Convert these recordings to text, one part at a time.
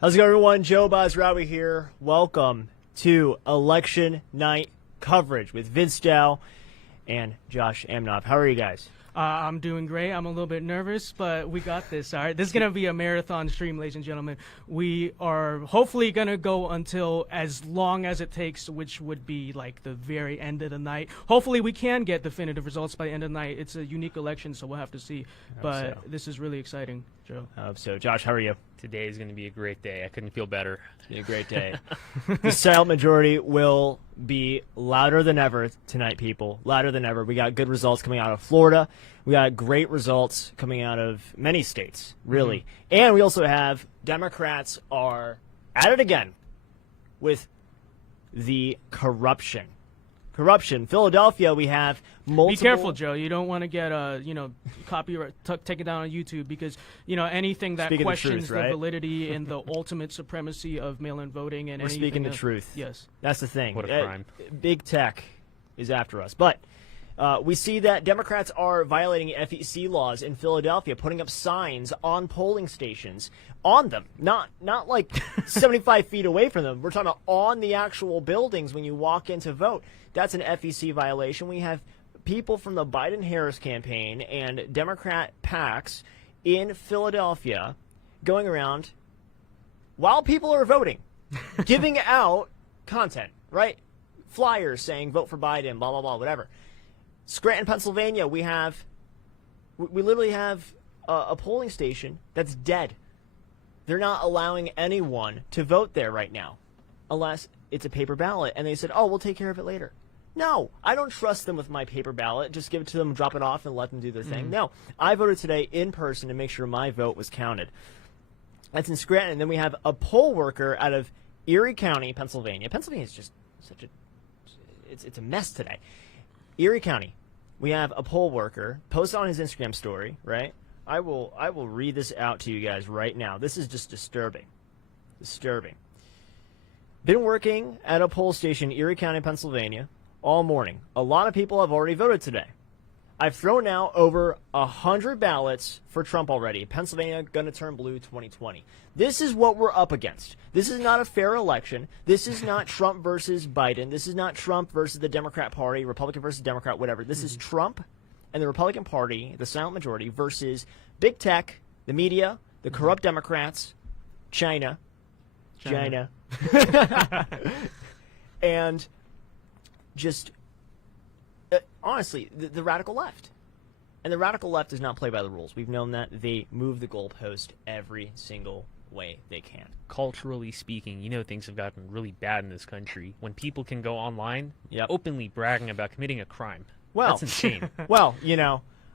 How's it going, everyone? Joe Basrawi here. Welcome to Election Night coverage with Vince Dow and Josh Amnov. How are you guys? I'm doing great. I'm a little bit nervous, but we got this, all right? This is going to be a marathon stream, ladies and gentlemen. We are hopefully going to go until as long as it takes, which would be like the very end of the night. Hopefully we can get definitive results by the end of the night. It's a unique election, so we'll have to see. But this is really exciting, Joe. I hope so. Josh, how are you? Today is going to be a great day. I couldn't feel better. It's going to be a great day. The silent majority will be louder than ever tonight, people. Louder than ever. We got good results coming out of Florida. We got great results coming out of many states, really. Mm-hmm. And we also have Democrats are at it again with the corruption. Philadelphia, we have multiple... Be careful, Joe. You don't want to get, copyright taken down on YouTube because, anything that questions the validity and the ultimate supremacy of mail-in voting and We're speaking the truth. Yes. That's the thing. What a crime. Big tech is after us. But we see that Democrats are violating FEC laws in Philadelphia, putting up signs on polling stations on them, not like 75 feet away from them. We're talking about on the actual buildings when you walk in to vote. That's an FEC violation. We have people from the Biden-Harris campaign and Democrat PACs in Philadelphia going around while people are voting, giving out content, right? Flyers saying vote for Biden, blah, blah, blah, whatever. Scranton, Pennsylvania, we literally have a polling station that's dead. They're not allowing anyone to vote there right now unless it's a paper ballot. And they said, oh, we'll take care of it later. No, I don't trust them with my paper ballot. Just give it to them, drop it off, and let them do their thing. No, I voted today in person to make sure my vote was counted. That's in Scranton. And then we have a poll worker out of Erie County, Pennsylvania. Pennsylvania is just such a it's a mess today. Erie County, we have a poll worker posted on his Instagram story, right? I will read this out to you guys right now. This is just disturbing. Been working at a poll station in Erie County, Pennsylvania all morning. A lot of people have already voted today. I've thrown out over 100 ballots for Trump already. Pennsylvania gonna turn blue 2020. This is what we're up against. This is not a fair election. This is not Trump versus Biden. This is not Trump versus the Democrat Party, Republican versus Democrat, whatever. This is Trump and the Republican Party, the silent majority, versus big tech, the media, the corrupt Democrats, China. And just, honestly, the radical left. And the radical left does not play by the rules. We've known that. They move the goalpost every single way they can. Culturally speaking, things have gotten really bad in this country. When people can go online openly bragging about committing a crime. Well, that's insane. Well,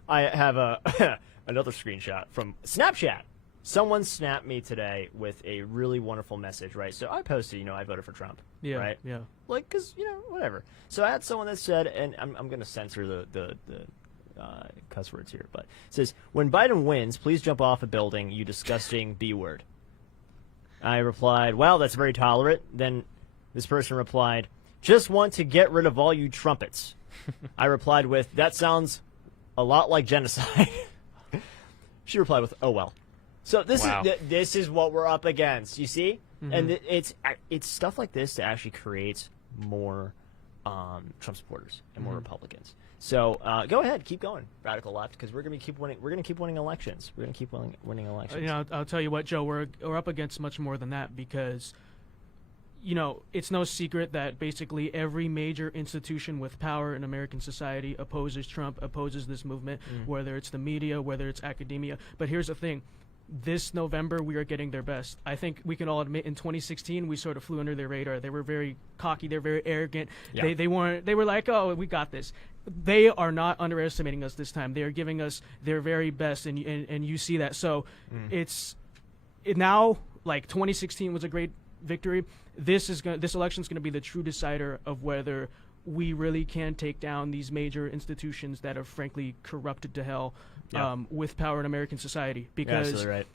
I have another screenshot from Snapchat. Someone snapped me today with a really wonderful message, right? So I posted, I voted for Trump, right? Yeah. Like, because, whatever. So I had someone that said, and I'm going to censor the cuss words here, but it says, when Biden wins, please jump off a building, you disgusting B-word. I replied, wow, that's very tolerant. Then this person replied, just want to get rid of all you trumpets. I replied with, that sounds a lot like genocide. She replied with, oh, well. So this is what we're up against, you see? Mm-hmm. And it's stuff like this that actually creates more Trump supporters and more Republicans. So go ahead, keep going, radical left, because we're gonna keep winning. We're gonna keep winning elections. We're gonna keep winning elections. I'll tell you what, Joe. We're up against much more than that because, it's no secret that basically every major institution with power in American society opposes Trump, opposes this movement, whether it's the media, whether it's academia. But here's the thing. This November, we are getting their best. I think we can all admit in 2016, we sort of flew under their radar. They were very cocky. They're very arrogant. Yeah. They were like, oh, we got this. They are not underestimating us this time. They are giving us their very best, and you see that. So now, like 2016 was a great victory. This election is going to be the true decider of whether we really can take down these major institutions that are frankly corrupted to hell with power in American society, because right.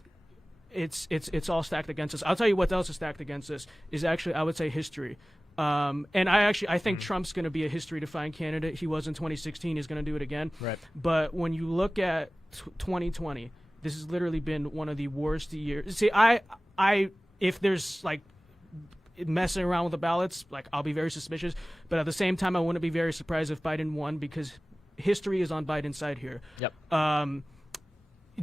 it's all stacked against us. I'll tell you what else is stacked against us is actually, I would say, history. And I think Trump's going to be a history-defying candidate. He was in 2016. He's going to do it again. Right. But when you look at 2020, this has literally been one of the worst years. See, I if there's like messing around with the ballots, like I'll be very suspicious. But at the same time, I wouldn't be very surprised if Biden won because history is on Biden's side here. Yep.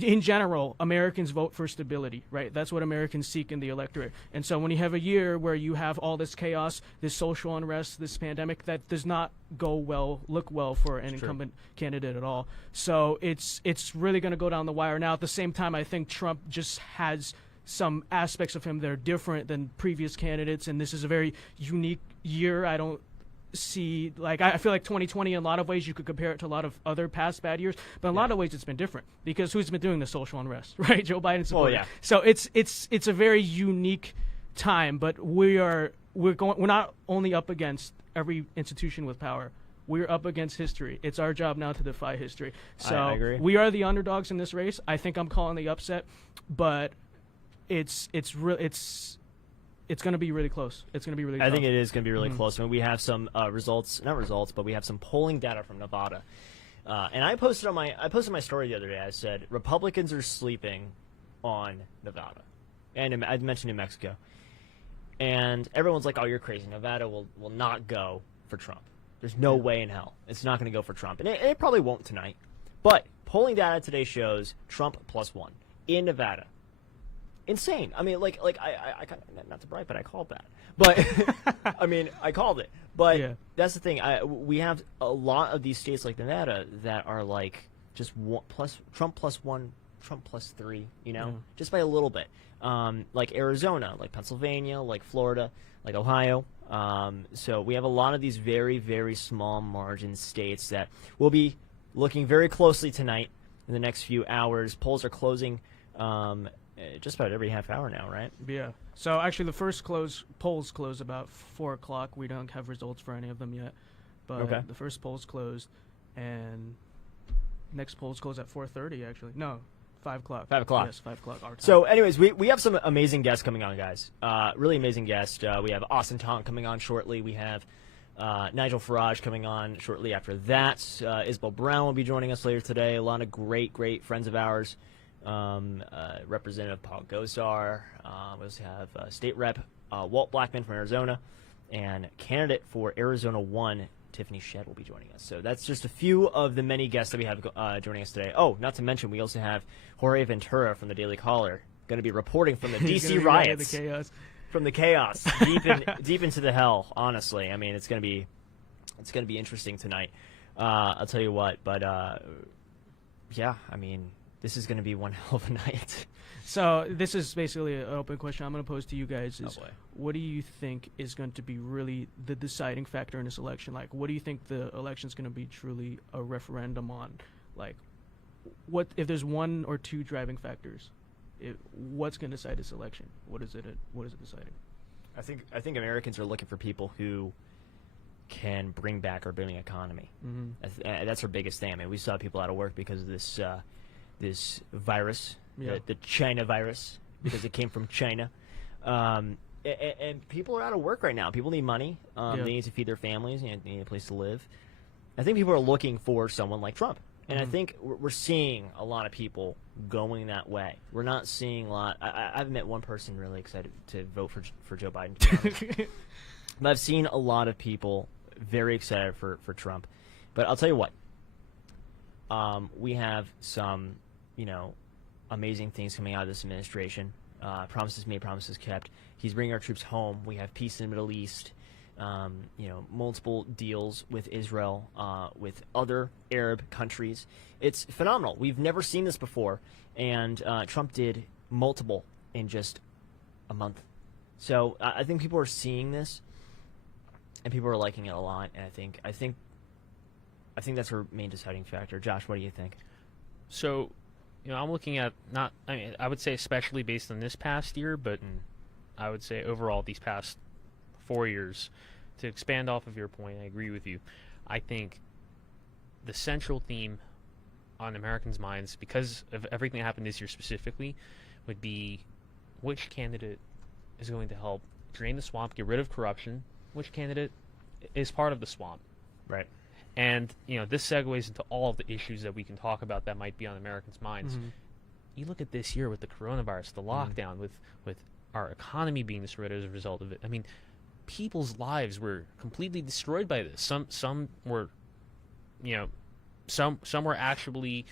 In general, Americans vote for stability, right? That's what Americans seek in the electorate. And so when you have a year where you have all this chaos, this social unrest, this pandemic, that does not look well for an incumbent candidate at all. So it's really going to go down the wire. Now, at the same time, I think Trump just has some aspects of him that are different than previous candidates, and this is a very unique year. I don't see, like, I feel like 2020 in a lot of ways you could compare it to a lot of other past bad years, but in a lot of ways it's been different because who's been doing the social unrest, right? Joe Biden's supporting. yeah. So it's a very unique time, but we're not only up against every institution with power. We're up against history. It's our job now to defy history. So I agree. we are the underdogs in this race. I think I'm calling the upset, but it's going to be really close. It's going to be really close. I think it is going to be really close. I mean, we have some but we have some polling data from Nevada. And I posted my story the other day. I said Republicans are sleeping on Nevada. And I mentioned New Mexico. And everyone's like, "Oh, you're crazy. Nevada will not go for Trump. There's no way in hell. It's not going to go for Trump." And it probably won't tonight. But polling data today shows Trump +1 in Nevada. Insane. I mean, like I not to brag, but I called that. But I mean, I called it. But that's the thing. We have a lot of these states like Nevada that are like just Trump +1, Trump +3. You know, just by a little bit. Like Arizona, like Pennsylvania, like Florida, like Ohio. So we have a lot of these very, very small margin states that we'll be looking very closely tonight in the next few hours. Polls are closing. Just about every half hour now, right? Yeah. So actually, the first polls close about 4 o'clock. We don't have results for any of them yet, but the first polls closed, and next polls close at 4:30. Actually, no, 5 o'clock. 5 o'clock. Yes, 5 o'clock our time. So, anyways, we have some amazing guests coming on, guys. Really amazing guests. We have Austin Tong coming on shortly. We have Nigel Farage coming on shortly after that. Isabel Brown will be joining us later today. A lot of great friends of ours. Representative Paul Gosar. We also have State Rep Walt Blackman from Arizona, and candidate for Arizona 1, Tiffany Shedd, will be joining us. So that's just a few of the many guests that we have joining us today. Oh, not to mention, we also have Jorge Ventura from the Daily Caller, going to be reporting from the D.C. riots, from the chaos, deep into the hell. Honestly, I mean, it's going to be interesting tonight. I'll tell you what, but yeah, I mean, this is going to be one hell of a night. So this is basically an open question I'm going to pose to you guys. What do you think is going to be really the deciding factor in this election? Like, what do you think the election is going to be truly a referendum on? Like, what if there's one or two driving factors? What's going to decide this election? What is it deciding? I think Americans are looking for people who can bring back our booming economy. That's our biggest thing. I mean, we saw people out of work because of this virus, the China virus, because it came from China. And people are out of work right now. People need money. They need to feed their families. They need a place to live. I think people are looking for someone like Trump. And I think we're seeing a lot of people going that way. We're not seeing a lot. I haven't met one person really excited to vote for Joe Biden, to be honest. But I've seen a lot of people very excited for Trump. But I'll tell you what. We have some, amazing things coming out of this administration. Promises made, promises kept. He's bringing our troops home. We have peace in the Middle East. Multiple deals with Israel, with other Arab countries. It's phenomenal. We've never seen this before, and Trump did multiple in just a month. So I think people are seeing this, and people are liking it a lot. And I think that's our main deciding factor. Josh, what do you think? So, I'm looking at I would say especially based on this past year, but I would say overall these past 4 years. To expand off of your point, I agree with you. I think the central theme on Americans' minds, because of everything that happened this year specifically, would be which candidate is going to help drain the swamp, get rid of corruption, which candidate is part of the swamp. Right. And, this segues into all of the issues that we can talk about that might be on Americans' minds. You look at this year with the coronavirus, the lockdown, with our economy being destroyed as a result of it. I mean, people's lives were completely destroyed by this. Some were, some were actually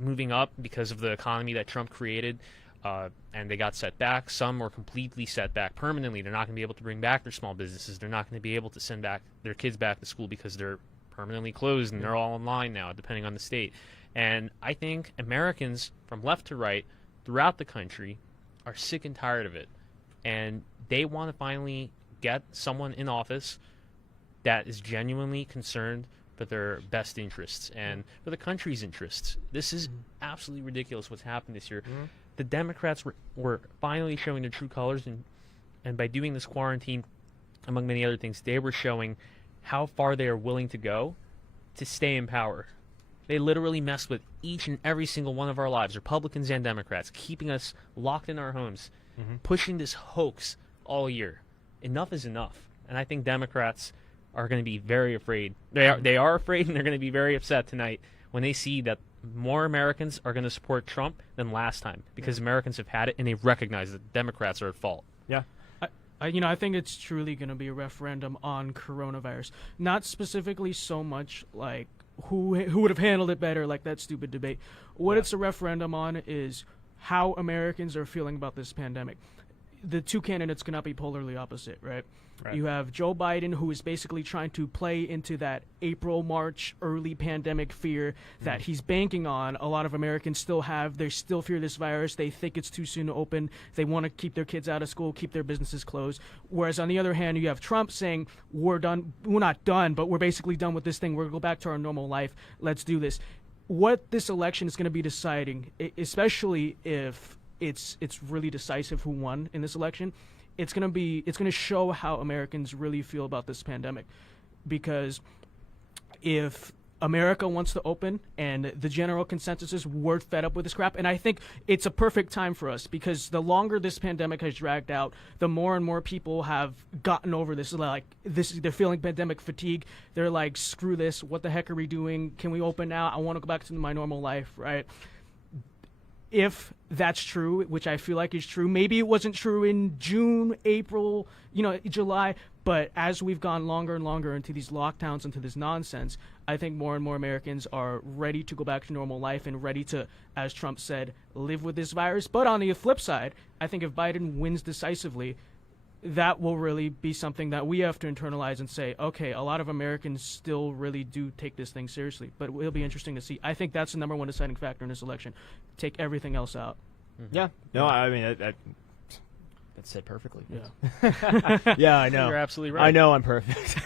moving up because of the economy that Trump created, and they got set back. Some were completely set back permanently. They're not going to be able to bring back their small businesses. They're not going to be able to send back their kids back to school because they're permanently closed and they're all online now, depending on the state. And I think Americans from left to right throughout the country are sick and tired of it. And they want to finally get someone in office that is genuinely concerned for their best interests and for the country's interests. This is absolutely ridiculous what's happened this year. The Democrats were finally showing their true colors, and by doing this quarantine, among many other things, they were showing how far they are willing to go to stay in power. They literally messed with each and every single one of our lives, Republicans and Democrats, keeping us locked in our homes, pushing this hoax all year. Enough is enough. And I think Democrats are going to be very afraid. They are afraid, and they're going to be very upset tonight when they see that more Americans are going to support Trump than last time, because Americans have had it and they recognize that Democrats are at fault. Yeah. I think it's truly going to be a referendum on coronavirus. Not specifically so much like who would have handled it better, like that stupid debate. What it's a referendum on is how Americans are feeling about this pandemic. The two candidates cannot be polarly opposite, right? You have Joe Biden, who is basically trying to play into that April, March, early pandemic fear that he's banking on. A lot of Americans still have. They still fear this virus. They think it's too soon to open. They want to keep their kids out of school, keep their businesses closed. Whereas on the other hand, you have Trump saying, we're done. We're not done, but we're basically done with this thing. We're going to go back to our normal life. Let's do this. What this election is going to be deciding, especially if it's really decisive who won in this election, it's going to show how Americans really feel about this pandemic. Because if America wants to open and the general consensus is we're fed up with this crap, and I think it's a perfect time for us, because the longer this pandemic has dragged out, the more and more people have gotten over this. They're feeling pandemic fatigue. They're like, screw this. What the heck are we doing? Can we open now? I want to go back to my normal life, right? If that's true, which I feel like is true, maybe it wasn't true in June, April, July, but as we've gone longer and longer into these lockdowns, into this nonsense, I think more and more Americans are ready to go back to normal life and ready to, as Trump said, live with this virus. But on the flip side, I think if Biden wins decisively, that will really be something that we have to internalize and say, okay, a lot of Americans still really do take this thing seriously. But it'll be interesting to see. I think that's the number one deciding factor in this election. Take everything else out. Yeah. No, I mean, that's said perfectly. Yeah. Yeah, I know. You're absolutely right. I know I'm perfect.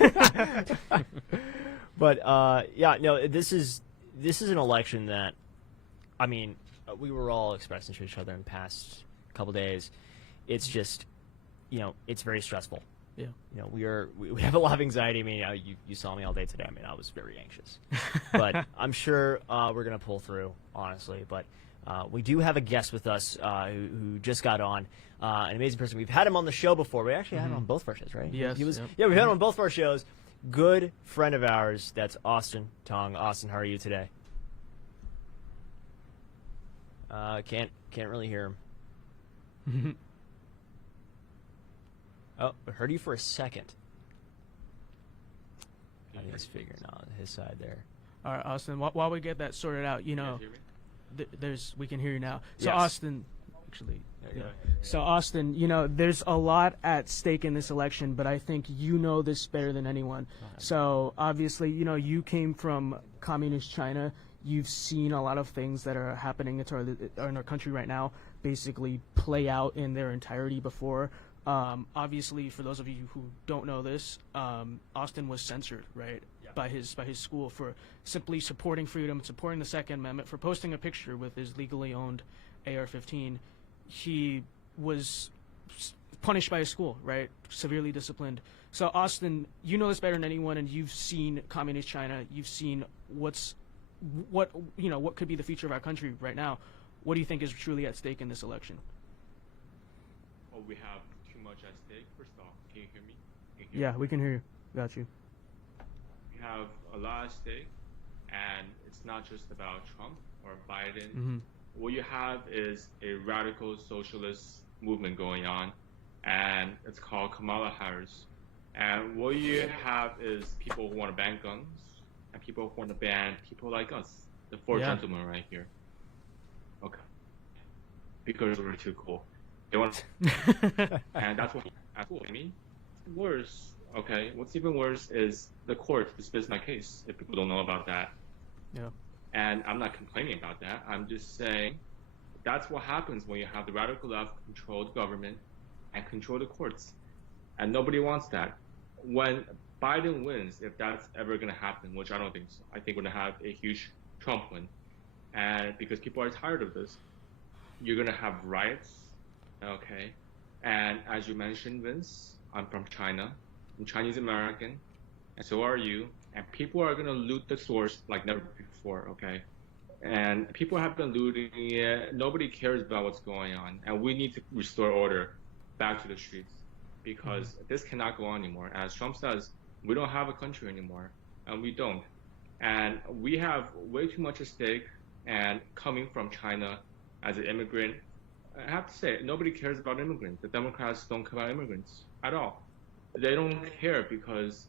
But, this is an election that, I mean, we were all expressing to each other in the past couple days. It's just, it's very stressful. Yeah. We have a lot of anxiety. I mean, you saw me all day today. I mean, I was very anxious. But I'm sure we're going to pull through, honestly. But we do have a guest with us who just got on, an amazing person. We've had him on the show before. We actually had him on both of our shows, right? Yes. Yeah, we've had him on both of our shows. Good friend of ours. That's Austin Tong. Austin, how are you today? Can't really hear him. Oh, I heard you for a second. I think he's figuring out his side there. All right, Austin, while we get that sorted out, we can hear you now. So Yes. Austin, actually, So Austin, there's a lot at stake in this election, but I think you know this better than anyone. So obviously, you came from communist China. You've seen a lot of things that are happening in our country right now basically play out in their entirety before. Obviously, for those of you who don't know this, Austin was censored, right, by his school for simply supporting freedom, supporting the Second Amendment, for posting a picture with his legally owned AR-15. He was punished by his school, right, severely disciplined. So, Austin, you know this better than anyone, and you've seen communist China. You've seen what could be the future of our country right now. What do you think is truly at stake in this election? Oh, we have too much at stake. First off, can you hear me? Yeah, we can hear you. Got you. We have a lot at stake, and it's not just about Trump or Biden. Mm-hmm. What you have is a radical socialist movement going on, and it's called Kamala Harris. And what you have is people who want to ban guns, and people who want to ban people like us, the four Yeah. gentlemen right here. Okay. Because we're too cool. They want, and that's what I mean. Worse, okay. What's even worse is the court dismissed my case. If people don't know about that, Yeah. and I'm not complaining about that. I'm just saying that's what happens when you have the radical left control the government and control the courts, and nobody wants that. When Biden wins, if that's ever going to happen, which I don't think so, I think we're going to have a huge Trump win, and because people are tired of this, you're going to have riots, okay? And as you mentioned, Vince, I'm from China. I'm Chinese American, and so are you. And people are going to loot the stores like never before, okay? And people have been looting it. Nobody cares about what's going on. And we need to restore order back to the streets because this cannot go on anymore. As Trump says, we don't have a country anymore, and we don't. And we have way too much at stake. And coming from China as an immigrant, I have to say, nobody cares about immigrants. The Democrats don't care about immigrants at all. They don't care because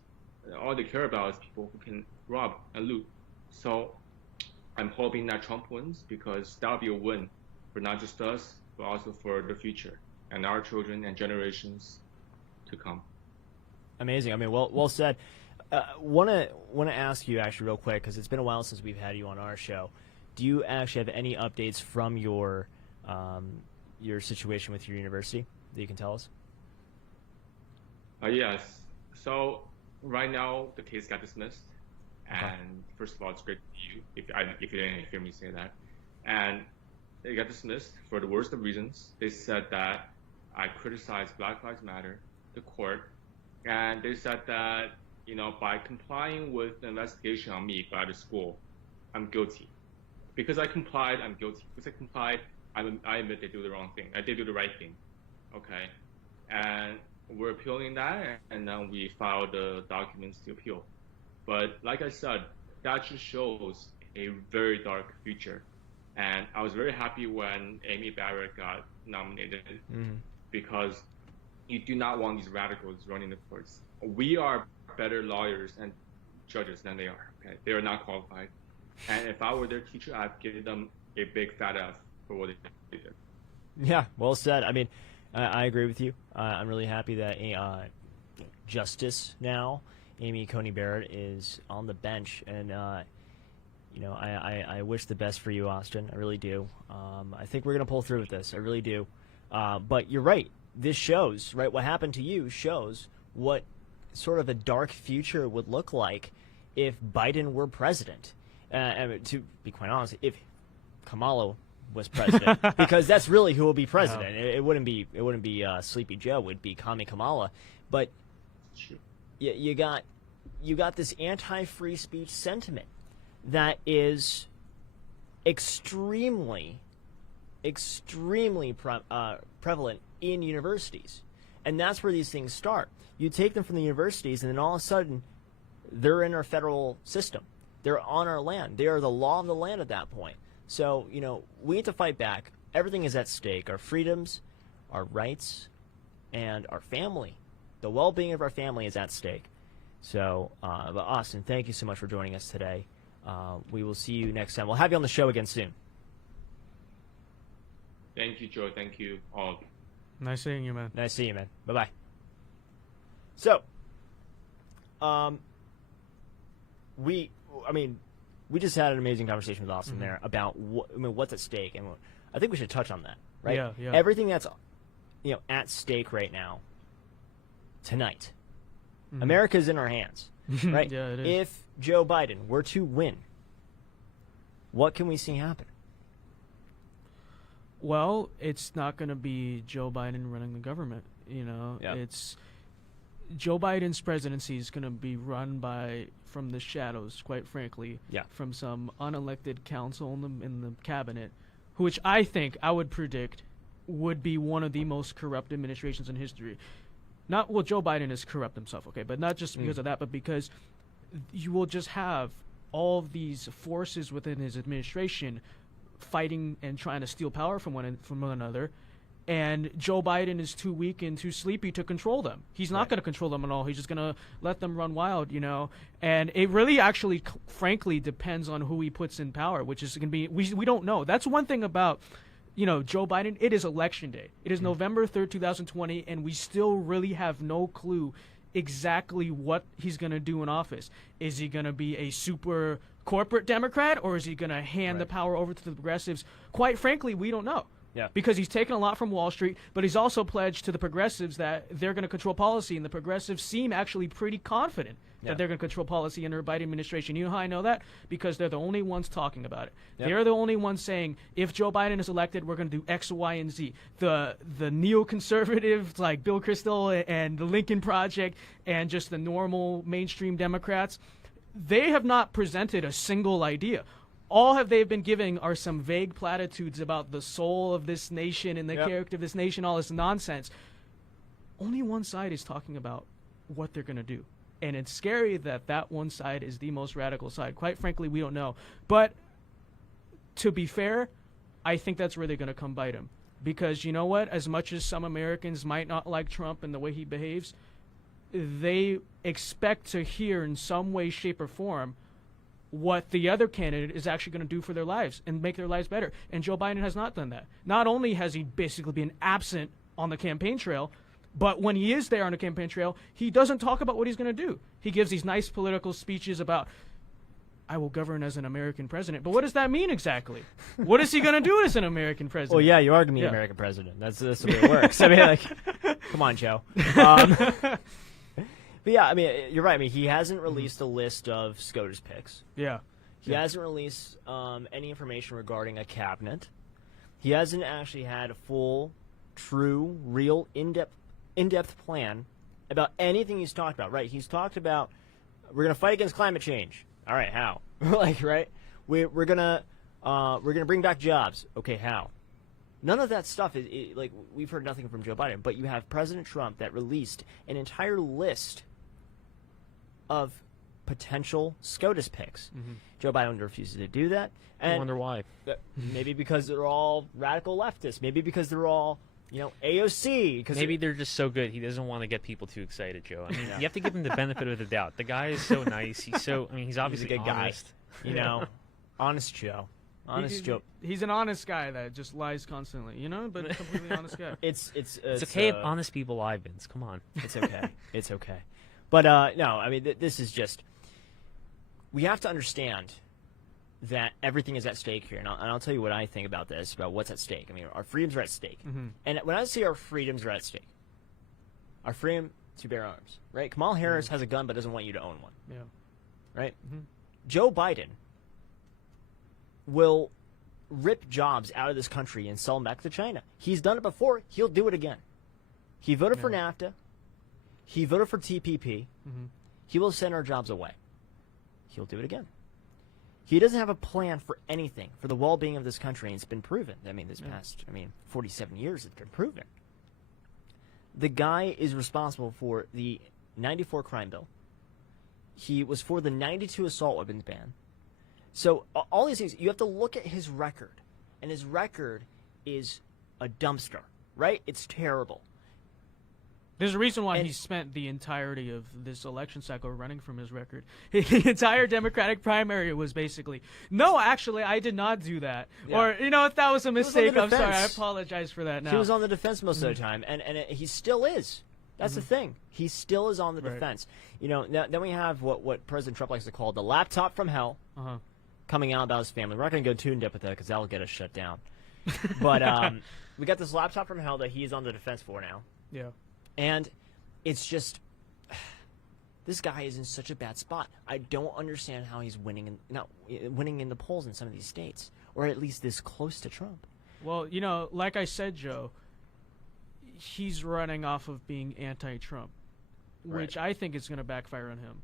all they care about is people who can rob and loot. So I'm hoping that Trump wins because that'll be a win for not just us, but also for the future and our children and generations to come. Amazing. I mean, well said. Wanna ask you actually real quick because it's been a while since we've had you on our show. Do you actually have any updates from your situation with your university that you can tell us? Yes. So right now the case got dismissed, Okay. and first of all, it's great to you if you didn't hear me say that. And it got dismissed for the worst of reasons. They said that I criticized Black Lives Matter, the court, and they said that by complying with the investigation on me by the school, I'm guilty. Because I complied, I'm guilty. Because I complied, I admit they do the wrong thing. They do the right thing. Okay, and we're appealing that, and then we filed the documents to appeal. But like I said, that just shows a very dark future. And I was very happy when Amy Barrett got nominated because you do not want these radicals running the courts. We are better lawyers and judges than they are. Okay, they are not qualified. And if I were their teacher, I'd give them a big fat F for what they did. Yeah, well said. I mean, I agree with you. I'm really happy that Justice now, Amy Coney Barrett, is on the bench, and I wish the best for you, Austin. I really do. I think we're gonna pull through with this. I really do. But you're right. This shows, right? What happened to you shows what sort of a dark future would look like if Biden were president. And to be quite honest, if Kamala was president, because that's really who will be president. It wouldn't be Sleepy Joe. It would be Kami Kamala. But you got this anti-free speech sentiment that is extremely prevalent in universities, and that's where these things start. You take them from the universities, and then all of a sudden, they're in our federal system. They're on our land. They are the law of the land at that point. So, we need to fight back. Everything is at stake. Our freedoms, our rights, and our family. The well-being of our family is at stake. So, but Austin, thank you so much for joining us today. We will see you next time. We'll have you on the show again soon. Thank you, Joe. Thank you all. Nice seeing you, man. Nice seeing you, man. Bye-bye. So, we just had an amazing conversation with Austin there about what's at stake, and I think we should touch on that, right? Yeah. Everything that's at stake right now, tonight, America's in our hands, right? Yeah, it is. If Joe Biden were to win, what can we see happen? Well, it's not going to be Joe Biden running the government. Yeah. It's Joe Biden's presidency is going to be run from the shadows, quite frankly. Yeah. From some unelected council in the cabinet, which I would predict would be one of the most corrupt administrations in history. Joe Biden is corrupt himself, okay, but not just because of that, but because you will just have all of these forces within his administration fighting and trying to steal power from one another, and Joe Biden is too weak and too sleepy to control them. He's not going to control them at all. He's just going to let them run wild, you know. And it really actually, frankly, depends on who he puts in power, which is going to be, we don't know. That's one thing about, you know, Joe Biden. It is election day. It is November 3rd, 2020, and we still really have no clue exactly what he's going to do in office. Is he going to be a super corporate Democrat, or is he going to hand the power over to the progressives? Quite frankly, we don't know. Yeah. Because he's taken a lot from Wall Street, but he's also pledged to the progressives that they're going to control policy, and the progressives seem actually pretty confident that they're going to control policy under a Biden administration. You know how I know that? Because they're the only ones talking about it. Yep. They're the only ones saying, if Joe Biden is elected, we're going to do X, Y, and Z. The neoconservatives like Bill Kristol and the Lincoln Project and just the normal mainstream Democrats, they have not presented a single idea. All they've been giving are some vague platitudes about the soul of this nation and the character of this nation, all this nonsense. Only one side is talking about what they're going to do. And it's scary that that one side is the most radical side. Quite frankly, we don't know. But to be fair, I think that's where they're going to come bite him. Because you know what? As much as some Americans might not like Trump and the way he behaves, they expect to hear in some way, shape, or form what the other candidate is actually going to do for their lives and make their lives better. And Joe Biden has not done that. Not only has he basically been absent on the campaign trail, but when he is there on the campaign trail, he doesn't talk about what he's going to do. He gives these nice political speeches about, I will govern as an American president. But what does that mean exactly? What is he going to do as an American president? Well, yeah, you are going to be an American president. That's the way it works. I mean, like, come on, Joe. But yeah, I mean, you're right. I mean, he hasn't released a list of SCOTUS picks. Yeah. He hasn't released any information regarding a cabinet. He hasn't actually had a full, true, real, in-depth plan about anything he's talked about. Right? He's talked about we're going to fight against climate change. All right, how? Like, right? We're gonna bring back jobs. Okay, how? None of that stuff is like, we've heard nothing from Joe Biden. But you have President Trump that released an entire list of potential SCOTUS picks. Joe Biden refuses to do that. And I wonder why. Maybe because they're all radical leftists. Maybe because they're all, you know, AOC. Maybe they're just so good he doesn't want to get people too excited, Joe. I mean, you have to give him the benefit of the doubt. The guy is so nice. He's obviously a good honest. guy. You know, honest Joe. Honest Joe. He's an honest guy that just lies constantly, you know, but a completely honest guy. It's okay if honest people lie, Vince. Come on. It's okay. It's okay. But no, I mean, this is just, we have to understand that everything is at stake here. And I'll tell you what I think about this, about what's at stake. I mean, our freedoms are at stake. And when I say our freedoms are at stake, our freedom to bear arms, right? Kamala Harris has a gun but doesn't want you to own one. Yeah. Right? Joe Biden will rip jobs out of this country and sell them back to China. He's done it before. He'll do it again. He voted for NAFTA. He voted for TPP. He will send our jobs away. He'll do it again. He doesn't have a plan for anything, for the well-being of this country, and it's been proven. I mean, this past, 47 years, it's been proven. The guy is responsible for the 94 crime bill. He was for the 92 assault weapons ban. So all these things, you have to look at his record, and his record is a dumpster, right? It's terrible. There's a reason why he spent the entirety of this election cycle running from his record. The entire Democratic primary was basically, no, actually, I did not do that. Yeah. Or, you know, if that was a mistake, I'm sorry, I apologize for that now. He was on the defense most of the time, and he still is. That's the thing. He still is on the defense. You know, then we have what President Trump likes to call the laptop from hell coming out about his family. We're not going to go too in-depth with that because that'll get us shut down. But we got this laptop from hell that he is on the defense for now. Yeah. And it's just, this guy is in such a bad spot. I don't understand how he's winning in the polls in some of these states, or at least this close to Trump. Well, you know, like I said, Joe, he's running off of being anti-Trump, which I think is going to backfire on him.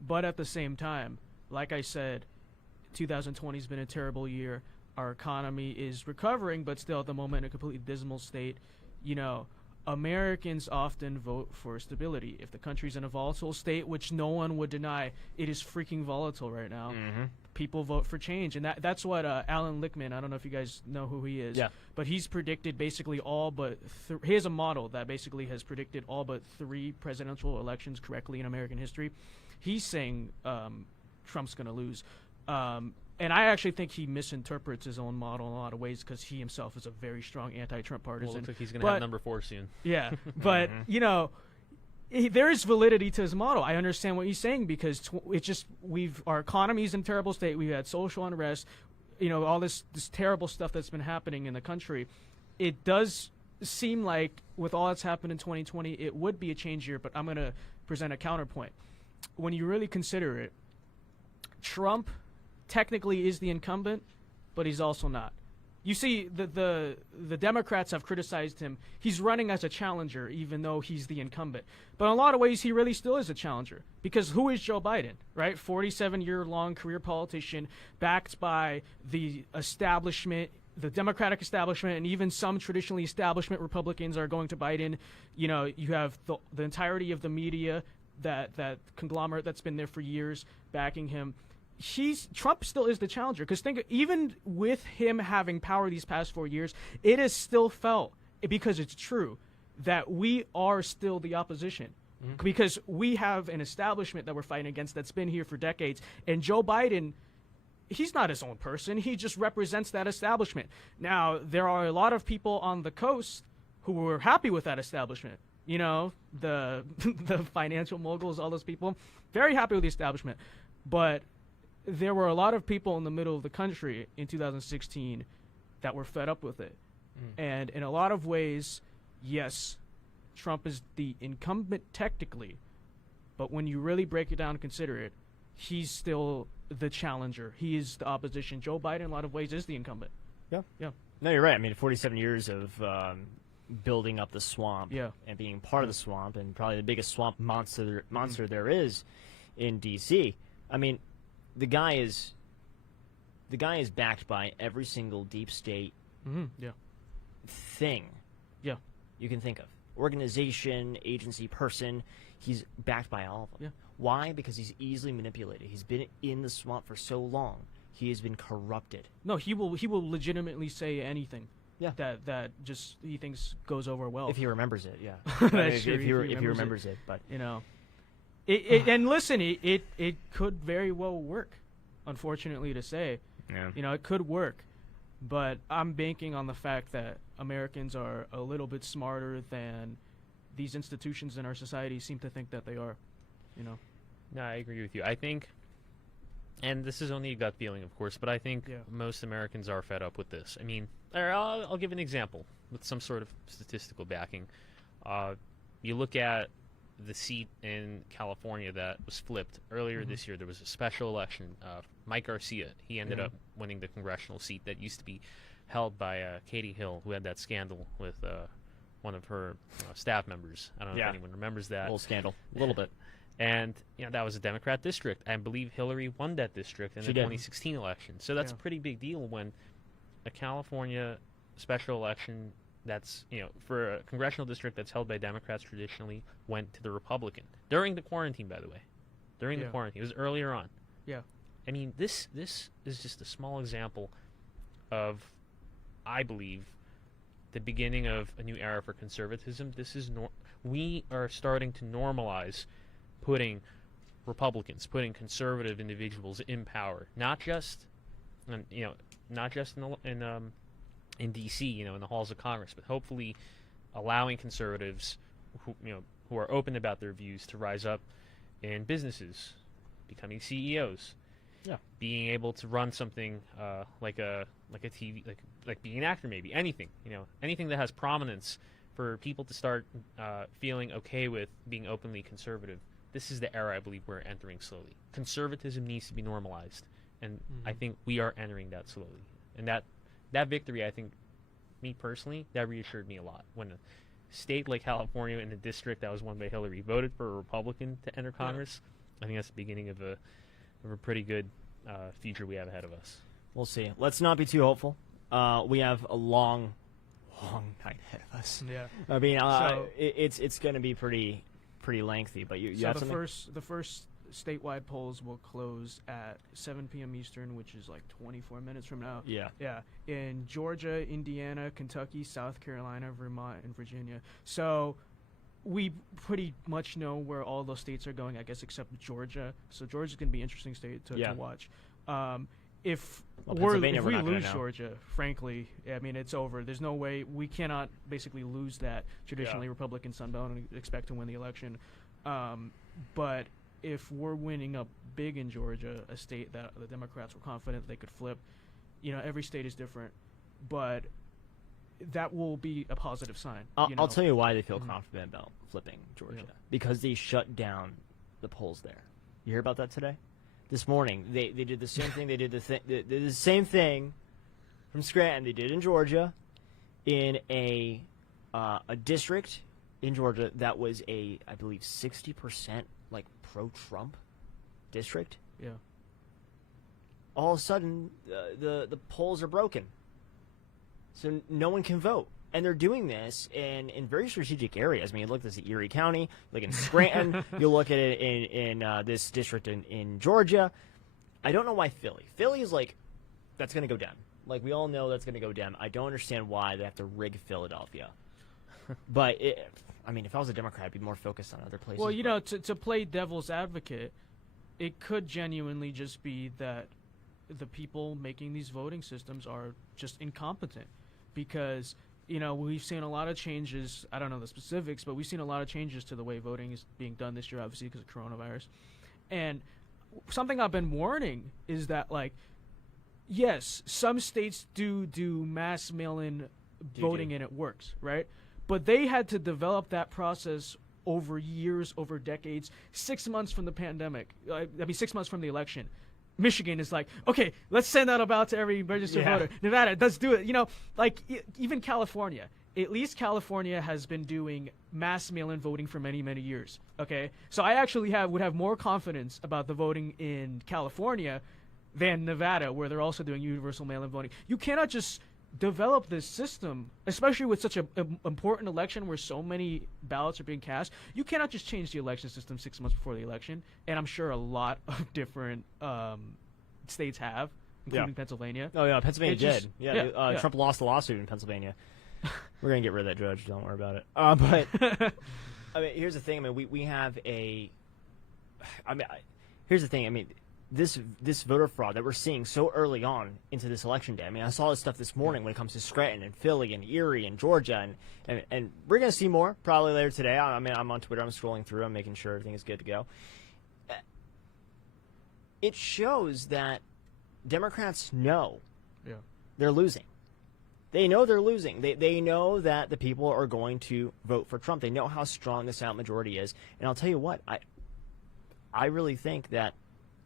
But at the same time, like I said, 2020 has been a terrible year. Our economy is recovering, but still at the moment in a completely dismal state. You know, Americans often vote for stability. If the country's in a volatile state, which no one would deny, it is freaking volatile right now. People vote for change, and that's what Alan Lichtman, I don't know if you guys know who he is, but he's predicted basically all but he has a model that basically has predicted all but 3 presidential elections correctly in American history. He's saying Trump's going to lose. And I actually think he misinterprets his own model in a lot of ways because he himself is a very strong anti-Trump partisan. Well, looks like he's going to have number 4 soon. Yeah, but, you know, there is validity to his model. I understand what he's saying because it's just our economy's in a terrible state. We've had social unrest, you know, all this terrible stuff that's been happening in the country. It does seem like with all that's happened in 2020, it would be a change year, but I'm going to present a counterpoint. When you really consider it, Trump technically is the incumbent, but he's also not. You see, the Democrats have criticized him. He's running as a challenger, even though he's the incumbent. But in a lot of ways, he really still is a challenger. Because who is Joe Biden, right? 47-year-long career politician, backed by the establishment, the Democratic establishment, and even some traditionally establishment Republicans are going to Biden. You know, you have the entirety of the media, that conglomerate that's been there for years, backing him. Trump still is the challenger because even with him having power these past 4 years, it is still felt, because it's true, that we are still the opposition because we have an establishment that we're fighting against that's been here for decades. And Joe Biden, he's not his own person. He just represents that establishment. Now, there are a lot of people on the coast who were happy with that establishment. You know, the financial moguls, all those people, very happy with the establishment. But there were a lot of people in the middle of the country in 2016 that were fed up with it. And in a lot of ways, yes, Trump is the incumbent technically, but when you really break it down and consider it, he's still the challenger. He is the opposition. Joe Biden, in a lot of ways, is the incumbent. Yeah. No, you're right. I mean, 47 years of building up the swamp and being part of the swamp, and probably the biggest swamp monster there is in D.C. I mean, the guy is backed by every single deep state thing you can think of. Organization, agency, person. He's backed by all of them. Why? Because he's easily manipulated. He's been in the swamp for so long. He has been corrupted. No, he will legitimately say anything that just he thinks goes over well. If he remembers it, That's true, if he remembers it. But you know. And listen, it could very well work, unfortunately to say. You know, it could work. But I'm banking on the fact that Americans are a little bit smarter than these institutions in our society seem to think that they are, you know. No, I agree with you. I think, and this is only a gut feeling, of course, but I think most Americans are fed up with this. I mean, I'll give an example with some sort of statistical backing. You look at the seat in California that was flipped earlier this year. There was a special election. Mike Garcia, he ended up winning the congressional seat that used to be held by Katie Hill, who had that scandal with one of her staff members. I don't know if anyone remembers that. A little scandal. A little bit. And you know, that was a Democrat district. I believe Hillary won that district in the 2016 election. So that's a pretty big deal when a California special election that's, you know, for a congressional district that's held by Democrats traditionally went to the Republican. During the quarantine, by the way. During the quarantine. It was earlier on. I mean, this is just a small example of, I believe, the beginning of a new era for conservatism. This is we are starting to normalize putting Republicans, putting conservative individuals in power, not just in D.C., you know, in the halls of Congress, but hopefully allowing conservatives who are open about their views to rise up in businesses, becoming CEOs, being able to run something like a TV, like being an actor, maybe anything that has prominence for people to start feeling okay with being openly conservative. This is the era I believe we're entering slowly. Conservatism needs to be normalized, and I think we are entering that slowly. And that victory, I think, me personally, that reassured me a lot. When a state like California in a district that was won by Hillary voted for a Republican to enter Congress, I think that's the beginning of a pretty good future we have ahead of us. We'll see. Let's not be too hopeful. We have a long, long night ahead of us. Yeah. I mean, So- it's going to be pretty lengthy. But you So have the something? first statewide polls will close at 7 p.m. Eastern, which is like 24 minutes from now. Yeah. Yeah, in Georgia, Indiana, Kentucky, South Carolina, Vermont, and Virginia. So we pretty much know where all those states are going, I guess, except Georgia. So Georgia's going to be an interesting state to watch. If Pennsylvania, we're we not gonna lose know. Georgia, frankly, I mean, it's over. There's no way. We cannot basically lose that traditionally Republican Sun Belt and expect to win the election. But if we're winning up big in Georgia, a state that the Democrats were confident they could flip, every state is different, but that will be a positive sign. I'll tell you why they feel confident about flipping Georgia. Because they shut down the polls there. You hear about that today? This morning, they did the same thing. They did the same thing from Scranton. They did in Georgia, in a district in Georgia that was I believe 60% like pro-Trump district. Yeah. All of a sudden, the polls are broken, so no one can vote. And they're doing this in very strategic areas. I mean, you look at this in Erie County, like in Scranton. You look at it in this district in Georgia. I don't know why Philly. Philly is like, that's going to go down. Like, we all know that's going to go down. I don't understand why they have to rig Philadelphia. But, if I was a Democrat, I'd be more focused on other places. Well, to play devil's advocate, it could genuinely just be that the people making these voting systems are just incompetent. Because we've seen a lot of changes. I don't know the specifics, but we've seen a lot of changes to the way voting is being done this year, obviously, because of coronavirus. And something I've been warning is that, like, yes, some states do mass mail-in voting and it works, right? But they had to develop that process over years, over decades, 6 months from the pandemic. 6 months from the election. Michigan is like, okay, let's send out a ballot to every registered voter. Nevada, let's do it. Even California. At least California has been doing mass mail-in voting for many, many years. Okay, so I actually would have more confidence about the voting in California than Nevada, where they're also doing universal mail-in voting. You cannot just develop this system, especially with such an important election where so many ballots are being cast. You cannot just change the election system 6 months before the election, and I'm sure a lot of different states have, including Pennsylvania. Oh, yeah, Pennsylvania It did. just- Trump lost the lawsuit in Pennsylvania. We're going to get rid of that judge. Don't worry about it. But, here's the thing. We have here's the thing. This voter fraud that we're seeing so early on into this election day. I saw this stuff this morning when it comes to Scranton and Philly and Erie and Georgia, and we're going to see more probably later today. I'm on Twitter. I'm scrolling through. I'm making sure everything is good to go. It shows that Democrats know they're losing. They know they're losing. They know that the people are going to vote for Trump. They know how strong the silent majority is. And I'll tell you what, I really think that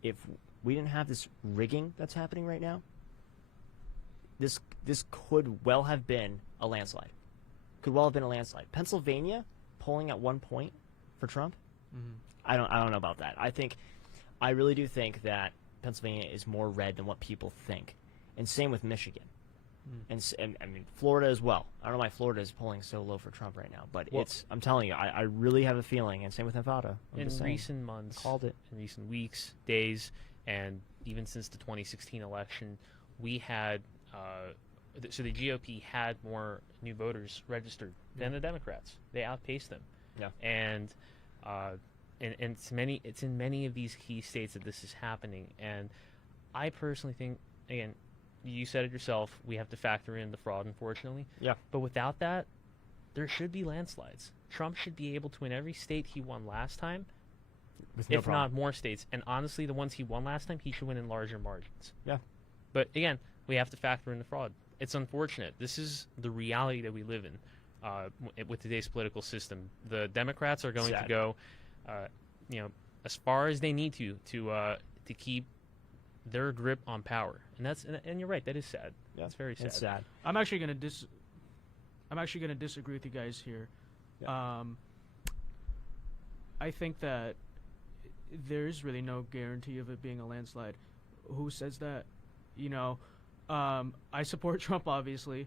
if we didn't have this rigging that's happening right now, this could well have been a landslide. Could well have been a landslide. Pennsylvania polling at 1 point for Trump. I don't know about that. I really do think that Pennsylvania is more red than what people think, and same with Michigan, and Florida as well. I don't know why Florida is polling so low for Trump right now, but I'm telling you, I really have a feeling, and same with Nevada. In recent months, in recent weeks, days, and even since the 2016 election, we had so the GOP had more new voters registered than the Democrats. They outpaced them. Yeah. And it's in many of these key states that this is happening. And I personally think, again, you said it yourself, we have to factor in the fraud, unfortunately. Yeah. But without that, there should be landslides. Trump should be able to win every state he won last time, With no if problem. not more states. And honestly, the ones he won last time, he should win in larger margins. Yeah. But again, we have to factor in the fraud. It's unfortunate. This is the reality that we live in with today's political system. The Democrats are going to go, as far as they need to keep their grip on power, and you're right. That is sad. Yeah, That's very sad. It's sad. I'm actually going to disagree with you guys here. Yeah. I think that there's really no guarantee of it being a landslide. Who says that? I support Trump, obviously,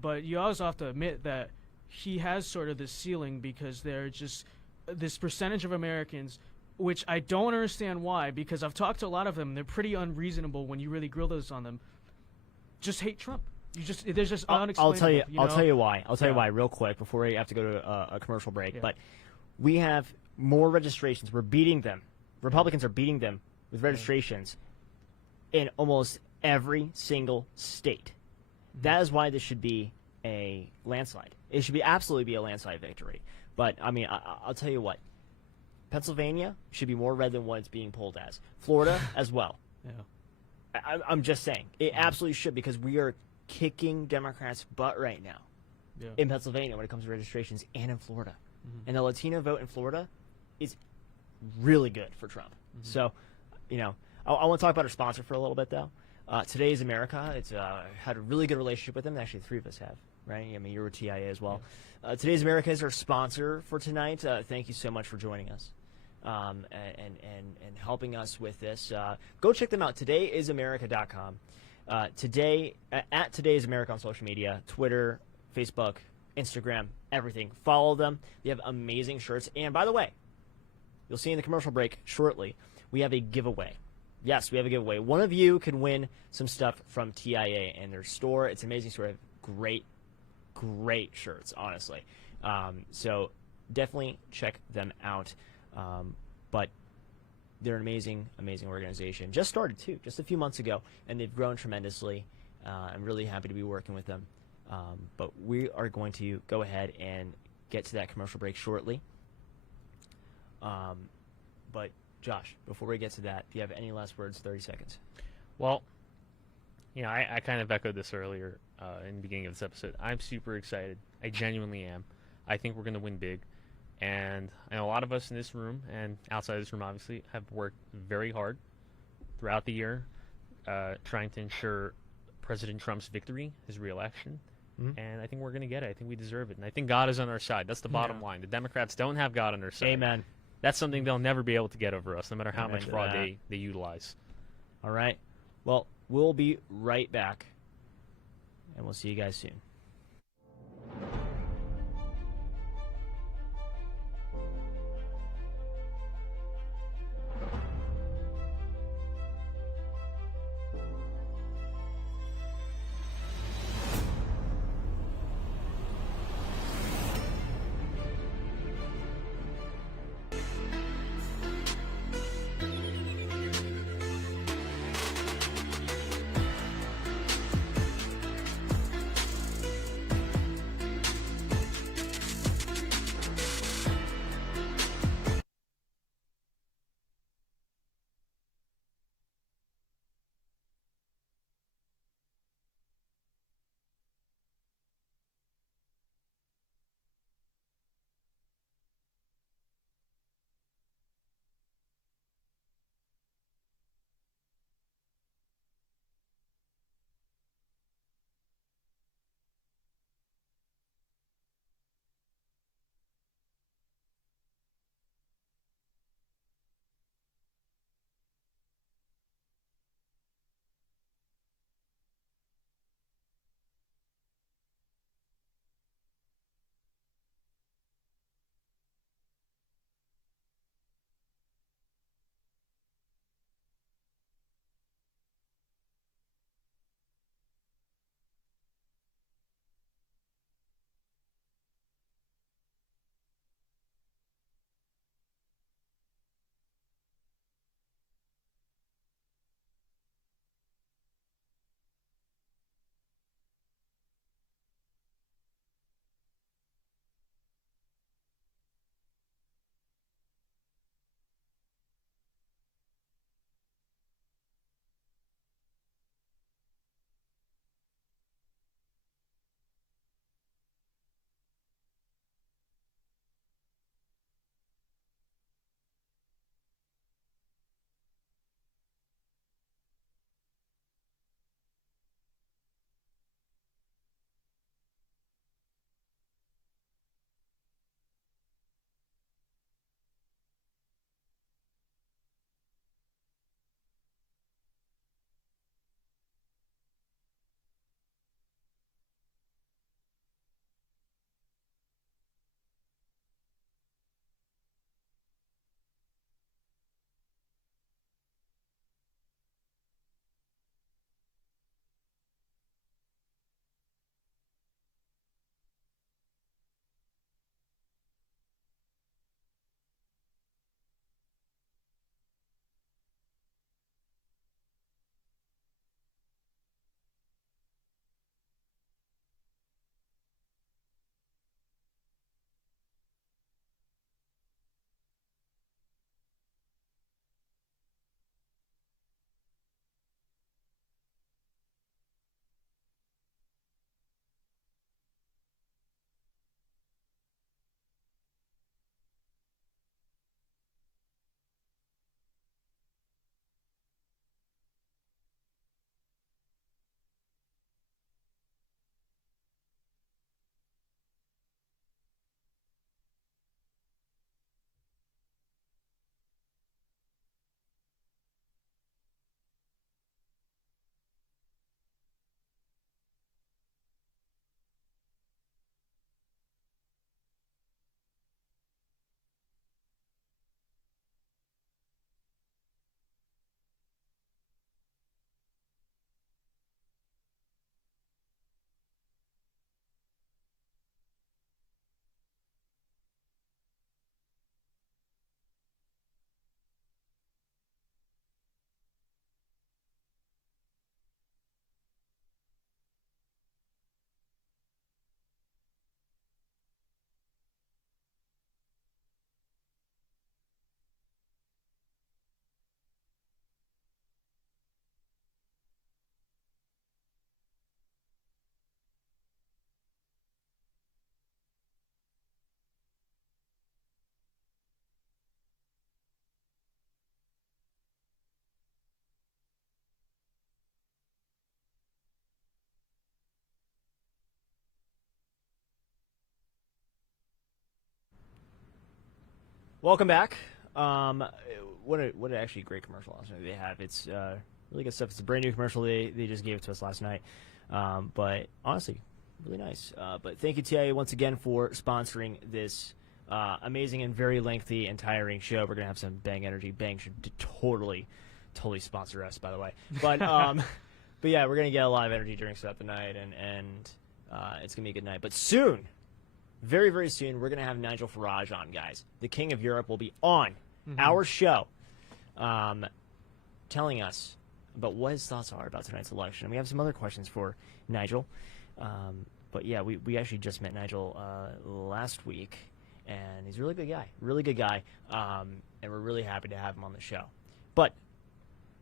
but you also have to admit that he has sort of this ceiling because they're just this percentage of Americans, which I don't understand why, because I've talked to a lot of them. They're pretty unreasonable when you really grill those on them. Just hate Trump. There's just unexplainable. I'll tell you why. I'll tell you why real quick before we have to go to a commercial break. Yeah. But we have more registrations. We're beating them. Republicans are beating them with registrations in almost every single state. That is why this should be a landslide. It should absolutely be a landslide victory. But I mean, I'll tell you what. Pennsylvania should be more red than what it's being polled as. Florida as well. Yeah. I'm just saying. It absolutely should, because we are kicking Democrats' butt right now in Pennsylvania when it comes to registrations, and in Florida. And the Latino vote in Florida is really good for Trump. So, I want to talk about our sponsor for a little bit, though. Today's America. It's had a really good relationship with them. Actually, the three of us have, right? I mean, you're a TIA as well. Today's America is our sponsor for tonight. Thank you so much for joining us and helping us with this. Go check them out. TodayIsAmerica.com. At Today's America on social media, Twitter, Facebook, Instagram, everything. Follow them. They have amazing shirts. And by the way, you'll see in the commercial break shortly, we have a giveaway. Yes, we have a giveaway. One of you can win some stuff from TIA and their store. It's an amazing store. They have great shirts, honestly. So definitely check them out. But they're an amazing organization. Just started, too, just a few months ago, and they've grown tremendously. I'm really happy to be working with them. But we are going to go ahead and get to that commercial break shortly. But, Josh, before we get to that, do you have any last words? 30 seconds. Well, I kind of echoed this earlier in the beginning of this episode. I'm super excited. I genuinely am. I think we're going to win big. And I know a lot of us in this room and outside this room, obviously, have worked very hard throughout the year trying to ensure President Trump's victory, his reelection. And I think we're going to get it. I think we deserve it. And I think God is on our side. That's the bottom line. The Democrats don't have God on their side. Amen. That's something they'll never be able to get over us, no matter how much fraud they utilize. All right. Well, we'll be right back, and we'll see you guys soon. Welcome back. What a actually great commercial they have. It's really good stuff. It's a brand new commercial. They just gave it to us last night. But honestly, really nice. But thank you, TIA, once again for sponsoring this amazing and very lengthy and tiring show. We're gonna have some Bang Energy. Bang should totally sponsor us, by the way. But but yeah, we're gonna get a lot of energy drinks throughout the night, and it's gonna be a good night. But soon, very very soon, we're gonna have Nigel Farage on, guys. The King of Europe will be on our show, telling us about what his thoughts are about tonight's election. And we have some other questions for Nigel. But yeah, we actually just met Nigel last week, and he's a really good guy, and we're really happy to have him on the show. But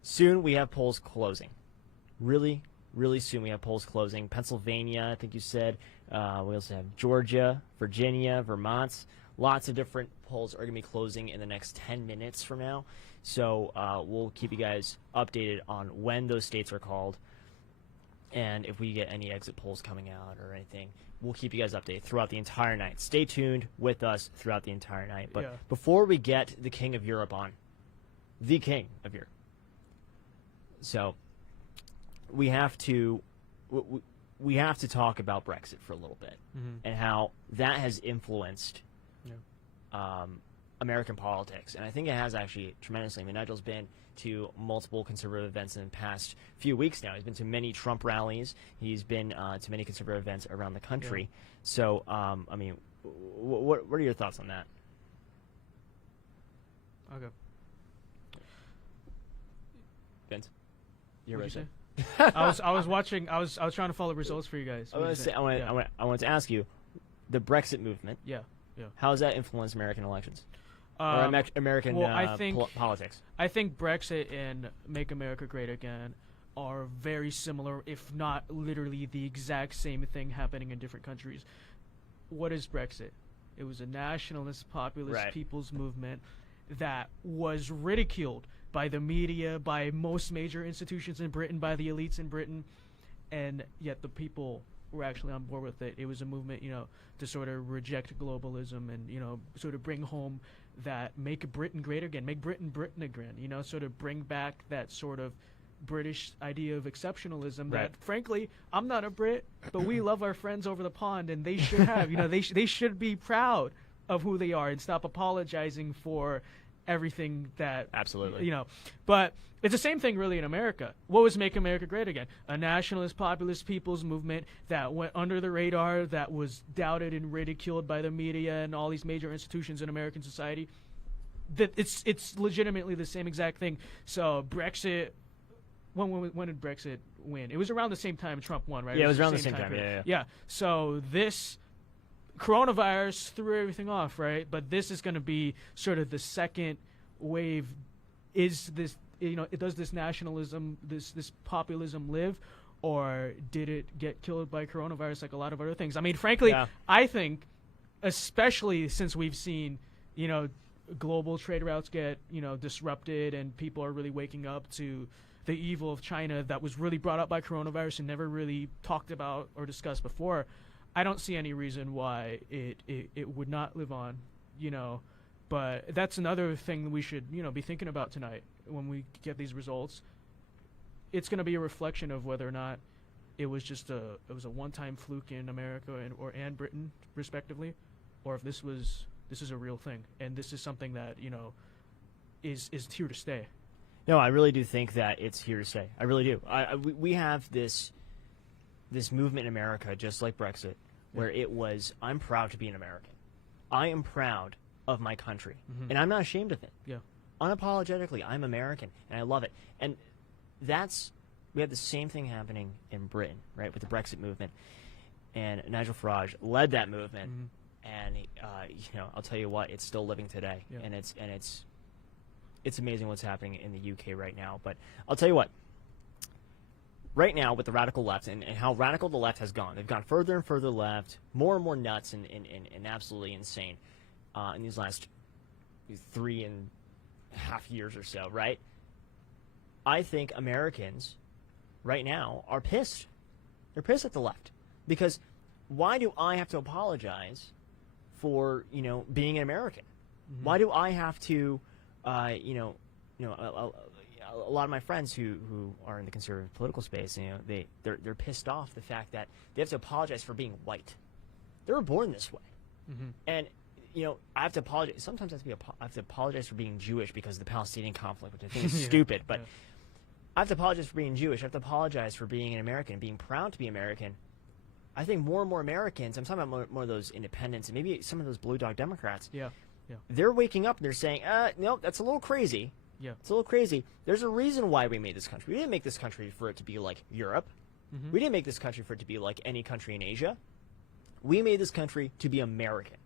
soon we have polls closing. Really soon we have polls closing. Pennsylvania, I think you said. We also have Georgia, Virginia, Vermont. Lots of different polls are going to be closing in the next 10 minutes from now. So we'll keep you guys updated on when those states are called. And if we get any exit polls coming out or anything, we'll keep you guys updated throughout the entire night. Stay tuned with us throughout the entire night. But before we get the King of Europe on, the King of Europe, so we have to talk about Brexit for a little bit and how that has influenced American politics. And I think it has actually tremendously. I mean, Nigel's been to multiple conservative events in the past few weeks now. He's been to many Trump rallies. He's been to many conservative events around the country. Yeah. So, I mean, what are your thoughts on that? Okay. Vince, you're What'd right. You say? I was watching. I was trying to follow results for you guys. I want to ask you, the Brexit movement. Yeah. How has that influenced American elections? Or American politics? I think Brexit and Make America Great Again are very similar, if not literally the exact same thing happening in different countries. What is Brexit? It was a nationalist, populist people's movement that was ridiculed by the media, by most major institutions in Britain, by the elites in Britain, and yet the people were actually on board with it. It was a movement, to sort of reject globalism and, sort of bring home that make Britain great again, make Britain Britain again, sort of bring back that sort of British idea of exceptionalism that, frankly, I'm not a Brit, but we love our friends over the pond, and they should have, they should be proud of who they are and stop apologizing for everything that but it's the same thing really in America. What was Make America Great Again? A nationalist, populist people's movement that went under the radar, that was doubted and ridiculed by the media and all these major institutions in American society. That it's legitimately the same exact thing. So Brexit, when did Brexit win? It was around the same time Trump won, right? Yeah, it was around the same time. Yeah. So this coronavirus threw everything off, right? But this is going to be sort of the second wave. Is this, does this nationalism, this populism live, or did it get killed by coronavirus like a lot of other things? I mean, frankly, I think, especially since we've seen, global trade routes get, disrupted, and people are really waking up to the evil of China that was really brought up by coronavirus and never really talked about or discussed before. I don't see any reason why it would not live on, but that's another thing we should, be thinking about tonight when we get these results. It's going to be a reflection of whether or not it was just a one-time fluke in America and Britain, respectively, or if this is a real thing, and this is something that, is here to stay. No, I really do think that it's here to stay. I really do. We have this movement in America, just like Brexit, where it was, I'm proud to be an American. I am proud of my country, and I'm not ashamed of it. Yeah. Unapologetically, I'm American, and I love it. And we have the same thing happening in Britain, right, with the Brexit movement. And Nigel Farage led that movement, and I'll tell you what, it's still living today, and it's amazing what's happening in the UK right now. But I'll tell you what. Right now, with the radical left and how radical the left has gone, they've gone further and further left, more and more nuts and absolutely insane in these last 3.5 years or so, right? I think Americans right now are pissed. They're pissed at the left. Because why do I have to apologize for, being an American? Why do I have to, a lot of my friends who are in the conservative political space, they're pissed off the fact that they have to apologize for being white. They were born this way, and I have to apologize. Sometimes I have to apologize for being Jewish because of the Palestinian conflict, which I think is stupid. But I have to apologize for being Jewish. I have to apologize for being an American, being proud to be American. I think more and more Americans, I'm talking about more of those independents and maybe some of those blue dog Democrats. They're waking up and they're saying, no, that's a little crazy. It's a little crazy. There's a reason why we made this country. We didn't make this country for it to be like Europe. We didn't make this country for it to be like any country in Asia. We made this country to be American.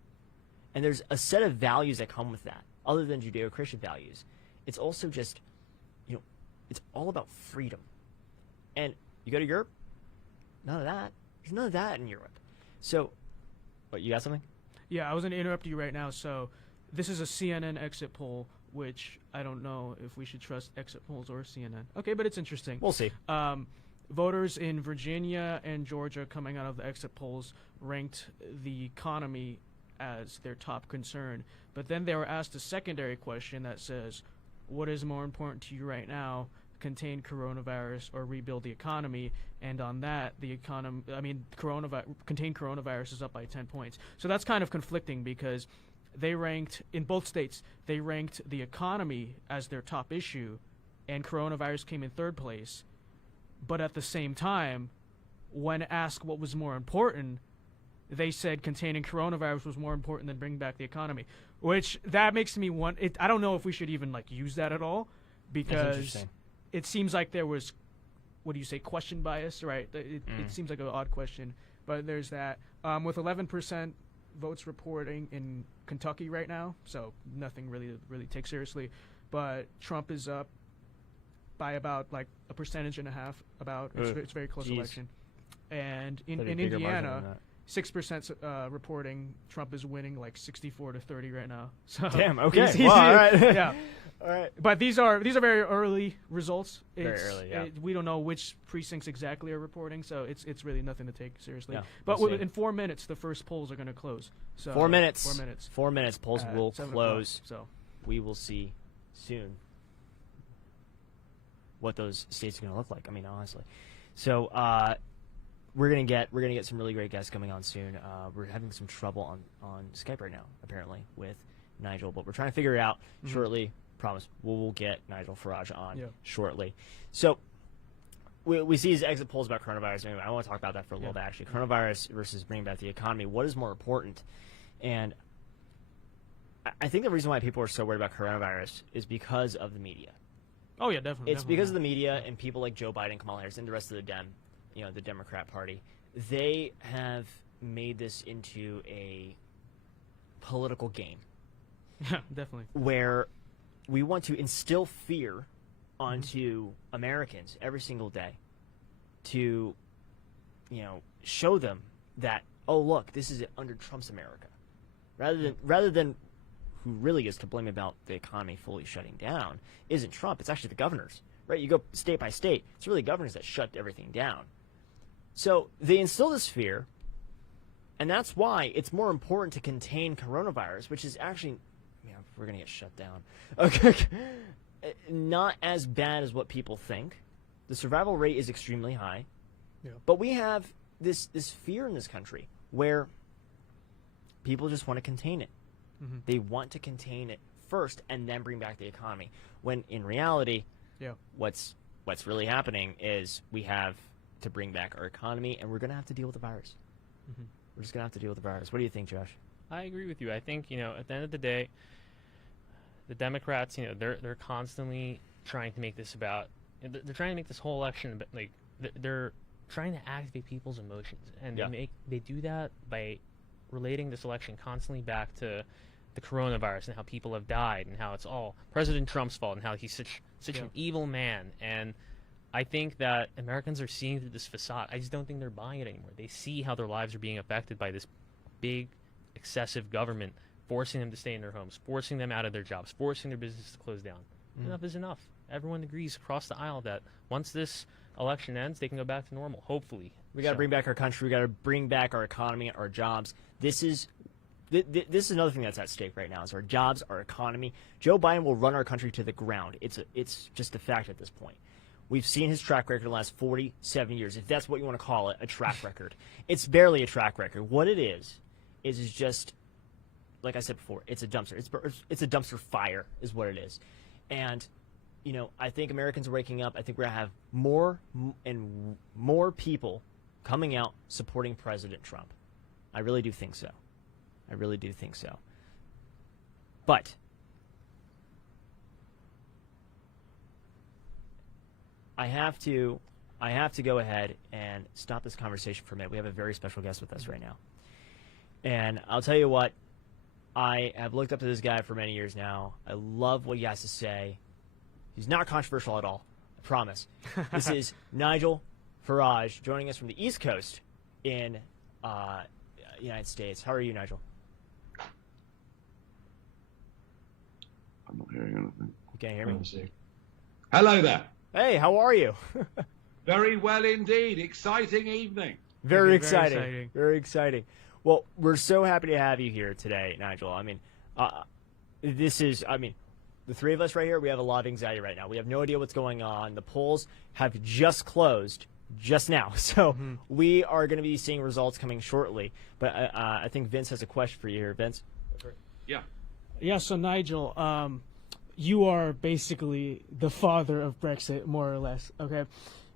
And there's a set of values that come with that, other than Judeo-Christian values. It's also just, it's all about freedom. And you go to Europe, none of that. There's none of that in Europe. So, what, you got something? Yeah, I was going to interrupt you right now. So, this is a CNN exit poll, which I don't know if we should trust exit polls or CNN. Okay, but it's interesting. We'll see. Voters in Virginia and Georgia coming out of the exit polls ranked the economy as their top concern. But then they were asked a secondary question that says, what is more important to you right now, contain coronavirus or rebuild the economy? And on that, contain coronavirus is up by 10 points. So that's kind of conflicting because they ranked, in both states, they ranked the economy as their top issue, and coronavirus came in third place. But at the same time, when asked what was more important, they said containing coronavirus was more important than bringing back the economy, which that makes me want. I don't know if we should even use that at all, because it seems like there was, what do you say, question bias, right? It seems like an odd question, but there's that. With 11% votes reporting in Kentucky right now, so nothing really take seriously, but Trump is up by about a percentage and a half. It's a very close election, and in Indiana, 6% reporting Trump is winning 64-30 right now. So damn. Okay. Well, all right. Yeah. All right. But these are very early results. Very early. Yeah. We don't know which precincts exactly are reporting, so it's really nothing to take seriously. Yeah, but we'll in 4 minutes, the first polls are going to close. So 4 minutes. 4 minutes. 4 minutes. Polls will close. So we will see soon what those states are going to look like. I mean, honestly. So we're gonna get some really great guests coming on soon. We're having some trouble on Skype right now, apparently, with Nigel, but we're trying to figure it out shortly. Promise, we'll get Nigel Farage on shortly. So we see these exit polls about coronavirus. Anyway, I want to talk about that for a little bit, actually. Coronavirus versus bringing back the economy. What is more important? And I think the reason why people are so worried about coronavirus is because of the media. Oh yeah, definitely. It's because of the media and people like Joe Biden, Kamala Harris, and the rest of the Democrat Party. They have made this into a political game. Yeah, definitely. Where we want to instill fear onto Americans every single day to, show them that, oh, look, this is under Trump's America. Rather than who really is to blame about the economy fully shutting down isn't Trump, it's actually the governors, right? You go state by state, it's really governors that shut everything down. So they instill this fear, and that's why it's more important to contain coronavirus, which is actually, we're going to get shut down. Okay. Not as bad as what people think. The survival rate is extremely high. Yeah. But we have this fear in this country where people just want to contain it. They want to contain it first and then bring back the economy. When in reality, what's really happening is we have to bring back our economy, and we're going to have to deal with the virus. We're just going to have to deal with the virus. What do you think, Josh? I agree with you. I think, at the end of the day, the Democrats, they're constantly trying to make this about, they're trying to make this whole election, they're trying to activate people's emotions. And they do that by relating this election constantly back to the coronavirus and how people have died and how it's all President Trump's fault and how he's such an evil man. And I think that Americans are seeing through this facade. I just don't think they're buying it anymore. They see how their lives are being affected by this big, excessive government forcing them to stay in their homes, forcing them out of their jobs, forcing their business to close down. Enough is enough. Everyone agrees across the aisle that once this election ends, they can go back to normal, hopefully. We got to bring back our country. We got to bring back our economy, our jobs. This is this is another thing that's at stake right now: is our jobs, our economy. Joe Biden will run our country to the ground. It's just a fact at this point. We've seen his track record in the last 47 years, if that's what you want to call it, a track record. It's barely a track record. What it is just, like I said before, it's a dumpster. It's a dumpster fire is what it is. And, I think Americans are waking up. I think we're going to have more and more people coming out supporting President Trump. I really do think so. I really do think so. But I have to go ahead and stop this conversation for a minute. We have a very special guest with us right now. And I'll tell you what, I have looked up to this guy for many years now. I love what he has to say. He's not controversial at all, I promise. This is Nigel Farage joining us from the East Coast in United States. How are you, Nigel? I'm not hearing anything. You can't hear me? Hello there. Hey, how are you? Very well indeed. Exciting evening. Very exciting. Very exciting. Well, we're so happy to have you here today, Nigel. I mean, the three of us right here, we have a lot of anxiety right now. We have no idea what's going on. The polls have just closed just now. So we are going to be seeing results coming shortly. But I think Vince has a question for you here. Vince? Yeah. Yeah, so Nigel, you are basically the father of Brexit, more or less, okay?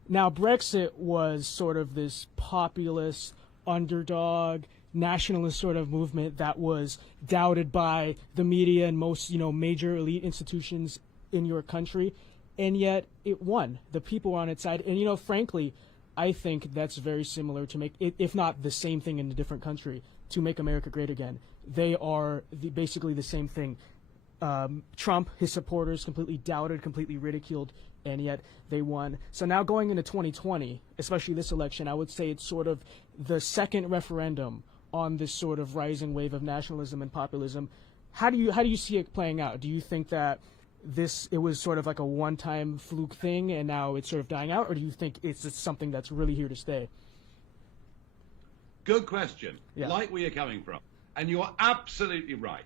Now, Brexit was sort of this populist, underdog, nationalist sort of movement that was doubted by the media and most, major elite institutions in your country, and yet it won. The people were on its side, and, frankly, I think that's very similar to make, if not the same thing in a different country, to make America great again. They are basically the same thing. Trump, his supporters completely doubted, completely ridiculed, and yet they won. So now going into 2020, especially this election, I would say it's sort of the second referendum on this sort of rising wave of nationalism and populism. How do you see it playing out? Do you think that it was sort of like a one-time fluke thing and now it's sort of dying out, or do you think it's just something that's really here to stay? Good question. Yeah. Like where you're coming from. And you're absolutely right.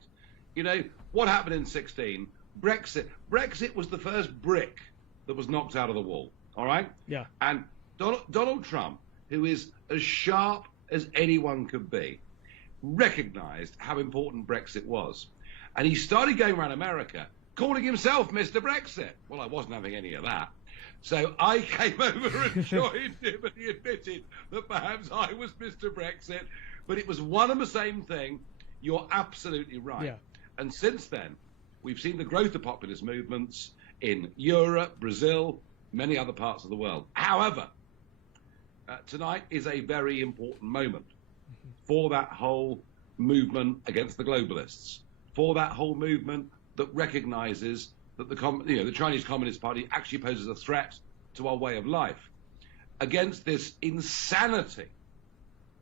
What happened in 2016? Brexit was the first brick that was knocked out of the wall. All right? Yeah. And Donald Trump, who is as sharp as anyone could be, recognized how important Brexit was. And he started going around America calling himself Mr. Brexit. Well, I wasn't having any of that. So I came over and joined him, and he admitted that perhaps I was Mr. Brexit. But it was one and the same thing. You're absolutely right. Yeah. And since then, we've seen the growth of populist movements in Europe, Brazil, many other parts of the world. However, tonight is a very important moment for that whole movement against the globalists, for that whole movement that recognizes that the Chinese Communist Party actually poses a threat to our way of life, against this insanity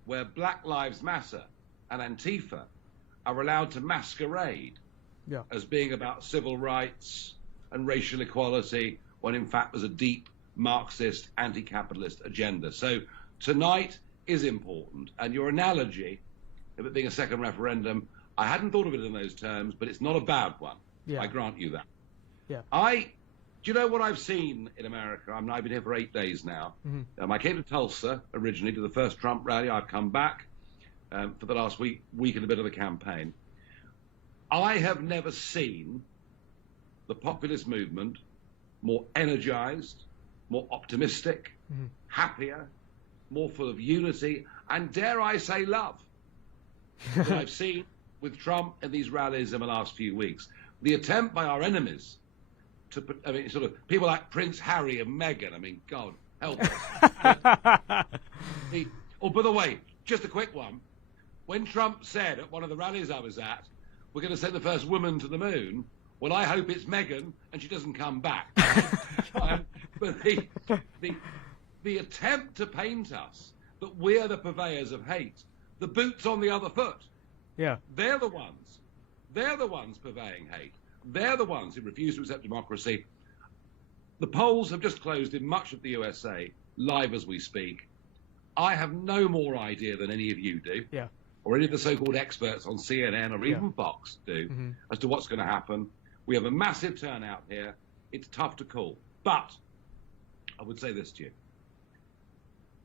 where Black Lives Matter and Antifa are allowed to masquerade as being about civil rights and racial equality, when in fact there's a deep Marxist, anti-capitalist agenda. So tonight is important, and your analogy of it being a second referendum, I hadn't thought of it in those terms, but it's not a bad one. Yeah. I grant you that. Yeah. Do you know what I've seen in America? I've been here for 8 days now. I came to Tulsa originally to the first Trump rally. I've come back for the last week and a bit of the campaign. I have never seen the populist movement more energized, more optimistic, happier, more full of unity, and dare I say love, than I've seen with Trump in these rallies in the last few weeks. The attempt by our enemies to put, sort of people like Prince Harry and Meghan, God help us. By the way, just a quick one. When Trump said at one of the rallies I was at, we're going to send the first woman to the moon, well, I hope it's Meghan and she doesn't come back. But the attempt to paint us that we're the purveyors of hate, the boots on the other foot, they're the ones purveying hate. They're the ones who refuse to accept democracy. The polls have just closed in much of the USA, live as we speak. I have no more idea than any of you do. Yeah. or any of the so-called experts on CNN or even Fox do as to what's going to happen. We have a massive turnout here. It's tough to call. But I would say this to you.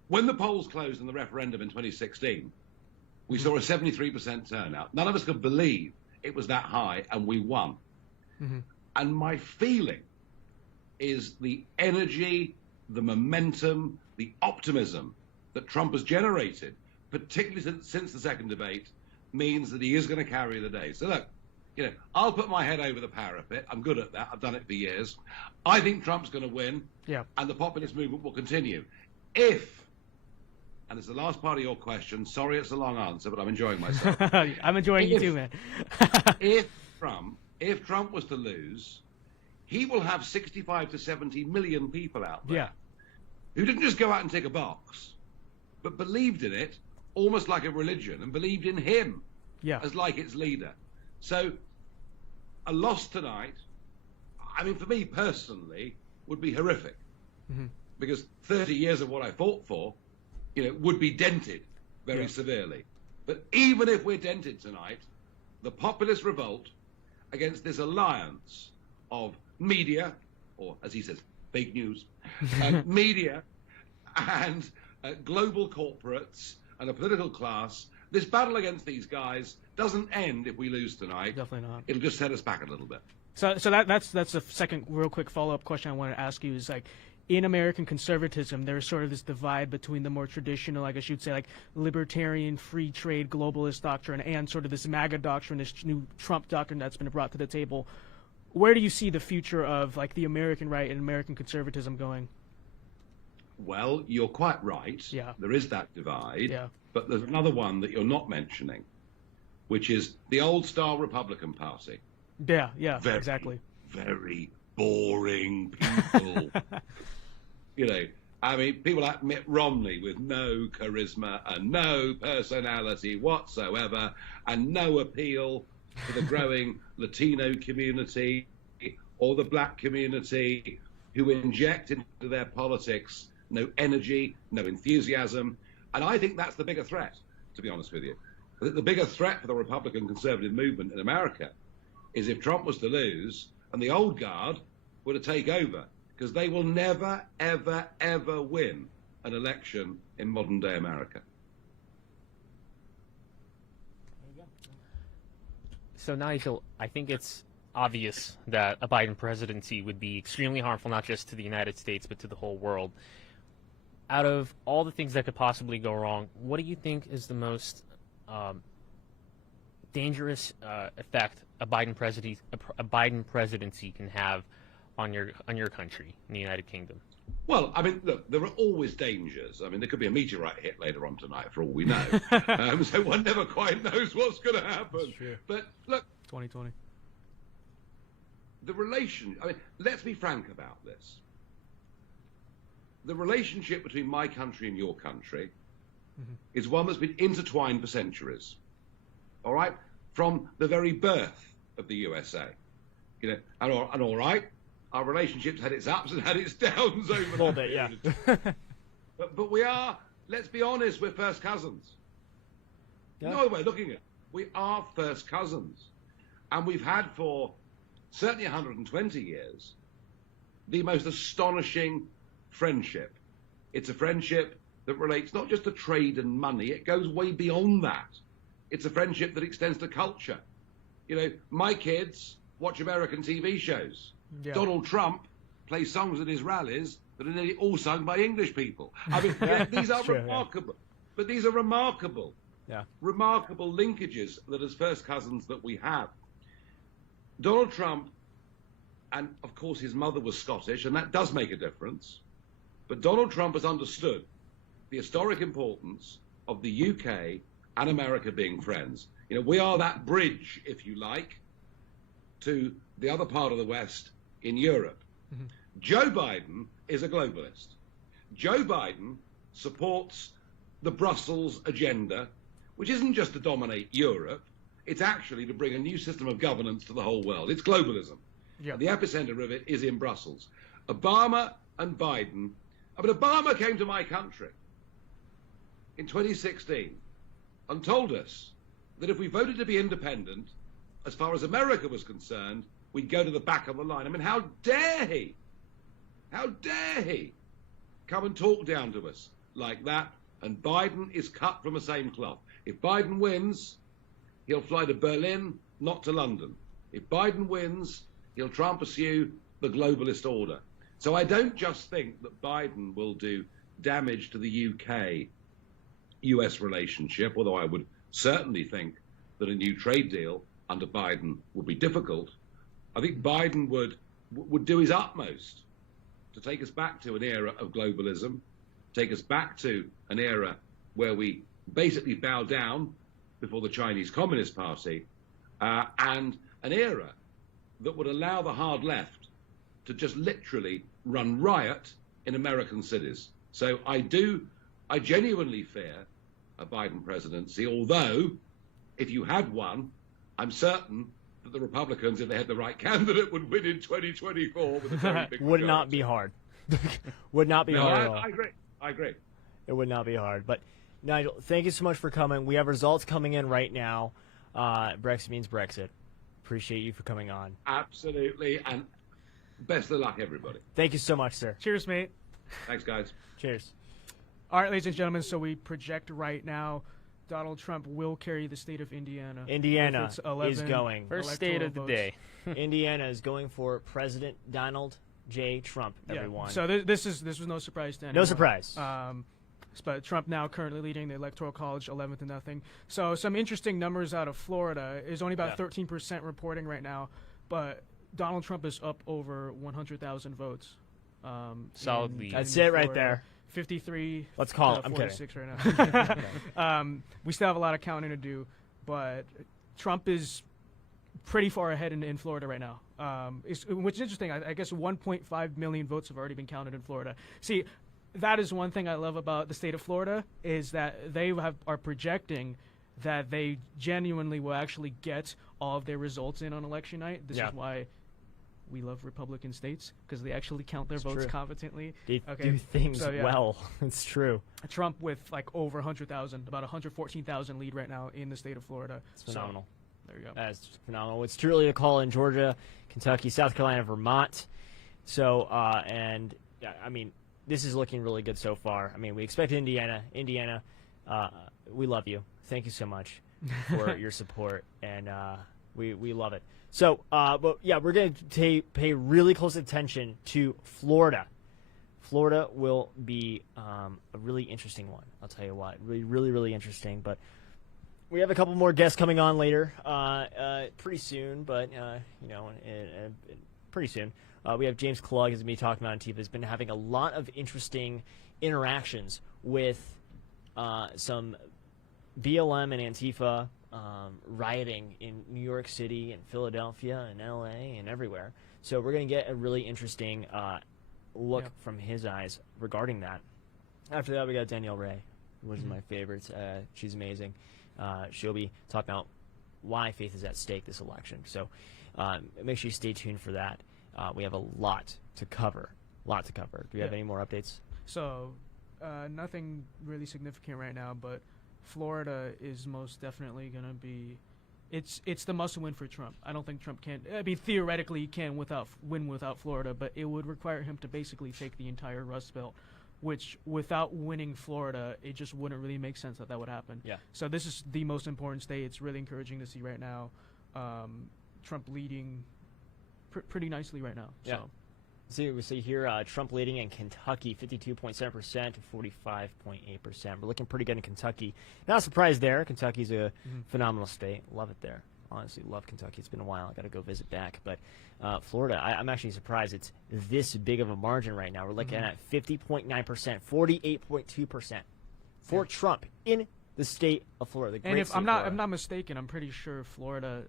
When the polls closed in the referendum in 2016, we saw a 73% turnout. None of us could believe it was that high, and we won. And my feeling is the energy, the momentum, the optimism that Trump has generated, particularly since the second debate, means that he is going to carry the day. So look, you know, I'll put my head over the parapet. I'm good at that. I've done it for years. I think Trump's going to win, and the populist movement will continue. If, and it's the last part of your question, sorry it's a long answer, but I'm enjoying myself. I'm enjoying you too, man. if Trump was to lose, he will have 65 to 70 million people out there who didn't just go out and tick a box, but believed in it almost like a religion and believed in him as like its leader. So a loss tonight, I mean, for me personally, would be horrific because 30 years of what I fought for, you know, would be dented very severely. But even if we're dented tonight, the populist revolt against this alliance of media, or as he says, fake news, media and global corporates and a political class, this battle against these guys doesn't end if we lose tonight. Definitely not. It'll just set us back a little bit. So that's the second real quick follow-up question I want to ask you is, like, in American conservatism, there's sort of this divide between the more traditional, I guess you'd say, like, libertarian, free trade, globalist doctrine and sort of this MAGA doctrine, this new Trump doctrine that's been brought to the table. Where do you see the future of, like, the American right and American conservatism going? Well, you're quite right. There is that divide. But there's another one that you're not mentioning, which is the old-style Republican Party. Exactly. Very boring people. You know, I mean, people like Mitt Romney with no charisma and no personality whatsoever and no appeal to the growing Latino community or the black community, who inject into their politics no energy, no enthusiasm. And I think that's the bigger threat, to be honest with you. I think the bigger threat for the Republican conservative movement in America is if Trump was to lose and the old guard were to take over, because they will never, ever, ever win an election in modern day America. So, Nigel, I think it's obvious that a Biden presidency would be extremely harmful, not just to the United States, but to the whole world. Out of all the things that could possibly go wrong, what do you think is the most dangerous effect a Biden presidency can have on your country in the United Kingdom? Well, I mean, look, there are always dangers. I mean, there could be a meteorite hit later on tonight, for all we know. So one never quite knows what's going to happen. But look, 2020. I mean, let's be frank about this. The relationship between my country and your country is one that's been intertwined for centuries. All right? From the very birth of the USA. You know, and all right, our relationship's had its ups and had its downs over a little bit, but we are, let's be honest, we're first cousins. No other way of looking at it. We are first cousins. And we've had for certainly 120 years the most astonishing friendship. It's a friendship that relates not just to trade and money, it goes way beyond that. It's a friendship that extends to culture. You know, my kids watch American TV shows. Donald Trump plays songs at his rallies that are nearly all sung by English people. I mean, these are remarkable. But these are remarkable. Remarkable linkages that as first cousins that we have. Donald Trump, and of course his mother was Scottish, and that does make a difference. But Donald Trump has understood the historic importance of the UK and America being friends. You know, we are that bridge, if you like, to the other part of the West in Europe. Joe Biden is a globalist. Joe Biden supports the Brussels agenda, which isn't just to dominate Europe, it's actually to bring a new system of governance to the whole world. It's globalism. And the epicenter of it is in Brussels. Obama and Biden, I mean, Obama came to my country in 2016 and told us that if we voted to be independent, as far as America was concerned, we'd go to the back of the line. I mean, how dare he? How dare he come and talk down to us like that? And Biden is cut from the same cloth. If Biden wins, he'll fly to Berlin, not to London. If Biden wins, he'll try and pursue the globalist order. So I don't just think that Biden will do damage to the UK-US relationship, although I would certainly think that a new trade deal under Biden would be difficult. I think Biden would do his utmost to take us back to an era of globalism, take us back to an era where we basically bow down before the Chinese Communist Party, and an era that would allow the hard left to just literally run riot in American cities. So I genuinely fear a Biden presidency, although if you had one, I'm certain that the Republicans, if they had the right candidate, would win in 2024 with a very big Would not be hard. Would not be hard at all. I agree. It would not be hard. But, Nigel, thank you so much for coming. We have results coming in right now. Brexit means Brexit. Appreciate you for coming on. Absolutely, and best of luck, everybody. Thank you so much, sir. Cheers, mate. Thanks, guys. Cheers. All right, ladies and gentlemen, so we project right now Donald Trump will carry the state of Indiana. Indiana with its 11 is going. First state of the votes. day. Indiana is going for President Donald J. Trump, everyone. Yeah. So this was no surprise to anyone. No surprise. But Trump now currently leading the Electoral College 11-0. So some interesting numbers out of Florida. Is only about 13% reporting right now, but Donald Trump is up over 100,000 votes. Solid lead. That's it right Florida. there. 53. Let's call it. I'm 46 right now. We still have a lot of counting to do, but Trump is pretty far ahead in Florida right now. Which is interesting. I guess 1.5 million votes have already been counted in Florida. See, that is one thing I love about the state of Florida is that they are projecting that they genuinely will actually get all of their results in on election night. This is why we love Republican states, because they actually count their votes competently. They do things well. It's true. Trump with like over 100,000, about 114,000 lead right now in the state of Florida. It's phenomenal. So, there you go. That's phenomenal. It's truly a call in Georgia, Kentucky, South Carolina, Vermont. So, and I mean, this is looking really good so far. I mean, we expect Indiana. We love you. Thank you so much for your support, and we love it. So, but yeah, we're going to pay really close attention to Florida. Florida will be a really interesting one. I'll tell you what, really, really interesting. But we have a couple more guests coming on later, pretty soon. But pretty soon. We have James Klug, as me talking about on TV, has been having a lot of interesting interactions with some BLM and Antifa rioting in New York City and Philadelphia and LA and everywhere. So we're going to get a really interesting look from his eyes regarding that. After that, we got Danielle Ray, one of my favorites. She's amazing. She'll be talking about why faith is at stake this election. So make sure you stay tuned for that. We have a lot to cover. Do we have any more updates? So nothing really significant right now, but Florida is most definitely going to be it's the must-win for Trump. I don't think Trump can. I mean, theoretically, he can win without Florida, but it would require him to basically take the entire Rust Belt, which without winning Florida, it just wouldn't really make sense that would happen. Yeah. So this is the most important state. It's really encouraging to see right now Trump leading pretty nicely right now. Yeah. So. See, we see here Trump leading in Kentucky, 52.7% to 45.8%. We're looking pretty good in Kentucky. Not surprised there. Kentucky's a phenomenal state. Love it there. Honestly, love Kentucky. It's been a while. I got to go visit back. But Florida, I'm actually surprised it's this big of a margin right now. We're looking at 50.9%, 48.2% for Trump in the state of Florida. And if I'm not mistaken, I'm pretty sure Florida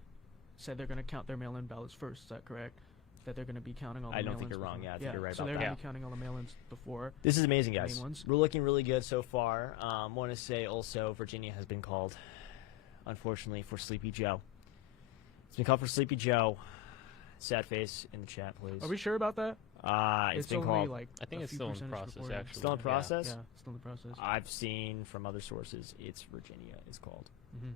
said they're going to count their mail-in ballots first. Is that correct? That they're going to be counting all the mail-ins. I don't think you're wrong. Yeah, I think you're right so about they're that. going to be counting all the mail-ins before. This is amazing, guys. main ones. We're looking really good so far. Want to say also Virginia has been called, unfortunately, for Sleepy Joe. It's been called for Sleepy Joe. Sad face in the chat, please. Are we sure about that? It's been only called. like I think a it's few still in percentage process, reported. actually. Still in Yeah. process. Yeah, still in the process. I've seen from other sources it's Virginia is called, Mm-hmm.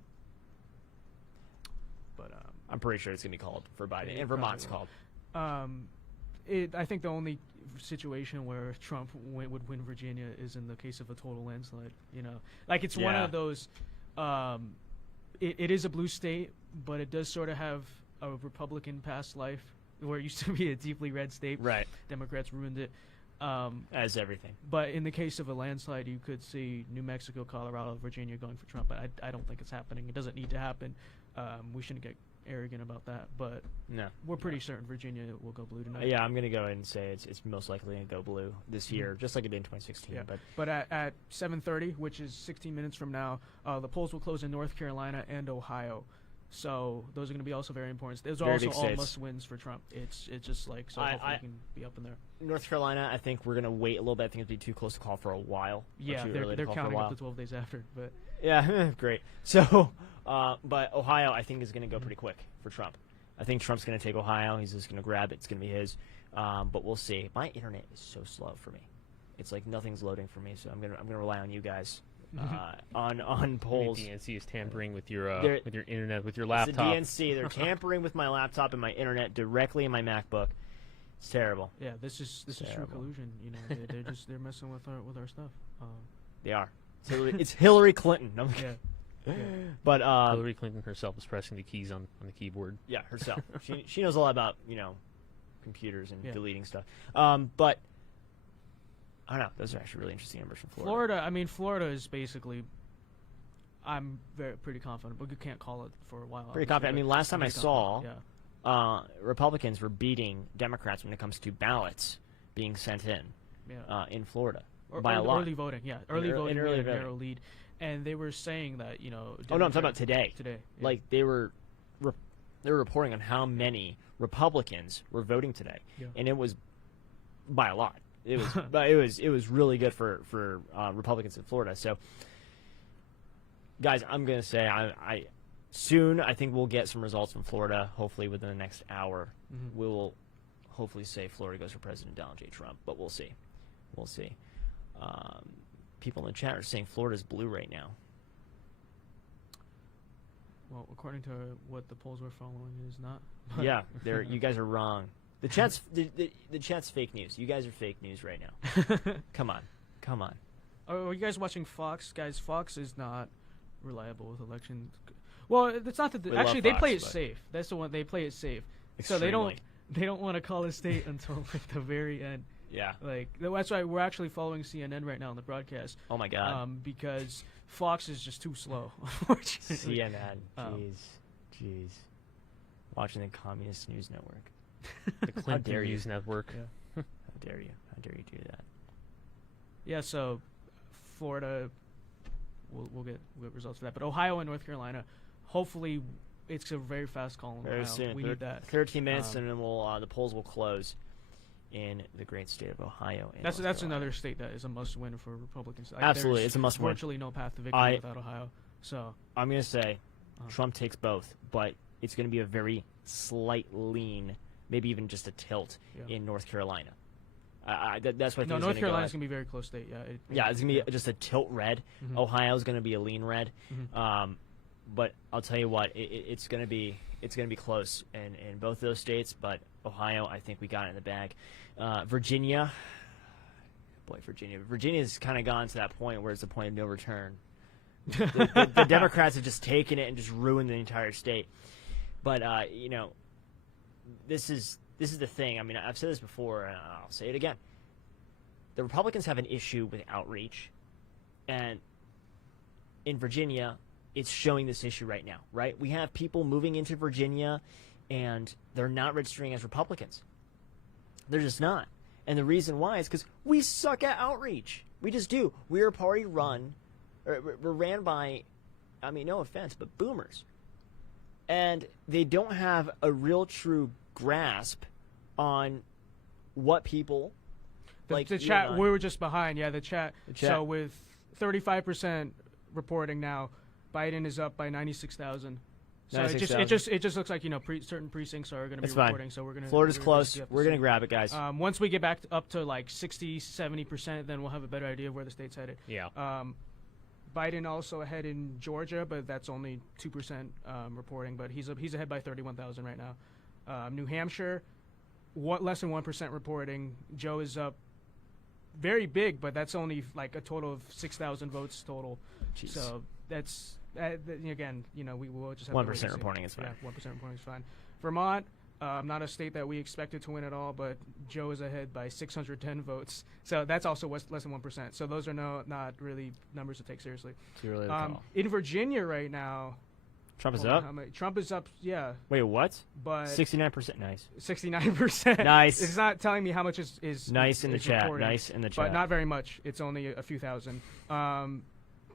But I'm pretty sure it's gonna be called for Biden, It and Vermont's probably called. I think the only situation where Trump would win Virginia is in the case of a total landslide. You know, like it's one Yeah. of those. It is a blue state, but it does sort of have a Republican past life where it used to be a deeply red state. Right, Democrats ruined it. as everything. But in the case of a landslide, you could see New Mexico, Colorado, Virginia going for Trump. But I don't think it's happening. It doesn't need to happen. We shouldn't get arrogant about that. But No, we're pretty certain Virginia will go blue tonight. Yeah, I'm gonna go ahead and say it's most likely gonna go blue this year, just like it did in 2016. Yeah. But But at 7:30, which is 16 minutes from now, the polls will close in North Carolina and Ohio. So those are going to be also very important. Those are Very also big all states. must-wins for Trump. It's just like so. Hopefully we can be up in there. North Carolina, I think we're gonna wait a little bit. I think it'd be too close to call for a while. or Yeah, too they're early to call for a counting while. up to 12 days after. But Yeah, great. So, but Ohio, I think, is going to go pretty quick for Trump. I think Trump's going to take Ohio. He's just going to grab it. It's going to be his. But we'll see. My internet is so slow for me. It's like nothing's loading for me. So I'm gonna rely on you guys on polls. The DNC is tampering with your They're- internet, with your It's laptop. the DNC. They're tampering with my laptop and my internet directly in my MacBook. It's terrible. yeah, this is true Terrible. collusion. You know, they're messing with our stuff. They are. So it's Hillary Clinton. No, Yeah, but Hillary Clinton herself is pressing the keys on the keyboard. yeah, herself. she knows a lot about computers and Yeah. deleting stuff. But I don't know. Those are actually really interesting numbers from Florida. Florida. I mean, Florida is basically. I'm pretty confident, but you can't call it for a while. Pretty obviously, confident. I but mean, last time I pretty saw, confident, Republicans were beating Democrats when it comes to ballots being sent in yeah. in Florida Or by a lot. early voting, yeah. Early ear- voting, in we early had a voting. narrow lead. And they were saying that, Oh no, I'm talking about today. Today. Yeah. Like they were reporting on how many Republicans were voting today, Yeah. and it was by a lot. It was, but it was really good for Republicans in Florida. So, guys, I'm gonna say I soon I think we'll get some results from Florida. Hopefully within the next hour, Mhm. we will hopefully say Florida goes for President Donald J. Trump. But we'll see. We'll see. People in the chat are saying Florida's blue right now. Well, according to what the polls we're following, it is not. Yeah, you guys are wrong. The chat's the chat's fake news. You guys are fake news right now. Come on. Oh, are you guys watching Fox? Guys, Fox is not reliable with elections. Well, it's not that We actually love they Fox, play it but- safe. That's the one they play it safe. Extremely. So they don't want to call a state until like the very end. Yeah. Like that's why we're actually following CNN right now on the broadcast. Oh my God. Because Fox is just too slow. Unfortunately. CNN. Jeez. Watching the Communist News Network. The Clinton dare you. News Network. Yeah. How dare you? How dare you do that? Yeah, so Florida, we'll get results for that. But Ohio and North Carolina, hopefully, it's a very fast call in Very Ohio. soon. We need that. 13 minutes, Um, and then the polls will close in the great state of Ohio. And That's North Carolina. another state that is a must-win for Republicans. Like, Absolutely, there's it's a must-win. Virtually no path to victory without Ohio. So I'm going to say Uh-huh. Trump takes both, but it's going to be a very slight lean, maybe even just a tilt Yeah. in North Carolina. That's what I think no, is North gonna Carolina's go gonna be a very close state. Yeah. Yeah, it's going to be just a tilt red. Mhm. Ohio's going to be a lean red. Mhm. But I'll tell you what, it's going to be close in both those states. But Ohio, I think we got it in the bag. Virginia, Virginia's kind of gone to that point where it's a point of no return. The Democrats have just taken it and just ruined the entire state. But this is the thing. I mean, I've said this before, and I'll say it again. The Republicans have an issue with outreach, and in Virginia, it's showing this issue right now. Right? We have people moving into Virginia, and they're not registering as Republicans. They're just not. And the reason why is because we suck at outreach. We just do. We're a party run. We're ran by, I mean, no offense, but boomers. And they don't have a real true grasp on what people like the you chat. and I- We were just behind. Yeah, the chat. chat. So with 35% reporting now, Biden is up by 96,000. So it 96,000. just looks like certain precincts are going to be That's fine. reporting. So we're going to Florida's close. We're going to grab it, guys. Once we get back up to like 60-70%, then we'll have a better idea of where the state's headed. Yeah. Biden also ahead in Georgia, but that's only 2% reporting. But he's ahead by 31,000 right now. New Hampshire, less than 1% reporting. Joe is up very big, but that's only like a total of 6,000 votes total. Jeez. So that's again, we will just have 1% reporting is fine. Yeah, 1% reporting is fine. Vermont, not a state that we expected to win at all, but Joe is ahead by 610 votes. So that's also less than 1%. So those are not really numbers to take seriously. Too early to call. In Virginia right now, Trump is up? Trump is up, yeah. Wait, what? But 69%. Nice. 69%. Nice. It's not telling me how much is Nice in the chat. reporting, Nice in the chat. but not very much. It's only a few thousand.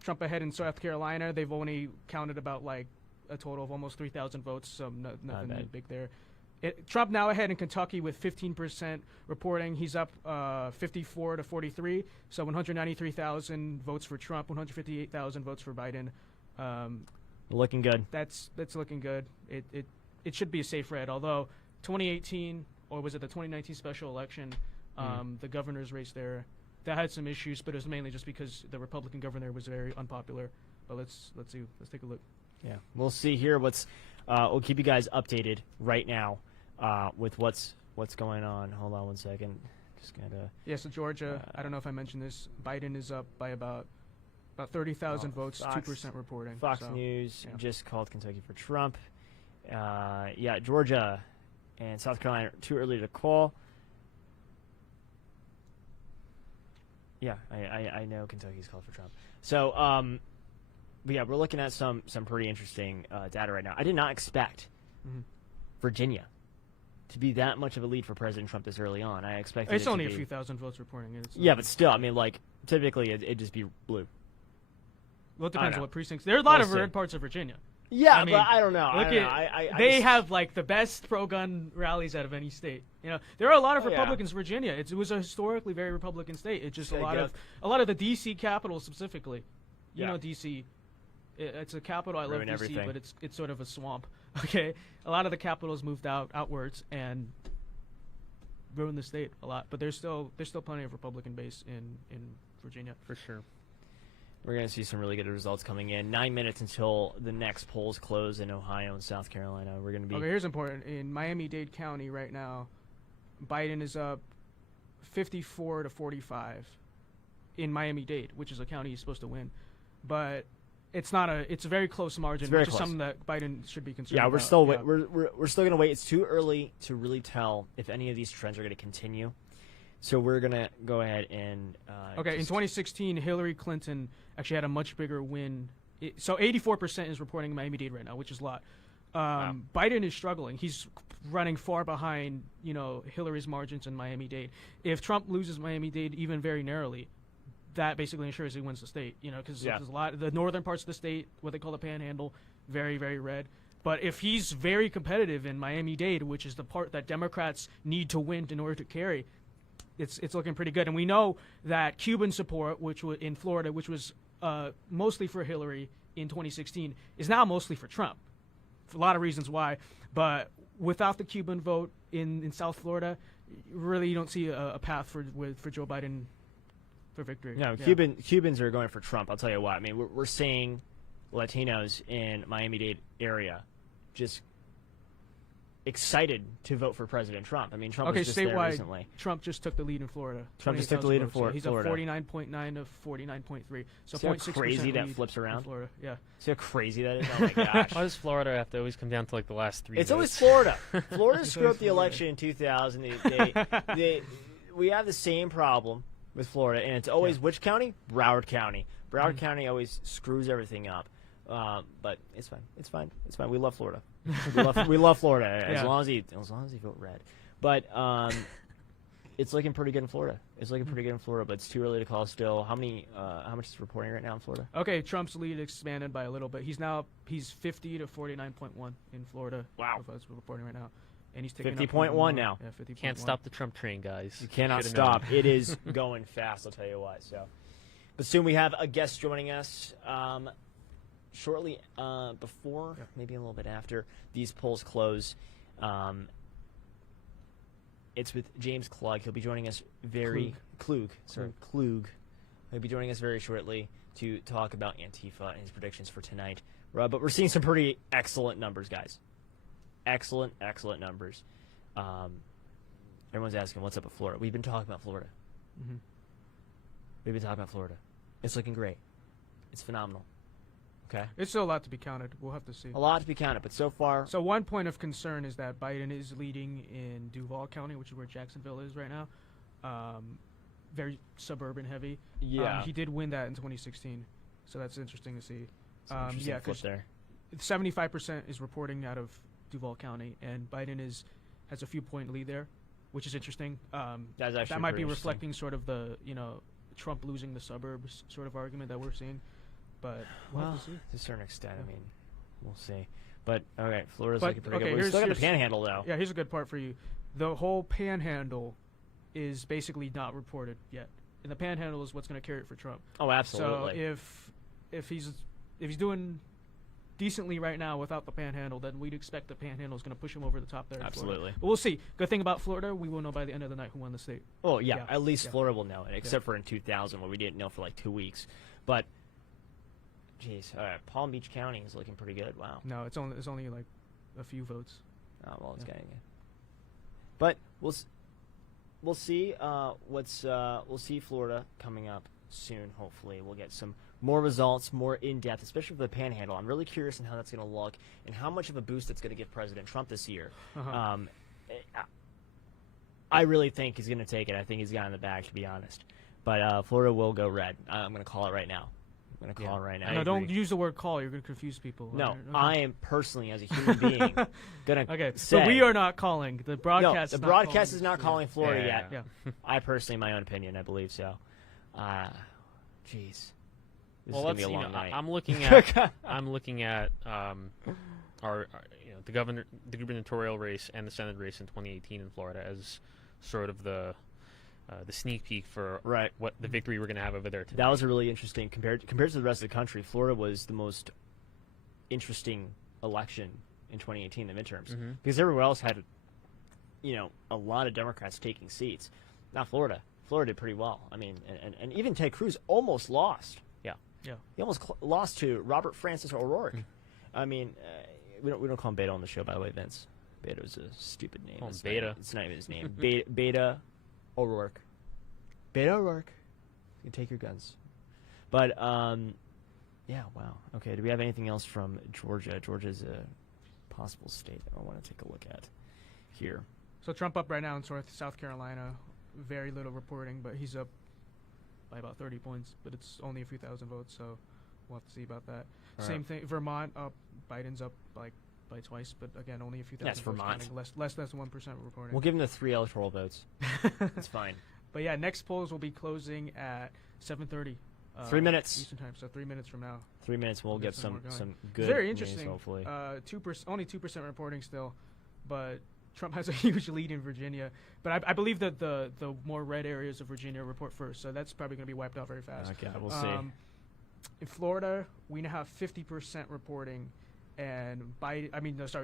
Trump ahead in South Carolina. They've only counted about like a total of almost 3,000 votes, so nothing bad. big there. Trump now ahead in Kentucky with 15% reporting. He's up 54 to 43, so 193,000 votes for Trump, 158,000 votes for Biden. Looking good. That's looking good. It should be a safe red. Although 2018 or was it the 2019 special election, the governor's race there, that had some issues, but it was mainly just because the Republican governor was very unpopular. But let's see. Let's take a look. Yeah, we'll see here. We'll keep you guys updated right now with what's going on. Hold on one second. Just gotta. Yeah. So Georgia, I don't know if I mentioned this. Biden is up by about 30,000 votes, 2% reporting. Fox so, News yeah. just called Kentucky for Trump. Yeah, Georgia and South Carolina too early to call. Yeah, I know Kentucky's called for Trump. So, but yeah, we're looking at some pretty interesting data right now. I did not expect Virginia to be that much of a lead for President Trump this early on. I expected it's it only to a be, few thousand votes reporting. It's yeah, but still, I mean, like typically it'd just be blue. Well, it depends on know. what precincts. There are a lot We'll of see. red parts of Virginia. Yeah, I mean, but I don't know. Look They at have like the best pro-gun rallies out of any state. There are a lot of Republicans in Virginia. It was a historically very Republican state. It's just a lot of the D.C. capital specifically. You know, D.C. It's a capital. I love D.C., everything. but it's sort of a swamp. Okay, a lot of the capitals moved outwards and ruined the state a lot. But there's still plenty of Republican base in Virginia For sure. We're going to see some really good results coming in. 9 minutes until the next polls close in Ohio and South Carolina. We're going to be. Okay, here's important. In Miami-Dade County right now, Biden is up 54 to 45 in Miami-Dade, which is a county he's supposed to win. But it's not it's a very close margin, It's very which close. is something that Biden should be concerned Yeah, about. we're still we're still going to wait. It's too early to really tell if any of these trends are going to continue. So we're going to go ahead and Okay, in 2016, Hillary Clinton actually had a much bigger win. So 84% is reporting Miami-Dade right now, which is a lot. Biden is struggling. He's running far behind, Hillary's margins in Miami-Dade. If Trump loses Miami-Dade even very narrowly, that basically ensures he wins the state. Because there's a lot the northern parts of the state, what they call the Panhandle, very very red. But if he's very competitive in Miami-Dade, which is the part that Democrats need to win in order to carry, it's looking pretty good. And we know that Cuban support, which was in Florida, which was mostly for Hillary in 2016, is now mostly for Trump. For a lot of reasons why. But without the Cuban vote in South Florida, really you don't see a path for Joe Biden for victory. No, Yeah. Cubans are going for Trump. I'll tell you what. I mean, we're seeing Latinos in Miami-Dade area just excited to vote for President Trump. I mean, Trump was just there statewide, recently. Trump just took the lead in Florida. Trump just took the lead in 28,000 votes. Florida. He's up 49.9 to 49.3. So See how 0.6% crazy that lead flips in around? Florida. Yeah. See how crazy that is? Oh my gosh. Why does Florida have to always come down to like the last three? It's always votes? Florida. Florida It's screwed up always the Florida. election in 2000. We have the same problem with Florida, and it's always which county? Broward County. Broward County always screws everything up. But it's fine. It's fine. It's fine. We love Florida. we love Florida as Yeah. long as you vote red. But it's looking pretty good in Florida. But it's too early to call still. How much is reporting right now in Florida? Okay, Trump's lead expanded by a little bit. He's 50 to 49.1 in Florida. Wow. That's reporting right now. And he's taking 50.1 now. Yeah, 50.1. Can't stop the Trump train, guys. You cannot Should've known. stop. It is going fast, I'll tell you what. So, but soon we have a guest joining us. shortly before, maybe a little bit after these polls close. It's with James Klug. He'll be joining us Klug. He'll be joining us very shortly to talk about Antifa and his predictions for tonight. But we're seeing some pretty excellent numbers, guys. Excellent numbers. Everyone's asking, what's up with Florida? We've been talking about Florida. Mm-hmm. We've been talking about Florida. It's looking great. It's phenomenal. Okay? It's still a lot to be counted. We'll have to see. A lot to be counted, but so far... So one point of concern is that Biden is leading in Duval County, which is where Jacksonville is right now. Very suburban heavy. Yeah. He did win that in 2016, so that's interesting to see. Yeah, because 75% is reporting out of Duval County, and Biden has a few point lead there, which is interesting. That's actually that might be pretty reflecting sort of the Trump losing the suburbs sort of argument that we're seeing. But we'll have to see. To a certain extent, I mean, we'll see. But all right, Florida's But, looking pretty okay, good. We still got the Panhandle, though. Yeah, here's a good part for you. The whole Panhandle is basically not reported yet, and the Panhandle is what's going to carry it for Trump. Oh, absolutely. So if he's doing decently right now without the Panhandle, then we'd expect the Panhandle is going to push him over the top there. Absolutely. But we'll see. Good thing about Florida, we will know by the end of the night who won the state. Oh, yeah. Yeah. At least Yeah. Florida will know it, except for in 2000 where we didn't know for like 2 weeks. But, jeez, Palm Beach County is looking pretty good. Wow. No, it's only like a few votes. Oh, well, it's getting it. But we'll see. We'll see Florida coming up soon. Hopefully, we'll get some more results, more in depth, especially for the Panhandle. I'm really curious on how that's going to look and how much of a boost it's going to give President Trump this year. Uh-huh. I really think he's going to take it. I think he's got it in the bag, to be honest. But Florida will go red. I'm going to call it right now. I'm going to call it right now. No, don't use the word call. You're going to confuse people. No, Okay. I am personally, as a human being, going to Okay, say... so we are not calling. The broadcast No, is the not broadcast calling. is not calling Florida yet. Yeah. I personally, my own opinion, I believe so. Jeez. This Well, is going let's to be a see. long night. I'm looking at our the gubernatorial race and the Senate race in 2018 in Florida as sort of the sneak peek for what the victory we're going to have over there today. That was a really interesting compared to the rest of the country. Florida was the most interesting election in 2018, the midterms, because everywhere else had, a lot of Democrats taking seats. Not Florida. Florida did pretty well. I mean, and even Ted Cruz almost lost. Yeah. He almost lost to Robert Francis O'Rourke. I mean, we don't call him Beto on the show, by the way, Vince. Beto's a stupid name. Call him Beta. It's not even his name. Beta O'Rourke. Beta O'Rourke. You can take your guns. But, yeah, wow. Okay, do we have anything else from Georgia? Georgia's a possible state that I want to take a look at here. So Trump up right now in South Carolina. Very little reporting, but he's up by about 30 points, but it's only a few thousand votes, so we'll have to see about that. Same thing, Vermont up, Biden's up by twice, but again, only a few thousand Yes, votes. Vermont. Counting, less than 1% reporting. We'll give him the 3 electoral votes. That's fine. But yeah, next polls will be closing at 7:30. 3 minutes. Eastern time, so 3 minutes from now. 3 minutes, we'll get some good Very news, interesting. hopefully. 2%, only 2% reporting still, but Trump has a huge lead in Virginia. But I believe that the more red areas of Virginia report first, so that's probably going to be wiped out very fast. Okay, we'll see. In Florida, we now have 50% reporting, and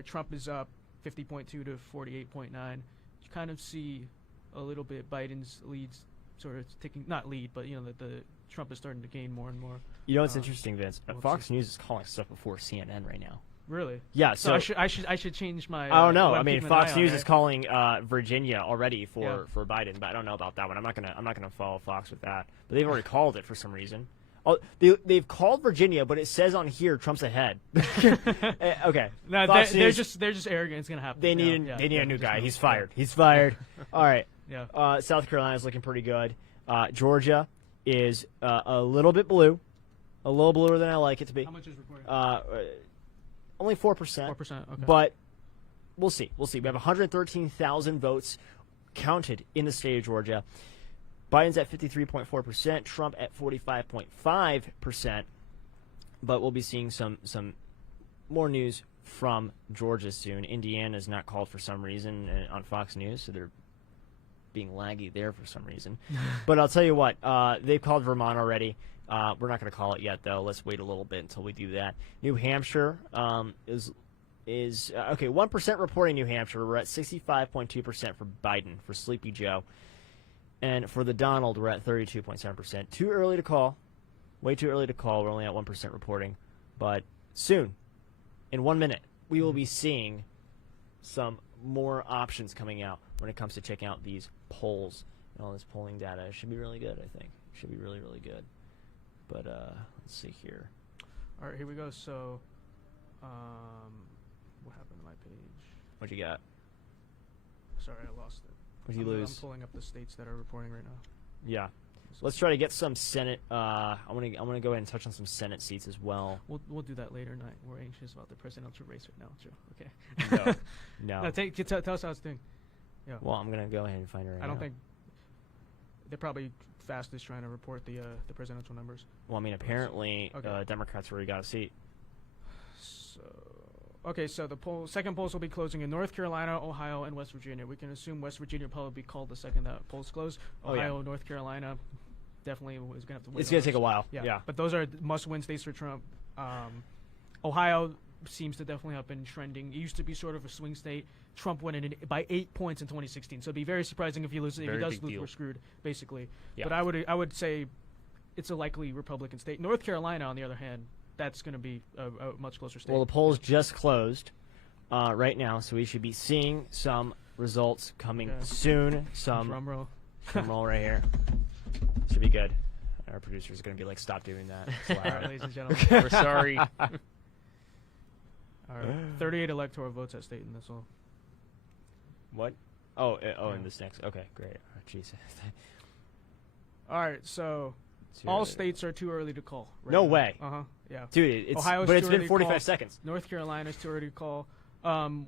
Trump is up 50.2 to 48.9. You kind of see a little bit Biden's leads sort of taking, not lead, but the Trump is starting to gain more and more. You know what's interesting, Vince? we'll Fox see. News is calling stuff before CNN right now. Really? Yeah. So I should change my. I don't know. what I I'm mean, keeping an eye Fox on, News right? is calling Virginia already for Yeah. Biden, but I don't know about that one. I'm not gonna follow Fox with that. But they've already called it for some reason. Oh, they've called Virginia, but it says on here Trump's ahead. Okay. No, Fox they're News, just arrogant. It's gonna happen. They need a new guy. He's fired. He's fired. All right. Yeah. South Carolina's looking pretty good. Georgia is a little bit blue, a little bluer than I like it to be. How much is reporting? Only 4%. 4%. Okay. But we'll see. We'll see. We have 113,000 votes counted in the state of Georgia. Biden's at 53.4%, Trump at 45.5%. But we'll be seeing some more news from Georgia soon. Indiana's not called for some reason on Fox News, so they're being laggy there for some reason. But I'll tell you what, they've called Vermont already. We're not going to call it yet, though. Let's wait a little bit until we do that. New Hampshire is okay. 1% reporting New Hampshire. We're at 65.2% for Biden, for Sleepy Joe, and for the Donald, we're at 32.7%. Too early to call. Way too early to call. We're only at 1% reporting, but soon, in 1 minute, we will be seeing some more options coming out when it comes to checking out these polls and all this polling data. It should be really good, I think. It should be really, really good. But let's see here. All right, here we go. So, what happened to my page? What you got? Sorry, I lost it. What'd you lose? I'm pulling up the states that are reporting right now. Yeah. Let's try to get some Senate. I want to go ahead and touch on some Senate seats as well. We'll do that later tonight. We're anxious about the presidential race right now, Joe. Okay. No. No, tell us how it's doing. Yeah. Well, I'm gonna go ahead and find it right now. I don't think they're probably fastest trying to report the presidential numbers. Well, I mean, apparently, Okay. Democrats already got a seat. So the second polls will be closing in North Carolina, Ohio, and West Virginia. We can assume West Virginia will probably be called the second that polls close. Ohio, North Carolina, definitely is going to have to wait. It's going to take a while. Yeah. But those are must-win states for Trump. Ohio seems to definitely have been trending. It used to be sort of a swing state. Trump won it by 8 points in 2016. So it'd be very surprising if he loses. If he does lose, we're screwed, basically. Yeah. But I would say it's a likely Republican state. North Carolina, on the other hand, that's going to be a much closer state. Well, the polls just closed right now, so we should be seeing some results coming soon. Some drum roll. Drum roll right here. Should be good. Our producer's going to be like, stop doing that. All right, ladies and gentlemen. We're sorry. All right. 38 electoral votes at state, and that's all. What? Oh, in this next. Okay, great. Oh, jeez. All right, so all states are too early to call. Right No now. way. Yeah. Dude, it's Ohio's but it's too been early to 45 call. seconds. North Carolina's too early to call.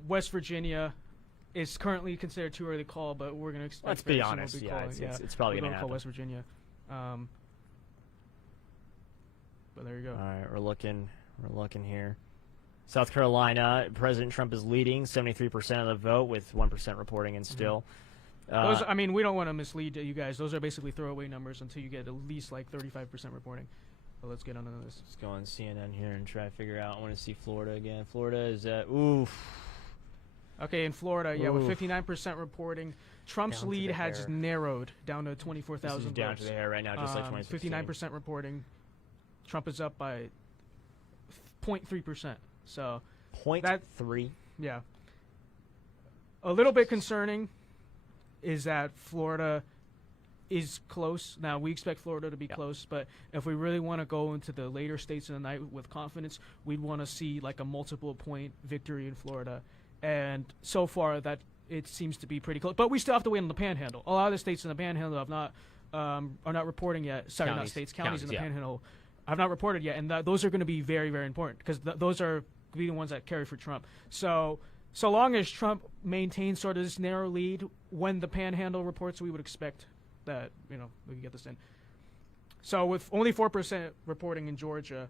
West Virginia is currently considered too early to call, but we're going to expect. Let's be honest. It's probably going to happen. Call West Virginia. But there you go. All right, we're looking here. South Carolina, President Trump is leading 73% of the vote with 1% reporting, and still. Those, I mean, we don't want to mislead you guys. Those are basically throwaway numbers until you get at least like 35% reporting. But let's get on to this. Let's go on CNN here and try to figure out. I want to see Florida again. Florida is at Okay, in Florida, with 59% reporting, Trump's lead has narrowed down to 24,000 votes. Down to the hair right now, just like 2016. 59% reporting. Trump is up by 0.3%. So 0.3. Yeah. A little bit concerning is that Florida is close. Now, we expect Florida to be close, but if we really want to go into the later states of the night with confidence, we'd want to see like a multiple point victory in Florida. And so far, that it seems to be pretty close. But we still have to wait on the Panhandle. A lot of the states in the Panhandle have not are not reporting yet. Sorry, not states, counties in the Panhandle have not reported yet, and those are going to be very, very important because those are be the ones that carry for Trump. So long as Trump maintains sort of this narrow lead when the Panhandle reports, we would expect that we can get this in. So with only 4% reporting in Georgia,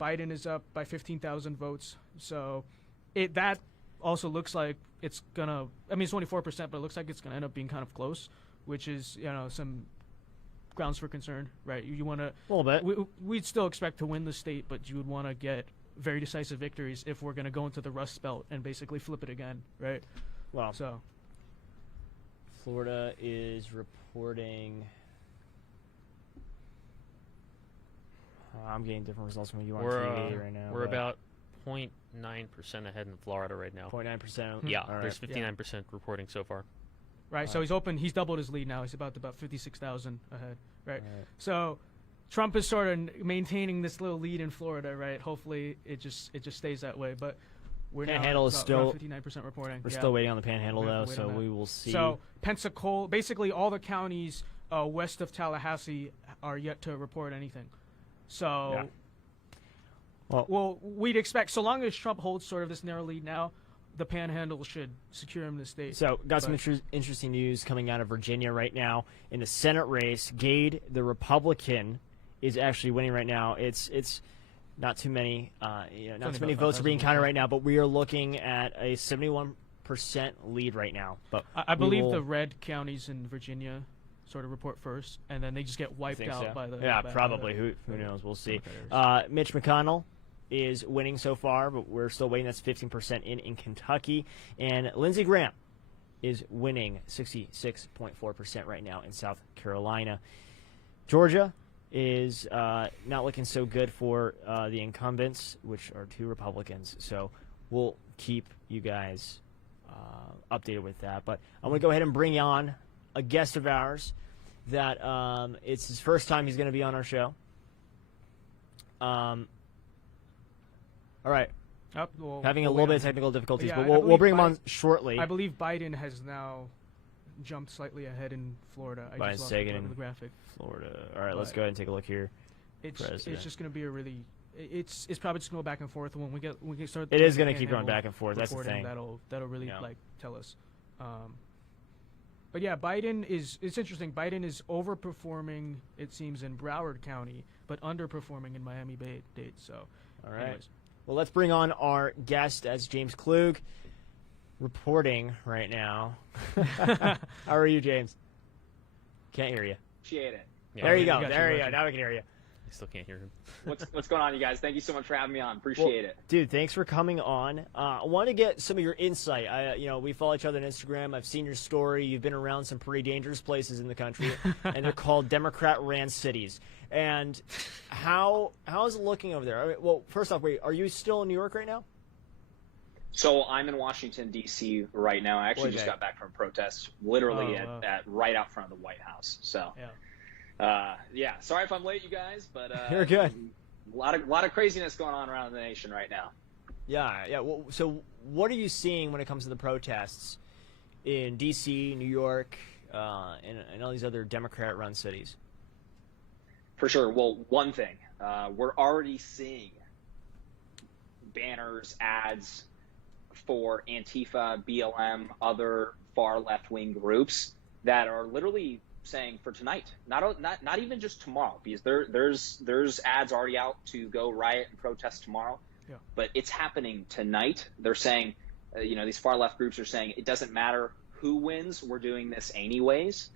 Biden is up by 15,000 votes. So that also looks like it's gonna. I mean, it's only 4%, but it looks like it's gonna end up being kind of close, which is some grounds for concern, right? You want to a little bit. We'd still expect to win the state, but you would want to get very decisive victories if we're going to go into the Rust Belt and basically flip it again, right? Well, so Florida is reporting. I'm getting different results from you on TV right now. We're about 0.9% ahead in Florida right now. 0.9%. Yeah, All there's right. 59% reporting so far. Right, so he's doubled his lead now. He's about 56,000 ahead, right? Right. So Trump is sort of maintaining this little lead in Florida, right? Hopefully it just stays that way, but we're Panhandle is still 59% reporting. We're still waiting on the Panhandle though, so we will see. So Pensacola, basically all the counties west of Tallahassee are yet to report anything. So well, we'd expect, so long as Trump holds sort of this narrow lead now, the Panhandle should secure him the state. So, got some interesting news coming out of Virginia right now in the Senate race. Gade, the Republican, is actually winning right now. It's not too many, not too many votes are being counted right now, but we are looking at a 71% lead right now. But I believe the red counties in Virginia sort of report first, and then they just get wiped Think out so? by the Yeah, by probably. the- Who knows? We'll see. Democrats. Mitch McConnell is winning so far, but we're still waiting. That's 15% in Kentucky, and Lindsey Graham is winning 66.4% right now in South Carolina. Georgia is not looking so good for the incumbents, which are 2 Republicans. So we'll keep you guys updated with that. But I'm going to go ahead and bring on a guest of ours that it's his first time he's going to be on our show. All right. Having a little bit of technical difficulties, Yeah, but I we'll bring him believe on shortly. I believe Biden has now jumped slightly ahead in Florida. I Biden's just lost taking the graphic. Florida. All right, let's But- go ahead and take a look here. It's President. just going to be a really. It's probably just going to go back and forth when we get start. It is going gonna keep going back and forth. That's the thing. That'll really Yeah. tell us. But yeah, Biden is. It's interesting. Biden is overperforming, it seems, in Broward County, but underperforming in Miami-Dade. So, All right. anyways. Well, let's bring on our guest as James Klug reporting right now. How are you, James? Can't hear you. Appreciate it. Yeah, There you we go. got you, There you got go. you. Now we can hear you. I still can't hear him. What's going on, you guys? Thank you so much for having me on. Appreciate it. Dude, thanks for coming on. I want to get some of your insight. We follow each other on Instagram. I've seen your story. You've been around some pretty dangerous places in the country, and they're called Democrat-ran cities. And how is it looking over there? I mean, well, first off, wait, are you still in New York right now? So I'm in Washington, D.C. right now. I actually just Okay. got back from a protest, literally Oh, wow. at right out front of the White House. So, Yeah. sorry if I'm late, you guys, but You're good. A lot of craziness going on around the nation right now. Yeah. Well, so what are you seeing when it comes to the protests in D.C., New York, and all these other Democrat-run cities? For sure. Well, one thing, we're already seeing banners, ads for Antifa, BLM, other far left-wing groups that are literally saying for tonight, not even just tomorrow, because there's ads already out to go riot and protest tomorrow. Yeah. But it's happening tonight. They're saying, these far left groups are saying it doesn't matter who wins, we're doing this anyways.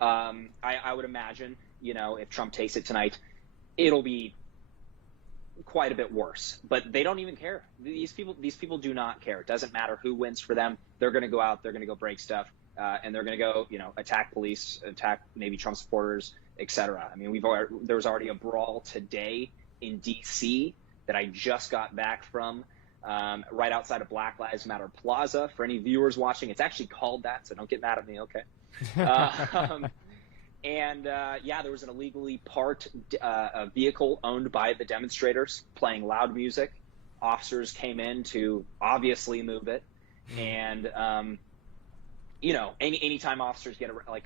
I would imagine, if Trump takes it tonight, it'll be quite a bit worse. But they don't even care. These people do not care. It doesn't matter who wins for them. They're going to go out. They're going to go break stuff. And they're going to go, attack police, attack maybe Trump supporters, etc. I mean, there was already a brawl today in D.C. that I just got back from, right outside of Black Lives Matter Plaza. For any viewers watching, it's actually called that, so don't get mad at me, okay? There was an illegally parked vehicle owned by the demonstrators playing loud music. Officers came in to obviously move it, and anytime officers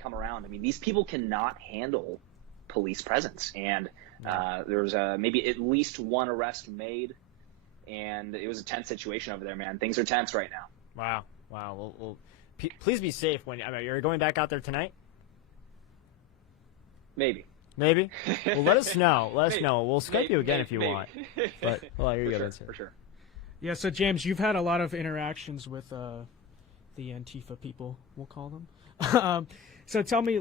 come around, I mean, these people cannot handle police presence. And there was maybe at least one arrest made, and it was a tense situation over there, man. Things are tense right now. Wow. Well, please be safe you're going back out there tonight. Maybe. Well, let us know. Let us know. We'll Skype you again if you maybe. want. But here you go. For sure. Yeah. So James, you've had a lot of interactions with the Antifa people, we'll call them. So tell me,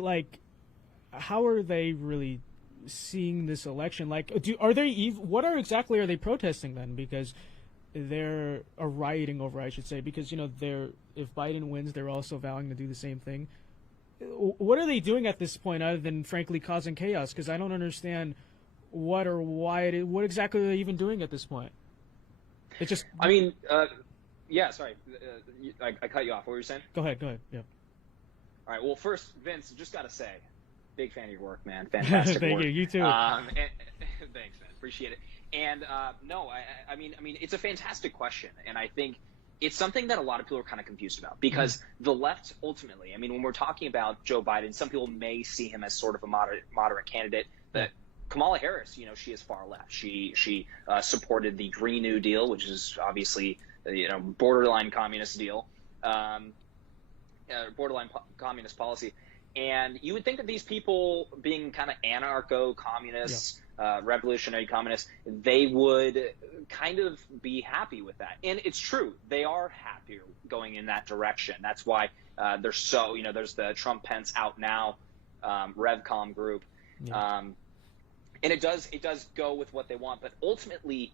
how are they really seeing this election? What exactly are they protesting then? Because they're rioting over, I should say, because if Biden wins, they're also vowing to do the same thing. What are they doing at this point, other than frankly causing chaos? Because I don't understand what exactly are they even doing at this point. It's just. I mean, yeah. Sorry, I cut you off. What were you saying? Go ahead. Yeah. All right. Well, first, Vince, just gotta say, big fan of your work, man. Fantastic Thank work. you. You too. Thanks, man. Appreciate it. And no, I mean, it's a fantastic question, and I think it's something that a lot of people are kind of confused about, because the left ultimately, I mean, when we're talking about Joe Biden, some people may see him as sort of a moderate candidate, but Kamala Harris, she is far left. She supported the Green New Deal, which is obviously borderline communist deal, borderline communist policy. And you would think that these people, being kind of anarcho-communists, revolutionary communists, they would kind of be happy with that. And it's true. They are happier going in that direction. That's why there's the Trump-Pence out now RevCom group. Yeah. And it does go with what they want, but ultimately,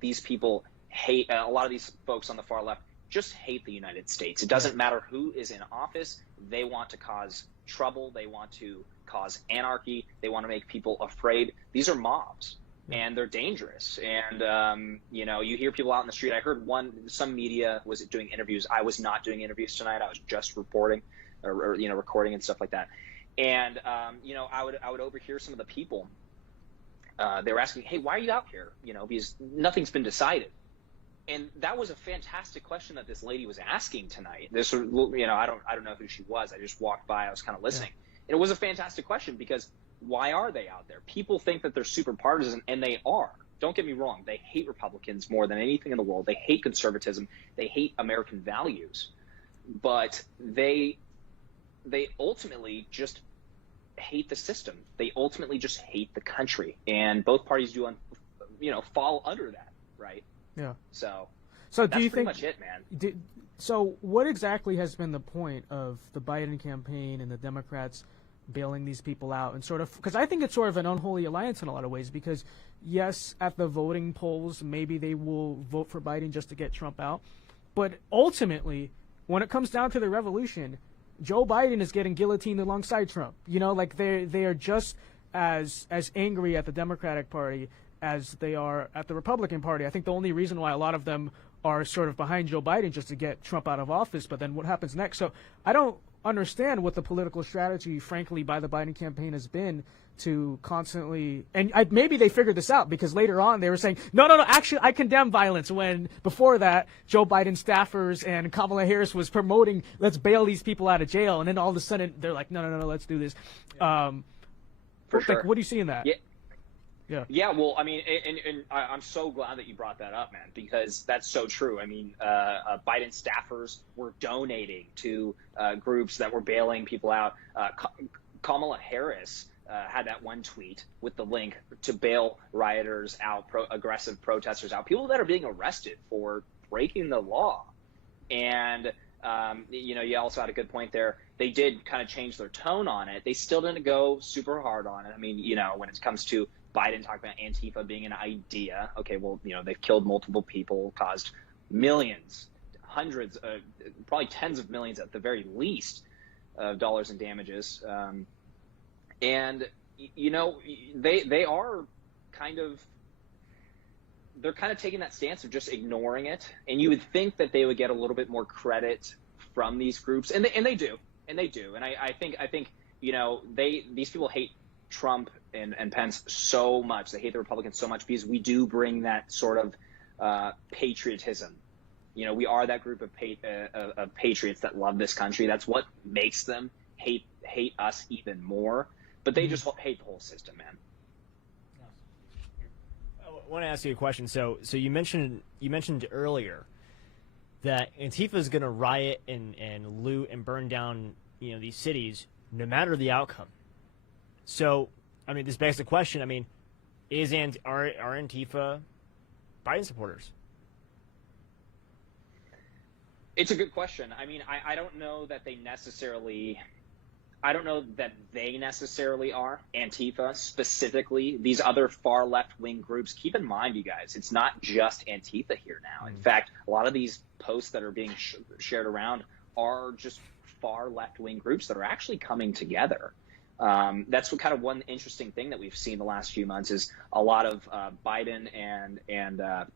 these people hate a lot of these folks on the far left just hate the United States. It doesn't matter who is in office. They want to cause trouble. They want to cause anarchy. They want to make people afraid. These are mobs, and they're dangerous. And you hear people out in the street. I heard some media was doing interviews. I was not doing interviews tonight. I was just reporting, or recording and stuff like that. And I would overhear some of the people. They were asking, "Hey, why are you out here?" Because nothing's been decided. And that was a fantastic question that this lady was asking tonight. I don't know who she was. I just walked by. I was kind of listening. And it was a fantastic question because why are they out there? People think that they're super partisan, and they are. Don't get me wrong. They hate Republicans more than anything in the world. They hate conservatism. They hate American values. But they ultimately just hate the system. They ultimately just hate the country. And both parties do, fall under that, right? Yeah. So do that's you pretty think? much it, man. So what exactly has been the point of the Biden campaign and the Democrats bailing these people out, and sort of, because I think it's sort of an unholy alliance in a lot of ways, because yes, at the voting polls, maybe they will vote for Biden just to get Trump out. But ultimately, when it comes down to the revolution, Joe Biden is getting guillotined alongside Trump. They are just as angry at the Democratic Party as they are at the Republican Party. I think the only reason why a lot of them are sort of behind Joe Biden just to get Trump out of office, but then what happens next? So I don't understand what the political strategy, frankly, by the Biden campaign has been to constantly, and maybe they figured this out because later on they were saying, no, actually I condemn violence, when before that Joe Biden staffers and Kamala Harris was promoting, let's bail these people out of jail, and then all of a sudden they're like, no, let's do this. For sure. What do you see in that? Yeah, well, I mean, and I'm so glad that you brought that up, man, because that's so true. I mean, Biden staffers were donating to groups that were bailing people out. Kamala Harris had that one tweet with the link to bail rioters out, aggressive protesters out, people that are being arrested for breaking the law. And, you also had a good point there. They did kind of change their tone on it. They still didn't go super hard on it. I mean, when it comes to Biden talking about Antifa being an idea. Okay, well, they've killed multiple people, caused millions, hundreds, probably tens of millions at the very least of dollars in damages. And, they are they're kind of taking that stance of just ignoring it. And you would think that they would get a little bit more credit from these groups. And they do. And I think these people hate Trump and Pence so much. They hate the Republicans so much because we do bring that sort of patriotism. We are that group of patriots that love this country. That's what makes them hate us even more. But they just hate the whole system, man. I want to ask you a question. So you mentioned earlier that Antifa is going to riot and loot and burn down these cities no matter the outcome. So, I mean, this begs the question. I mean, are Antifa Biden supporters? It's a good question. I mean, I don't know that they necessarily. I don't know that they necessarily are Antifa specifically. These other far left wing groups. Keep in mind, you guys, it's not just Antifa here now. In fact, a lot of these posts that are being shared around are just far left wing groups that are actually coming together. That's what kind of one interesting thing that we've seen the last few months is a lot of Biden and a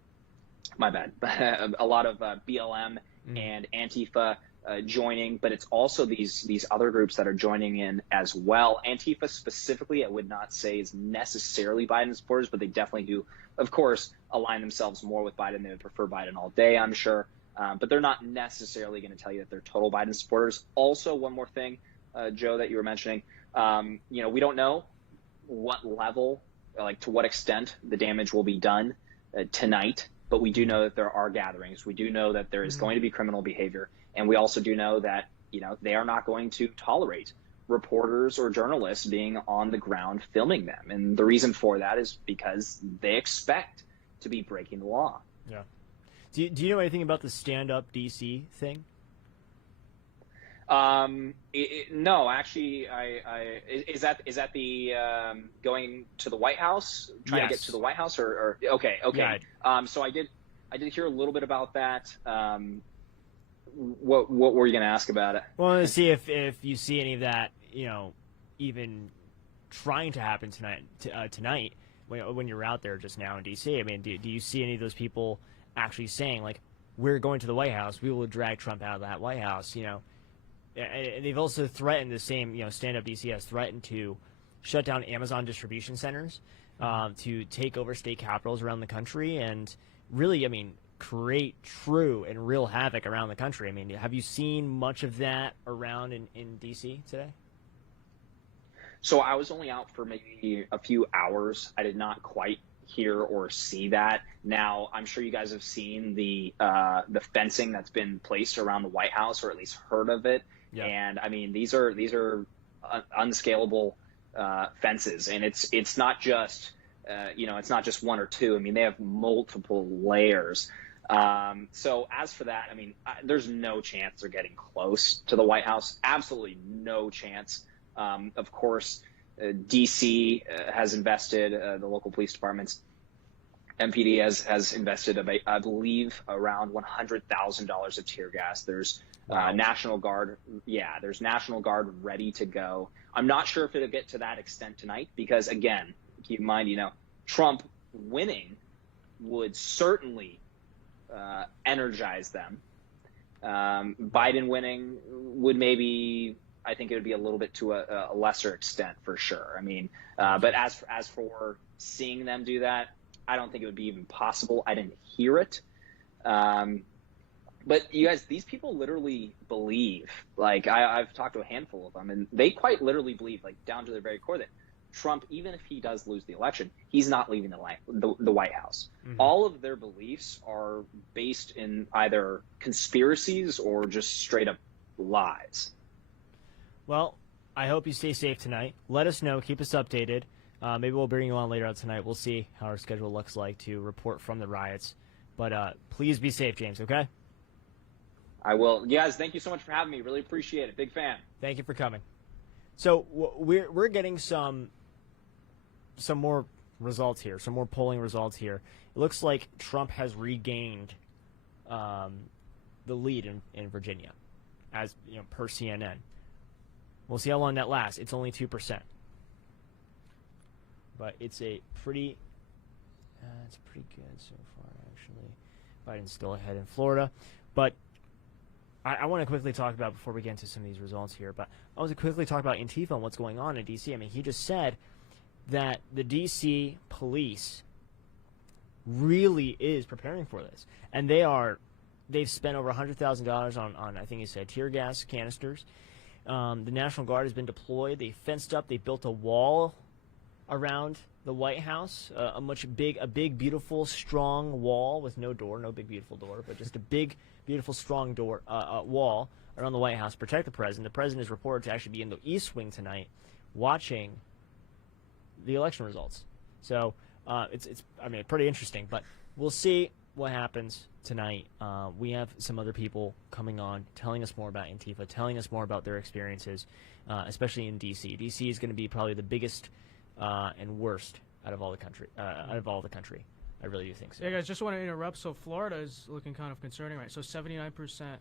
lot of BLM and Antifa joining, but it's also these other groups that are joining in as well. Antifa specifically, I would not say is necessarily Biden supporters, but they definitely do, of course, align themselves more with Biden. They would prefer Biden all day, I'm sure, but they're not necessarily going to tell you that they're total Biden supporters. Also, one more thing, Joe, that you were mentioning. We don't know what level, to what extent the damage will be done tonight, but we do know that there are gatherings. We do know that there is going to be criminal behavior, and we also do know that, they are not going to tolerate reporters or journalists being on the ground filming them. And the reason for that is because they expect to be breaking the law. Yeah. Do you know anything about the Stand Up DC thing? No, actually, is that the going to the White House, trying to get to the White House, or okay. Yeah. So I did hear a little bit about that. What were you going to ask about it? Well, I want to see if you see any of that, even trying to happen tonight when you're out there just now in D.C. I mean, do you see any of those people actually saying, like, we're going to the White House, we will drag Trump out of that White House, And they've also threatened the same, Stand Up DC has threatened to shut down Amazon distribution centers, to take over state capitals around the country, and really, create true and real havoc around the country. I mean, have you seen much of that around in DC today? So I was only out for maybe a few hours. I did not quite hear or see that. Now, I'm sure you guys have seen the fencing that's been placed around the White House, or at least heard of it. Yeah. And I mean, these are unscalable fences, and it's not just it's not just one or two. I mean, they have multiple layers. So as for that, I mean, there's no chance they're getting close to the White House. Absolutely no chance. Of course, DC has invested, the local police departments, MPD has invested, I believe, around $100,000 of tear gas. There's National Guard. Yeah, there's National Guard ready to go. I'm not sure if it'll get to that extent tonight because, again, keep in mind, Trump winning would certainly energize them. Biden winning would maybe, I think it would be a little bit to a lesser extent for sure. I mean, but as for seeing them do that, I don't think it would be even possible. I didn't hear it. But you guys, these people literally believe, like I've talked to a handful of them, and they quite literally believe, like down to their very core, that Trump, even if he does lose the election, he's not leaving the White House. Mm-hmm. All of their beliefs are based in either conspiracies or just straight up lies. Well, I hope you stay safe tonight. Let us know. Keep us updated. Maybe we'll bring you on later on tonight. We'll see how our schedule looks like to report from the riots. But please be safe, James, okay? I will. Guys, thank you so much for having me. Really appreciate it. Big fan. Thank you for coming. So we're getting some more results here, some more polling results here. It looks like Trump has regained the lead in Virginia, as per CNN. We'll see how long that lasts. It's only 2%, but it's pretty good so far. Actually, Biden's still ahead in Florida, but I want to quickly talk about, before we get into some of these results here, but I want to quickly talk about Antifa and what's going on in D.C. I mean, he just said that the D.C. police really is preparing for this, and they've spent over $100,000 on I think he said tear gas canisters. The National Guard has been deployed. They fenced up. They built a wall around the White House, a big, beautiful, strong wall with no door, no big, beautiful door, but just a big, beautiful, strong door wall around the White House to protect the president. The president is reported to actually be in the East Wing tonight, watching the election results. So it's pretty interesting. But we'll see what happens tonight. We have some other people coming on, telling us more about Antifa, telling us more about their experiences, especially in D.C. D.C. is going to be probably the biggest and worst out of all the country. I really do think so. Yeah, guys, just want to interrupt. So Florida is looking kind of concerning, right? So 79%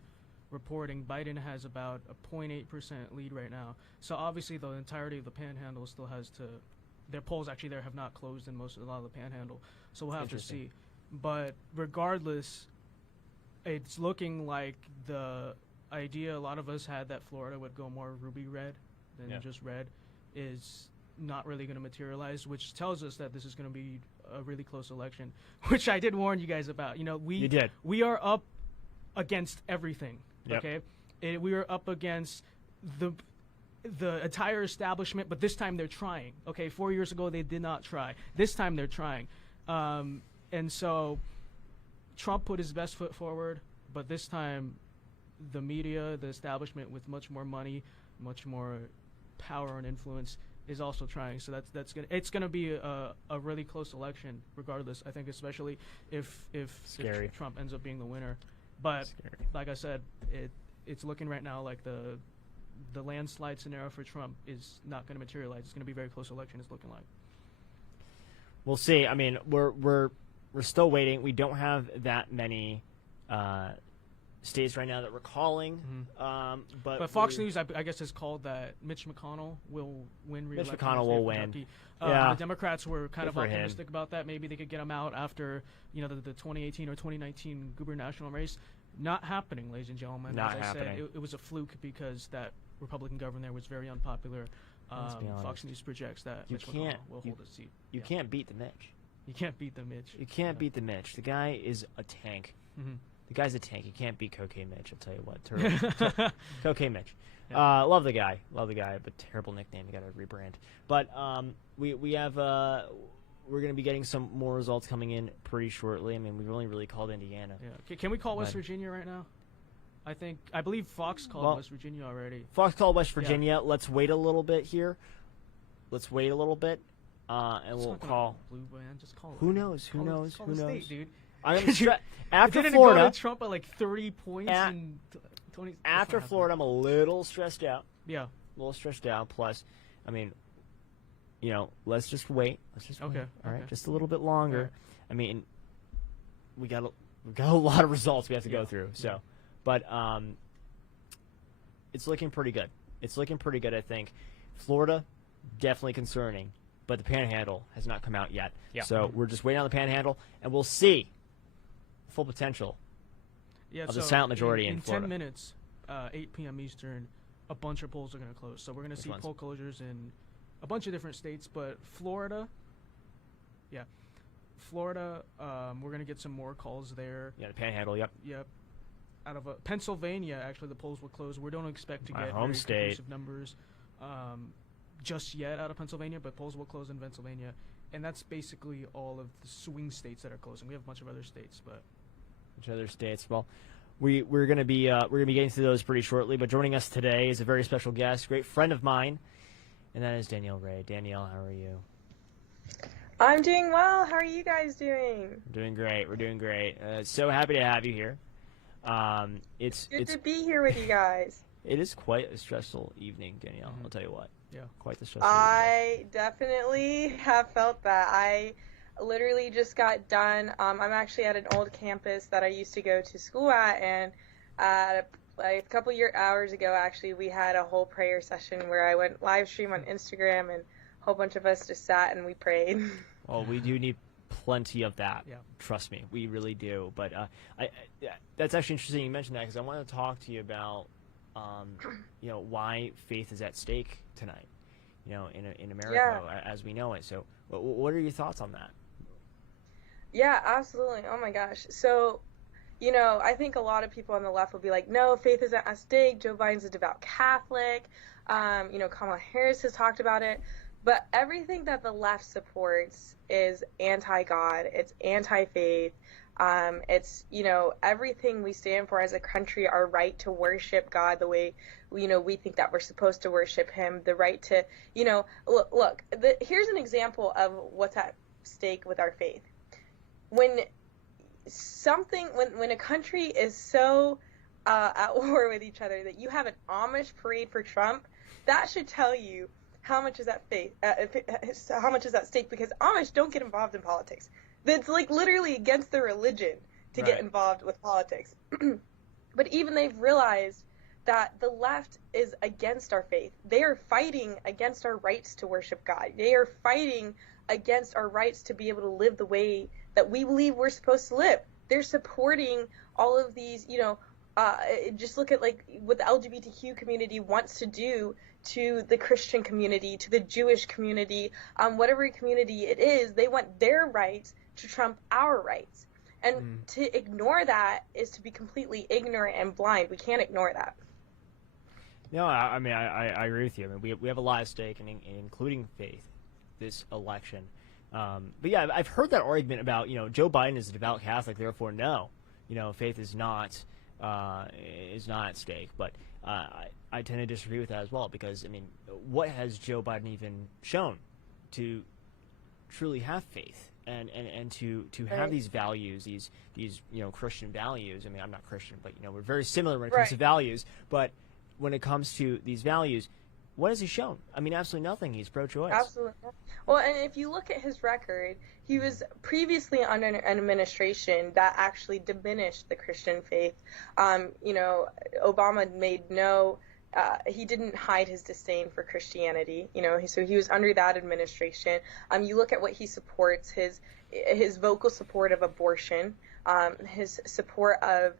reporting. Biden has about a 0.8% lead right now. So obviously the entirety of the Panhandle still has to. Their polls actually there have not closed in a lot of the Panhandle. So we'll have to see. But regardless, it's looking like the idea a lot of us had that Florida would go more ruby red than just red is not really going to materialize, which tells us that this is going to be a really close election, which I did warn you guys about. You did. We are up against everything. Yep. Okay, we are up against the entire establishment, but this time they're trying. Okay, 4 years ago they did not try. This time they're trying. And so Trump put his best foot forward, but this time the media, the establishment with much more money, much more power and influence is also trying. So it's gonna be a really close election regardless, I think, especially if Trump ends up being the winner. But like I said, it's looking right now like the the landslide scenario for Trump is not going to materialize. It's going to be a very close election. It's looking like. We'll see. I mean, we're still waiting. We don't have that many states right now that we're calling. But Fox News, I guess, has called that Mitch McConnell will win re-election. Mitch McConnell will win. The Democrats were kind of Good for optimistic about that. Maybe they could get him out after the 2018 or 2019 gubernatorial race. Not happening, ladies and gentlemen. Not As I happening. said, it was a fluke because that Republican governor there was very unpopular. Let's be honest. Fox News projects that Mitch can't- McConnell will hold a seat. You can't beat the Mitch. You can't beat the Mitch. You can't beat the Mitch. The guy is a tank. The guy's a tank. You can't beat Cocaine Mitch. I'll tell you what. Cocaine Mitch. Love the guy. But terrible nickname. You got to rebrand. But we have we're going to be getting some more results coming in pretty shortly. I mean, we've only really called Indiana. Yeah. Can we call West Virginia right now? I believe Fox called West Virginia already. Fox called West Virginia. Let's wait a little bit here. And we'll call. Blue band. Just call. Who knows? Who Call knows? Call Who the knows? state, dude. After Didn't Florida, go to Trump by like 30 points in 20. after Florida, I'm a little stressed out. Yeah. A little stressed out. Plus, I mean, let's just wait. Okay. All right, okay. just a little bit longer. Right. I mean, we got a lot of results we have to go through. So, but it's looking pretty good. I think. Florida, definitely concerning, but the Panhandle has not come out yet. Yeah. So we're just waiting on the Panhandle, and we'll see full potential of the silent majority in Florida. 10 minutes, 8 p.m. Eastern, a bunch of polls are going to close. So we're going to see poll closures in a bunch of different states, but Florida, we're going to get some more calls there. Yeah, the Panhandle, yep. Out of Pennsylvania, actually, the polls will close. We don't expect to My get home very state. conclusive numbers just yet out of Pennsylvania, but polls will close in Pennsylvania. And that's basically all of the swing states that are closing. We have a bunch of other states, but... Which other states? Well, we're gonna be getting to those pretty shortly. But joining us today is a very special guest, great friend of mine, and that is Danielle Ray. Danielle, how are you? I'm doing well. How are you guys doing? We're doing great. So happy to have you here. It's good to be here with you guys. It is quite a stressful evening, Danielle. I'll tell you what. Yeah, quite the stressful. I definitely have felt that. I literally just got done. I'm actually at an old campus that I used to go to school at, and like a couple hours ago, actually, we had a whole prayer session where I went live stream on Instagram, and a whole bunch of us just sat and we prayed. Well, we do need plenty of that. Yeah. Trust me, we really do. But that's actually interesting you mentioned that, because I want to talk to you about why faith is at stake tonight, in America as we know it. So what are your thoughts on that? Yeah, absolutely. Oh my gosh. So, I think a lot of people on the left will be like, no, faith isn't at stake. Joe Biden's a devout Catholic. Kamala Harris has talked about it. But everything that the left supports is anti-God. It's anti-faith. It's, everything we stand for as a country, our right to worship God the way, we think that we're supposed to worship him, the right to, look, here's an example of what's at stake with our faith. When a country is so at war with each other that you have an Amish parade for Trump, that should tell you how much is at how much is at stake, because Amish don't get involved in politics. That's like literally against their religion to get involved with politics. But even they've realized that the left is against our faith. They are fighting against our rights to worship God. They are fighting against our rights to be able to live the way that we believe we're supposed to live. They're supporting all of these, just look at like what the LGBTQ community wants to do to the Christian community, to the Jewish community, whatever community it is. They want their rights to trump our rights. And to ignore that is to be completely ignorant and blind. We can't ignore that. No, I mean, I agree with you. I mean, we have a lot at stake, including faith, this election. But yeah, I've heard that argument about, Joe Biden is a devout Catholic, therefore no, faith is not at stake. But I tend to disagree with that as well, because, I mean, what has Joe Biden even shown to truly have faith and to have these values, these Christian values? I mean, I'm not Christian, but, we're very similar when it comes to values. But when it comes to these values, what has he shown? I mean, absolutely nothing. He's pro-choice. Absolutely. Well, and if you look at his record, he was previously under an administration that actually diminished the Christian faith. Obama made no. He didn't hide his disdain for Christianity. So he was under that administration. You look at what he supports, his vocal support of abortion, his support of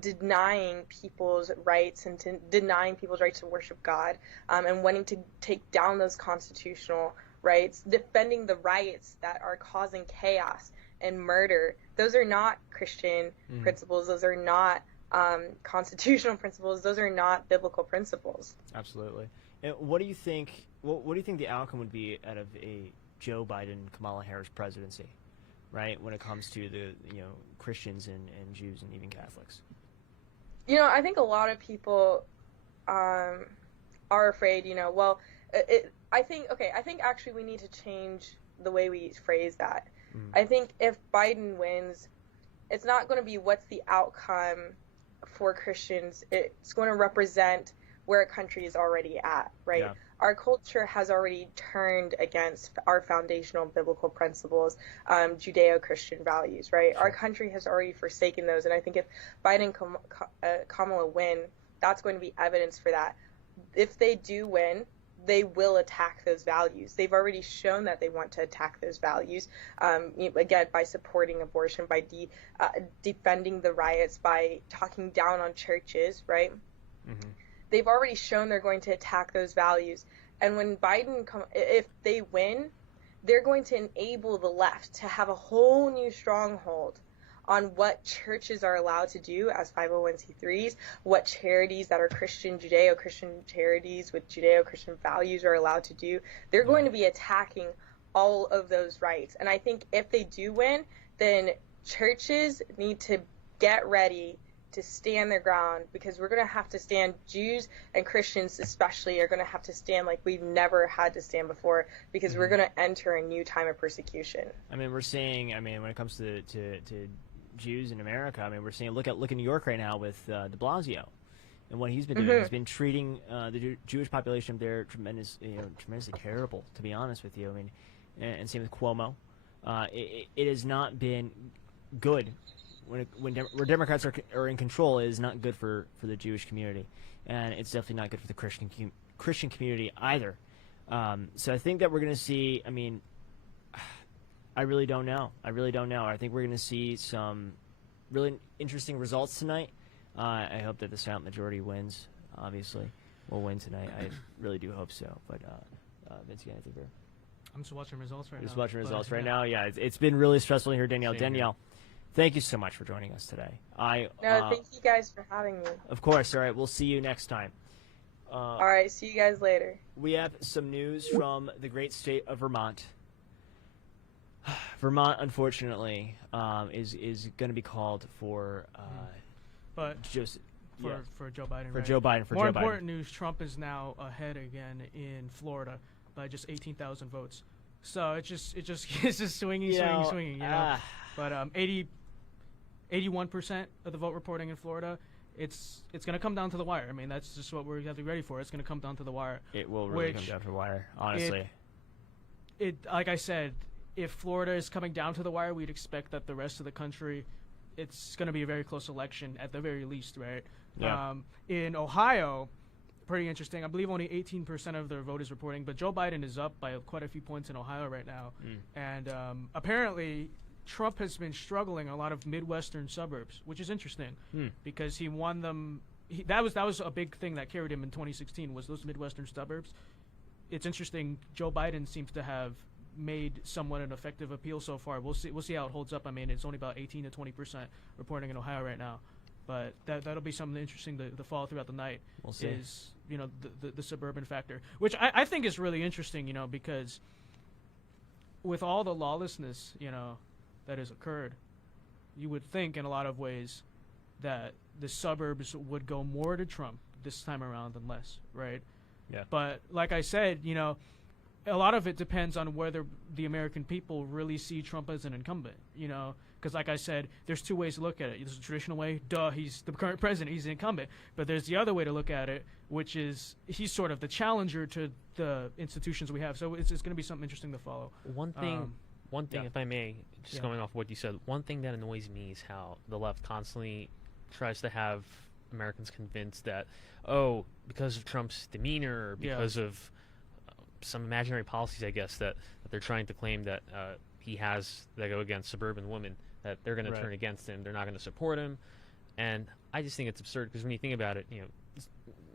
denying people's rights and denying people's rights to worship God, and wanting to take down those constitutional rights, defending the riots that are causing chaos and murder. Those are not Christian principles. Those are not constitutional principles. Those are not biblical principles. Absolutely. And what do you think? What do you think the outcome would be out of a Joe Biden, Kamala Harris presidency? Right, when it comes to the Christians and Jews and even Catholics. I think a lot of people are afraid. I think actually we need to change the way we phrase that. I think if Biden wins, it's not going to be what's the outcome for Christians. It's going to represent where a country is already at, right? Yeah. Our culture has already turned against our foundational biblical principles, Judeo-Christian values, right? Sure. Our country has already forsaken those, and I think if Biden and Kamala win, that's going to be evidence for that. If they do win, they will attack those values. They've already shown that they want to attack those values, again, by supporting abortion, by defending the riots, by talking down on churches, right? Mm-hmm. They've already shown they're going to attack those values. And when if they win, they're going to enable the left to have a whole new stronghold on what churches are allowed to do as 501c3s, what charities that are Christian, Judeo-Christian charities with Judeo-Christian values are allowed to do. They're going to be attacking all of those rights. And I think if they do win, then churches need to get ready to stand their ground, because we're going to have to stand, Jews and Christians especially are going to have to stand like we've never had to stand before, because we're going to enter a new time of persecution. I mean, we're seeing, when it comes to Jews in America, we're seeing, look at New York right now with de Blasio and what he's been doing. He's been treating the Jewish population there tremendously terrible, to be honest with you. And same with Cuomo. It has not been good. Where Democrats are in control, it is not good for the Jewish community, and it's definitely not good for the Christian community either. So I think that we're going to see. I really don't know. I think we're going to see some really interesting results tonight. I hope that the silent majority wins. Obviously, we'll win tonight. I really do hope so. But Vince, you got anything there? I'm just watching results right now. Just watching results right now. Yeah, it's been really stressful here, Danielle. Danielle. Thank you so much for joining us today. Thank you guys for having me. Of course. All right, we'll see you next time. All right, see you guys later. We have some news from the great state of Vermont. Vermont, unfortunately, is going to be called for. For Joe Biden. For Joe Biden. More important news: Trump is now ahead again in Florida by just 18,000 votes. So it's just swinging. You know? But 81% of the vote reporting in Florida, it's going to come down to the wire. That's just what we have to be ready for. It's going to come down to the wire. It will really come down to the wire, honestly. It like I said, if Florida is coming down to the wire, we'd expect that the rest of the country, it's going to be a very close election at the very least, right? Yeah. In Ohio, pretty interesting. I believe only 18% of their vote is reporting, but Joe Biden is up by quite a few points in Ohio right now. And apparently Trump has been struggling in a lot of Midwestern suburbs, which is interesting because he won them. That was a big thing that carried him in 2016, was those Midwestern suburbs. It's interesting. Joe Biden seems to have made somewhat an effective appeal so far. We'll see how it holds up. It's only about 18 to 20% reporting in Ohio right now, but that'll be something interesting to follow throughout the night. We'll see. Is the suburban factor, which I think is really interesting. Because with all the lawlessness that has occurred, you would think in a lot of ways that the suburbs would go more to Trump this time around than less, right? Yeah. But like I said, a lot of it depends on whether the American people really see Trump as an incumbent, you know, because like I said, there's two ways to look at it. There's a traditional way, he's the current president, he's an incumbent. But there's the other way to look at it, which is he's sort of the challenger to the institutions we have. So it's going to be something interesting to follow. One thing, yeah. if I may, just going off what you said, one thing that annoys me is how the left constantly tries to have Americans convinced that, because of Trump's demeanor, or because of some imaginary policies, I guess, that they're trying to claim that he has that go against suburban women, that they're going to turn against him, they're not going to support him. And I just think it's absurd, because when you think about it, you know, it's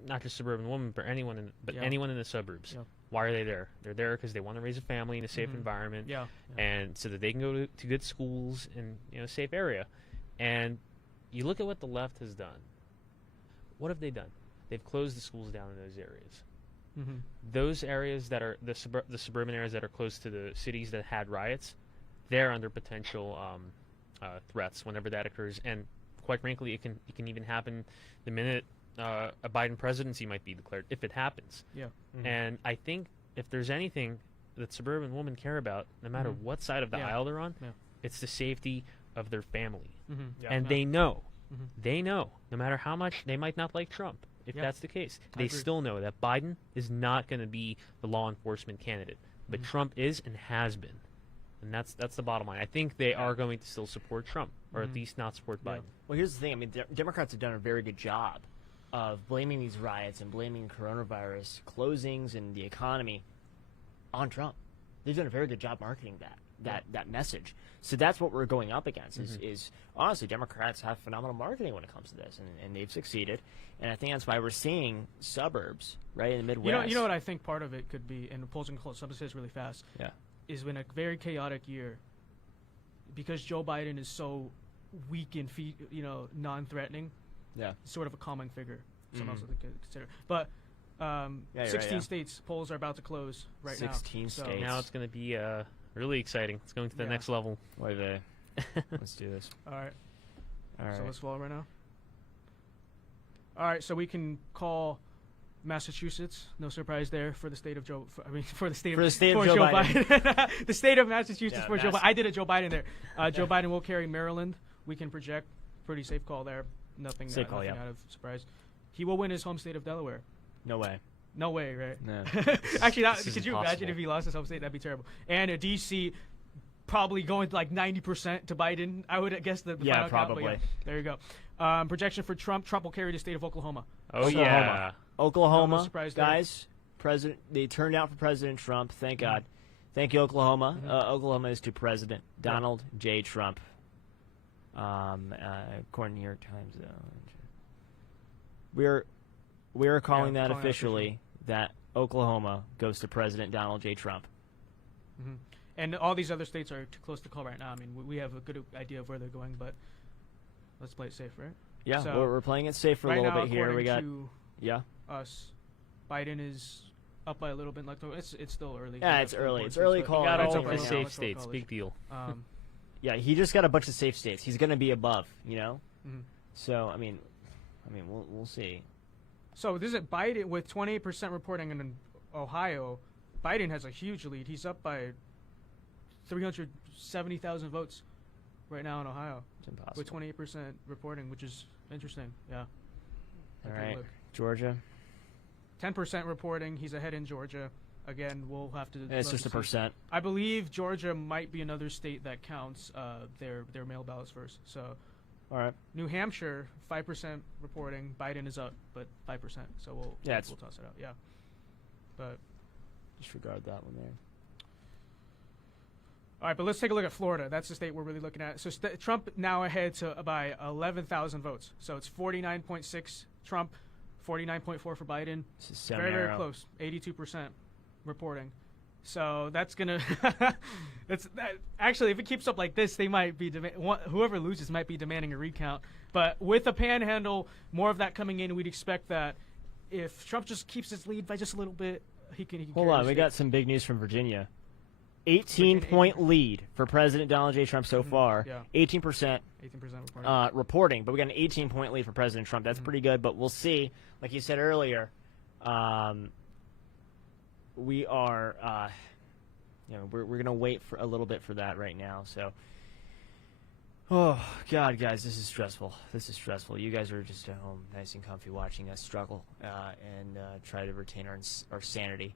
not just suburban women, but anyone in the suburbs. Yeah. Why are they there? They're there because they want to raise a family in a safe environment, and so that they can go to good schools in, you know, a safe area. And you look at what the left has done. What have they done? They've closed the schools down in those areas. Mm-hmm. Those areas that are the suburban areas that are close to the cities that had riots, they're under potential threats whenever that occurs. And quite frankly, it can even happen the minute a Biden presidency might be declared, if it happens. Yeah. Mm-hmm. And I think if there's anything that suburban women care about, no matter what side of the aisle they're on, it's the safety of their family. Mm-hmm. Yeah. And they know, no matter how much they might not like Trump, if that's the case, they still know that Biden is not going to be the law enforcement candidate, but Trump is and has been. And that's the bottom line. I think they are going to still support Trump, or at least not support Biden. Well, here's the thing. I mean, Democrats have done a very good job of blaming these riots and blaming coronavirus closings and the economy on Trump. They've done a very good job marketing that message. So that's what we're going up against. Is honestly, Democrats have phenomenal marketing when it comes to this, and they've succeeded. And I think that's why we're seeing suburbs right in the Midwest. You know what I think part of it could be, and the polls can close subsidies really fast. Yeah. Is in a very chaotic year, because Joe Biden is so weak and non-threatening. Yeah. Sort of a calming figure. Something else to consider. But 16 states polls are about to close right now. 16 states. Now it's going to be really exciting. It's going to the next level. Wait a Let's do this. All right. All So right. let's follow right now. All right. So we can call Massachusetts. No surprise there for the state of Joe. For the state of Joe Biden. The state of Massachusetts for Joe Biden. I did a Joe Biden there. Joe Biden will carry Maryland. We can project. Pretty safe call there. Nothing out of surprise. He will win his home state of Delaware. No way. No way, right? No. Actually, This could you impossible. imagine if he lost his home state? That'd be terrible. And a D.C. probably going to like 90% to Biden. I would guess the final probably. count, there you go. Projection for Trump. Trump will carry the state of Oklahoma. Oh, yeah. Oklahoma, No surprise there. guys. They turned out for President Trump. Thank God. Thank you, Oklahoma. Oklahoma is to President Donald J. Trump. According to New York Times, we are calling that officially that Oklahoma goes to President Donald J. Trump. Mm-hmm. And all these other states are too close to call right now. I mean, we have a good idea of where they're going, but let's play it safe, right? Yeah, So, we're playing it safe for right a little now, bit here. We got according to us. Biden is up by a little bit. It's still early. Yeah, it's early. It's early call. Got It's all up the right now. safe states. Big deal. Yeah, he just got a bunch of safe states. He's going to be above, you know. Mhm. So I mean, we'll see. So this is Biden with 28% reporting in Ohio. Biden has a huge lead. He's up by 370,000 votes right now in Ohio. It's impossible. With 28% reporting, which is interesting. Yeah. All Okay, right, look. Georgia. 10% reporting. He's ahead in Georgia. Again, we'll have to. It's just a percent. I believe Georgia might be another state that counts their mail ballots first. So, All right. New Hampshire, 5% reporting. Biden is up, but 5%. So we'll toss it out. Yeah. But Disregard that one there. all right, but let's take a look at Florida. That's the state we're really looking at. So Trump now ahead by 11,000 votes. So it's 49.6 Trump, 49.4 for Biden. This is so Very, narrow. very close. 82% reporting. So that's gonna. Actually, if it keeps up like this, they might be whoever loses might be demanding a recount. But with a panhandle, more of that coming in, we'd expect that if Trump just keeps his lead by just a little bit, he can. Hold on, we got some big news from Virginia. 18-point lead for President Donald J. Trump so far. Yeah. 18% 18% reporting. reporting, but we got an 18-point lead for President Trump. That's pretty good, but we'll see. Like you said earlier, we are, we're gonna wait for a little bit for that right now. So, oh God, guys, this is stressful. This is stressful. You guys are just at home, nice and comfy, watching us struggle and try to retain our sanity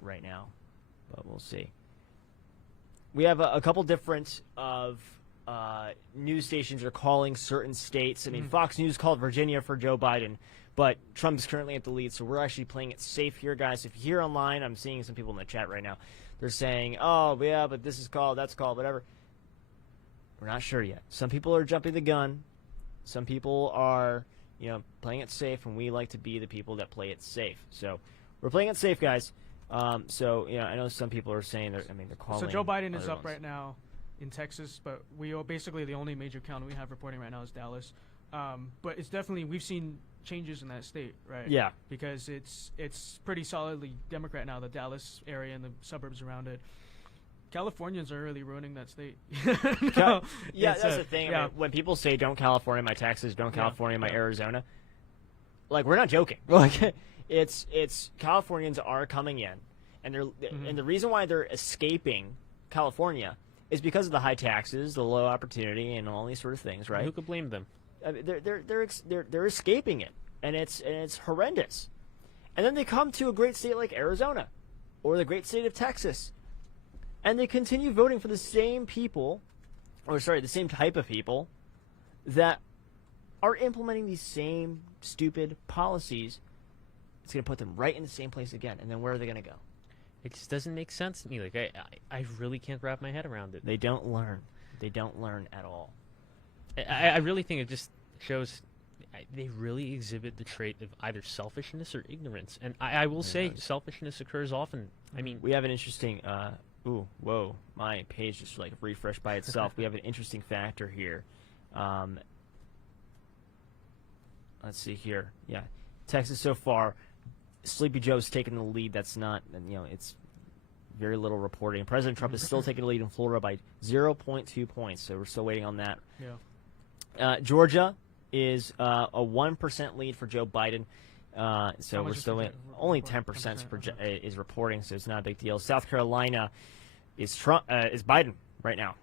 right now. But we'll see. We have a couple different news stations are calling certain states. I mean, Fox News called Virginia for Joe Biden, but Trump is currently at the lead, so we're actually playing it safe here, guys. If you're here online, I'm seeing some people in the chat right now. They're saying, oh, yeah, but this is called, that's called, whatever. We're not sure yet. Some people are jumping the gun. Some people are, playing it safe, and we like to be the people that play it safe. So we're playing it safe, guys. I know some people are saying they're calling. So Joe Biden is up ones. right now in Texas, but we are basically the only major county we have reporting right now is Dallas. But it's definitely, we've seen changes in that state, right? Yeah. Because it's pretty solidly Democrat now, the Dallas area and the suburbs around it. Californians are really ruining that state. Yeah, that's the thing. Yeah. I mean, when people say "Don't California my Texas, don't California my Arizona," like we're not joking. Like it's Californians are coming in, and and the reason why they're escaping California is because of the high taxes, the low opportunity, and all these sort of things, right? Who could blame them? I mean, they're escaping it, and it's horrendous. And then they come to a great state like Arizona, or the great state of Texas. And they continue voting for the same people, the same type of people that are implementing these same stupid policies. It's going to put them right in the same place again. And then where are they going to go? It just doesn't make sense to me. Like I really can't wrap my head around it. They don't learn. They don't learn at all. I really think it just shows they really exhibit the trait of either selfishness or ignorance. And I will say selfishness occurs often. I mean, we have an interesting whoa, my page just refreshed by itself. We have an interesting factor here. Let's see here. Yeah, Texas so far, Sleepy Joe's taking the lead. That's not, it's very little reporting. President Trump is still taking the lead in Florida by 0.2 points, so we're still waiting on that. Yeah. Georgia is a 1% lead for Joe Biden. So we're still only 10% is reporting, so it's not a big deal. South Carolina is Biden right now,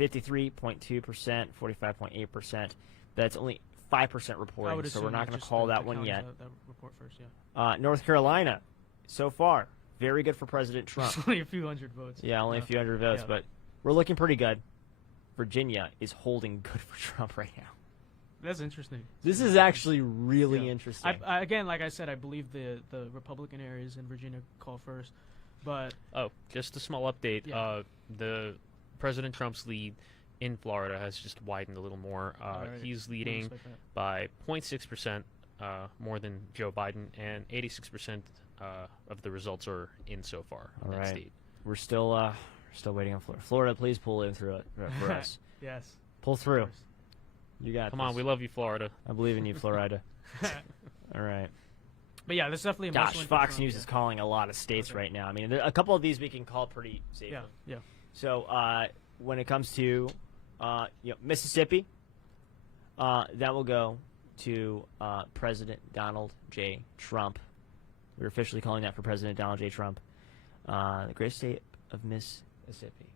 53.2%, 45.8%. That's only 5% reporting, so we're not going to call that one yet. That report first, yeah. North Carolina, so far, very good for President Trump. Only a few hundred votes. Yeah, only a few hundred votes, but we're looking pretty good. Virginia is holding good for Trump right now. That's interesting. This is actually really interesting. I, again, like I said, I believe the Republican areas in Virginia call first, but just a small update. Yeah. The President Trump's lead in Florida has just widened a little more. Right. He's leading by 0.6% more than Joe Biden, and 86% of the results are in so far in that state. We're still waiting on Florida. Florida, please pull in through it for us. Yes. Pull through. You got Come this. on, we love you, Florida. I believe in you, Florida. All right. But yeah, there's definitely a Gosh, Fox News is calling a lot of states right now. I mean, a couple of these we can call pretty safely. Yeah. So when it comes to Mississippi, that will go to President Donald J. Trump. We're officially calling that for President Donald J. Trump. The great state of Mississippi.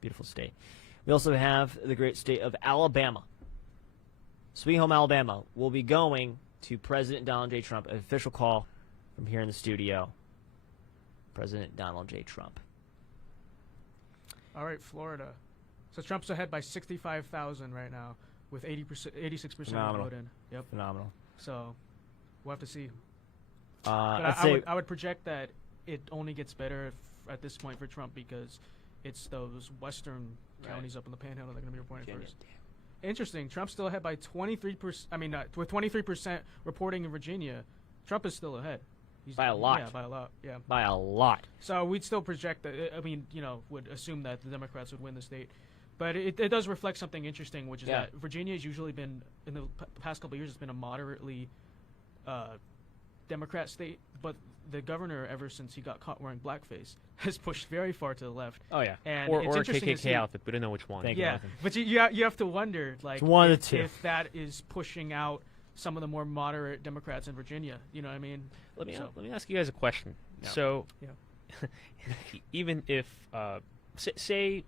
Beautiful state. We also have the great state of Alabama. Sweet Home Alabama will be going to President Donald J. Trump. An official call from here in the studio. President Donald J. Trump. All right, Florida. So Trump's ahead by 65,000 right now, with 86% of the vote in. Yep. Phenomenal. So we'll have to see. But I would project that it only gets better at this point for Trump because it's those western counties up in the Panhandle that are going to be reporting first. Interesting. Trump's still ahead by 23%. I mean, with 23% reporting in Virginia, Trump is still ahead. By a lot. Yeah, by a lot. Yeah. By a lot. So we'd still project that. I mean, would assume that the Democrats would win the state. But it does reflect something interesting, which is that Virginia has usually been, in the past couple of years, it's been a moderately Democrat state. But the governor, ever since he got caught wearing blackface, has pushed very far to the left. Oh, yeah. And or it's a interesting to see, KKK outfit. We don't know which one. Yeah, but you have to wonder, like, one of the two. if that is pushing out some of the more moderate Democrats in Virginia. You know what I mean? Let me ask you guys a question. Yeah. So, Yeah. even if say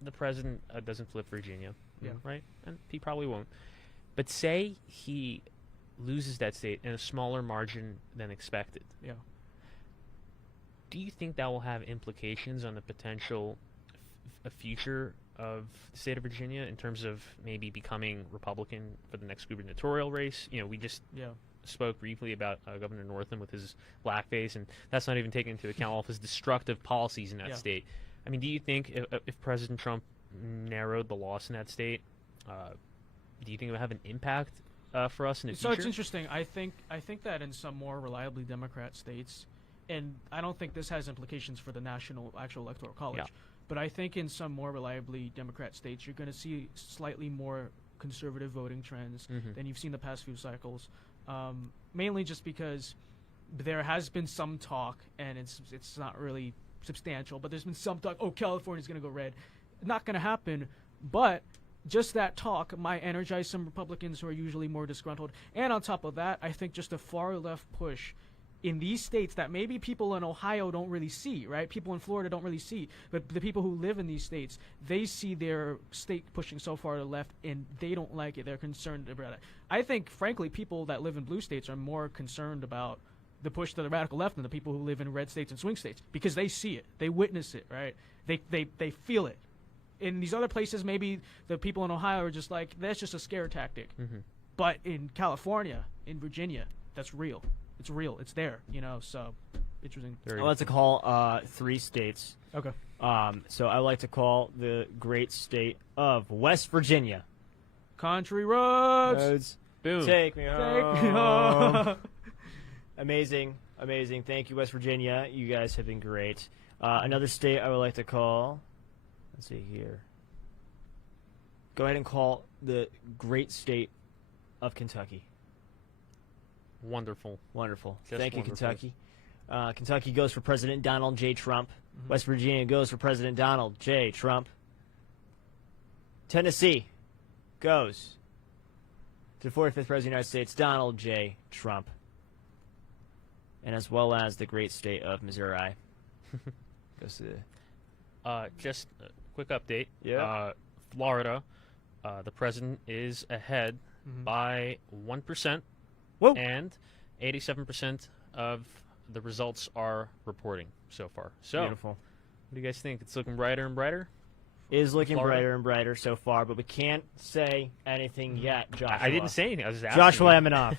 the president doesn't flip Virginia, Yeah. right, and he probably won't, but say he loses that state in a smaller margin than expected. Yeah. Do you think that will have implications on the potential a future of the state of Virginia in terms of maybe becoming Republican for the next gubernatorial race? You know, we just Yeah. spoke briefly about Governor Northam with his blackface, and that's not even taking into account all of his destructive policies in that Yeah. state. I mean, do you think if President Trump narrowed the loss in that state, do you think it would have an impact for us in the So future? it's interesting. I think that in some more reliably Democrat states, and I don't think this has implications for the actual electoral college, Yeah. but I think in some more reliably Democrat states, you're going to see slightly more conservative voting trends than you've seen the past few cycles. Mainly just because there has been some talk, and it's not really substantial, but there's been some talk, oh, California's going to go red. Not going to happen, but just that talk might energize some Republicans who are usually more disgruntled. And on top of that, I think just a far left push in these states that maybe people in Ohio don't really see, right? People in Florida don't really see, but the people who live in these states, they see their state pushing so far to the left, and they don't like it. They're concerned about it. I think, frankly, people that live in blue states are more concerned about the push to the radical left than the people who live in red states and swing states, because they see it, they witness it, right? They feel it. In these other places, maybe the people in Ohio are just like, that's just a scare tactic. But in California, in Virginia, that's real. It's real. It's there, you know, so interesting. I like to call 3 states. Okay. So I like to call the great state of West Virginia. Country roads. Boom. Take me home. Take me home. Amazing. Thank you, West Virginia. You guys have been great. Another state I would like to call, let's see here. Go ahead and call the great state of Kentucky. Wonderful. Thank you, wonderful. Kentucky. Kentucky goes for President Donald J. Trump. West Virginia goes for President Donald J. Trump. Tennessee goes to the 45th President of the United States, Donald J. Trump. And as well as the great state of Missouri. Goes to Just a quick update. Yeah. Florida, the president is ahead by 1%. Whoa. And 87% of the results are reporting so far. So, Beautiful. What do you guys think? It's looking brighter and brighter? Is looking Florida? brighter and brighter so far, but we can't say anything yet, Joshua. I didn't say anything. I was just asking. Joshua you. Eminoff.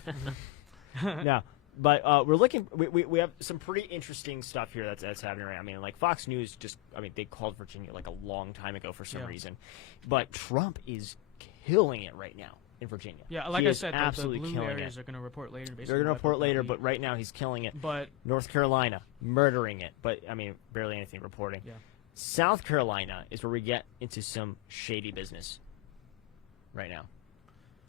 No, but we're looking. We have some pretty interesting stuff here that's happening right now. I mean, like Fox News they called Virginia like a long time ago for some reason, but Trump is killing it right now in Virginia. Yeah, like He I is said, the absolutely blue killing areas it. are going to report later. They're going to report later, but right now he's killing it. But North Carolina murdering it, but I mean barely anything reporting. Yeah. South Carolina is where we get into some shady business right now.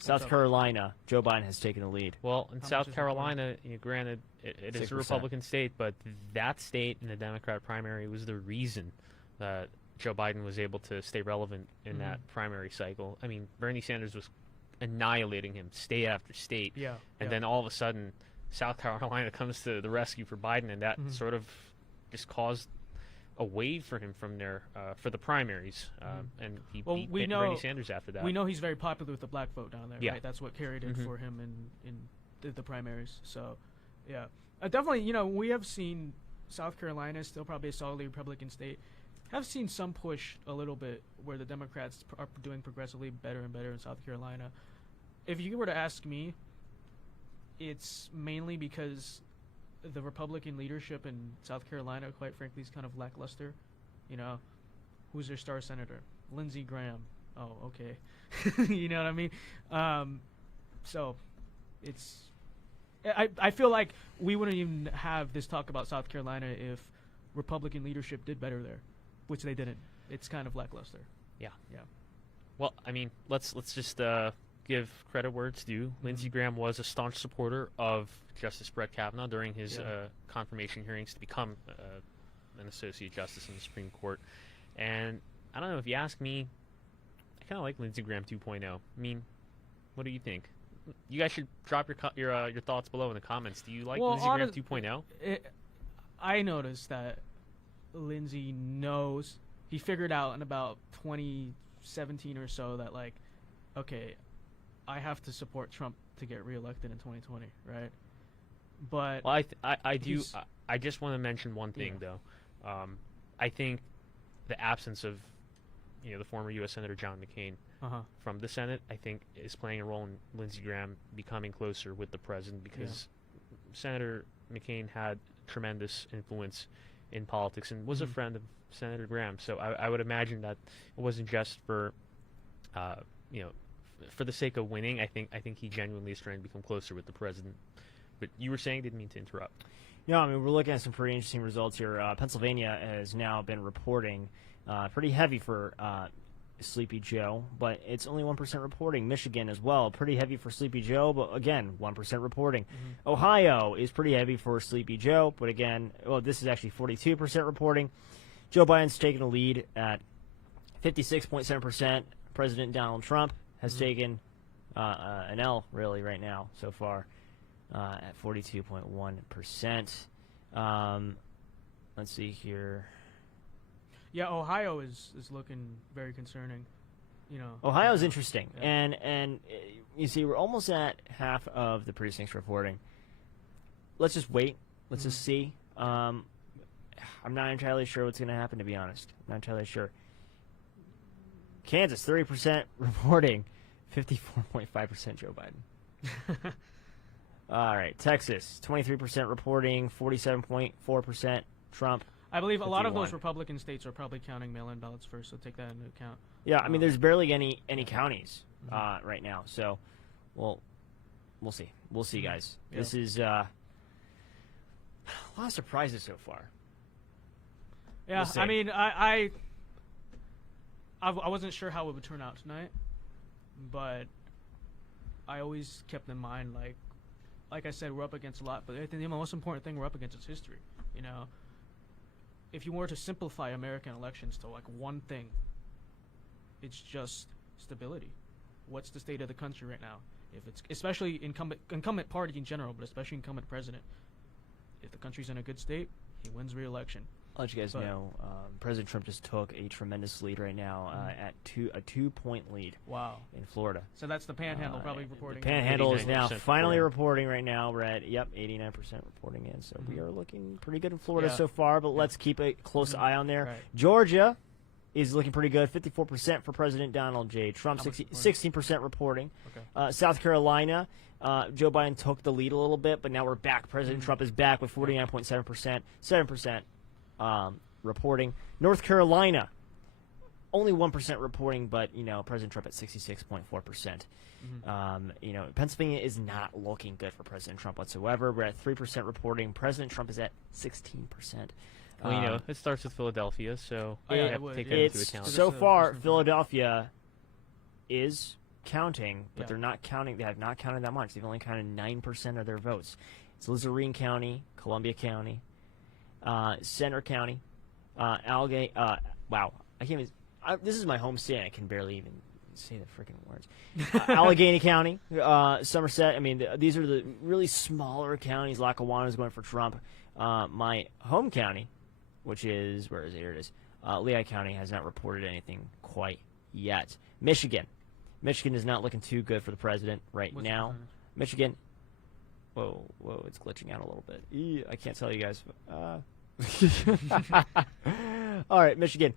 South up? Carolina, Joe Biden has taken the lead. Well, in much South is Carolina, granted, it is a 6%. Republican state, but that state in the Democrat primary was the reason that Joe Biden was able to stay relevant in that primary cycle. I mean, Bernie Sanders was annihilating him state after state. And then all of a sudden, South Carolina comes to the rescue for Biden, and that sort of just caused a wave for him from there for the primaries. And he beat Bernie Sanders after that. We know he's very popular with the black vote down there, Yeah. right? That's what carried it for him in the primaries. So, yeah. Definitely, you know, we have seen South Carolina, still probably a solidly Republican state, have seen some push a little bit where the Democrats are doing progressively better and better in South Carolina. If you were to ask me, it's mainly because the Republican leadership in South Carolina, quite frankly, is kind of lackluster. You know, who's their star senator? Lindsey Graham. Oh, okay. You know what I mean? So it's... I feel like we wouldn't even have this talk about South Carolina if Republican leadership did better there, which they didn't. It's kind of lackluster. Yeah. Yeah. Well, I mean, let's just give credit where it's due. Lindsey Graham was a staunch supporter of Justice Brett Kavanaugh during his confirmation hearings to become an associate justice in the Supreme Court. And I don't know, if you ask me, I kind of like Lindsey Graham 2.0. I mean, what do you think? you guys should drop your thoughts below in the comments. Do you like Well, Lindsey Graham 2.0? I noticed that Lindsey knows, he figured out in about 2017 or so that, like, okay, I have to support Trump to get reelected in 2020, right? But well, I just want to mention one thing though. I think the absence of the former U.S. Senator John McCain from the Senate, I think, is playing a role in Lindsey Graham becoming closer with the president, because Senator McCain had tremendous influence in politics and was a friend of Senator Graham. So I would imagine that it wasn't just for for the sake of winning. I think he genuinely is trying to become closer with the president. But you were saying, didn't mean to interrupt. Yeah, I mean, we're looking at some pretty interesting results here. Pennsylvania has now been reporting pretty heavy for Sleepy Joe, but it's only 1% reporting. Michigan as well, pretty heavy for Sleepy Joe, but again, 1% reporting. Ohio is pretty heavy for Sleepy Joe, but again, this is actually 42% reporting. Joe Biden's taken a lead at 56.7%. President Donald Trump has taken an L, really, right now so far. At 42.1%. Let's see here. Yeah, Ohio is looking very concerning. Ohio's interesting, and you see, we're almost at half of the precincts reporting. Let's just wait. Let's just see. I'm not entirely sure what's going to happen, to be honest. I'm not entirely sure. Kansas, 30% reporting, 54.5% Joe Biden. All right, Texas, 23% reporting, 47.4% Trump. I believe 51. A lot of those 51. Republican states are probably counting mail-in ballots first, so take that into account. Yeah, I mean, there's barely any counties right now, so we'll see. We'll see, guys. Yeah. This is a lot of surprises so far. Yeah, We'll see. I mean, I wasn't sure how it would turn out tonight, but I always kept in mind, like I said, we're up against a lot, but I think the most important thing we're up against is history. If you were to simplify American elections to one thing, it's just stability. What's the state of the country right now? If it's especially incumbent party in general, but especially incumbent president, if the country's in a good state, he wins re-election. I'll let you guys know, President Trump just took a tremendous lead right now at a 2-point lead. Wow. In Florida. So that's the Panhandle probably reporting. The Panhandle is now finally reporting. reporting right now. We're at 89% reporting in. So we are looking pretty good in Florida so far, but let's keep a close eye on there. Right. Georgia is looking pretty good. 54% for President Donald J. Trump. 16% reporting. Okay. South Carolina, Joe Biden took the lead a little bit, but now we're back. President Trump is back with 49.7%. 7%. Reporting. North Carolina, only 1% reporting, but President Trump at 66.4%. Pennsylvania is not looking good for President Trump whatsoever. We're at 3% reporting. President Trump is at 16%. Well, it starts with Philadelphia, so you have to take that into account. So far, Philadelphia is counting, but they're not counting. They have not counted that much. They've only counted 9% of their votes. It's Luzerne County, Columbia County, Center County, Allegheny. Wow, I can't even. This is my home state. I can barely even say the freaking words. Allegheny County, Somerset. I mean, these are the really smaller counties. Lackawanna is going for Trump. My home county, which is where is it? Here it is. Lehigh County has not reported anything quite yet. Michigan is not looking too good for the president now. Michigan. Whoa, it's glitching out a little bit. I can't tell you guys. All right, Michigan.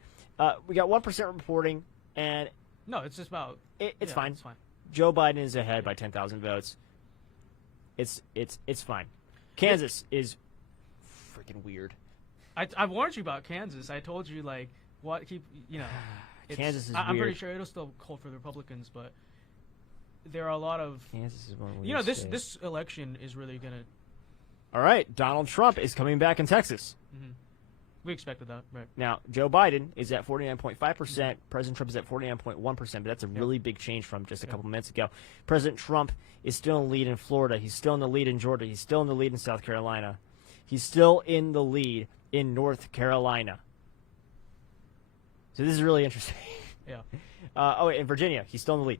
We got 1% reporting, and no, it's just about it's fine. It's fine. Joe Biden is ahead by 10,000 votes. It's fine. Kansas is freaking weird. I warned you about Kansas. I told you what Kansas is I'm weird. pretty sure it'll still hold for the Republicans, but there are a lot of Kansas is one weird state. This election is really gonna. All right, Donald Trump is coming back in Texas. Mm-hmm. We expected that, right? Now, Joe Biden is at 49.5%. President Trump is at 49.1%, but that's a really big change from just a couple minutes ago. President Trump is still in the lead in Florida. He's still in the lead in Georgia. He's still in the lead in South Carolina. He's still in the lead in North Carolina. So this is really interesting. Yeah. In Virginia, he's still in the lead.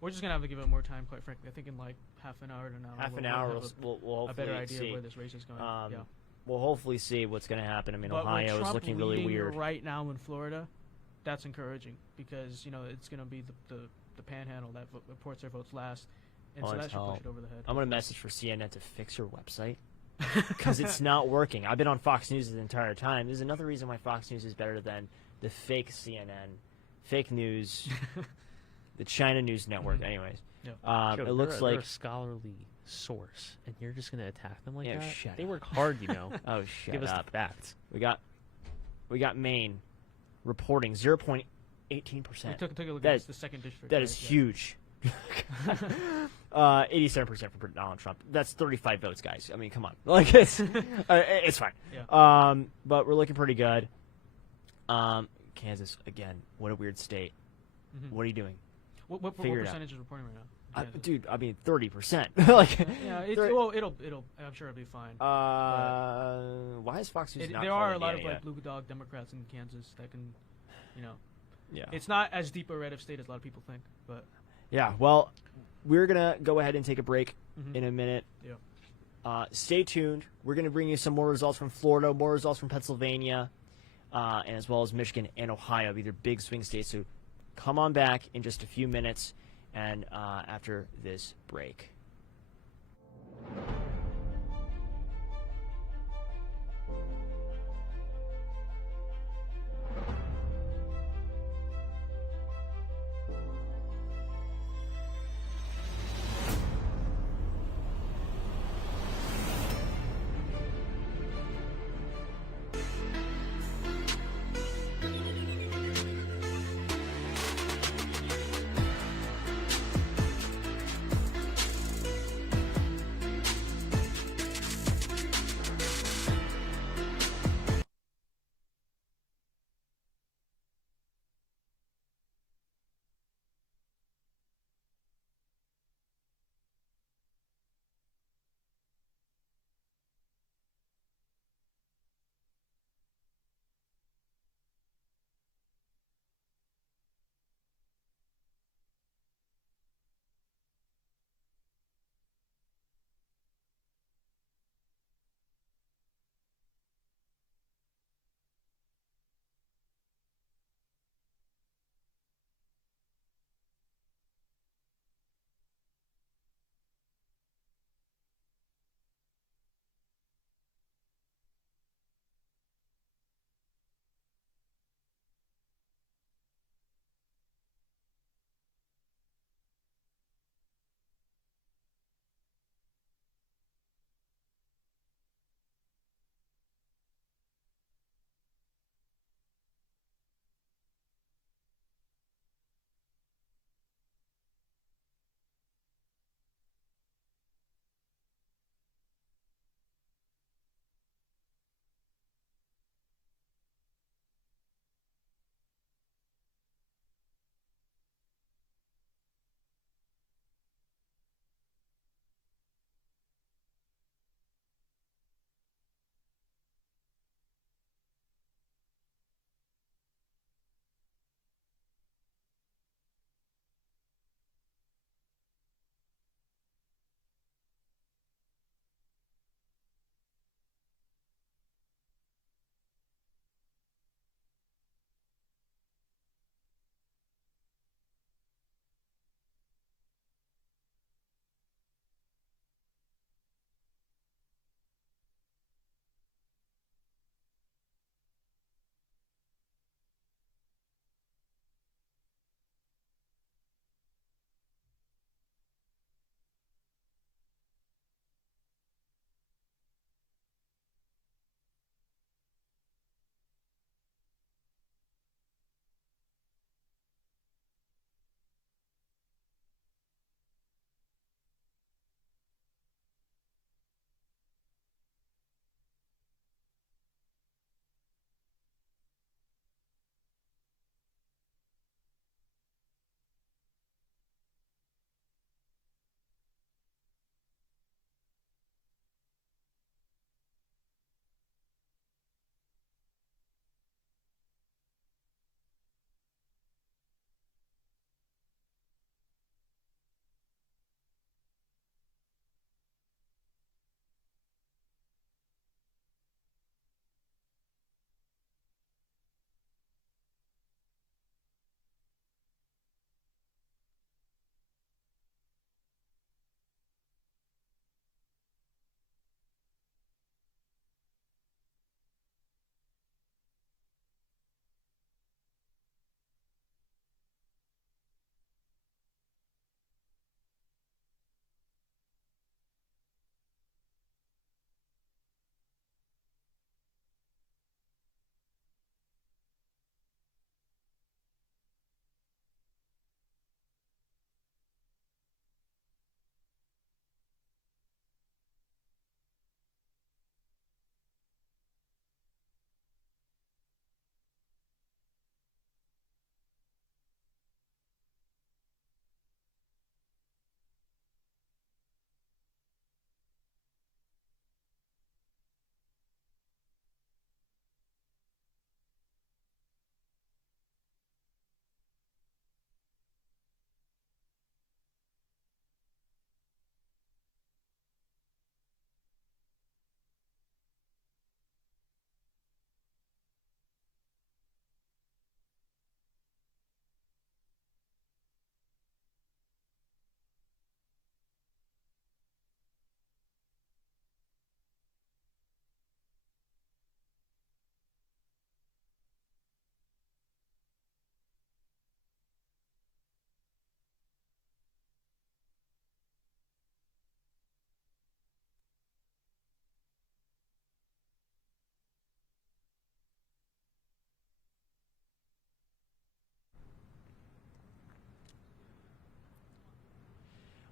We're just gonna have to give it more time, quite frankly. I think in like half an hour to an hour. Half an we'll hour, have we'll a better hopefully idea see. of where this race is going. Yeah. We'll hopefully see what's going to happen. I mean, But with Ohio is Trump looking really leading weird. right now in Florida, that's encouraging because it's going to be the panhandle that reports their votes last, and so that should push it over the head. I'm going to message for CNN to fix your website because it's not working. I've been on Fox News the entire time. There's another reason why Fox News is better than the fake CNN, fake news, the China News Network. Anyways, Joe, it looks they're like a scholarly source, and you're just gonna attack them like Yeah, that. shut They up. work hard, oh shut Give us up. the facts. We got Maine reporting 0.18%. We took a look That at is- the second district. That right? is Yeah. huge. 87% for Donald Trump. That's 35 votes, guys. I mean, come on. Like it's fine. Yeah. But we're looking pretty good. Kansas again. What a weird state. What are you doing? What Figure it out. percentage is reporting right now? Kansas? Dude, I mean 30%. Like Yeah, it'll. I'm sure it'll be fine. why is Fox News not There are a calling lot Indiana of like yet? blue dog Democrats in Kansas that can, Yeah. it's not as deep a red of state as a lot of people think, but Yeah, well, we're going to go ahead and take a break Mhm. in a minute. Yeah. Stay tuned. We're going to bring you some more results from Florida, more results from Pennsylvania, and as well as Michigan and Ohio. These are big swing states, so come on back in just a few minutes and after this break.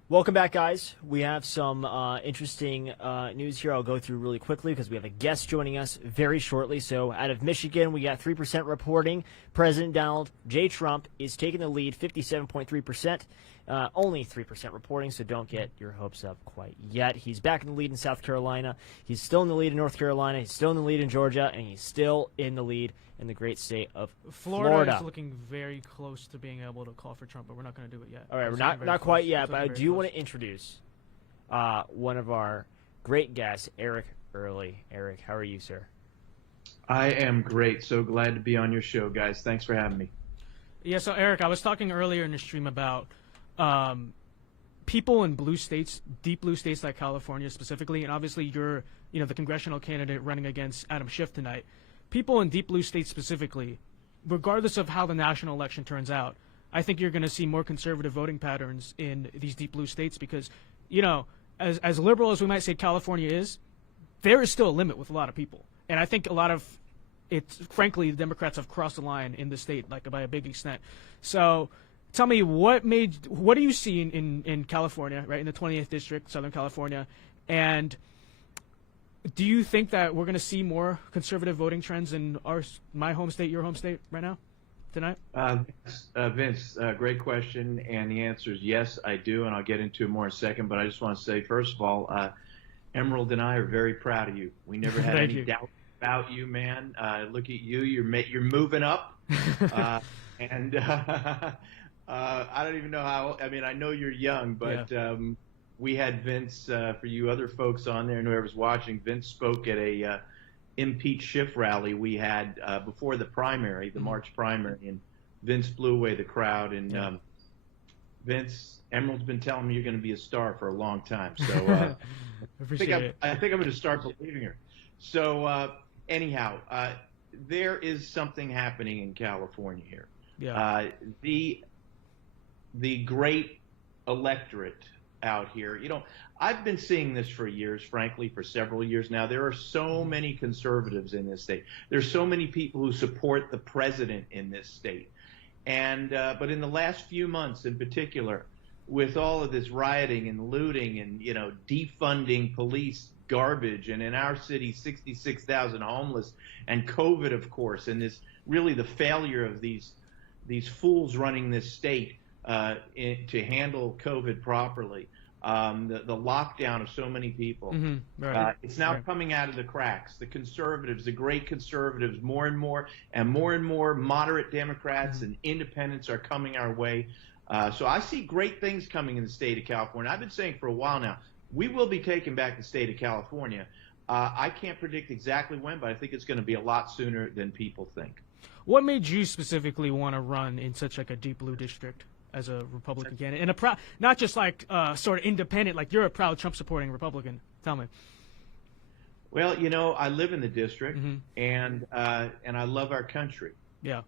Welcome back, guys. We have some interesting news here I'll go through really quickly because we have a guest joining us very shortly. So out of Michigan, we got 3% reporting. President Donald J. Trump is taking the lead, 57.3%. Only 3% reporting, so don't get your hopes up quite yet. He's back in the lead in South Carolina. He's still in the lead in North Carolina. He's still in the lead in Georgia, and he's still in the lead in the great state of Florida. Is looking very close to being able to call for Trump, but we're not going to do it yet. All right, we're not quite yet, but I do want to introduce one of our great guests, Eric Early. Eric, how are you, sir? I am great. So glad to be on your show, guys. Thanks for having me. Yeah, so Eric, I was talking earlier in the stream about people in blue states, deep blue states like California specifically, and obviously you're, the congressional candidate running against Adam Schiff tonight. People in deep blue states specifically, regardless of how the national election turns out, I think you're going to see more conservative voting patterns in these deep blue states because, as liberal as we might say California is, there is still a limit with a lot of people. And I think a lot of frankly, the Democrats have crossed the line in the state, like by a big extent. So tell me, what do you see in California, right, in the 28th district, Southern California, and do you think that we're going to see more conservative voting trends in my home state, your home state, right now, tonight? Vince, great question, and the answer is yes, I do, and I'll get into it more in a second. But I just want to say, first of all, Emerald and I are very proud of you. We never had any doubt about you, man. Look at you, you're moving up, and I don't even know how. I mean, I know you're young, but. Yeah. We had Vince, for you other folks on there and whoever's watching, Vince spoke at a impeach Schiff rally we had before the primary, the March primary, and Vince blew away the crowd. And Vince, Emerald's been telling me you're going to be a star for a long time. So I think I'm going to start believing her. So anyhow, there is something happening in California here. Yeah. The great electorate out here. I've been seeing this for years, frankly, for several years now. There are so many conservatives in this state. There's so many people who support the president in this state. And but in the last few months in particular, with all of this rioting and looting and, defunding police garbage, and in our city, 66,000 homeless, and COVID, of course, and this really the failure of these fools running this state to handle COVID properly. The lockdown of so many people. Mm-hmm. Right. It's now coming out of the cracks. The conservatives, the great conservatives, more and more moderate Democrats and independents are coming our way. So I see great things coming in the state of California. I've been saying for a while now, we will be taking back the state of California. I can't predict exactly when, but I think it's going to be a lot sooner than people think. What made you specifically want to run in such like a deep blue district as a Republican candidate, and not just like sort of independent, like you're a proud Trump-supporting Republican? Tell me. Well, I live in the district, and I love our country. Yeah.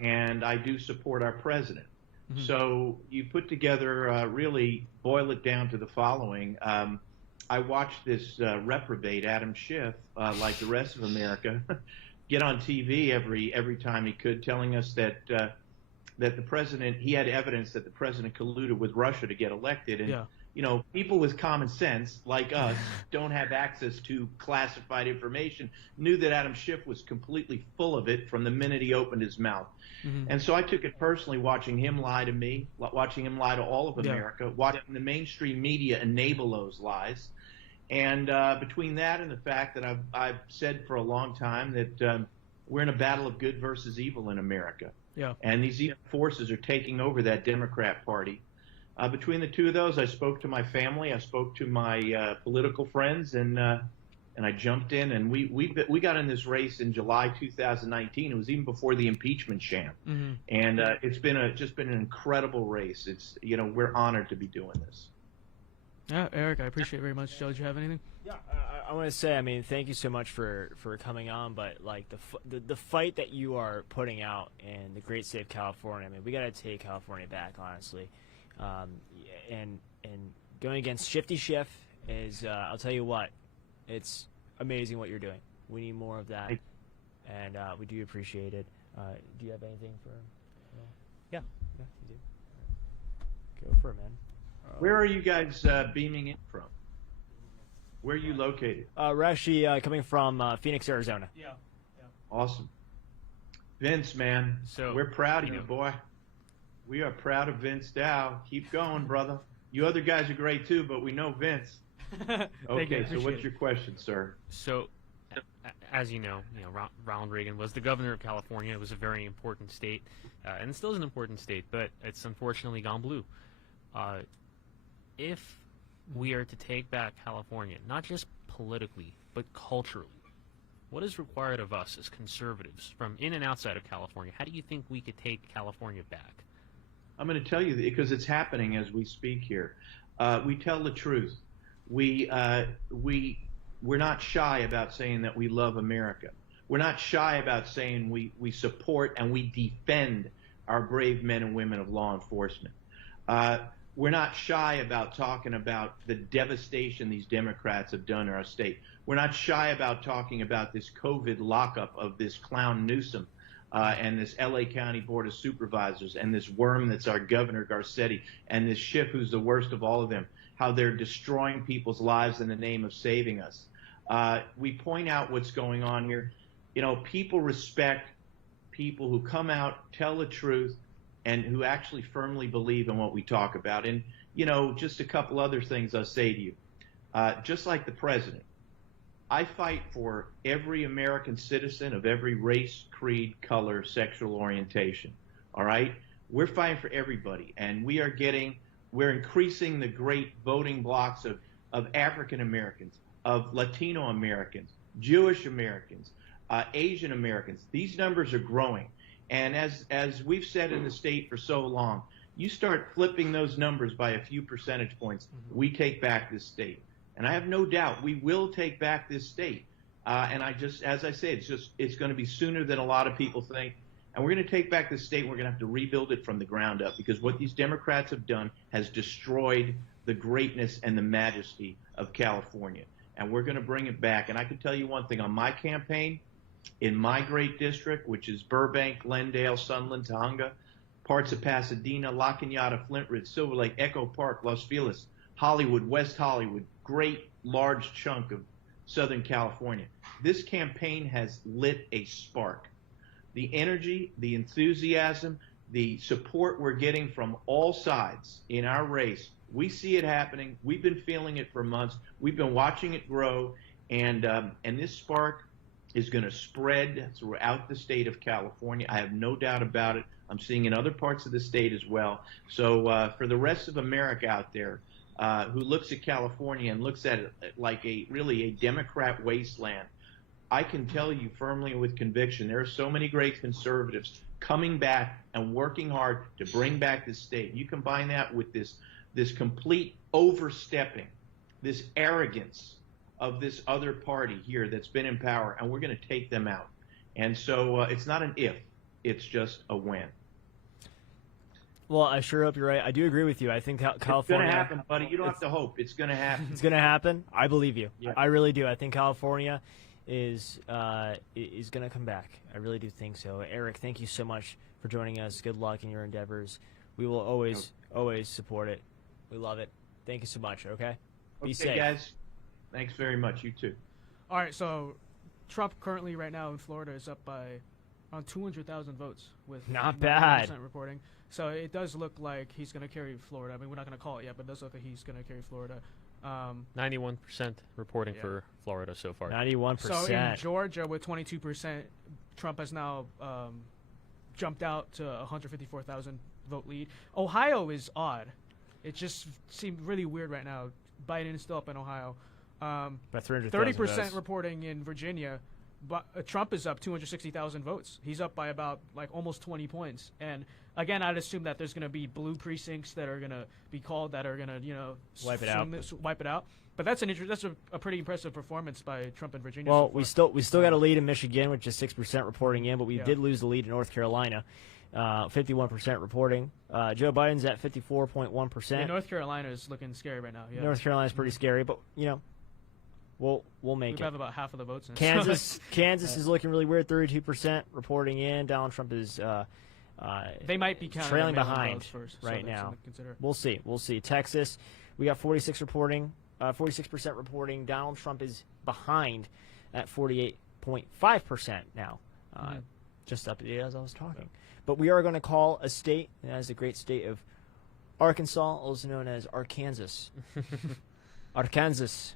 And I do support our president. Mm-hmm. So you put together, really boil it down to the following. I watched this reprobate, Adam Schiff, like the rest of America, get on TV every time he could, telling us that the president, he had evidence that the president colluded with Russia to get elected. And, people with common sense, like us, don't have access to classified information, knew that Adam Schiff was completely full of it from the minute he opened his mouth. Mm-hmm. And so I took it personally, watching him lie to me, watching him lie to all of America, watching the mainstream media enable those lies. And between that and the fact that I've said for a long time that we're in a battle of good versus evil in America. Yeah. And these evil forces are taking over that Democrat Party. Between the two of those, I spoke to my family, I spoke to my political friends, and I jumped in, and we got in this race in July 2019. It was even before the impeachment sham, and it's been just been an incredible race. It's we're honored to be doing this. Yeah, Eric, I appreciate it very much. Joe, did you have anything? Yeah, I want to say, thank you so much for coming on, but like the fight that you are putting out in the great state of California, we got to take California back, honestly. And going against Shifty Schiff is, I'll tell you what, it's amazing what you're doing. We need more of that, and we do appreciate it. Do you have anything for? Yeah, you do. Go for it, man. Where are you guys beaming in from? Where are you located? We're actually coming from Phoenix, Arizona. Yeah. Awesome. Vince, man, So, we're proud of you, boy. We are proud of Vince Dow. Keep going, brother. You other guys are great too, but we know Vince. Okay, so what's your question, sir? So, as you know, Ronald Reagan was the governor of California. It was a very important state, and it still is an important state, but it's unfortunately gone blue. If we are to take back California, not just politically, but culturally, what is required of us as conservatives from in and outside of California? How do you think we could take California back? I'm going to tell you because it's happening as we speak here. We tell the truth. We're not shy about saying that we love America. We're not shy about saying we support and we defend our brave men and women of law enforcement. We're not shy about talking about the devastation these Democrats have done in our state. We're not shy about talking about this COVID lockup of this clown Newsom and this L.A. County Board of Supervisors and this worm that's our Governor Garcetti and this Schiff who's the worst of all of them, how they're destroying people's lives in the name of saving us. We point out what's going on here. People respect people who come out, tell the truth, and who actually firmly believe in what we talk about. And, just a couple other things I'll say to you. Just like the president, I fight for every American citizen of every race, creed, color, sexual orientation. All right? We're fighting for everybody. And we're increasing the great voting blocks of African Americans, of Latino Americans, Jewish Americans, Asian Americans. These numbers are growing. And as we've said in the state for so long, you start flipping those numbers by a few percentage points, we take back this state. And I have no doubt we will take back this state. And as I say, it's going to be sooner than a lot of people think. And we're going to take back this state. We're going to have to rebuild it from the ground up because what these Democrats have done has destroyed the greatness and the majesty of California. And we're going to bring it back. And I can tell you one thing on my campaign, in my great district, which is Burbank, Glendale, Sunland, Tujunga, parts of Pasadena, La Cañada, Flint Ridge, Silver Lake, Echo Park, Los Feliz, Hollywood, West Hollywood, great large chunk of Southern California. This campaign has lit a spark. The energy, the enthusiasm, the support we're getting from all sides in our race, we see it happening. We've been feeling it for months. We've been watching it grow, and this spark is going to spread throughout the state of California. I have no doubt about it. I'm seeing in other parts of the state as well. So for the rest of America out there who looks at California and looks at it like really a Democrat wasteland, I can tell you firmly and with conviction, there are so many great conservatives coming back and working hard to bring back this state. You combine that with this complete overstepping, this arrogance of this other party here that's been in power, and we're going to take them out. And so it's not an if, it's just a when. Well, I sure hope you're right. I do agree with you. I think California... It's going to happen, buddy. You don't have to hope. It's going to happen. It's going to happen. I believe you. Yeah. I really do. I think California is going to come back. I really do think so. Eric, thank you so much for joining us. Good luck in your endeavors. We will always support it. We love it. Thank you so much, okay? Be safe. Guys. Thanks very much. You too. All right, so Trump currently right now in Florida is up by around 200,000 votes with not bad reporting. So it does look like he's going to carry Florida. I mean, we're not going to call it yet, but it does look like he's going to carry Florida. 91% reporting for Florida so far. 91%. So in Georgia with 22%, Trump has now jumped out to 154,000 vote lead. Ohio is odd. It just seemed really weird right now. Biden is still up in Ohio. By 30% reporting in Virginia, but Trump is up 260,000 votes. He's up by about almost 20 points. And again, I'd assume that there's going to be blue precincts that are going to be called that are going to wipe it out. But that's a pretty impressive performance by Trump in Virginia. Well, we still got a lead in Michigan, which is 6% reporting in, but we did lose the lead in North Carolina. 51% reporting. Joe Biden's at 54.1%. Yeah, North Carolina is looking scary right now. Yeah. North Carolina's pretty scary, but we'll make it. We have about half of the votes in. Kansas is looking really weird. 32% reporting in. Donald Trump is They might be counting trailing their mail-in behind votes first, so right that's now. something to consider. We'll see. We'll see. Texas, we got 46% reporting. Donald Trump is behind at 48.5% now. Just updated as I was talking. But we are going to call a state, and that is the great state of Arkansas, also known as Arkansas. Arkansas.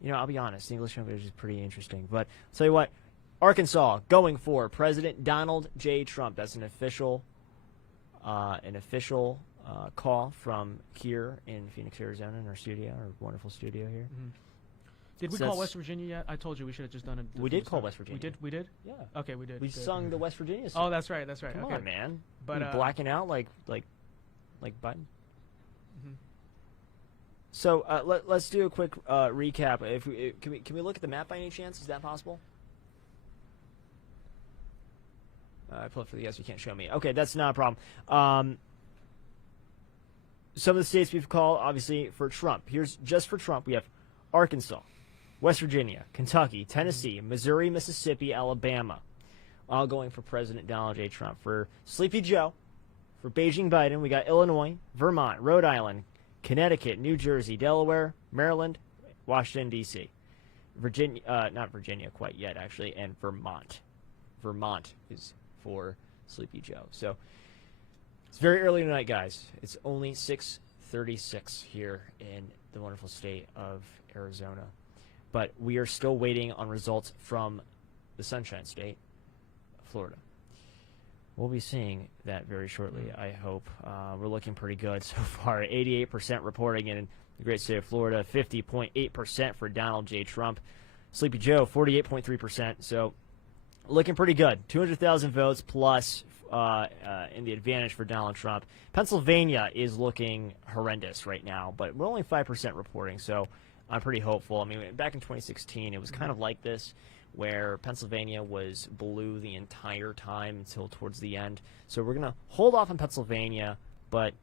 You know, I'll be honest, the English language is pretty interesting. But I'll tell you what, Arkansas going for President Donald J. Trump. That's an official call from here in Phoenix, Arizona, in our studio, our wonderful studio here. Did we call West Virginia yet? I told you we should have just done it. We did call West Virginia. We did? Yeah. Okay, we did. We sung the West Virginia song. Oh, that's right. Come okay. on, man. But you blacking out like Biden. So let's do a quick recap. Can we look at the map by any chance? Is that possible? I pulled it for the guys who can't show me. Okay, that's not a problem. Some of the states we've called, obviously, for Trump. Here's just for Trump. We have Arkansas, West Virginia, Kentucky, Tennessee, Missouri, Mississippi, Alabama, all going for President Donald J. Trump. For Sleepy Joe, for Beijing Biden, we got Illinois, Vermont, Rhode Island, Connecticut, New Jersey, Delaware, Maryland, Washington, D.C. Virginia, not Virginia quite yet, actually, and Vermont. Vermont is for Sleepy Joe. So it's very early tonight, guys. It's only 6:36 here in the wonderful state of Arizona. But we are still waiting on results from the Sunshine State, Florida. We'll be seeing that very shortly, I hope. We're looking pretty good so far. 88% reporting in the great state of Florida, 50.8% for Donald J. Trump. Sleepy Joe, 48.3%. So looking pretty good. 200,000 votes plus in the advantage for Donald Trump. Pennsylvania is looking horrendous right now, but we're only 5% reporting, so I'm pretty hopeful. I mean, back in 2016, it was kind of like this, where Pennsylvania was blue the entire time until towards the end. So we're going to hold off on Pennsylvania, but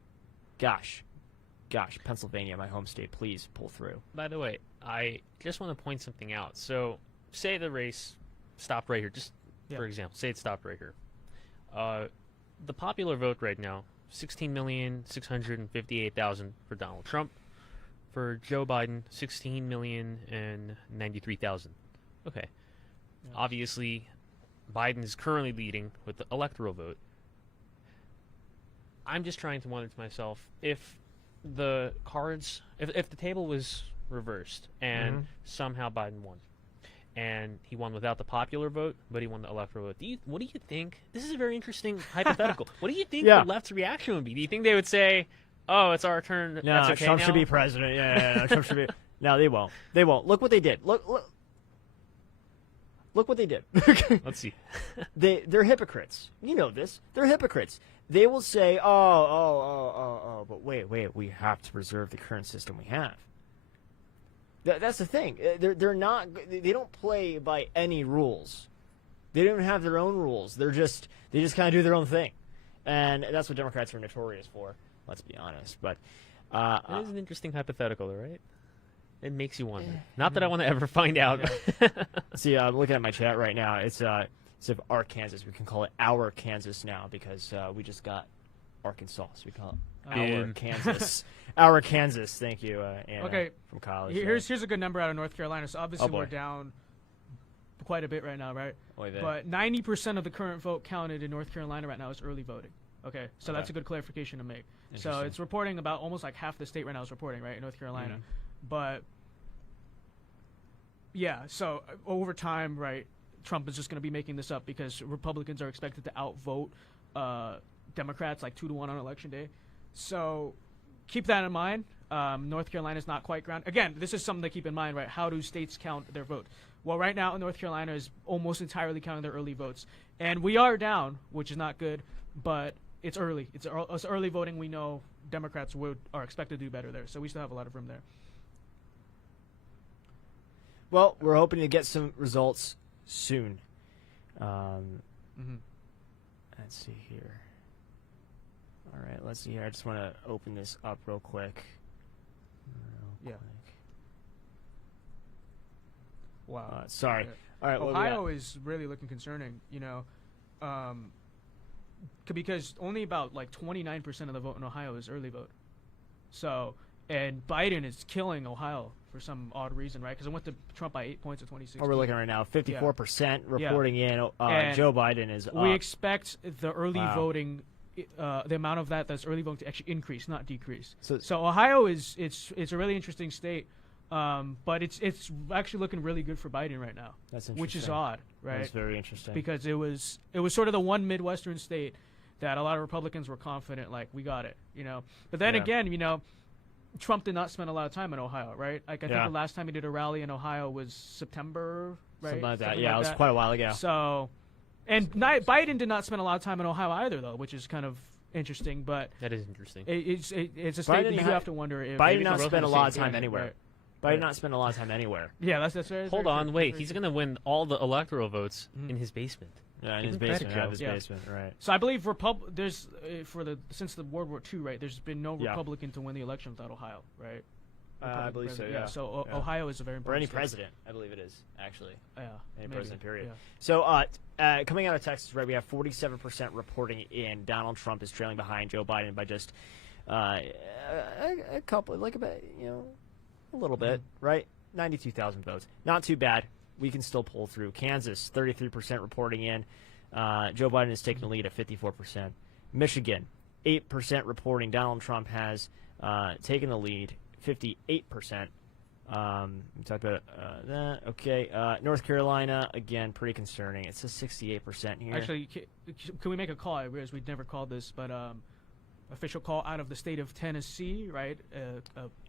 gosh, Pennsylvania, my home state, please pull through. By the way, I just want to point something out. So say the race stopped right here, just for example, say it stopped right here. The popular vote right now, 16,658,000 for Donald Trump. For Joe Biden, 16,093,000. Okay. Yeah. Obviously, Biden is currently leading with the electoral vote. I'm just trying to wonder to myself, if the cards, if the table was reversed and somehow Biden won, and he won without the popular vote, but he won the electoral vote, what do you think? This is a very interesting hypothetical. What do you think the left's reaction would be? Do you think they would say, "Oh, it's our turn"? No, that's okay Trump now? should be president. Yeah, Trump should be. No, they won't. They won't. Look what they did. Look what they did. Let's see. They're hypocrites. You know this. They're hypocrites. They will say, but wait, we have to preserve the current system we have. That's the thing. They're not. They don't play by any rules. They don't have their own rules. They just kind of do their own thing, and that's what Democrats are notorious for. Let's be honest. But it is an interesting hypothetical, right? It makes you wonder. Not that I want to ever find out. See, I'm looking at my chat right now. It's instead of Arkansas, we can call it our Kansas now because we just got Arkansas, so we call it our Kansas. Our Kansas. Thank you, Anna, from college. Here's a good number out of North Carolina. So obviously we're down quite a bit right now, right? But 90% of the current vote counted in North Carolina right now is early voting. Okay, so that's a good clarification to make. So it's reporting about almost like half the state right now is reporting, right, in North Carolina. But yeah, so over time, right, Trump is just going to be making this up because Republicans are expected to outvote Democrats like 2-1 on election day. So keep that in mind. North Carolina is not quite ground. Again, this is something to keep in mind, right? How do states count their vote? Well, right now, North Carolina is almost entirely counting their early votes. And we are down, which is not good, but it's early. It's early voting. We know Democrats are expected to do better there, so we still have a lot of room there. Well, we're hoping to get some results soon. Let's see here. All right, let's see here. I just want to open this up real quick. Wow. Sorry. Yeah. All right. Ohio is really looking concerning. You know, because only about like 29% of the vote in Ohio is early vote. So, and Biden is killing Ohio for some odd reason, right? Because it went to Trump by 8 points in 2016. Oh, we're looking right now, 54% reporting in. Joe Biden is up. We expect the early voting, the amount of that's early voting to actually increase, not decrease. So Ohio it's a really interesting state. But it's actually looking really good for Biden right now. That's interesting. Which is odd, right? That's very interesting. Because it was sort of the one Midwestern state that a lot of Republicans were confident, like, we got it, you know. But then again, you know, Trump did not spend a lot of time in Ohio, right? Like, I think the last time he did a rally in Ohio was September, right? Something like that. It was quite a while ago. So, and Biden did not spend a lot of time in Ohio either, though, which is kind of interesting. But that is interesting. It's a state that you have to wonder if Biden not spend a lot of time anywhere. Right. Biden not spend a lot of time anywhere. Yeah, that's right. Hold on, wait. He's going to win all the electoral votes in his basement. Yeah, in his basement, right. So I believe there's since the World War II, right? There's been no Republican to win the election without Ohio, right? I believe so. Yeah. So Ohio is a very important. Or any state. president, I believe it is actually. Yeah. Any president, period. Yeah. So coming out of Texas, right? We have 47% reporting in. Donald Trump is trailing behind Joe Biden by just a couple, like about a little bit, right? 92,000 votes. Not too bad. We can still pull through. Kansas, 33% reporting in. Joe Biden is taking the lead at 54%. Michigan, 8% reporting. Donald Trump has taken the lead, 58%. We talked about that. Okay. North Carolina, again, pretty concerning. It says 68% here. Actually, can we make a call? I realize we'd never called this, but official call out of the state of Tennessee, right?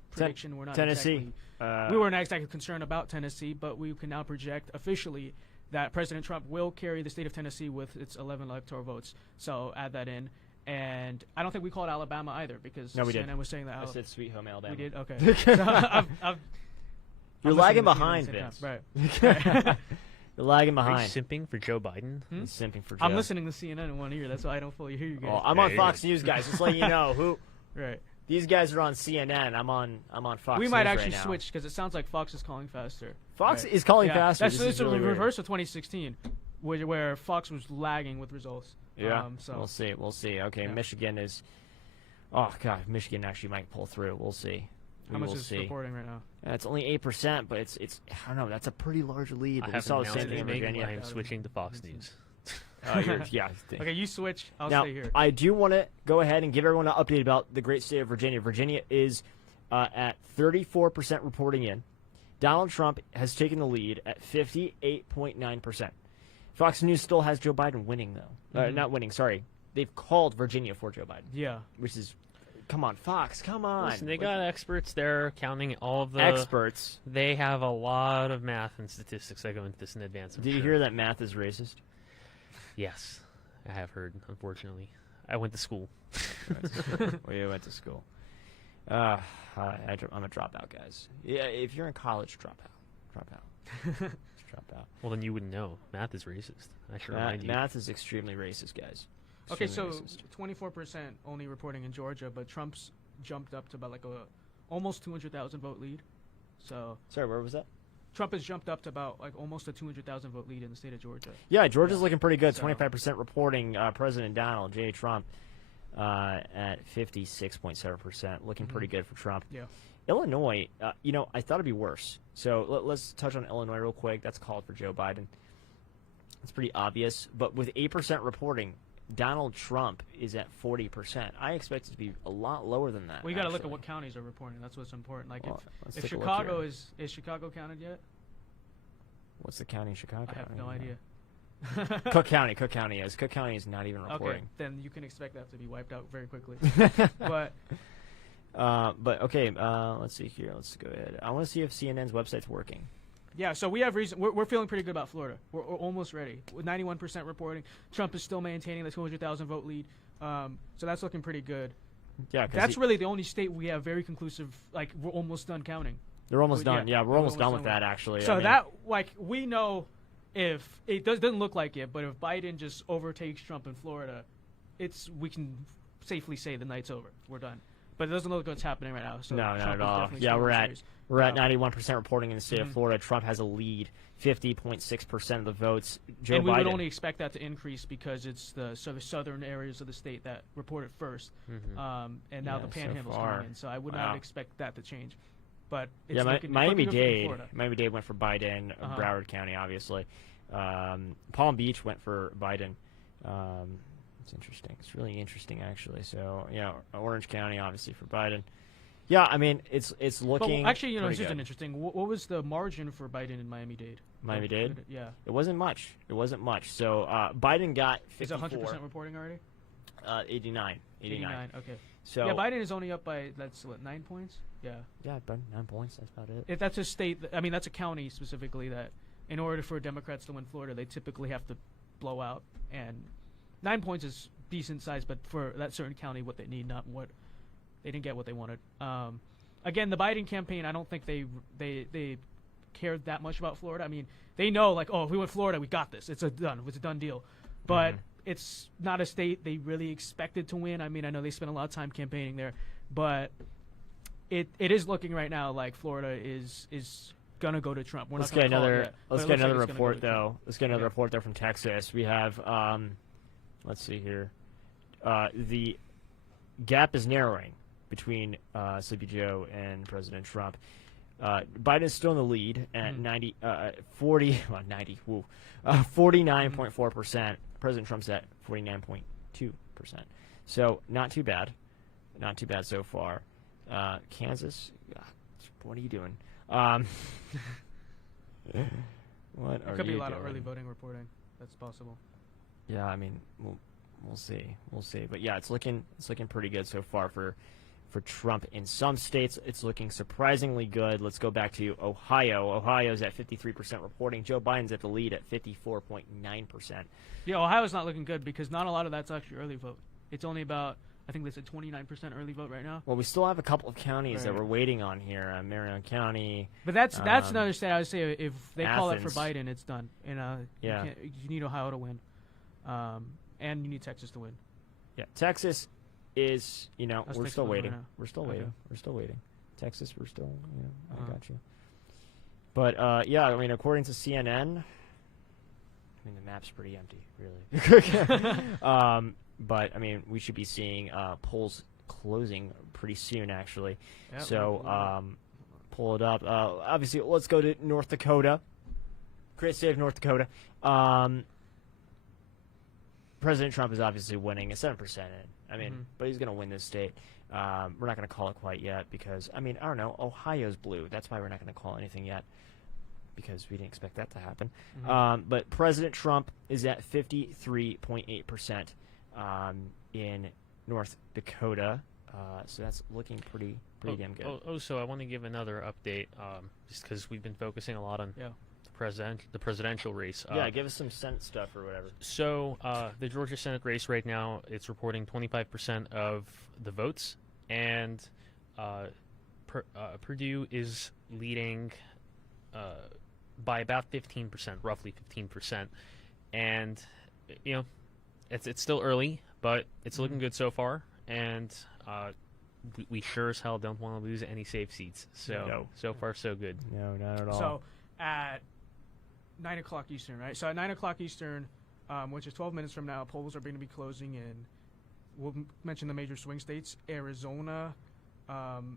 Prediction. We're not Tennessee. We weren't exactly concerned about Tennessee, but we can now project officially that President Trump will carry the state of Tennessee with its 11 electoral votes. So add that in. And I don't think we called Alabama either because CNN was saying that. I said Sweet Home Alabama. We did? Okay. So You're lagging behind, Vince. Right. You're lagging behind. Are you simping for Joe Biden? He's simping for Joe. I'm listening to CNN in one ear. That's why I don't fully hear you guys. Oh, I'm on Fox News, guys. Just letting you know who. Right. These guys are on CNN. I'm on Fox News. We might actually right now. switch because it sounds like Fox is calling faster. Fox is calling faster. It's a reverse of 2016, where Fox was lagging with results. Yeah. So We'll see. Okay, Michigan is. Oh God, Michigan actually might pull through. We'll see. How much is reporting right now? It's only 8%, but it's I don't know. That's a pretty large lead. I we saw the same thing in Virginia. I am switching to Fox News. Okay, you switch. I'll now, stay here. I do want to go ahead and give everyone an update about the great state of Virginia. Virginia is at 34% reporting in. Donald Trump has taken the lead at 58.9%. Fox News still has Joe Biden winning, though. Not winning, sorry. They've called Virginia for Joe Biden. Yeah. Which is, come on, Fox, come on. Listen, they got experts there counting all of the... Experts. They have a lot of math and statistics that go into this in advance. Did you hear that math is racist? Yes, I have heard, unfortunately. I went to school. Well, you went to school. I'm a dropout, guys. Yeah, if you're in college, drop out. Just drop out. Well, then you wouldn't know. Math is racist. I should remind you. Math is extremely racist, guys. Okay, so 24% only reporting in Georgia, but Trump's jumped up to about like almost 200,000 vote lead. So sorry, where was that? Trump has jumped up to about like almost a 200,000 vote lead in the state of Georgia. Yeah, Georgia's looking pretty good. 25% reporting President Donald J. Trump at 56.7%, looking pretty good for Trump. Yeah. Illinois, I thought it'd be worse. So let's touch on Illinois real quick. That's called for Joe Biden. It's pretty obvious, but with 8% reporting, Donald Trump is at 40%. I expect it to be a lot lower than that. Well, you got to look at what counties are reporting. That's what's important. Like if Chicago is Chicago counted yet? What's the county in Chicago? I have no idea. Cook County is. Cook County is not even reporting. Okay, then you can expect that to be wiped out very quickly. But okay, let's see here. Let's go ahead. I want to see if CNN's website's working. Yeah, so we have reason. We're feeling pretty good about Florida. We're almost ready. With 91% reporting, Trump is still maintaining the 200,000 vote lead. So that's looking pretty good. Yeah, that's really the only state we have very conclusive. Like we're almost done counting. They're almost done. Yeah, we're almost done with that actually. So we know if it doesn't look like it, but if Biden just overtakes Trump in Florida, we can safely say the night's over. We're done. But it doesn't look like what's happening right now. So No, not Trump at is all. definitely Yeah, still we're in at the we're at 91% reporting in the state Mm-hmm. of Florida. Trump has a lead, 50.6% of the votes. Joe and we Biden. would only expect that to increase because it's the southern areas of the state that reported first, and now Yeah, the so Panhandle's far. coming in. So I would Wow. not expect that to change. But it's Yeah, looking, Miami it's looking good for Dade. Florida. Miami-Dade went for Biden. Broward County, obviously. Palm Beach went for Biden. It's interesting. It's really interesting, actually. So, yeah, Orange County, obviously, for Biden. Yeah, I mean, it's looking. But actually, pretty this good. isn't interesting. What was the margin for Biden in Miami-Dade? Miami-Dade? Yeah. It wasn't much. It wasn't much. So Biden got 54. Is it 100% reporting already? 89. 89. Okay. So yeah, Biden is only up by 9 points. Yeah. Yeah, about 9 points. That's about it. If that's a state, that's a county specifically that, in order for Democrats to win Florida, they typically have to blow out. And 9 points is decent size, but for that certain county, what they need, not what they didn't get what they wanted. Again, the Biden campaign, I don't think they cared that much about Florida. I mean, they know like, oh, if we win Florida, we got this. It's a done deal. But it's not a state they really expected to win. I mean, I know they spent a lot of time campaigning there, but it is looking right now like Florida is gonna go to Trump. We're Let's not get gonna call it another. yet, Let's but get it looks like another it's gonna go report to Trump. though. Let's get another report there from Texas. We have. Let's see here. The gap is narrowing between Sleepy Joe and President Trump. Biden's still in the lead at 49.4%. President Trump's at 49.2%. So not too bad. Not too bad so far. Kansas, what are you doing? What There are could be you a lot of doing? early voting reporting. That's possible. Yeah, I mean, we'll see. We'll see. But yeah, it's looking pretty good so far for Trump. In some states, it's looking surprisingly good. Let's go back to Ohio. Ohio's at 53% reporting. Joe Biden's at the lead at 54.9%. Yeah, Ohio's not looking good because not a lot of that's actually early vote. It's only about, I think they said 29% early vote right now. Well, we still have a couple of counties that Right. we're waiting on here. Marion County. But that's another state. I would say if they call it for Athens. Biden, it's done. And Yeah. you need Ohio to win, and you need Texas to win. Yeah, Texas is, Let's we're take still some waiting. right now. We're still Okay. waiting. We're still waiting. Texas, we're still, I Uh-huh. got you. But, yeah, I mean, according to CNN, I mean, the map's pretty empty, really. But, I mean, we should be seeing polls closing pretty soon, actually. Yep, So, pull it up. Obviously, let's go to North Dakota. Great state of North Dakota. President Trump is obviously winning at 7% in. I mean, but he's going to win this state. We're not going to call it quite yet because, I mean, I don't know. Ohio's blue. That's why we're not going to call anything yet because we didn't expect that to happen. But President Trump is at 53.8% in North Dakota. So that's looking pretty damn good. So I want to give another update just because we've been focusing a lot on the presidential race. Yeah, give us some Senate stuff or whatever. So the Georgia Senate race right now, it's reporting 25% of the votes, and Purdue is leading by about 15%, roughly 15%. And, it's still early, but it's looking good so far, and we sure as hell don't want to lose any safe seats. So, so far, so good. No, not at all. So at 9 o'clock Eastern, right? So at 9 o'clock Eastern, which is 12 minutes from now, polls are going to be closing in, we'll mention the major swing states, Arizona,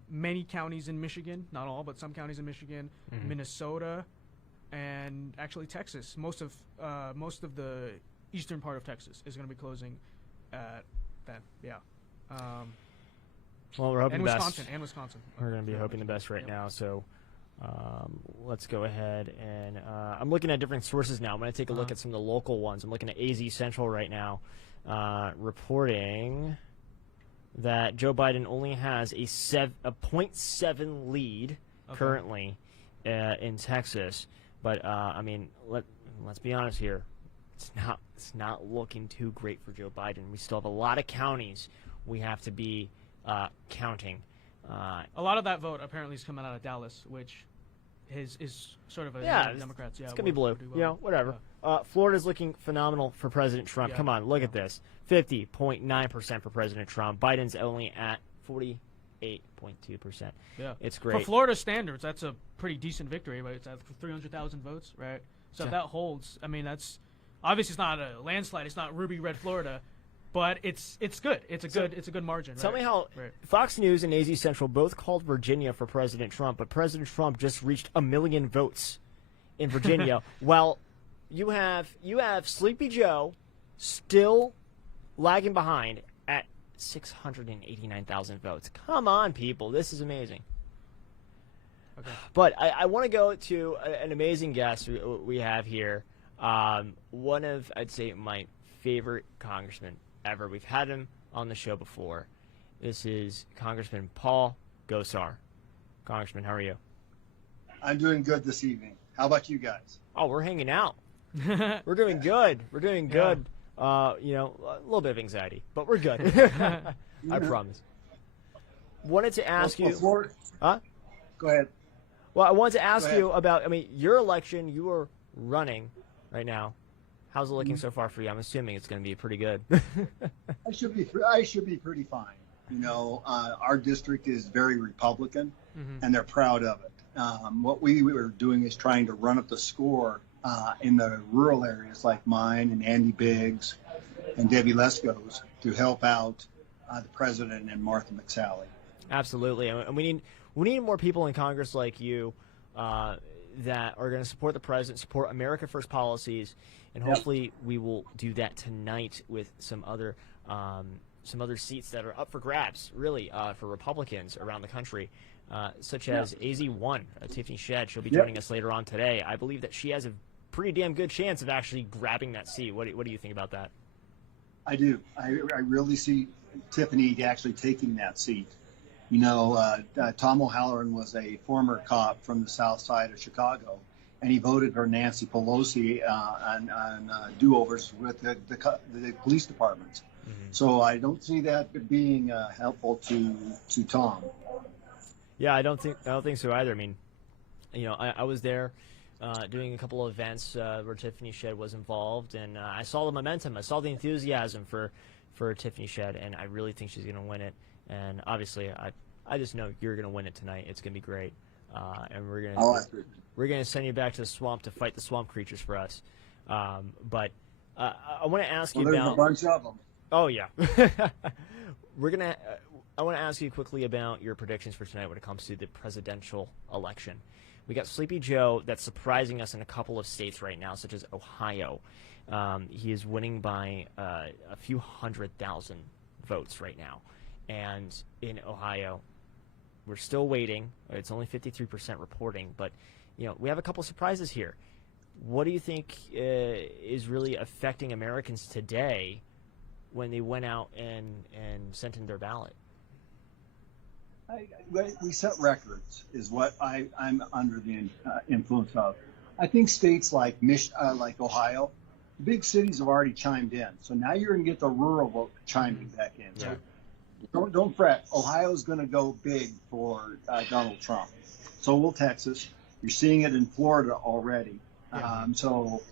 many counties in Michigan, not all, but some counties in Michigan, Minnesota, and actually Texas. Most of the eastern part of Texas is going to be closing at then, yeah. Well, we're hoping and the Wisconsin, best. and Wisconsin. We're going to be hoping the best right now. So let's go ahead and I'm looking at different sources now. I'm going to take a look at some of the local ones. I'm looking at AZ Central right now, reporting that Joe Biden only has a 0.7 lead currently in Texas. But I mean, let's be honest here. It's not looking too great for Joe Biden. We still have a lot of counties we have to be counting. A lot of that vote apparently is coming out of Dallas, which is sort of a Democrats. Yeah, it's gonna be blue. Whatever. Florida's looking phenomenal for President Trump. Come on, look at this: 50.9% for President Trump. Biden's only at 40. 58.2%. Yeah, it's great. For Florida standards, that's a pretty decent victory, right? It's at 300,000 votes, right? So if that holds, I mean, that's obviously it's not a landslide. It's not ruby red Florida, but it's good. It's a good margin. Tell me how Fox News and AZ Central both called Virginia for President Trump, but President Trump just reached 1 million votes in Virginia. Well, you have Sleepy Joe still lagging behind at 689,000 votes. Come on, people. This is amazing. Okay. But I want to go to an amazing guest we have here. One of, I'd say, my favorite congressmen ever. We've had him on the show before. This is Congressman Paul Gosar. Congressman, how are you? I'm doing good this evening. How about you guys? Oh, we're hanging out. We're doing good. We're doing good. A little bit of anxiety, but we're good. I promise. Wanted to ask you. Huh? Go ahead. Well, I wanted to ask you about. I mean, your election. You are running right now. How's it looking so far for you? I'm assuming it's going to be pretty good. I should be pretty fine. You know, our district is very Republican, and they're proud of it. What we were doing is trying to run up the score in the rural areas like mine and Andy Biggs and Debbie Lesko's to help out the president and Martha McSally. Absolutely, and we need more people in Congress like you that are going to support the president, support America First policies, and hopefully we will do that tonight with some other seats that are up for grabs, really, for Republicans around the country. Such as AZ1, Tiffany Shedd. She'll be joining us later on today. I believe that she has a pretty damn good chance of actually grabbing that seat. What do you think about that? I do. I really see Tiffany actually taking that seat. You know, Tom O'Halloran was a former cop from the south side of Chicago, and he voted for Nancy Pelosi on do-overs with the police departments. So I don't see that being helpful to Tom. Yeah, I don't think so either. I mean, you know, I was there doing a couple of events where Tiffany Shedd was involved, and I saw the momentum, I saw the enthusiasm for Tiffany Shedd, and I really think she's going to win it. And obviously, I just know you're going to win it tonight. It's going to be great, and we're going to send you back to the swamp to fight the swamp creatures for us. But I want to ask you about. There's a bunch of them. Oh yeah, I want to ask you quickly about your predictions for tonight when it comes to the presidential election. We got Sleepy Joe that's surprising us in a couple of states right now, such as Ohio. He is winning by a few 100,000 votes right now. And in Ohio, we're still waiting. It's only 53% reporting, but you know, we have a couple of surprises here. What do you think is really affecting Americans today when they went out and sent in their ballot? We set records, is what I'm under the influence of. I think states like Ohio, big cities have already chimed in. So now you're going to get the rural vote chiming back in. So don't fret. Ohio's going to go big for Donald Trump. So will Texas. You're seeing it in Florida already. So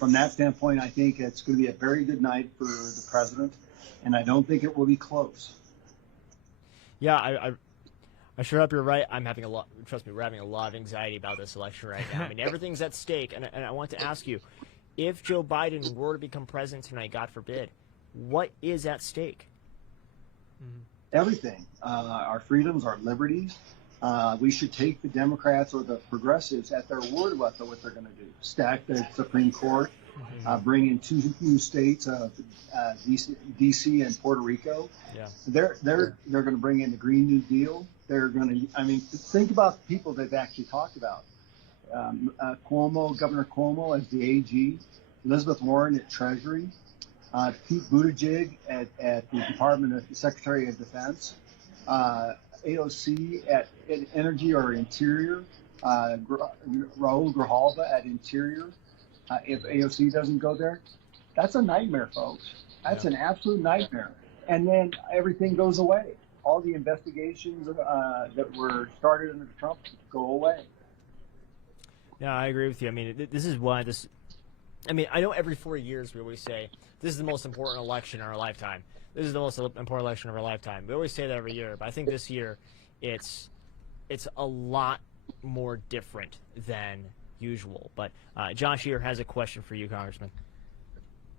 from that standpoint, I think it's going to be a very good night for the president, and I don't think it will be close. Yeah, I sure hope you're right. I'm having trust me, we're having a lot of anxiety about this election right now. I mean, everything's at stake, and I want to ask you, if Joe Biden were to become president tonight, God forbid, what is at stake? Everything. Our freedoms, our liberties. We should take the Democrats or the progressives at their word about what they're going to do. Stack the Supreme Court, bring in 2 new states, D.C. and Puerto Rico. Yeah. They're going to bring in the Green New Deal. They're going to. I mean, think about the people they've actually talked about. Governor Cuomo as the AG, Elizabeth Warren at Treasury, Pete Buttigieg at the Department of Secretary of Defense, AOC at Energy or Interior, Raul Grijalva at Interior. If AOC doesn't go there, that's a nightmare, folks. That's an absolute nightmare. And then everything goes away. All the investigations that were started under Trump go away. Yeah, I agree with you. I mean, this is why this. I mean, I know every 4 years we always say this is the most important election in our lifetime. this is the most important election of our lifetime. We always say that every year, but I think this year it's a lot more different than usual. But Josh here has a question for you, Congressman.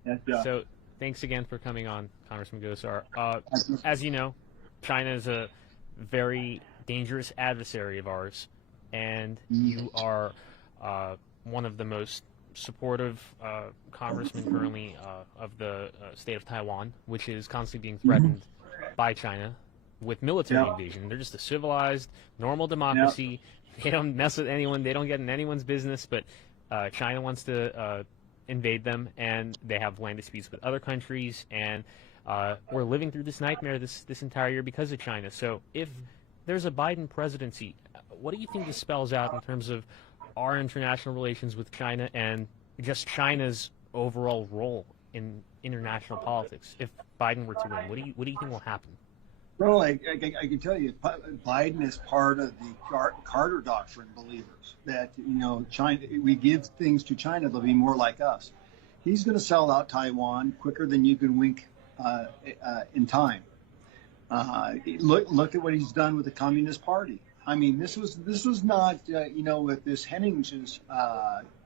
Yes, Josh. So thanks again for coming on, Congressman Gosar. As you know, China is a very dangerous adversary of ours, and you are one of the most supportive congressmen currently of the state of Taiwan, which is constantly being threatened by China with military invasion. They're just a civilized, normal democracy. They don't mess with anyone. They don't get in anyone's business, but China wants to invade them, and they have land disputes with other countries, and we're living through this nightmare this entire year because of China. So if there's a Biden presidency, what do you think this spells out in terms of our international relations with China and just China's overall role in international politics? If Biden were to win, what do you think will happen? Well, I can tell you, Biden is part of the Carter Doctrine believers that, China, we give things to China, they'll be more like us. He's going to sell out Taiwan quicker than you can wink in time. Look at what he's done with the Communist Party. I mean, this was not, with this Hennings's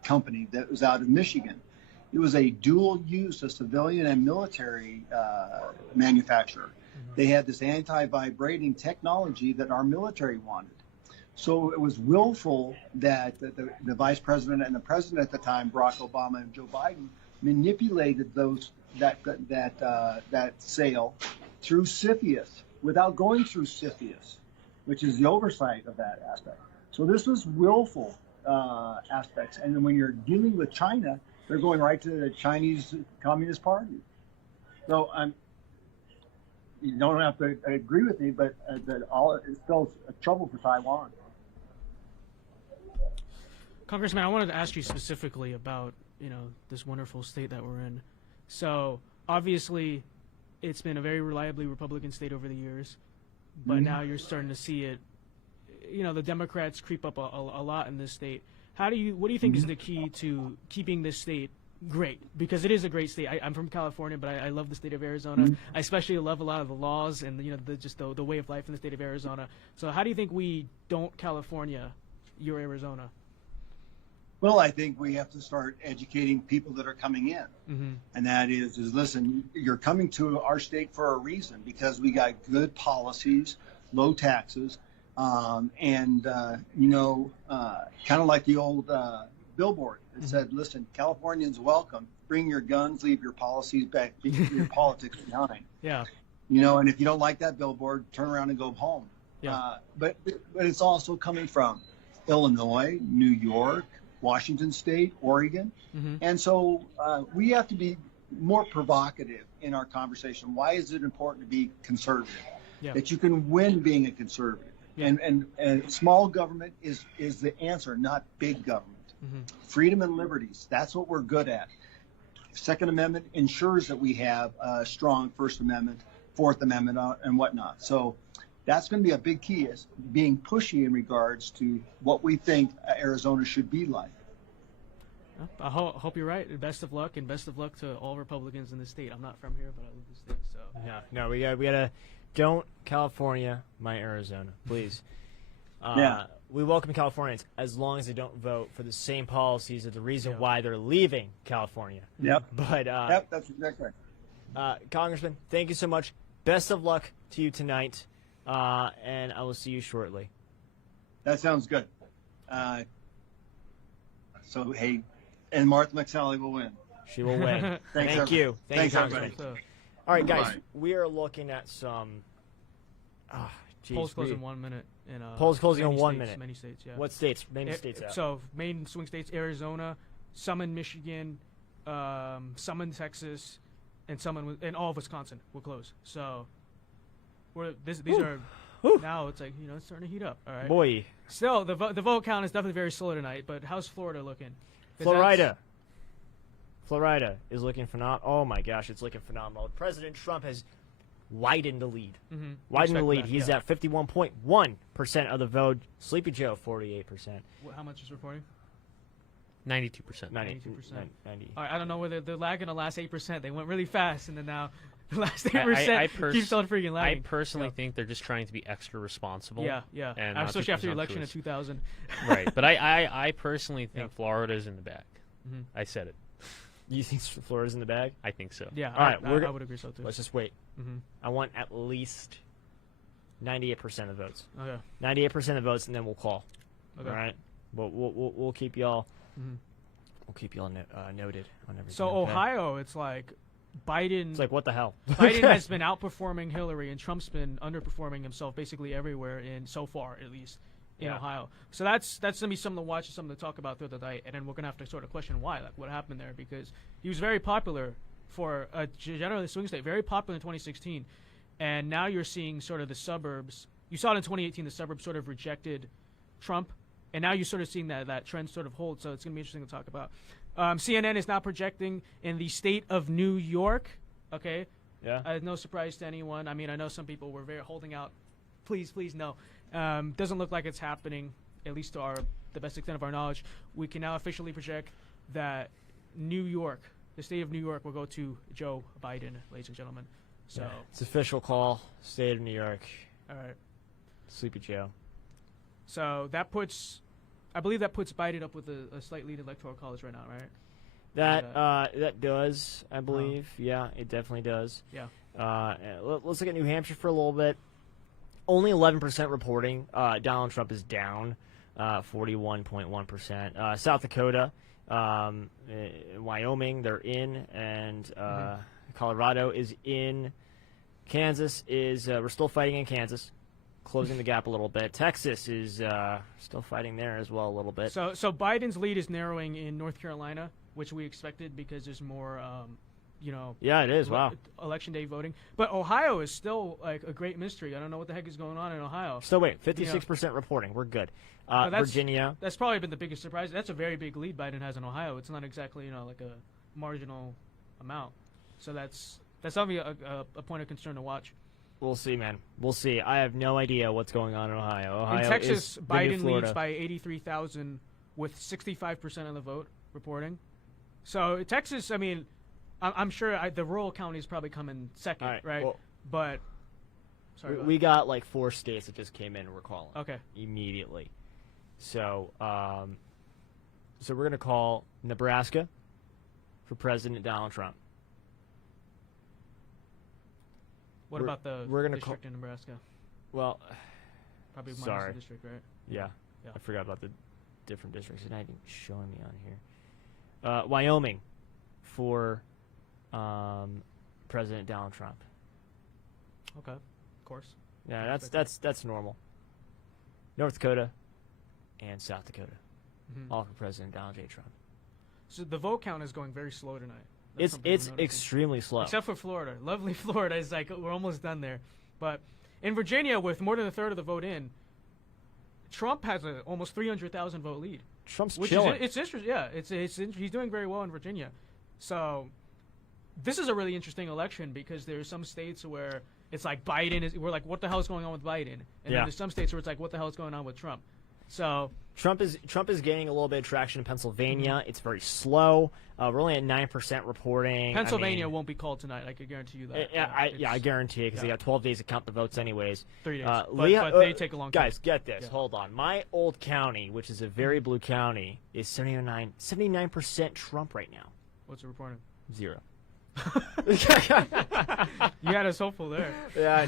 company that was out of Michigan. It was a dual use, a civilian and military manufacturer. They had this anti-vibrating technology that our military wanted. So it was willful that the vice president and the president at the time, Barack Obama and Joe Biden, manipulated that sale through CFIUS without going through CFIUS, which is the oversight of that aspect. So this was willful aspects. And then when you're dealing with China, they're going right to the Chinese Communist Party. So you don't have to agree with me, but that it spells trouble for Taiwan. Congressman, I wanted to ask you specifically about this wonderful state that we're in. So obviously, it's been a very reliably Republican state over the years, but now you're starting to see it. The Democrats creep up a lot in this state. What do you think is the key to keeping this state great? Because it is a great state. I'm from California, but I love the state of Arizona. I especially love a lot of the laws and the way of life in the state of Arizona. So how do you think we don't California your Arizona? Well, I think we have to start educating people that are coming in. And that is listen, you're coming to our state for a reason, because we got good policies, low taxes, and kind of like the old billboard that said, listen, Californians welcome, bring your guns, leave your policies back, your politics behind. Yeah. And if you don't like that billboard, turn around and go home. Yeah. But it's also coming from Illinois, New York, Washington State, Oregon. And so we have to be more provocative in our conversation. Why is it important to be conservative? That you can win being a conservative. And small government is the answer, not big government. Freedom and liberties, that's what we're good at. Second Amendment ensures that we have a strong First Amendment, Fourth Amendment, and whatnot. So that's going to be a big key, is being pushy in regards to what we think Arizona should be like. I hope you're right. Best of luck, and best of luck to all Republicans in the state. I'm not from here, but I live in the state. So no, we gotta don't California my Arizona, please. We welcome Californians as long as they don't vote for the same policies as the reason why they're leaving California. But that's exactly right. Congressman, thank you so much. Best of luck to you tonight, and I will see you shortly. That sounds good. So hey, and Martha McSally will win. She will win. Thank you. Thank you, Congressman. All right, guys, we are looking at some. Polls close in 1 minute. Polls closing in 1 minute. Many states, yeah. What states? Many states. So main swing states: Arizona, some in Michigan, some in Texas, and all of Wisconsin will close. So these are now it's like it's starting to heat up. All right. Boy. Still, the vote count is definitely very slow tonight. But how's Florida looking? Florida is looking phenomenal. Oh my gosh, it's looking phenomenal. President Trump has widened the lead. Widened the lead. He's at 51.1% of the vote. Sleepy Joe, 48%. How much is reporting? 92%. 92%. All right, I don't know whether they're lagging the last 8%. They went really fast, and then now Last 8% keeps on freaking I lagging. personally think they're just trying to be extra responsible. Yeah. And especially after the election of 2000. Right, but I personally think Florida's in the bag. Mm-hmm. I said it. You think Florida's in the bag? I think so. Yeah, all right, I would agree so too. Let's just wait. Mm-hmm. I want at least 98% of votes. Okay. 98% of votes, and then we'll call. Okay. All right. We'll keep y'all. Mm-hmm. We'll keep y'all noted on everything. So okay? Ohio, it's like Biden. It's like what the hell? Biden has been outperforming Hillary, and Trump's been underperforming himself basically everywhere so far, at least in Ohio. So that's gonna be something to watch and something to talk about through the night, and then we're gonna have to sort of question why, like what happened there, because he was very popular for a generally swing state, very popular in 2016, and now you're seeing sort of the suburbs. You saw it in 2018, the suburbs sort of rejected Trump, and now you're sort of seeing that trend sort of hold. So it's gonna be interesting to talk about. CNN is now projecting in the state of New York. Okay. Yeah. No surprise to anyone. I mean, I know some people were very holding out. Please, no. Doesn't look like it's happening, at least to the best extent of our knowledge. We can now officially project that New York, the state of New York, will go to Joe Biden, ladies and gentlemen. So it's official call. State of New York. All right. Sleepy Joe. So I believe that puts Biden up with a slight lead in electoral college right now, right? That does, I believe. Yeah, it definitely does. Yeah. Let's look at New Hampshire for a little bit. Only 11% reporting. Donald Trump is down, 41.1%. South Dakota, Wyoming, they're in, and Colorado is in. Kansas is we're still fighting in Kansas, closing the gap a little bit. Texas is still fighting there as well a little bit. So Biden's lead is narrowing in North Carolina, which we expected because there's more, Yeah, it is. Wow. Election day voting. But Ohio is still like a great mystery. I don't know what the heck is going on in Ohio. So wait, 56% reporting. We're good. Virginia. That's probably been the biggest surprise. That's a very big lead Biden has in Ohio. It's not exactly like a marginal amount. So that's something a point of concern to watch. We'll see, man. We'll see. I have no idea what's going on in Ohio. In Texas, is Biden leads by 83,000 with 65% of the vote reporting. So Texas, I mean, I'm sure the rural counties probably come in second, right? Well, but we got like 4 states that just came in and we're calling. Okay. Immediately. So we're gonna call Nebraska for President Donald Trump. What about the district in Nebraska? Well, probably minus the district, right? Yeah. I forgot about the different districts. It's not even showing me on here. Wyoming for President Donald Trump. Okay, of course. Yeah, that's normal. North Dakota and South Dakota, all for President Donald J. Trump. So the vote count is going very slow tonight. It's extremely slow. Except for Florida. Lovely Florida is like, we're almost done there. But in Virginia, with more than a third of the vote in, Trump has a almost 300,000 vote lead. Trump's chilling. It's interesting. Yeah, he's doing very well in Virginia. So this is a really interesting election because there's some states where it's like we're like, what the hell is going on with Biden? And then there's some states where it's like, what the hell is going on with Trump? So Trump is gaining a little bit of traction in Pennsylvania. It's very slow. We're only at 9% reporting. Pennsylvania won't be called tonight. I can guarantee you that. I guarantee it because they got 12 days to count the votes anyways. 3 days. But they take a long time. Guys, get this. Hold on. My old county, which is a very blue county, is 79% Trump right now. What's it reporting? 0. You had us hopeful there. Yeah, I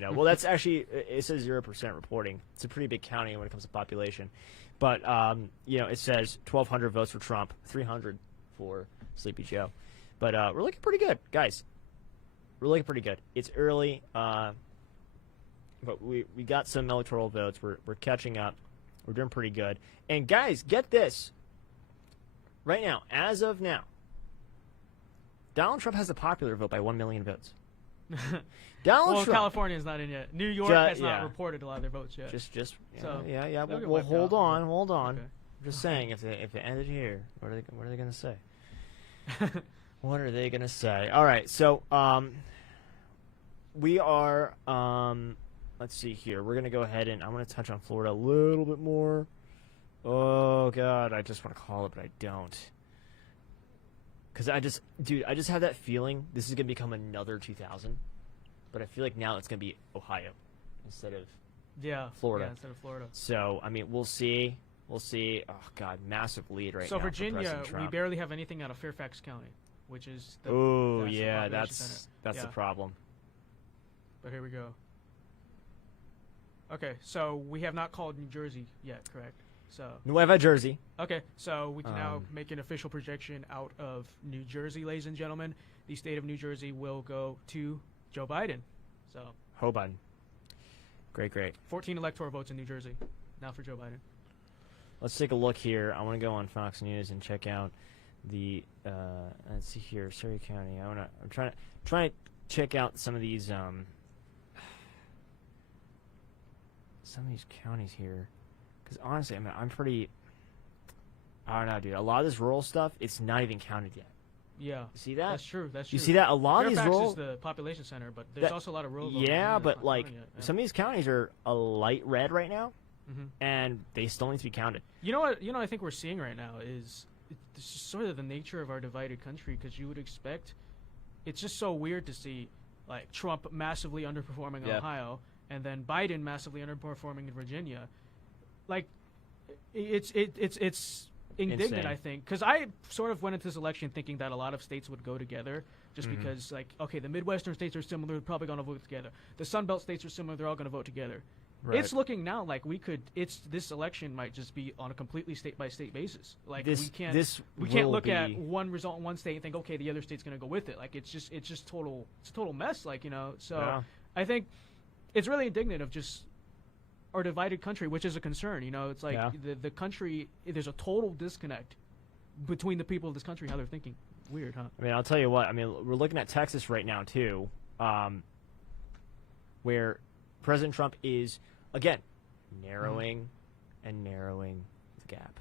know. Well, that's actually, it says 0% reporting. It's a pretty big county when it comes to population. But, it says 1,200 votes for Trump, 300 for Sleepy Joe. But we're looking pretty good, guys. We're looking pretty good. It's early, but we got some electoral votes. We're catching up. We're doing pretty good. And, guys, get this. Right now, as of now, Donald Trump has a popular vote by 1 million votes. Trump. California's not in yet. New York has not reported a lot of their votes yet. Well, hold on. Okay. I'm just saying, if it ended here, what are they going to say? What are they going to say? All right, so we are. Let's see here. We're going to go ahead and I'm going to touch on Florida a little bit more. Oh God, I just want to call it, but I don't. Because I just have that feeling this is gonna become another 2000, but I feel like now it's gonna be Ohio instead of Florida. Yeah, instead of Florida. So I mean, we'll see. We'll see. Oh God, massive lead right so now. So Virginia, we barely have anything out of Fairfax County, which is the that's the problem. But here we go. Okay, so we have not called New Jersey yet, correct? So Nueva Jersey. Okay, so we can now make an official projection out of New Jersey, ladies and gentlemen. The state of New Jersey will go to Joe Biden. So Biden. Great. 14 electoral votes in New Jersey now for Joe Biden. Let's take a look here. I want to go on Fox News and check out the. Let's see here, Surrey County. I'm trying to check out some of these counties here, because honestly, I mean, I don't know, dude. A lot of this rural stuff, it's not even counted yet. Yeah, you see that? That's true. You see that? A lot Fairfax of these rural is the population center, but there's also a lot of rural. Yeah, but like some of these counties are a light red right now, and they still need to be counted. You know what? I think we're seeing right now is it's just sort of the nature of our divided country, because you would expect. It's just so weird to see like Trump massively underperforming in Ohio, and then Biden massively underperforming in Virginia. Like, it's indignant, insane. I think, because I sort of went into this election thinking that a lot of states would go together, just because, like, okay, the Midwestern states are similar, they're probably going to vote together. The Sun Belt states are similar, they're all going to vote together. Right. It's looking now like this election might just be on a completely state-by-state basis. Like, we can't look at one result in one state and think, okay, the other state's going to go with it. Like, it's a total mess, like, so I think it's really indignant of just our divided country, which is a concern. It's like the country, there's a total disconnect between the people of this country, how they're thinking. Weird, huh? I mean, I'll tell you what. I mean, we're looking at Texas right now too, where President Trump is again narrowing and narrowing the gap.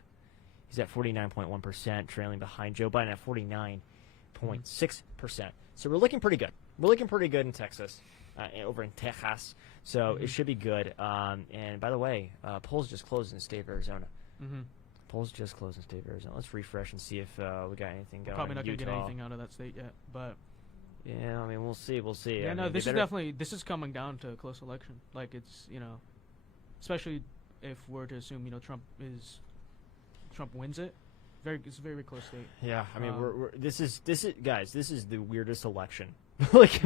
He's at 49.1%, trailing behind Joe Biden at 49.6%. So we're looking pretty good. We're looking pretty good in Texas. Over in Texas, so it should be good. And by the way, polls just closed in the state of Arizona. Polls just closed in the state of Arizona. Let's refresh and see if we got anything going. Probably not going to get anything out of that state yet, but yeah, I mean, we'll see. Yeah, no, this is coming down to a close election. Like, it's especially if we're to assume Trump wins it. It's a very close state. Yeah, I mean, this is guys, this is the weirdest election. Like.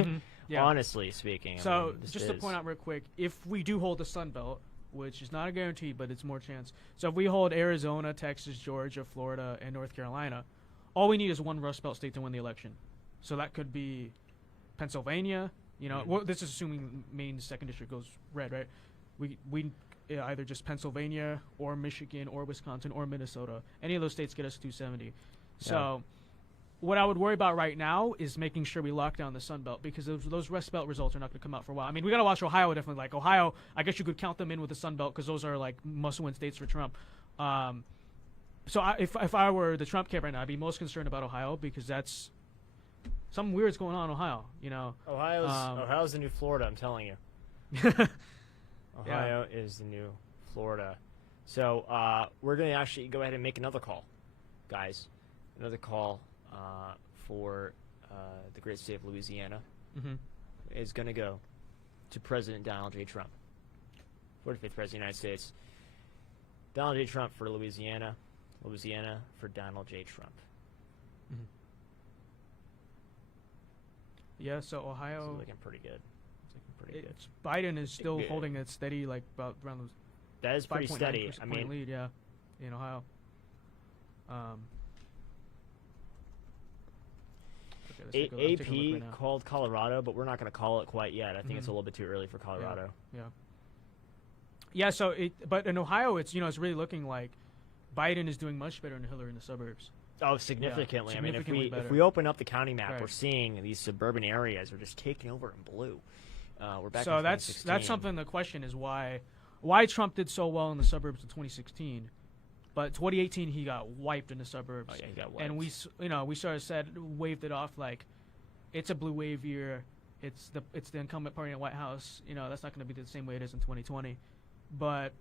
Honestly speaking. So, just to point out real quick, if we do hold the Sun Belt, which is not a guarantee, but it's more chance. So, if we hold Arizona, Texas, Georgia, Florida, and North Carolina, all we need is one Rust Belt state to win the election. So, that could be Pennsylvania. Well, this is assuming Maine's second district goes red, right? We either just Pennsylvania or Michigan or Wisconsin or Minnesota. Any of those states get us 270. So. What I would worry about right now is making sure we lock down the Sun Belt, because those Rust Belt results are not going to come out for a while. I mean, we got to watch Ohio, definitely. Like, Ohio, I guess you could count them in with the Sun Belt, because those are, like, must-win states for Trump. So if I were the Trump camp right now, I'd be most concerned about Ohio, because that's something weird's going on in Ohio, Ohio's the new Florida, I'm telling you. Ohio is the new Florida. So we're going to actually go ahead and make another call, guys. Another call. For the great state of Louisiana is going to go to President Donald J. Trump, 45th President of the United States. Donald J. Trump for Louisiana for Donald J. Trump. Yeah, so Ohio... It's looking pretty good. Biden is still holding it steady, like about around those... That is pretty steady. I mean, lead, in Ohio. AP called Colorado, but we're not going to call it quite yet. I think it's a little bit too early for Colorado. Yeah. So, but in Ohio, it's it's really looking like Biden is doing much better than Hillary in the suburbs. Oh, significantly. Yeah, I mean, if we open up the county map, we're seeing these suburban areas are just taking over in blue. We're back. So that's something. The question is why Trump did so well in the suburbs in 2016. But 2018, he got wiped in the suburbs. Oh, yeah, he got wiped. And we sort of waved it off like, it's a blue wave year. It's the incumbent party in the White House. That's not going to be the same way it is in 2020. But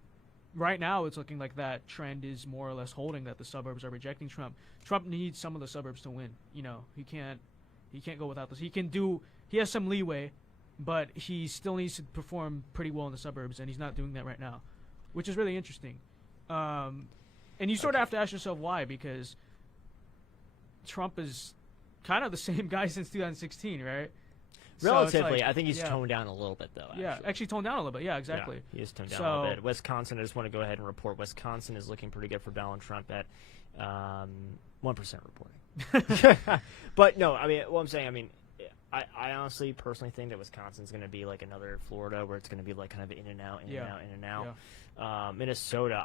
right now it's looking like that trend is more or less holding, that the suburbs are rejecting Trump. Trump needs some of the suburbs to win. You know, he can't go without this. He has some leeway, but he still needs to perform pretty well in the suburbs, and he's not doing that right now, which is really interesting. And you sort of have to ask yourself why, because Trump is kind of the same guy since 2016, right? Relatively, I think he's toned down a little bit, though. Actually toned down a little bit. Yeah, exactly. Yeah, he is toned down a little bit. Wisconsin, I just want to go ahead and report, Wisconsin is looking pretty good for Donald Trump at 1% reporting. But no, I mean, what I'm saying, I mean, I honestly, personally think that Wisconsin's going to be like another Florida, where it's going to be like kind of in and out, in and out. Minnesota,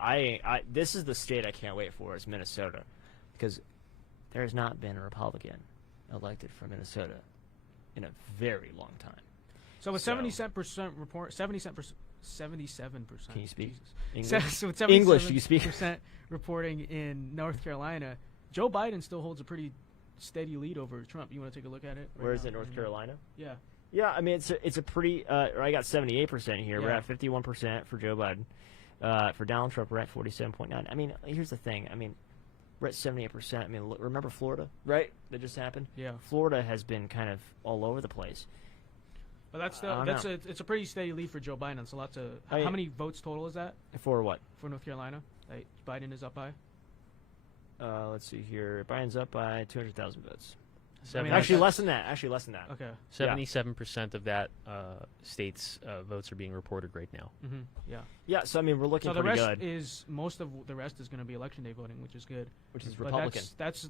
this is the state I can't wait for, is Minnesota, because there has not been a Republican elected from Minnesota in a very long time. So with 77% report, 77%. Can you speak English? So with 77% English, you speak reporting in North Carolina, Joe Biden still holds a pretty steady lead over Trump. You want to take a look at it? Where is it? North Carolina? Yeah. Yeah, I mean it's a pretty. I got 78% here. Yeah. We're at 51% for Joe Biden. For Donald Trump, we're at 47.9. I mean, here's the thing. I mean, we're at 78%. I mean, remember Florida, right? That just happened. Yeah. Florida has been kind of all over the place. But it's a pretty steady lead for Joe Biden. It's a lot to. How many votes total is that? For what? For North Carolina, Biden is up by. Let's see here. Biden's up by 200,000 votes. Actually, less than that. Okay. 77% of that state's votes are being reported right now. Mm-hmm. Yeah. Yeah. So I mean, we're looking pretty good. Most of the rest is going to be election day voting, which is good. Which is Republican. That's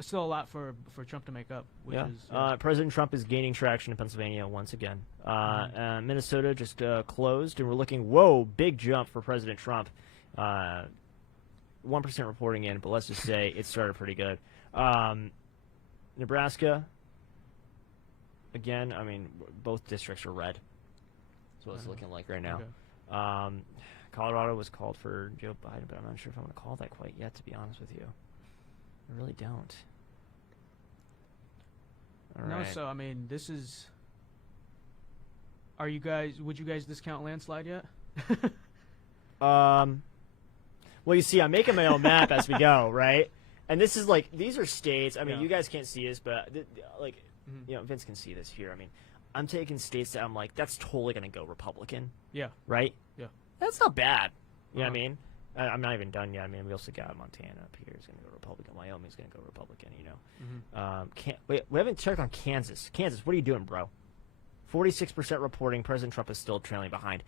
still a lot for Trump to make up. Which is, President Trump is gaining traction in Pennsylvania once again. Minnesota just closed, and we're looking. Whoa, big jump for President Trump. 1% reporting in, but let's just say it started pretty good. Nebraska, again, I mean, both districts are red. That's what it's looking like right now. Okay. Colorado was called for Joe Biden, but I'm not sure if I'm going to call that quite yet, to be honest with you. I really don't. All right. So, I mean, this is... would you guys discount landslide yet? Well, you see, I'm making my own map as we go, right? And this is like, these are states. I mean, you guys can't see this, but you know, Vince can see this here. I mean, I'm taking states that I'm like, that's totally going to go Republican. Yeah. Right? Yeah. That's not bad. You know what I mean? I'm not even done yet. I mean, we also got Montana up here is going to go Republican. Wyoming's going to go Republican, you know. Wait, we haven't checked on Kansas. Kansas, what are you doing, bro? 46% reporting. President Trump is still trailing behind.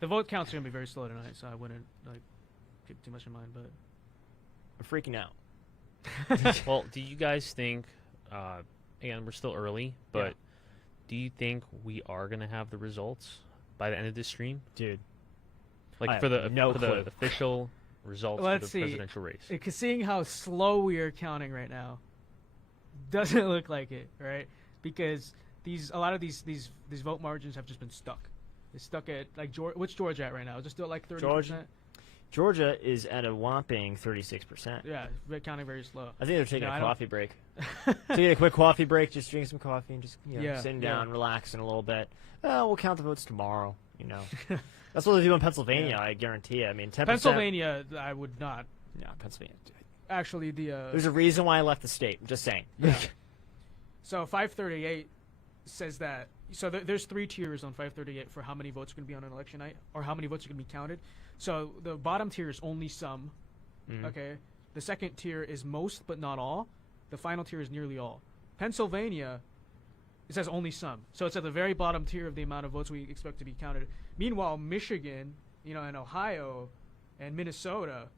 The vote counts are going to be very slow tonight, so I wouldn't keep too much in mind, but... I'm freaking out. Well, do you guys think, again, we're still early, but do you think we are going to have the results by the end of this stream? Dude. Like for the official results of the presidential race. Because seeing how slow we are counting right now, doesn't look like it, right? Because a lot of these vote margins have just been stuck. It's stuck at, like, what's Georgia at right now? Is it still like 30%? Georgia is at a whopping 36%. Yeah, counting very slow. I think they're taking a coffee break. Taking a quick coffee break, just drinking some coffee and just sitting down, relaxing a little bit. We'll count the votes tomorrow, you know. That's what they do in Pennsylvania, I guarantee you. I mean, 10%. Pennsylvania, I would not. No, Pennsylvania. Actually, there's a reason why I left the state. I'm just saying. Yeah. So 538 says that. So there's 3 tiers on 538 for how many votes are going to be on an election night, or how many votes are going to be counted. So the bottom tier is only some. Okay. The second tier is most but not all. The final tier is nearly all. Pennsylvania, it says only some. So it's at the very bottom tier of the amount of votes we expect to be counted. Meanwhile, Michigan, and Ohio and Minnesota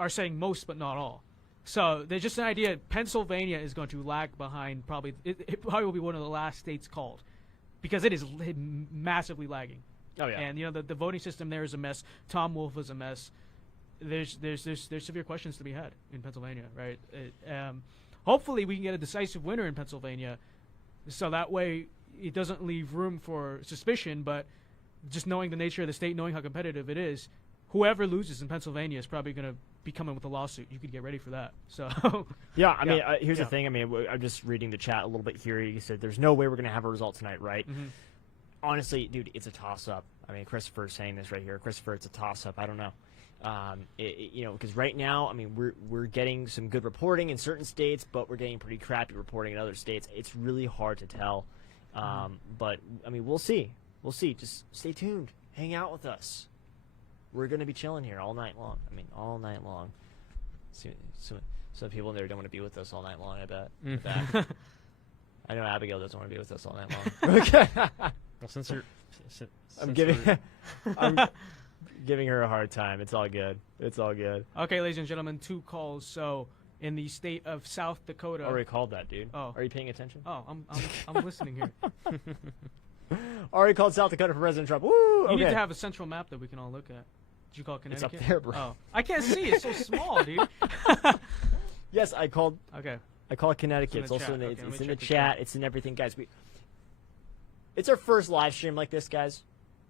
are saying most but not all. So there's just an idea. Pennsylvania is going to lag behind. Probably it probably will be one of the last states called, because it is massively lagging. Oh yeah. And the voting system there is a mess. Tom Wolf is a mess. There's severe questions to be had in Pennsylvania, right? Hopefully we can get a decisive winner in Pennsylvania, so that way it doesn't leave room for suspicion. But just knowing the nature of the state, knowing how competitive it is, whoever loses in Pennsylvania is probably going to be coming with a lawsuit. You could get ready for that. So yeah, I mean, here's the thing. I mean, I'm just reading the chat a little bit here. You said there's no way we're going to have a result tonight, right? honestly, dude, it's a toss-up. I mean, Christopher's saying this right here. Christopher, it's a toss-up. I don't know. Because right now, I mean, we're getting some good reporting in certain states, but we're getting pretty crappy reporting in other states. It's really hard to tell. But, I mean, we'll see. We'll see. Just stay tuned. Hang out with us. We're going to be chilling here all night long. I mean, all night long. Some people in there don't want to be with us all night long, I bet. I know Abigail doesn't want to be with us all night long. Okay. Well, I'm giving her a hard time. It's all good. It's all good. Okay, ladies and gentlemen, 2 calls. So, in the state of South Dakota. Already called that, dude. Oh. Are you paying attention? Oh, I'm listening here. Already called South Dakota for President Trump. Woo! You need to have a central map that we can all look at. Did you call Connecticut? It's up there, bro. Oh, I can't see. It's so small, dude. Yes, I called. Okay. I call it Connecticut. It's also chat. it's in the chat. It's in everything, guys. It's our first live stream like this, guys.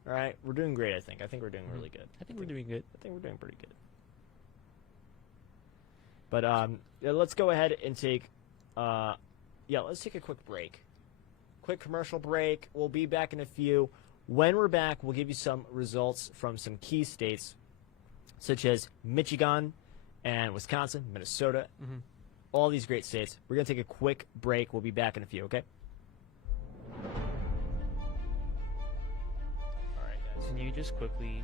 All right, we're doing great. I think we're doing really good. I think we're doing good. I think we're doing pretty good. But let's go ahead and take let's take a quick break. Quick commercial break. We'll be back in a few. When we're back, we'll give you some results from some key states, such as Michigan and Wisconsin, Minnesota, all these great states. We're going to take a quick break. We'll be back in a few, okay? All right, guys. Can you just quickly...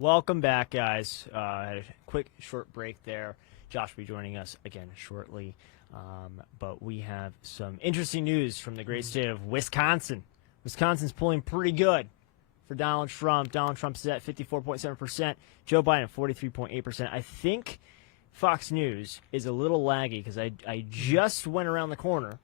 Welcome back, guys. Had a quick, short break there. Josh will be joining us again shortly. But we have some interesting news from the great state of Wisconsin. Wisconsin's pulling pretty good for Donald Trump. Donald Trump's at 54.7%. Joe Biden, 43.8%. I think Fox News is a little laggy because I just went around the corner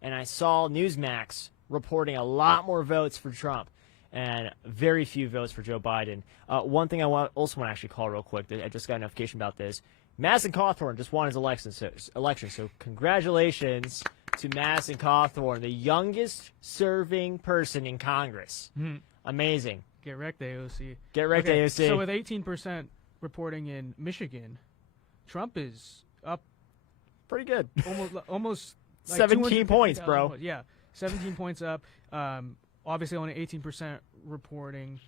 and I saw Newsmax reporting a lot more votes for Trump and very few votes for Joe Biden. One thing I also want to actually call real quick, I just got a notification about this. Madison Cawthorn just won his election, so congratulations to Madison Cawthorn, the youngest serving person in Congress. Amazing. Get wrecked, AOC. Get wrecked, AOC. So with 18% reporting in Michigan, Trump is up pretty good. Almost like 17 points, bro. Yeah, 17 points up. Obviously only 18% reporting.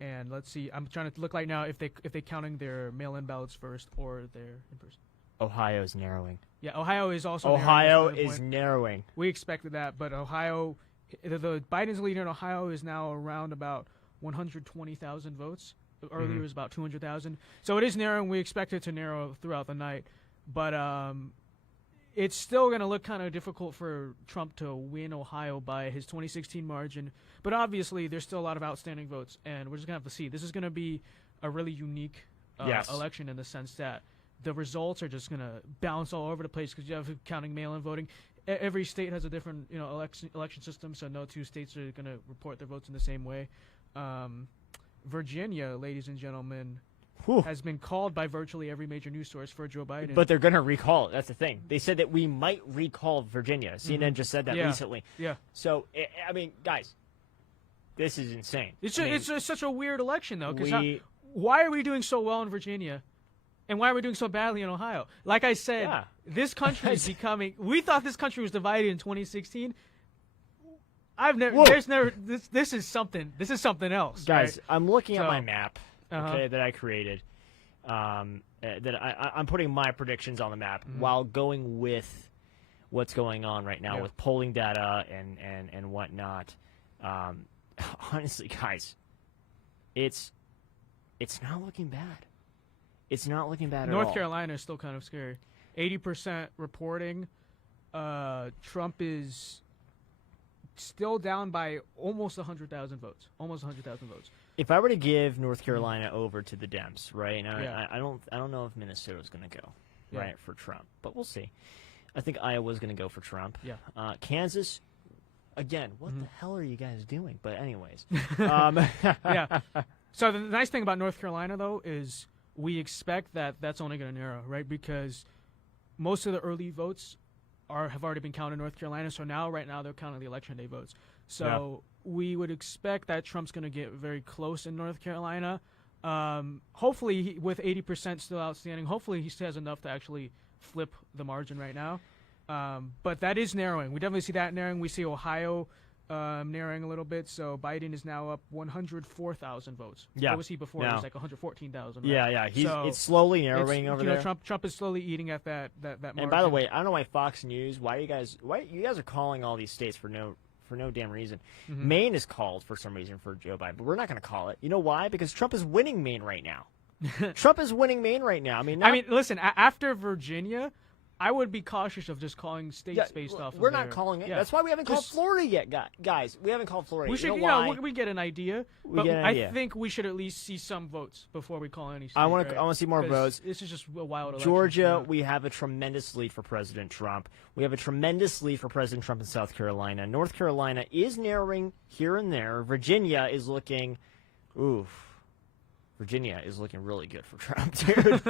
And let's see, I'm trying to look right now if they counting their mail-in ballots first or their in-person. Ohio's narrowing. Yeah, Ohio is also Ohio is narrowing. We expected that, but Ohio, the Biden's lead in Ohio is now around about 120,000 votes. Earlier it was about 200,000. So it is narrowing. We expect it to narrow throughout the night. But it's still going to look kind of difficult for Trump to win Ohio by his 2016 margin. But obviously, there's still a lot of outstanding votes, and we're just going to have to see. This is going to be a really unique election in the sense that the results are just going to bounce all over the place because you have counting mail-in voting. Every state has a different election system, so no two states are going to report their votes in the same way. Virginia, ladies and gentlemen, has been called by virtually every major news source for Joe Biden. But they're going to recall it. That's the thing. They said that we might recall Virginia. CNN just said that recently. Yeah. So, I mean, guys, this is insane. It's just such a weird election, though. Because why are we doing so well in Virginia? And why are we doing so badly in Ohio? Like I said, this country is becoming... We thought this country was divided in 2016. This is something else. Guys, right? I'm looking at my map. That I created. I'm putting my predictions on the map while going with what's going on right now with polling data and whatnot. Honestly, guys, it's not looking bad. It's not looking bad at all. North Carolina is still kind of scary. 80% reporting. Trump is still down by almost 100,000 votes. Almost 100,000 votes. If I were to give North Carolina over to the Dems, right? Now, I don't know if Minnesota's going to go right for Trump, but we'll see. I think Iowa's going to go for Trump. Yeah. Kansas, again, what the hell are you guys doing? But anyways, yeah. So the nice thing about North Carolina though is we expect that that's only going to narrow, right? Because most of the early votes have already been counted in North Carolina. So right now they're counting the election day votes. So we would expect that Trump's going to get very close in North Carolina. Hopefully, with 80% still outstanding, hopefully he still has enough to actually flip the margin right now. But that is narrowing. We definitely see that narrowing. We see Ohio narrowing a little bit. So Biden is now up 104,000 votes. Yeah. What was he before? It was like 114,000. Right? Yeah. It's slowly narrowing over there. Trump is slowly eating at that margin. And by the way, I don't know why Fox News. Why you guys are calling all these states for no damn reason. Maine is called for some reason for Joe Biden, but we're not going to call it. You know why? Because Trump is winning Maine right now. Trump is winning Maine right now. I mean, listen. After Virginia, I would be cautious of just calling states based off. We're not calling it. Yeah. That's why we haven't called Florida yet, guys. We haven't called Florida. We should. We get an idea. I think we should at least see some votes before we call any state. I want to see more votes. This is just a wild election. Georgia, we have a tremendous lead for President Trump. We have a tremendous lead for President Trump in South Carolina. North Carolina is narrowing here and there. Virginia is looking, Virginia is looking really good for Trump, dude.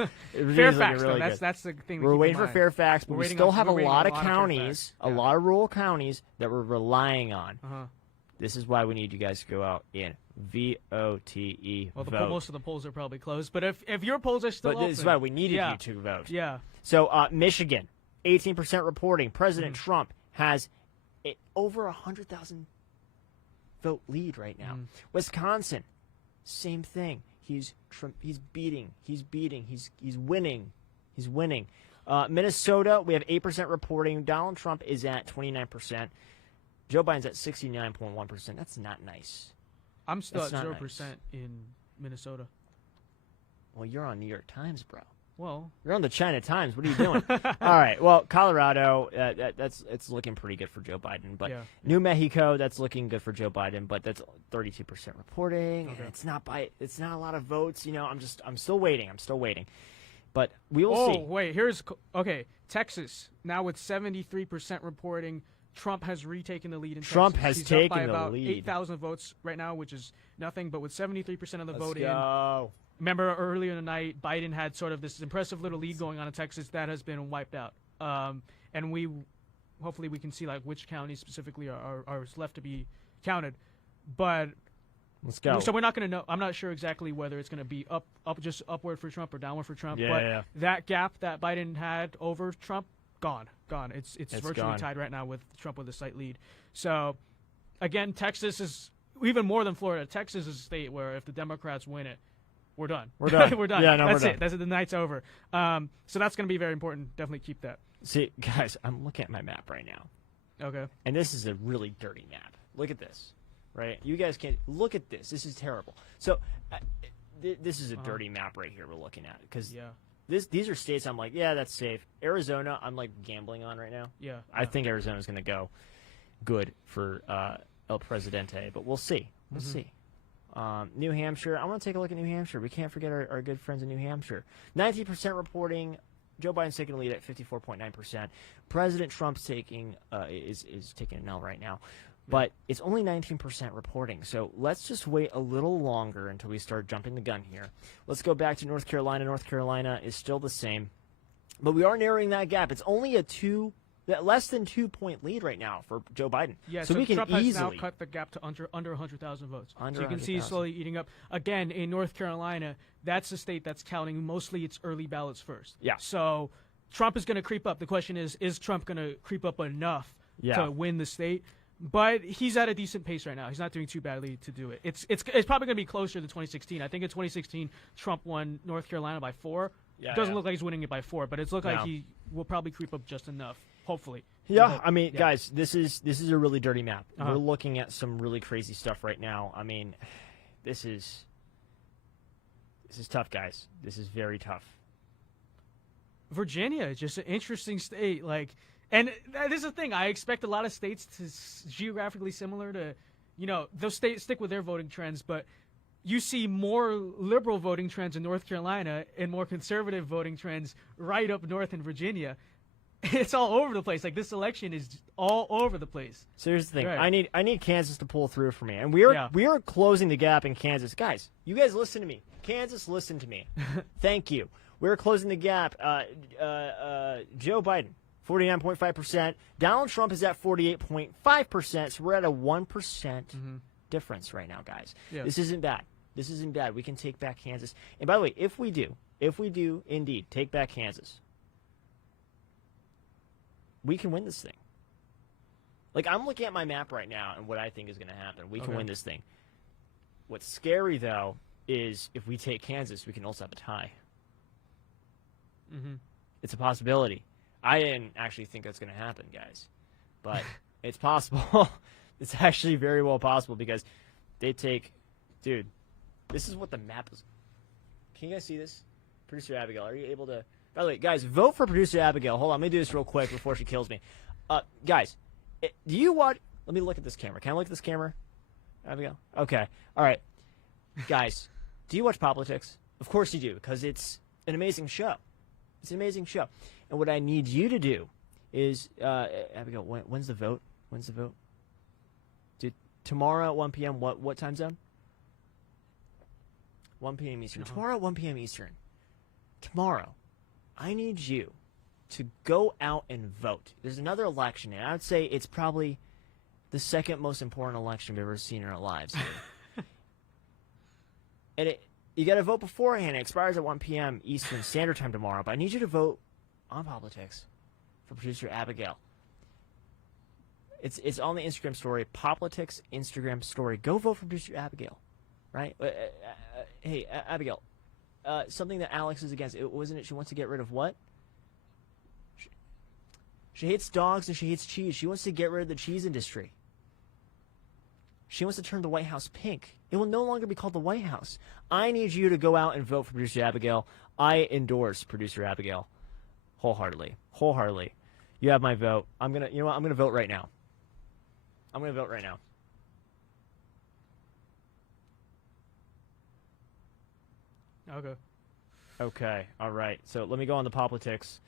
Fairfax, really that's the thing. We're waiting for Fairfax, but we still have a lot of counties, a lot of rural counties that we're relying on. This is why we need you guys to go out and VOTE. Well, most of the polls are probably closed, but if your polls are still open, this is why we needed you to vote. Yeah. So Michigan, 18% reporting. President Trump has over 100,000 vote lead right now. Wisconsin, same thing. He's winning. Minnesota, we have 8% reporting. Donald Trump is at 29%. Joe Biden's at 69.1%. That's not nice. I'm still at 0% in Minnesota. Well, you're on New York Times, bro. Well, you're on the China Times. What are you doing? All right. Well, Colorado, it's looking pretty good for Joe Biden. But New Mexico, that's looking good for Joe Biden. But that's 32% reporting. Okay. And it's not a lot of votes. I'm still waiting. But we will see. Oh, wait. Texas now with 73% reporting. Trump has retaken the lead in Texas. Trump has He's taken up by the about lead. 8,000 votes right now, which is nothing. But with 73% of the vote in. Remember earlier in the night, Biden had sort of this impressive little lead going on in Texas that has been wiped out. And hopefully we can see like which counties specifically are left to be counted. But let's go. So we're not going to know. I'm not sure exactly whether it's going to be just upward for Trump or downward for Trump. That gap that Biden had over Trump, gone. It's virtually tied right now with Trump with a slight lead. So again, Texas is even more than Florida. Texas is a state where if the Democrats win it, we're done. We're done. We're done. Yeah, no, that's we're it. That's it. The night's over. So that's going to be very important. Definitely keep that. See, guys, I'm looking at my map right now. Okay. And this is a really dirty map. Look at this, right? You guys can't look at this. This is terrible. So this is a dirty map right here we're looking at because these are states I'm like, yeah, that's safe. Arizona, I'm like gambling on right now. Yeah. I think Arizona's going to go good for El Presidente, but we'll see. We'll see. New Hampshire, I want to take a look at New Hampshire. We can't forget our good friends in New Hampshire. 19% reporting. Joe Biden's taking the lead at 54.9%. President Trump's taking is taking an L right now, but it's only 19% reporting. So let's just wait a little longer until we start jumping the gun here. Let's go back to North Carolina. North Carolina is still the same, but we are narrowing that gap. It's only less than 2-point lead right now for Joe Biden. Yeah, so we can Trump easily has now cut the gap to under 100,000 votes. Under so you can see slowly eating up. Again, in North Carolina, that's the state that's counting mostly its early ballots first. Yeah. So Trump is going to creep up. The question is Trump going to creep up enough to win the state? But he's at a decent pace right now. He's not doing too badly to do it. It's probably going to be closer to 2016. I think in 2016, Trump won North Carolina by 4. Yeah, it doesn't look like he's winning it by 4, but it's looked like he will probably creep up just enough, hopefully. Yeah, I mean, guys, this is a really dirty map. We're looking at some really crazy stuff right now. I mean, this is tough, guys. This is very tough. Virginia is just an interesting state, and this is the thing. I expect a lot of states to geographically similar to, those states stick with their voting trends, but you see more liberal voting trends in North Carolina and more conservative voting trends right up north in Virginia. It's all over the place. This election is all over the place. So here's the thing. Right. I need Kansas to pull through for me. And we are closing the gap in Kansas. Guys, you guys listen to me. Kansas, listen to me. Thank you. We're closing the gap. Joe Biden, 49.5%. Donald Trump is at 48.5%. So we're at a 1% difference right now, guys. Yeah. This isn't bad. This isn't bad. We can take back Kansas. And by the way, if we do indeed take back Kansas, we can win this thing. I'm looking at my map right now and what I think is going to happen. We can win this thing. What's scary, though, is if we take Kansas, we can also have a tie. It's a possibility. I didn't actually think that's going to happen, guys. But it's possible. It's actually very well possible because they take... Dude, this is what the map is. Can you guys see this? Producer Abigail, are you able to... By the way, guys, vote for Producer Abigail. Hold on, let me do this real quick before she kills me. Guys, do you watch... Let me look at this camera. Can I look at this camera, Abigail? Okay. All right. Guys, do you watch politics? Of course you do, because it's an amazing show. It's an amazing show. And what I need you to do is... Abigail, when's the vote? When's the vote? Dude, tomorrow at 1 p.m., what time zone? 1 p.m. Eastern. Tomorrow at 1 p.m. Eastern. Tomorrow, I need you to go out and vote. There's another election, and I would say it's probably the second most important election we've ever seen in our lives. And you got to vote beforehand. It expires at 1 p.m. Eastern Standard Time tomorrow, but I need you to vote on politics for Producer Abigail. It's on the Instagram story, Politics Instagram story. Go vote for Producer Abigail, right? Hey, Abigail, something that Alex is against. Wasn't it she wants to get rid of what? She hates dogs and she hates cheese. She wants to get rid of the cheese industry. She wants to turn the White House pink. It will no longer be called the White House. I need you to go out and vote for Producer Abigail. I endorse Producer Abigail wholeheartedly. You have my vote. You know what? I'm gonna vote right now. Okay. All right. So let me go on the politics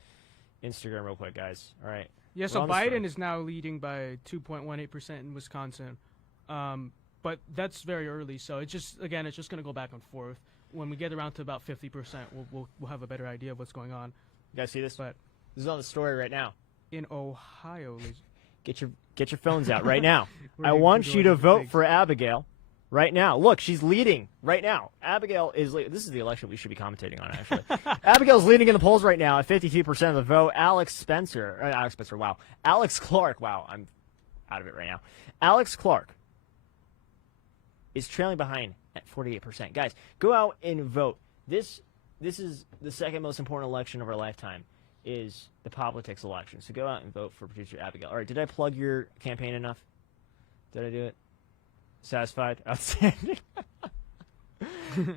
Instagram real quick, guys. All right. Yeah. So Biden is now leading by 2.18% in Wisconsin, but that's very early. So it's just going to go back and forth. When we get around to about 50%, we'll have a better idea of what's going on. You guys see this? But this is on the story right now. In Ohio, get your phones out right now. I want you to vote for Abigail right now. Look, she's leading right now. Abigail is this is the election we should be commentating on, actually. Abigail's leading in the polls right now at 52% of the vote. Alex Clark. Wow, I'm out of it right now. Alex Clark is trailing behind at 48%. Guys, go out and vote. This is the second most important election of our lifetime, is the politics election. So go out and vote for Producer Abigail. All right, did I plug your campaign enough? Did I do it? Satisfied? Outstanding.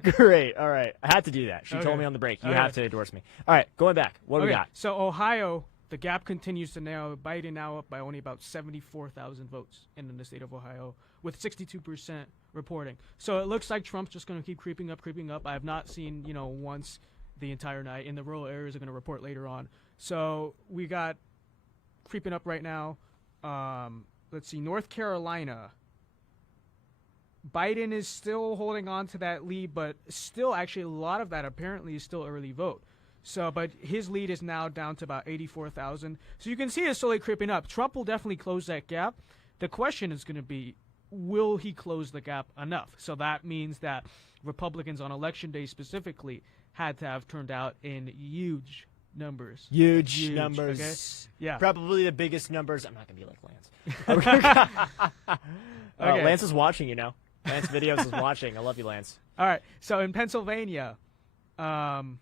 Great. All right. I had to do that. She told me on the break, you have to endorse me. All right, going back. What do we got? So Ohio, the gap continues to narrow. Biden now up by only about 74,000 votes in the state of Ohio, with 62% reporting. So it looks like Trump's just going to keep creeping up. I have not seen, once the entire night. In the rural areas are going to report later on. So we got creeping up right now. Let's see, North Carolina. Biden is still holding on to that lead, but still actually a lot of that apparently is still early vote. So, but his lead is now down to about 84,000. So you can see it's slowly creeping up. Trump will definitely close that gap. The question is going to be, will he close the gap enough? So that means that Republicans on Election Day specifically had to have turned out in huge numbers. Huge numbers. Okay? Yeah. Probably the biggest numbers. I'm not going to be like Lance. Okay. Lance is watching, Lance Videos is watching. I love you, Lance. All right. So in Pennsylvania, 19%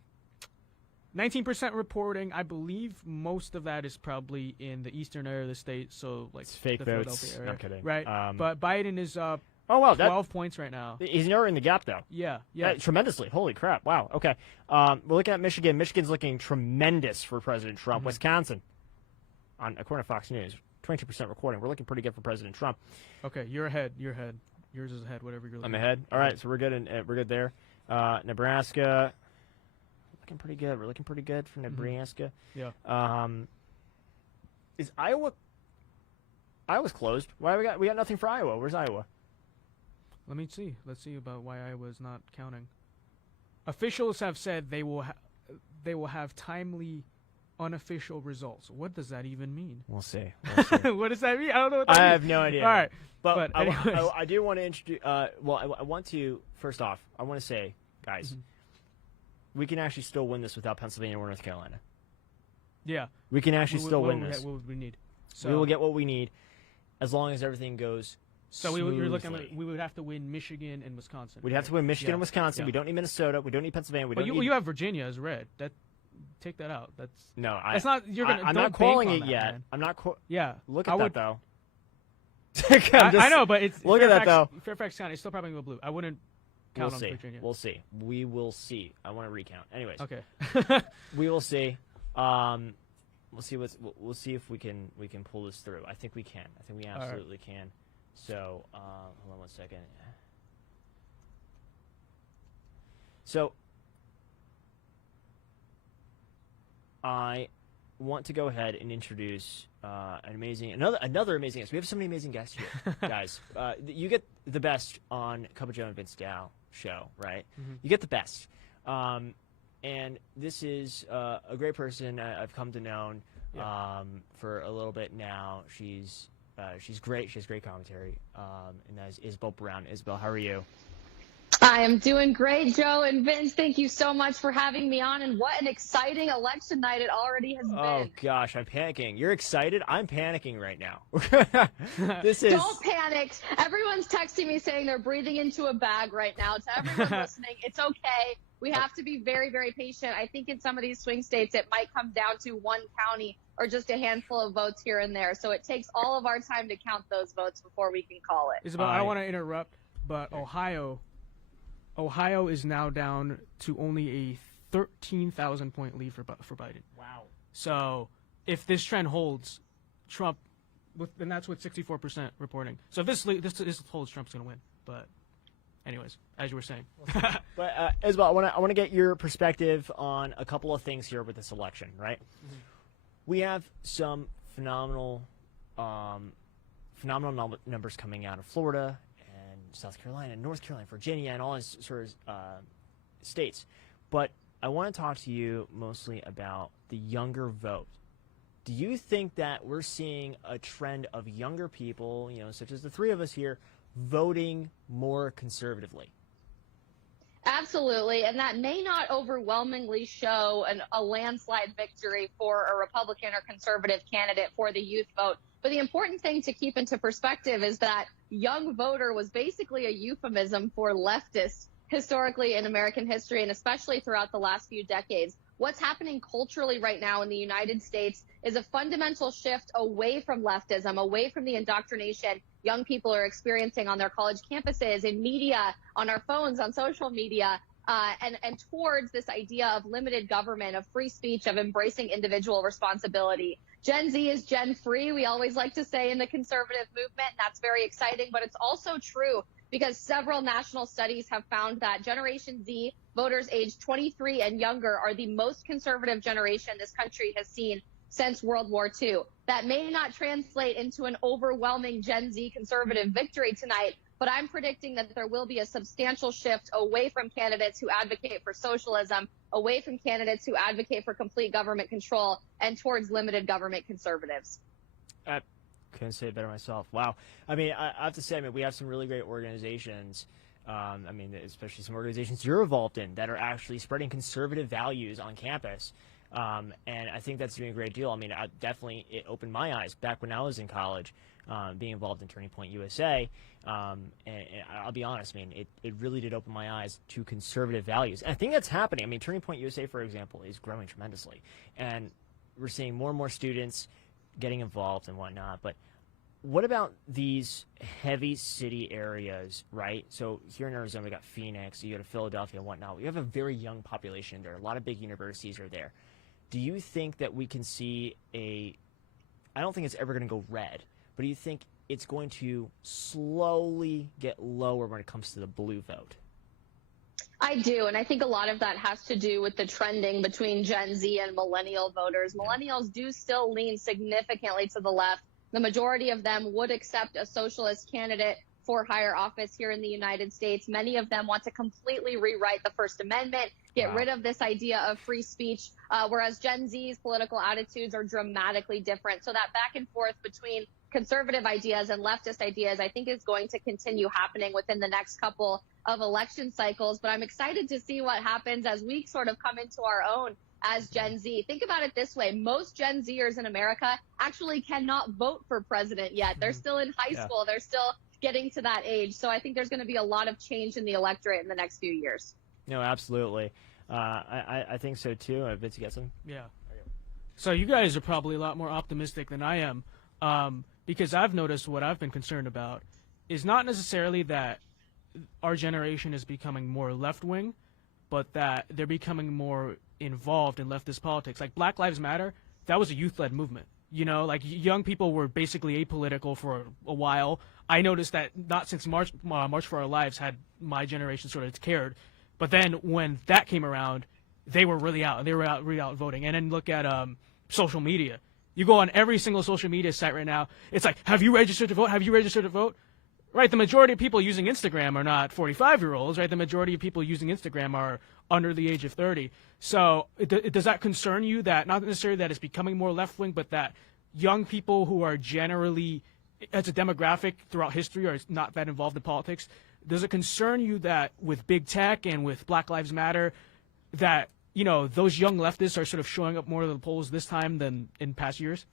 reporting. I believe most of that is probably in the eastern area of the state. So like it's fake the votes. Philadelphia area. Not kidding. Right. But Biden is up 12 points right now. He's narrowing the gap, though. Yeah. Tremendously. Holy crap. Wow. Okay. We're looking at Michigan. Michigan's looking tremendous for President Trump. Wisconsin, according to Fox News, 22% recording. We're looking pretty good for President Trump. Okay, you're ahead. Yours is ahead. Whatever you're looking. I'm ahead. All right, so we're good. We're good there. Nebraska, looking pretty good. We're looking pretty good for Nebraska. Yeah. Is Iowa? Iowa's closed. Why we got nothing for Iowa? Where's Iowa? Let me see. Let's see about why Iowa's not counting. Officials have said they will have timely, unofficial results. What does that even mean? We'll see. What does that mean? I don't know what that means. I have no idea. All right. But I do want to introduce. I want to first off. I want to say, guys, we can actually still win this without Pennsylvania or North Carolina. Yeah. We can actually still win this. What would we need? So we will get what we need, as long as everything goes. So you're looking like we would have to win Michigan and Wisconsin. We'd have to win Michigan and Wisconsin. Yeah. We don't need Minnesota. We don't need Pennsylvania. You have Virginia as red. Take that out. That's not. I'm not calling it yet. Man. I'm not. Yeah. Look at that though. I know, but it's look Fairfax, at that though. Fairfax County is still probably go blue. I wouldn't count on Virginia. We'll see. We will see. I want to recount. Anyways. Okay. We will see. We'll see we'll see if we can pull this through. I think we can. I think we absolutely can. So, hold on one second. So, I want to go ahead and introduce another amazing guest. We have so many amazing guests here, guys. You get the best on Cup of Joe and Vince Dow show, right? Mm-hmm. You get the best. And this is a great person I've come to know for a little bit now. She's great. She has great commentary. And that is Isabel Brown. Isabel, how are you? I am doing great, Joe and Vince. Thank you so much for having me on. And what an exciting election night it already has been. Oh, gosh, I'm panicking. You're excited? I'm panicking right now. Don't panic. Everyone's texting me saying they're breathing into a bag right now. To everyone listening, it's okay. We have to be very, very patient. I think in some of these swing states, it might come down to one county or just a handful of votes here and there. So it takes all of our time to count those votes before we can call it. Isabel, I want to interrupt. but Ohio is now down to only a 13,000-point lead for Biden. Wow. So if this trend holds, Trump, and that's what 64% reporting. So if this holds, Trump's going to win. But anyways, as you were saying. But Isabel, I want to get your perspective on a couple of things here with this election, right? Mm-hmm. We have some phenomenal numbers coming out of Florida and South Carolina and North Carolina, Virginia, and all these sort of states. But I want to talk to you mostly about the younger vote. Do you think that we're seeing a trend of younger people, such as the three of us here, voting more conservatively? Absolutely, and that may not overwhelmingly show a landslide victory for a Republican or conservative candidate for the youth vote. But the important thing to keep into perspective is that young voter was basically a euphemism for leftist historically in American history, and especially throughout the last few decades. What's happening culturally right now in the United States is a fundamental shift away from leftism, away from the indoctrination young people are experiencing on their college campuses, in media, on our phones, on social media, and towards this idea of limited government, of free speech, of embracing individual responsibility. Gen Z is Gen free, we always like to say in the conservative movement, and that's very exciting, but it's also true because several national studies have found that Generation Z, voters aged 23 and younger, are the most conservative generation this country has seen since World War II. That may not translate into an overwhelming Gen Z conservative victory tonight, but I'm predicting that there will be a substantial shift away from candidates who advocate for socialism, away from candidates who advocate for complete government control, and towards limited government conservatives. Couldn't say it better myself. Wow. I mean, I have to say, we have some really great organizations. Especially some organizations you're involved in that are actually spreading conservative values on campus. And I think that's doing a great deal. It opened my eyes back when I was in college, being involved in Turning Point USA. And I'll be honest, it really did open my eyes to conservative values. And I think that's happening. Turning Point USA, for example, is growing tremendously. And we're seeing more and more students getting involved and whatnot. But what about these heavy city areas, right? So here in Arizona, we got Phoenix, you go to Philadelphia and whatnot. We have a very young population there. A lot of big universities are there. Do you think that we can see I don't think it's ever going to go red, but do you think it's going to slowly get lower when it comes to the blue vote? I do, and I think a lot of that has to do with the trending between Gen Z and millennial voters. Millennials do still lean significantly to the left. The majority of them would accept a socialist candidate for higher office here in the United States. Many of them want to completely rewrite the First Amendment, get rid of this idea of free speech, whereas Gen Z's political attitudes are dramatically different. So that back and forth between conservative ideas and leftist ideas, I think, is going to continue happening within the next couple of election cycles. But I'm excited to see what happens as we sort of come into our own as Gen Z. Think about it this way. Most Gen Zers in America actually cannot vote for president yet. They're still in high school. They're still getting to that age. So I think there's going to be a lot of change in the electorate in the next few years. No, absolutely. I think so too. Vince, you got some? Yeah. So you guys are probably a lot more optimistic than I am, because I've noticed what I've been concerned about is not necessarily that our generation is becoming more left-wing, but that they're becoming more involved in leftist politics. Like Black Lives Matter, that was a youth-led movement. Young people were basically apolitical for a while. I noticed that not since March for Our Lives had my generation sort of cared. But then when that came around, they were really out. They were out voting. And then look at social media. You go on every single social media site right now. It's like, have you registered to vote? Have you registered to vote? Right, the majority of people using Instagram are not 45-year-olds, right? The majority of people using Instagram are under the age of 30. So does that concern you that not necessarily that it's becoming more left-wing, but that young people who are generally, as a demographic throughout history, are not that involved in politics, does it concern you that with big tech and with Black Lives Matter that, those young leftists are sort of showing up more to the polls this time than in past years?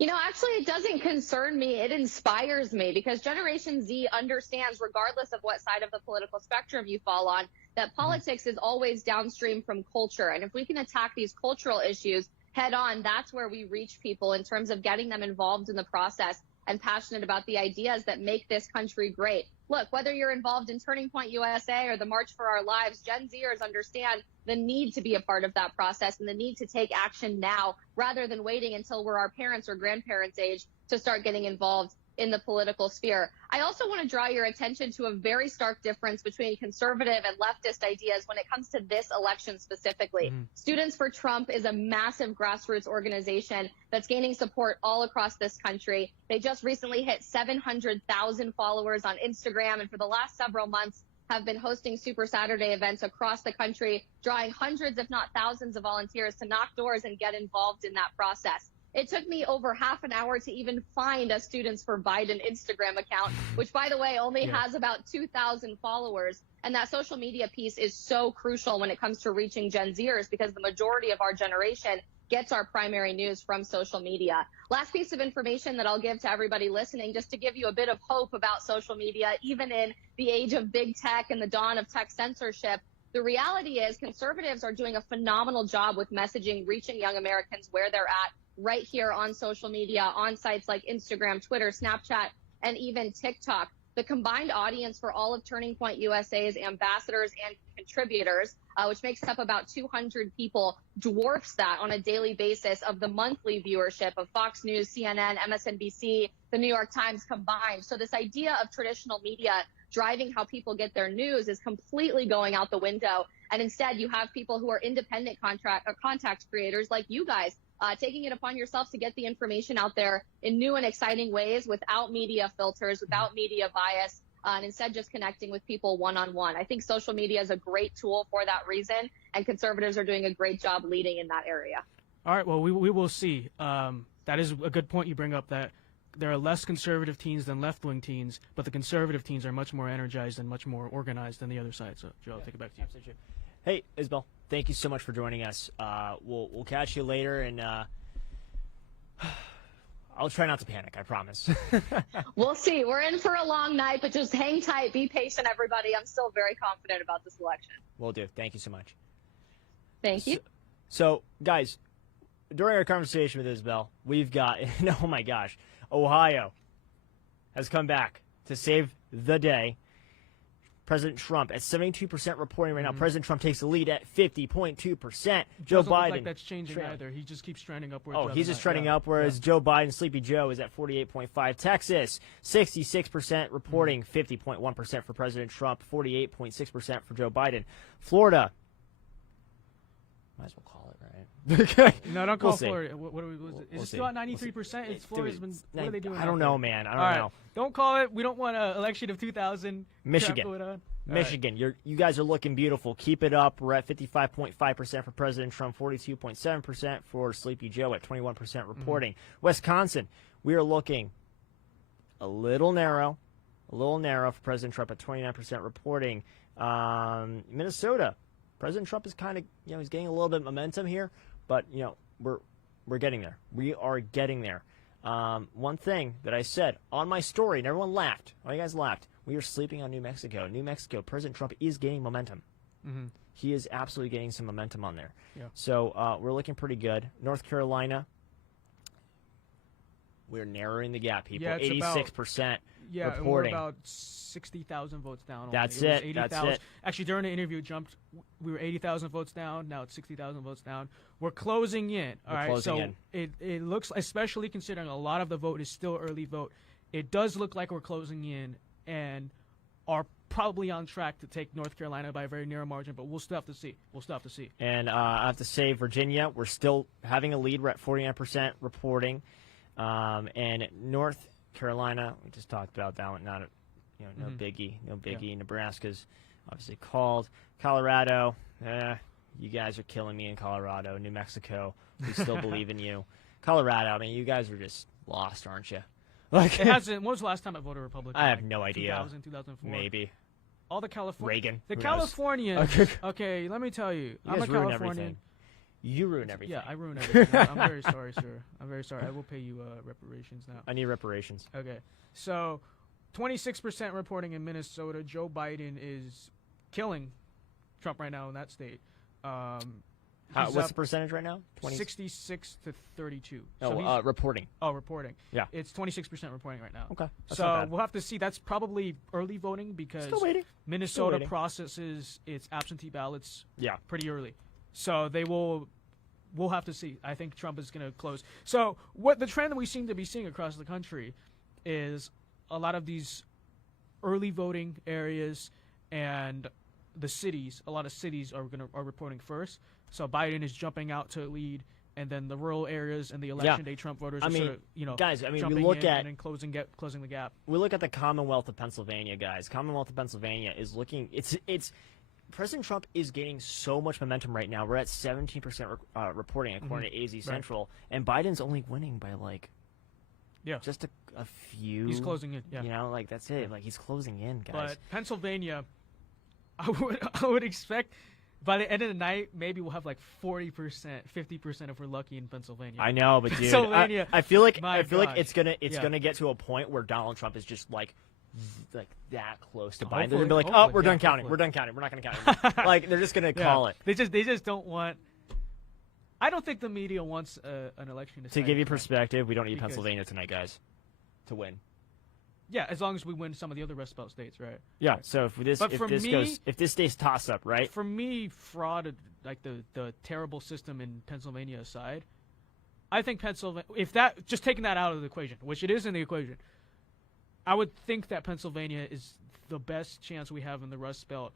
Actually, it doesn't concern me. It inspires me because Generation Z understands, regardless of what side of the political spectrum you fall on, that politics is always downstream from culture. And if we can attack these cultural issues head on, that's where we reach people in terms of getting them involved in the process and passionate about the ideas that make this country great. look, whether you're involved in Turning Point USA or the March for Our Lives, Gen Zers understand the need to be a part of that process and the need to take action now rather than waiting until we're our parents' or grandparents' age to start getting involved in the political sphere. I also want to draw your attention to a very stark difference between conservative and leftist ideas when it comes to this election specifically. Students for Trump is a massive grassroots organization that's gaining support all across this country. They just recently hit 700,000 followers on Instagram, and for the last several months have been hosting Super Saturday events across the country, drawing hundreds, if not thousands, of volunteers to knock doors and get involved in that process. It took me over half an hour to even find a Students for Biden Instagram account, which, by the way, only has about 2,000 followers. And that social media piece is so crucial when it comes to reaching Gen Zers because the majority of our generation gets our primary news from social media. Last piece of information that I'll give to everybody listening, just to give you a bit of hope about social media, even in the age of big tech and the dawn of tech censorship. The reality is conservatives are doing a phenomenal job with messaging, reaching young Americans where they're at, right here on social media, on sites like Instagram, Twitter, Snapchat, and even TikTok. The combined audience for all of Turning Point USA's ambassadors and contributors, which makes up about 200 people, dwarfs that on a daily basis of the monthly viewership of Fox News, CNN, MSNBC, the New York Times combined. So this idea of traditional media driving how people get their news is completely going out the window. And instead, you have people who are independent contact creators like you guys, taking it upon yourself to get the information out there in new and exciting ways without media filters, without media bias, and instead just connecting with people one-on-one. I think social media is a great tool for that reason, and conservatives are doing a great job leading in that area. All right, well, we will see. That is a good point you bring up, that there are less conservative teens than left-wing teens, but the conservative teens are much more energized and much more organized than the other side. So, Joe, I'll take it back to you. Absolutely. Hey, Isabel, thank you so much for joining us. We'll catch you later, and I'll try not to panic, I promise. We'll see. We're in for a long night, but just hang tight. Be patient, everybody. I'm still very confident about this election. Will do. Thank you so much. Thank you. So, guys, during our conversation with Isabel, we've got, oh my gosh, Ohio has come back to save the day. President Trump at 72% reporting right now. President Trump takes the lead at 50.2%. Joe Doesn't Biden. Look like that's changing either. He just keeps trending upwards. Oh, he's just trending up, whereas Joe Biden, Sleepy Joe, is at 48.5%. Texas, 66% reporting, 50.1% for President Trump, 48.6% for Joe Biden. Florida, might as well call it, right? No, don't call we'll Florida. What was it? Is it still at 93%? It's Florida's been. What are they doing? I don't know, man. I don't know. Don't call it. We don't want an election of 2000. Michigan. Michigan, you guys are looking beautiful. Keep it up. We're at 55.5% for President Trump, 42.7% for Sleepy Joe at 21% reporting. Wisconsin, we are looking a little narrow for President Trump at 29% reporting. Minnesota, President Trump is kind of, he's getting a little bit of momentum here, but, we're getting there. We are getting there. One thing that I said on my story, and everyone laughed. All you guys laughed. We are sleeping on New Mexico. New Mexico, President Trump is gaining momentum. He is absolutely getting some momentum on there. Yeah. So we're looking pretty good. North Carolina, we're narrowing the gap, people. 86% reporting. We're about 60,000 votes down. That's it. That's it. Actually, during the interview, we were 80,000 votes down. Now it's 60,000 votes down. We're closing in. All right. So it looks, especially considering a lot of the vote is still early vote, it does look like we're closing in and are probably on track to take North Carolina by a very narrow margin, but we'll still have to see. And I have to say, Virginia, we're still having a lead. We're at 49% reporting. And North Carolina, we just talked about that one. Not no biggie. Yeah. Nebraska's obviously called. Colorado, you guys are killing me in Colorado. New Mexico, we still believe in you. Colorado, I mean, you guys are just lost, aren't you? Like, it hasn't. When was the last time I voted Republican? I have no idea. 2000, 2004. Maybe. All the California. Reagan. The Californians. Okay, let me tell you. I'm a Californian. Everything. You ruin everything. Yeah, I ruin everything. I'm very sorry, sir. I'm very sorry. I will pay you reparations now. I need reparations. Okay. So, 26% reporting in Minnesota. Joe Biden is killing Trump right now in that state. What's the percentage right now? 66 to 32. Oh, reporting. Oh, reporting. Yeah. It's 26% reporting right now. Okay. So we'll have to see. That's probably early voting because Still waiting. Minnesota processes its absentee ballots pretty early. So we'll have to see. I think Trump is going to close. So what the trend that we seem to be seeing across the country is a lot of these early voting areas and the cities. A lot of cities are reporting first. So Biden is jumping out to lead, and then the rural areas and the election day Trump voters are sort of, guys, I mean, jumping we look in at and then closing the gap. We look at the Commonwealth of Pennsylvania, guys. Commonwealth of Pennsylvania is looking. It's President Trump is gaining so much momentum right now. We're at 17% reporting according to AZ Central, and Biden's only winning by just a few. He's closing in. Yeah. You know, like that's it. Like he's closing in, guys. But Pennsylvania, I would expect. By the end of the night, maybe we'll have like 40%, 50% if we're lucky in Pennsylvania. I know, but dude, Pennsylvania, I feel like it's gonna get to a point where Donald Trump is just like that close to Biden. They're gonna be like, oh, we're done counting. We're done counting. We're not gonna count anymore. Like they're just gonna call it. They just don't want. I don't think the media wants an election to give you perspective. We don't need Pennsylvania tonight, guys, to win. Yeah, as long as we win some of the other Rust Belt states, right? Yeah. So if this stays toss up, right? For me, fraud, like the terrible system in Pennsylvania aside, I think Pennsylvania. If that just taking that out of the equation, which it is in the equation, I would think that Pennsylvania is the best chance we have in the Rust Belt.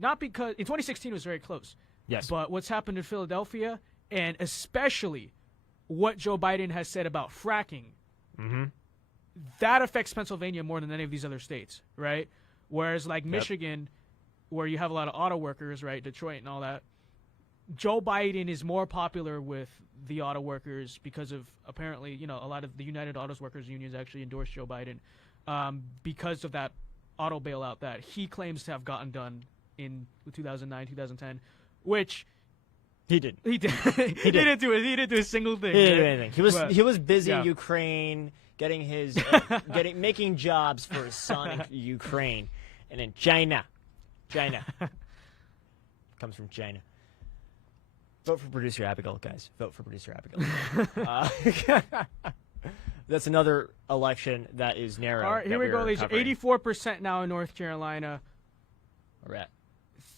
Not because in 2016 it was very close. Yes. But what's happened in Philadelphia, and especially what Joe Biden has said about fracking. Mm-hmm. That affects Pennsylvania more than any of these other states, right? Whereas like Michigan, where you have a lot of auto workers, right, Detroit and all that, Joe Biden is more popular with the auto workers because of apparently, a lot of the United Auto Workers unions actually endorsed Joe Biden because of that auto bailout that he claims to have gotten done in 2009, 2010, which he did. He didn't do it. He didn't do a single thing. He didn't do anything. He was busy in Ukraine. Getting his, making jobs for his son in Ukraine, and in China, comes from China. Vote for producer Abigail, guys. Vote for producer Abigail. That's another election that is narrow. All right, here we go, ladies. 84% now in North Carolina. We're at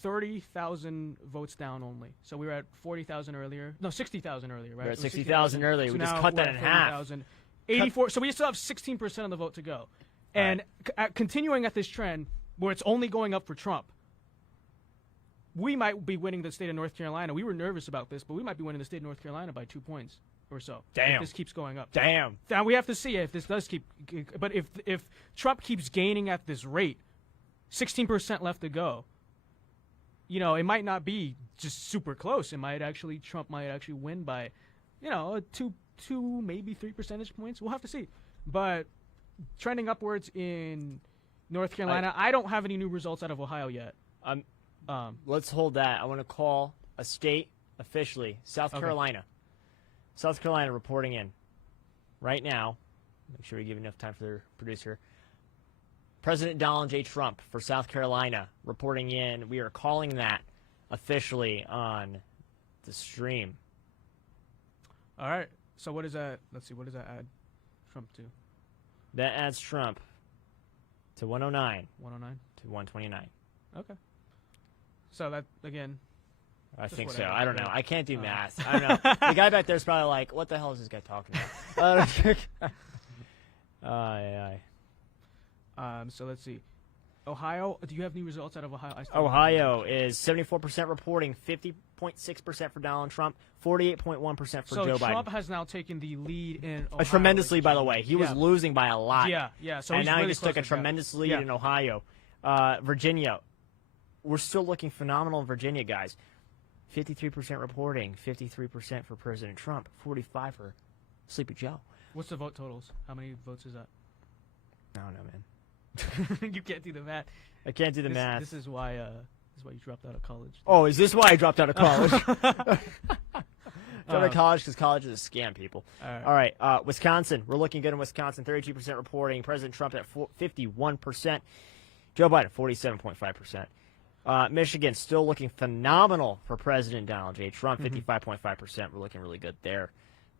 30,000 votes down only. So we were at 40,000 earlier. No, 60,000 earlier, right? We're at 60,000 earlier. So we just cut that in half. 84. So we still have 16% of the vote to go. And continuing at this trend, where it's only going up for Trump, we might be winning the state of North Carolina. We were nervous about this, but we might be winning the state of North Carolina by 2 points or so. Damn. If this keeps going up. Damn. Now we have to see if this does keep. But if Trump keeps gaining at this rate, 16% left to go. It might not be just super close. Trump might actually win by, two, maybe 3 percentage points. We'll have to see. But trending upwards in North Carolina. I don't have any new results out of Ohio yet. Let's hold that. I want to call a state officially. South Carolina. South Carolina reporting in right now. Make sure we give enough time for their producer. President Donald J. Trump for South Carolina reporting in. We are calling that officially on the stream. All right. So what is that? Let's see. What does that add Trump to? That adds Trump to 109. 109? To 129. Okay. So that, again. I think so. I don't know. I can't do math. I don't know. The guy back there is probably like, what the hell is this guy talking about? So let's see. Ohio, do you have any results out of Ohio? Ohio is 74% reporting, 50.6% for Donald Trump, 48.1% for Joe Biden. So Trump has now taken the lead in Ohio. Tremendously, by the way. He was losing by a lot. Yeah. So and now really he just took a tremendous lead in Ohio. Virginia, we're still looking phenomenal in Virginia, guys. 53% reporting, 53% for President Trump, 45% for Sleepy Joe. What's the vote totals? How many votes is that? I don't know, man. You can't do the math. I can't do the math. This is why you dropped out of college. Oh, is this why I dropped out of college? Dropped out of college because college is a scam, people. All right. Wisconsin. We're looking good in Wisconsin. 32% reporting. President Trump at 51%. Joe Biden, 47.5%. Michigan still looking phenomenal for President Donald J. Trump, 55.5%. We're looking really good there.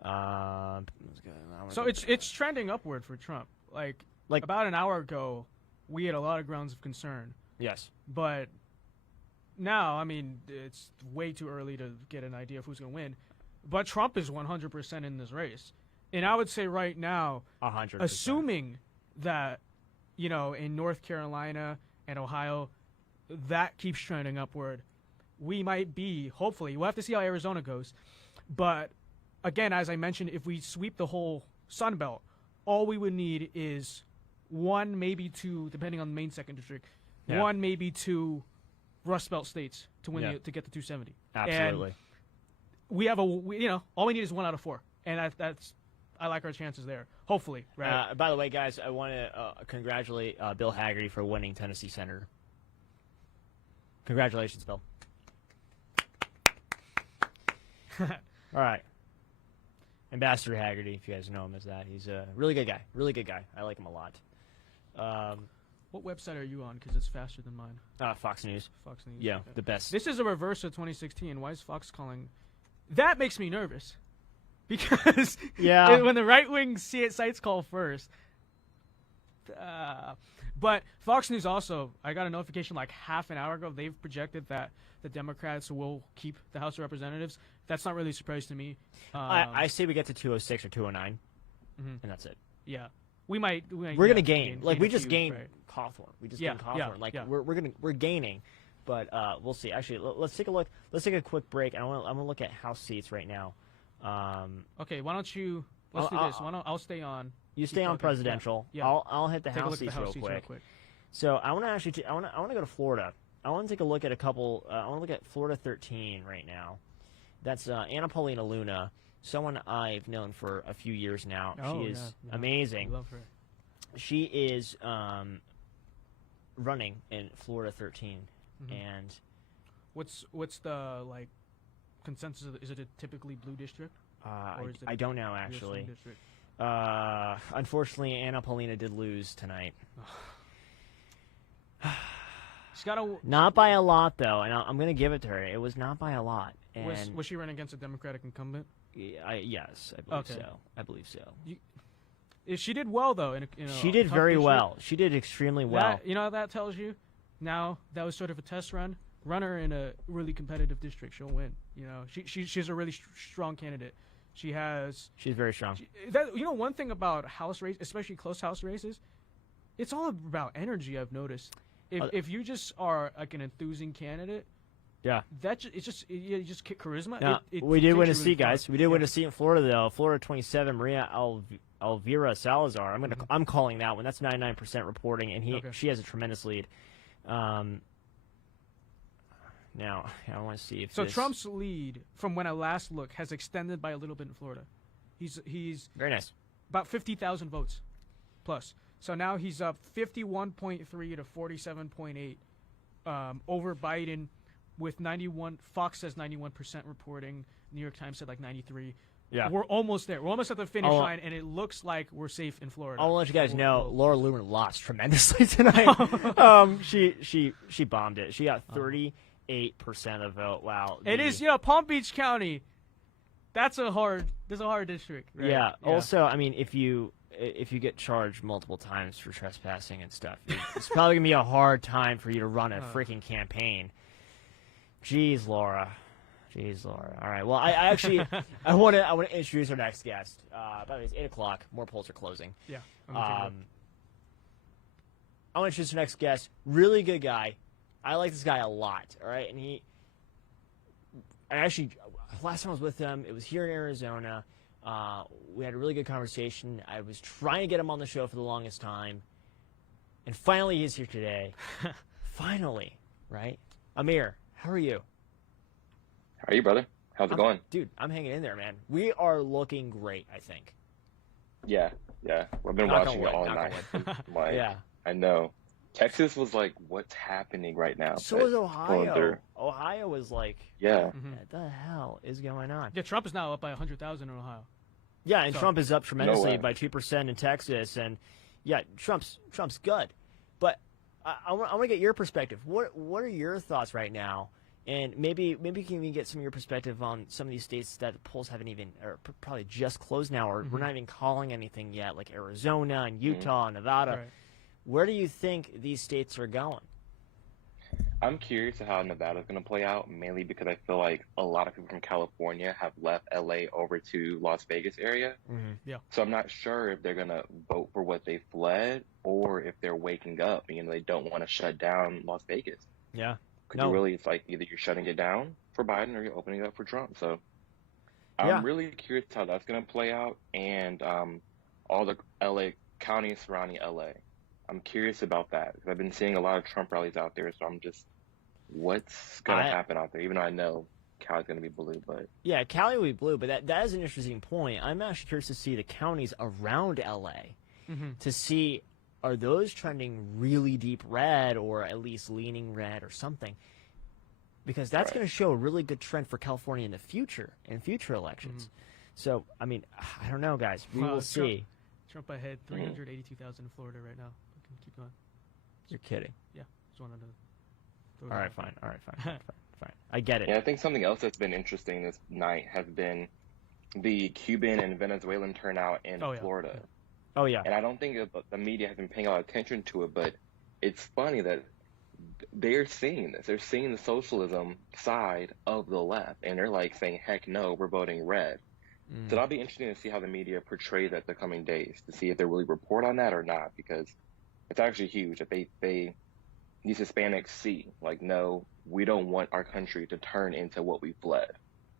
So it's trending upward for Trump. Like about an hour ago, we had a lot of grounds of concern. Yes. But now, I mean, it's way too early to get an idea of who's going to win. But Trump is 100% in this race. And I would say right now, 100%. Assuming that, in North Carolina and Ohio, that keeps trending upward, we might be, hopefully, we'll have to see how Arizona goes. But again, as I mentioned, if we sweep the whole Sun Belt, all we would need is 1, maybe 2, depending on the main second district, 1, maybe 2 Rust Belt states to win to get the 270. Absolutely. And we have all we need is 1 out of 4, and I like our chances there. Hopefully, right? By the way, guys, I want to congratulate Bill Hagerty for winning Tennessee Senator. Congratulations, Bill. All right. Ambassador Hagerty, if you guys know him as that. He's a really good guy. Really good guy. I like him a lot. What website are you on? Because it's faster than mine. Fox News. Fox News. Yeah, okay. The best. This is a reverse of 2016. Why is Fox calling? That makes me nervous. Because when the right-wing sites call first. But Fox News also, I got a notification like half an hour ago. They've projected that the Democrats will keep the House of Representatives. That's not really a surprise to me. I say we get to 206 or 209, and that's it. Yeah. We're going to gain. Like, we just gained right. Cawthorn. We just gained Cawthorn. We're gaining. But we'll see. Actually, let's take a look. Let's take a quick break. I'm going to look at House seats right now. Okay, why don't you... Let's do this. I'll stay on. You stay on presidential. Yeah. I'll hit the House seats real quick. So I want to I want to go to Florida. I want to take a look at a couple. I want to look at Florida 13 right now. That's Anna Paulina Luna, someone I've known for a few years now. She is amazing. I love her. She is running in Florida 13, and what's the consensus? Is it a typically blue district? I don't know, actually. Unfortunately, Anna Paulina did lose tonight. She's got not by a lot, though, and I'm going to give it to her. It was not by a lot. And was she running against a Democratic incumbent? Yes, I believe so. I believe so. She did well, though. She did very well. She did extremely well. That tells you. Now, that was sort of a test run. Run her in a really competitive district. She'll win. She's a really strong candidate. She's very strong. One thing about House races, especially close House races, it's all about energy. I've noticed. If you just are like an enthusing candidate, you just kick charisma. We did win a seat, guys. We did win a seat in Florida, though. Florida 27, Maria Elvira Salazar. I'm calling that one. That's 99% reporting, and she has a tremendous lead. Now, I want to see if Trump's lead, from when I last looked, has extended by a little bit in Florida. He's very nice. About 50,000 votes plus. So now he's up 51.3 to 47.8 over Biden with 91. Fox says 91% reporting. New York Times said like 93. Yeah. We're almost there. We're almost at the finish line, and it looks like we're safe in Florida. I'll let you guys know, Laura Loomer lost tremendously tonight. She bombed it. She got 38% of the vote. Wow. It is, Palm Beach County. That's a hard district. Right? Yeah. Also, I mean, if you get charged multiple times for trespassing and stuff, it's probably gonna be a hard time for you to run a freaking campaign. Jeez, Laura. All right. Well, I actually I want to introduce our next guest. By the way, it's 8:00. More polls are closing. Yeah. I want to introduce our next guest. Really good guy. I like this guy a lot. All right, and last time I was with him, it was here in Arizona. We had a really good conversation. I was trying to get him on the show for the longest time, and finally he's here today. Finally, right? Amir, how are you? How are you, brother? How's it going? Dude, I'm hanging in there, man. We are looking great, I think. Yeah. We've been watching it all night. Yeah. I know. Texas was like, what's happening right now? So was Ohio. Ohio was like, what the hell is going on? Yeah, Trump is now up by 100,000 in Ohio. Yeah, and Trump is up tremendously by 2% in Texas, and Trump's good. But I want to get your perspective. What are your thoughts right now? And maybe can we get some of your perspective on some of these states that the polls haven't even, or probably just closed now, or we're not even calling anything yet, like Arizona and Utah and Nevada. Right. Where do you think these states are going? I'm curious to how Nevada's going to play out, mainly because I feel like a lot of people from California have left LA over to Las Vegas area. Yeah. So I'm not sure if they're going to vote for what they fled or if they're waking up and they don't want to shut down Las Vegas. Yeah. Because really, it's like either you're shutting it down for Biden or you're opening it up for Trump. So I'm really curious how that's going to play out, and all the LA counties surrounding LA. I'm curious about that because I've been seeing a lot of Trump rallies out there. So I'm just, what's going to happen out there? Even though I know Cali's going to be blue, but yeah, Cali will be blue. But that is an interesting point. I'm actually curious to see the counties around LA to see, are those trending really deep red or at least leaning red or something? Because that's going to show a really good trend for California in the future, in future elections. So, I mean, I don't know, guys. We will see. Trump ahead, 382,000 in Florida right now. We can keep going. You're kidding. Yeah. Just wanted to All right, fine. Fine. I get it. Yeah, I think something else that's been interesting this night has been the Cuban and Venezuelan turnout in Florida. Oh, yeah. And I don't think the media has been paying a lot of attention to it, but it's funny that they're seeing this. They're seeing the socialism side of the left, and they're like saying, heck no, we're voting red. So that'll be interesting to see how the media portrays that the coming days, to see if they really report on that or not, because it's actually huge that these Hispanics see, like, no, we don't want our country to turn into what we fled.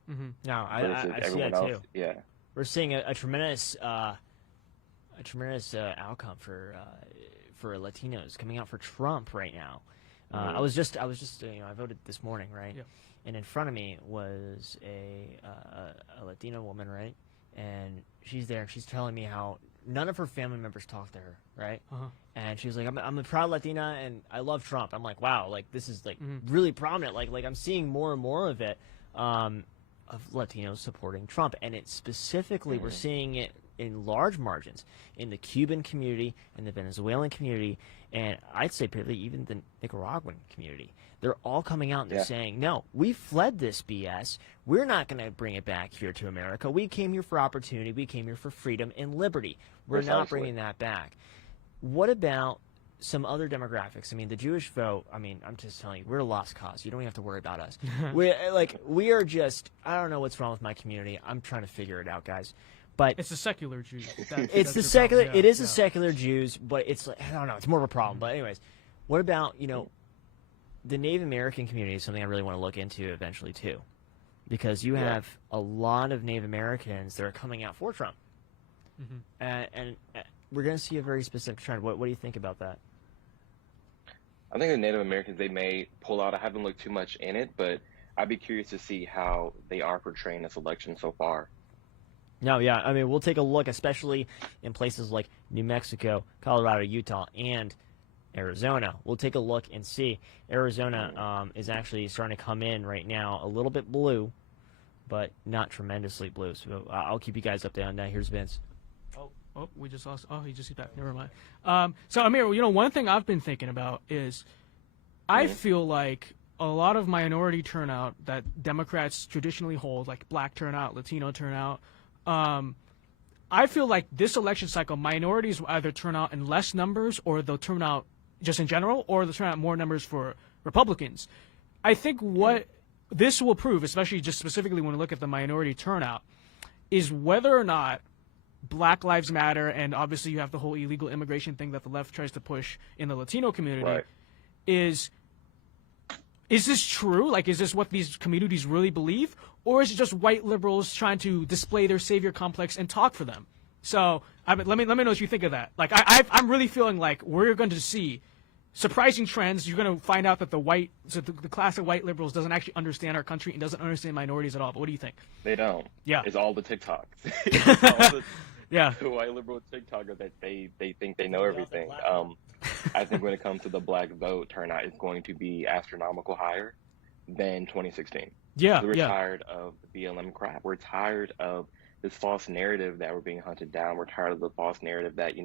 No, I see that too. Yeah. We're seeing a tremendous outcome for Latinos coming out for Trump right now. I was just I voted this morning, right? Yeah. And in front of me was a Latina woman, right? And she's there. She's telling me how none of her family members talk to her, right? And she was like, I'm a proud Latina and I love Trump. I'm like, wow, like this is like really prominent. Like I'm seeing more and more of it, of Latinos supporting Trump, and it's specifically we're seeing it in large margins in the Cuban community and the Venezuelan community, and I'd say probably even the Nicaraguan community. They're all coming out and they're saying, no, we fled this BS. We're not going to bring it back here to America. We came here for opportunity. We came here for freedom and liberty. We're not bringing that back. What about some other demographics? I mean, the Jewish vote, I mean, I'm just telling you, we're a lost cause. You don't even have to worry about us. We are just, I don't know what's wrong with my community. I'm trying to figure it out, guys. But it's the secular Jews. It's the secular. It is the secular Jews, but it's like, I don't know. It's more of a problem. But anyways, what about the Native American community is something I really want to look into eventually too, because you have a lot of Native Americans that are coming out for Trump, and we're going to see a very specific trend. What do you think about that? I think the Native Americans, they may pull out. I haven't looked too much in it, but I'd be curious to see how they are portraying this election so far. No, yeah. I mean, we'll take a look, especially in places like New Mexico, Colorado, Utah, and Arizona. We'll take a look and see. Arizona is actually starting to come in right now a little bit blue, but not tremendously blue. So I'll keep you guys updated on that. Here's Vince. Oh, we just lost. Oh, he just hit back. Never mind. So, Amir, one thing I've been thinking about is I feel like a lot of minority turnout that Democrats traditionally hold, like black turnout, Latino turnout, I feel like this election cycle, minorities will either turn out in less numbers or they'll turn out just in general, or they'll turn out more numbers for Republicans. I think what this will prove, especially just specifically when we look at the minority turnout, is whether or not Black Lives Matter, and obviously you have the whole illegal immigration thing that the left tries to push in the Latino community, is this true? Like, is this what these communities really believe? Or is it just white liberals trying to display their savior complex and talk for them? So let me know what you think of that. Like, I'm really feeling like we're going to see surprising trends. You're going to find out that the class of white liberals doesn't actually understand our country and doesn't understand minorities at all. But what do you think? They don't. Yeah. It's all the TikToks. The white liberal TikToker that they think they know everything. I think when it comes to the black vote turnout, it's going to be astronomical higher than 2016. Yeah, we're tired of the BLM crap. We're tired of this false narrative that we're being hunted down. We're tired of the false narrative that,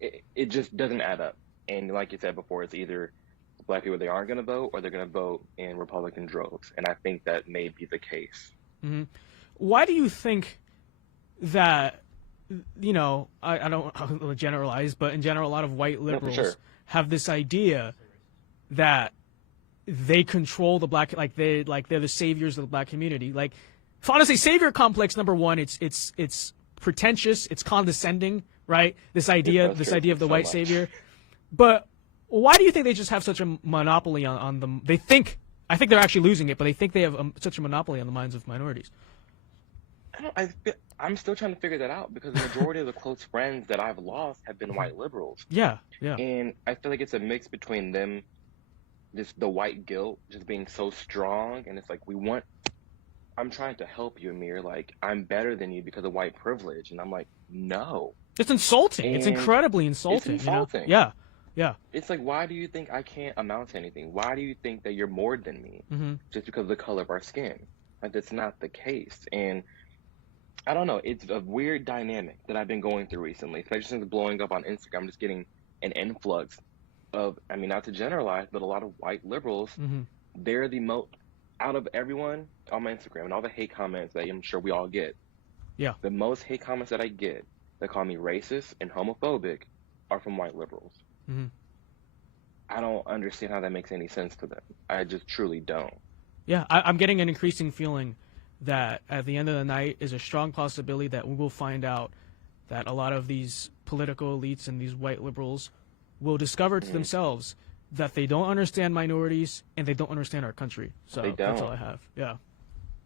it just doesn't add up. And like you said before, it's either black people, they aren't going to vote, or they're going to vote in Republican droves. And I think that may be the case. Mm-hmm. Why do you think that, you know, I don't generalize, but in general, a lot of white liberals have this idea that they control the black, like they're the saviors of the black community. Like, honestly, savior complex, number one, it's pretentious, it's condescending, right? This idea of the white savior. But why do you think they just have such a monopoly on them? I think they're actually losing it, but they think they have such a monopoly on the minds of minorities. I'm still trying to figure that out, because the majority of the close friends that I've lost have been white liberals. Yeah. And I feel like it's a mix between them, just the white guilt just being so strong, and it's like, I'm trying to help you, Amir. Like, I'm better than you because of white privilege. And I'm like, no. It's insulting. It's incredibly insulting. It's insulting. You know? Yeah. It's like, why do you think I can't amount to anything? Why do you think that you're more than me just because of the color of our skin? Like, that's not the case. And I don't know. It's a weird dynamic that I've been going through recently, especially since blowing up on Instagram. I'm just getting an influx of, I mean, not to generalize, but a lot of white liberals, they're the most, out of everyone on my Instagram and all the hate comments that I'm sure we all get, the most hate comments that I get that call me racist and homophobic are from white liberals. I don't understand how that makes any sense to them. I just truly don't. Yeah, I'm getting an increasing feeling that at the end of the night is a strong possibility that we will find out that a lot of these political elites and these white liberals will discover to themselves that they don't understand minorities and they don't understand our country. So that's all I have. Yeah.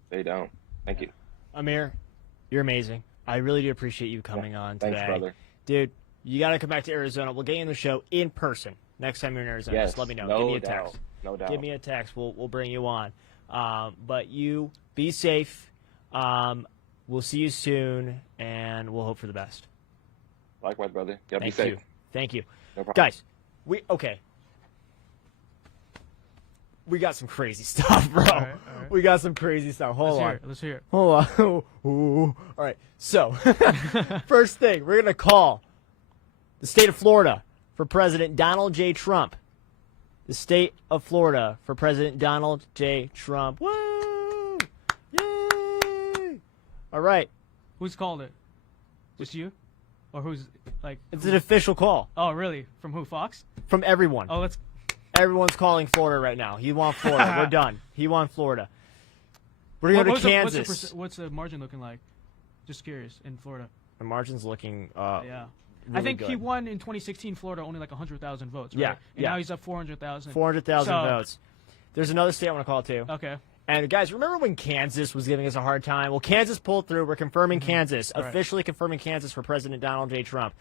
They don't. Thank you. Amir, you're amazing. I really do appreciate you coming on today. Thanks, brother. Dude, you got to come back to Arizona. We'll get you in the show in person next time you're in Arizona. Yes, just let me know. No Give me a doubt. text. No doubt. Give me a text. We'll bring you on. But you be safe. We'll see you soon, and we'll hope for the best. Likewise, brother. Yeah, be Thank safe. you. Thank you. No problem. Guys, we got some crazy stuff, bro. All right. We got some crazy stuff. Hold on. Let's hear it. Hold on. Ooh. All right. So, first thing, we're going to call the state of Florida for President Donald J. Trump. The state of Florida for President Donald J. Trump. Woo! Yay! All right. Who's called it? Just you? Or who's, like... It's an official call. Oh, really? From who, Fox? From everyone. Oh, let's... Everyone's calling Florida right now. He won Florida. We're done. He won Florida. We're going to go to Kansas. What's the margin looking like? Just curious, in Florida. The margin's looking yeah. really I think good. He won in 2016 Florida only like 100,000 votes, right? Yeah. And now he's up 400,000. 400,000 votes. There's another state I want to call, too. Okay. And, guys, remember when Kansas was giving us a hard time? Well, Kansas pulled through. We're confirming Kansas. Right. Officially confirming Kansas for President Donald J. Trump.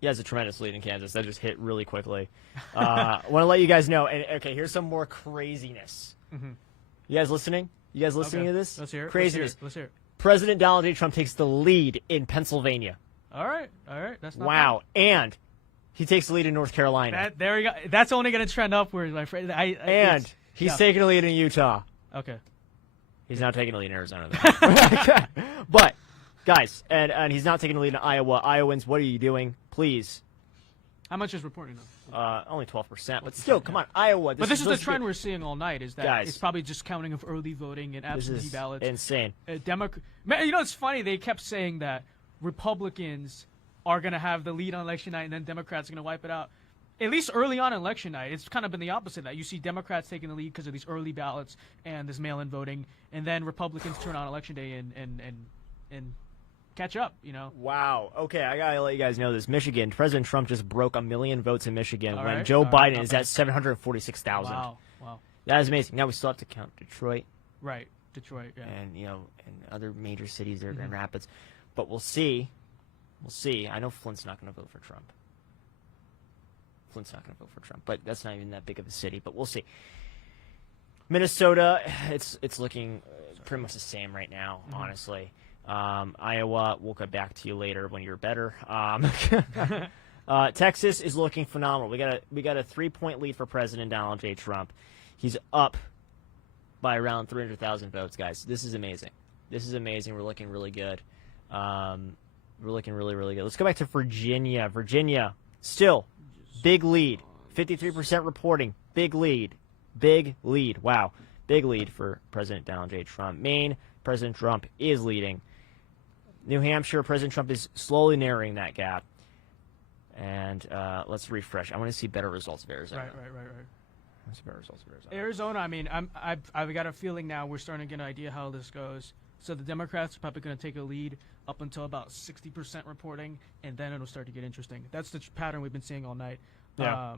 He has a tremendous lead in Kansas. That just hit really quickly. I want to let you guys know. And okay, here's some more craziness. You guys listening? You guys listening to this? Let's hear it. Craziness. Let's hear it. President Donald J. Trump takes the lead in Pennsylvania. All right. That's not wow. bad. And he takes the lead in North Carolina. There we go. That's only going to trend upwards, my friend. And he's taking the lead in Utah. Okay. He's not taking the lead in Arizona, though. But, guys, and he's not taking the lead in Iowa. Iowans, what are you doing? Please. How much is reporting now? Only 12%, but still, come on, Iowa. This is the trend we're seeing all night. Is that guys, it's probably just counting of early voting and absentee ballots. Insane. Man, you know, it's funny. They kept saying that Republicans are going to have the lead on election night, and then Democrats are going to wipe it out. At least early on election night, it's kind of been the opposite. That you see Democrats taking the lead because of these early ballots and this mail-in voting, and then Republicans turn on election day and catch up, you know. Wow. Okay, I gotta let you guys know this. Michigan, President Trump just broke 1 million votes in Michigan when Joe Biden is at 746,000. Wow. That is amazing. Now we still have to count Detroit. Right, Detroit. Yeah. And and other major cities there, Grand Rapids, but we'll see. We'll see. I know Flint's not going to vote for Trump. But that's not even that big of a city. But we'll see. Minnesota, it's looking pretty much the same right now, honestly. Iowa, we'll get back to you later when you're better. Texas is looking phenomenal. We got a 3-point lead for President Donald J. Trump. He's up by around 300,000 votes, guys. This is amazing. We're looking really good. We're looking really, really good. Let's go back to Virginia. Virginia, still Big lead. 53% reporting. Big lead. Big lead. Wow. Big lead for President Donald J. Trump. Maine, President Trump is leading. New Hampshire, President Trump is slowly narrowing that gap. And let's refresh. I want to see better results of Arizona. Right. Let's see better results of Arizona. Arizona, I mean, I've got a feeling now we're starting to get an idea how this goes. So the Democrats are probably going to take a lead up until about 60% reporting, and then it'll start to get interesting. That's the pattern we've been seeing all night. Yeah.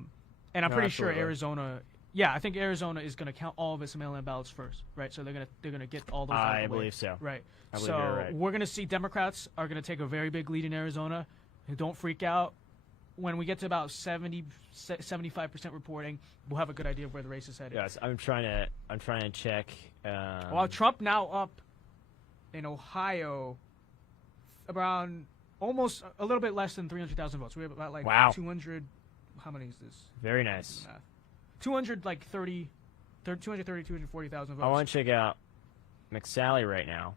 And I'm pretty sure Arizona. Yeah, I think Arizona is going to count all of its mail-in ballots first, right? So they're gonna get all those. I believe so. Right. I believe you're right. We're going to see Democrats are going to take a very big lead in Arizona. And don't freak out. When we get to about 75% reporting, we'll have a good idea of where the race is headed. Yes, I'm trying to check. Well, Trump now up in Ohio around almost a little bit less than 300,000 votes. We have about like 200. How many is this? Very nice. 240,000 votes. I want to check out McSally right now.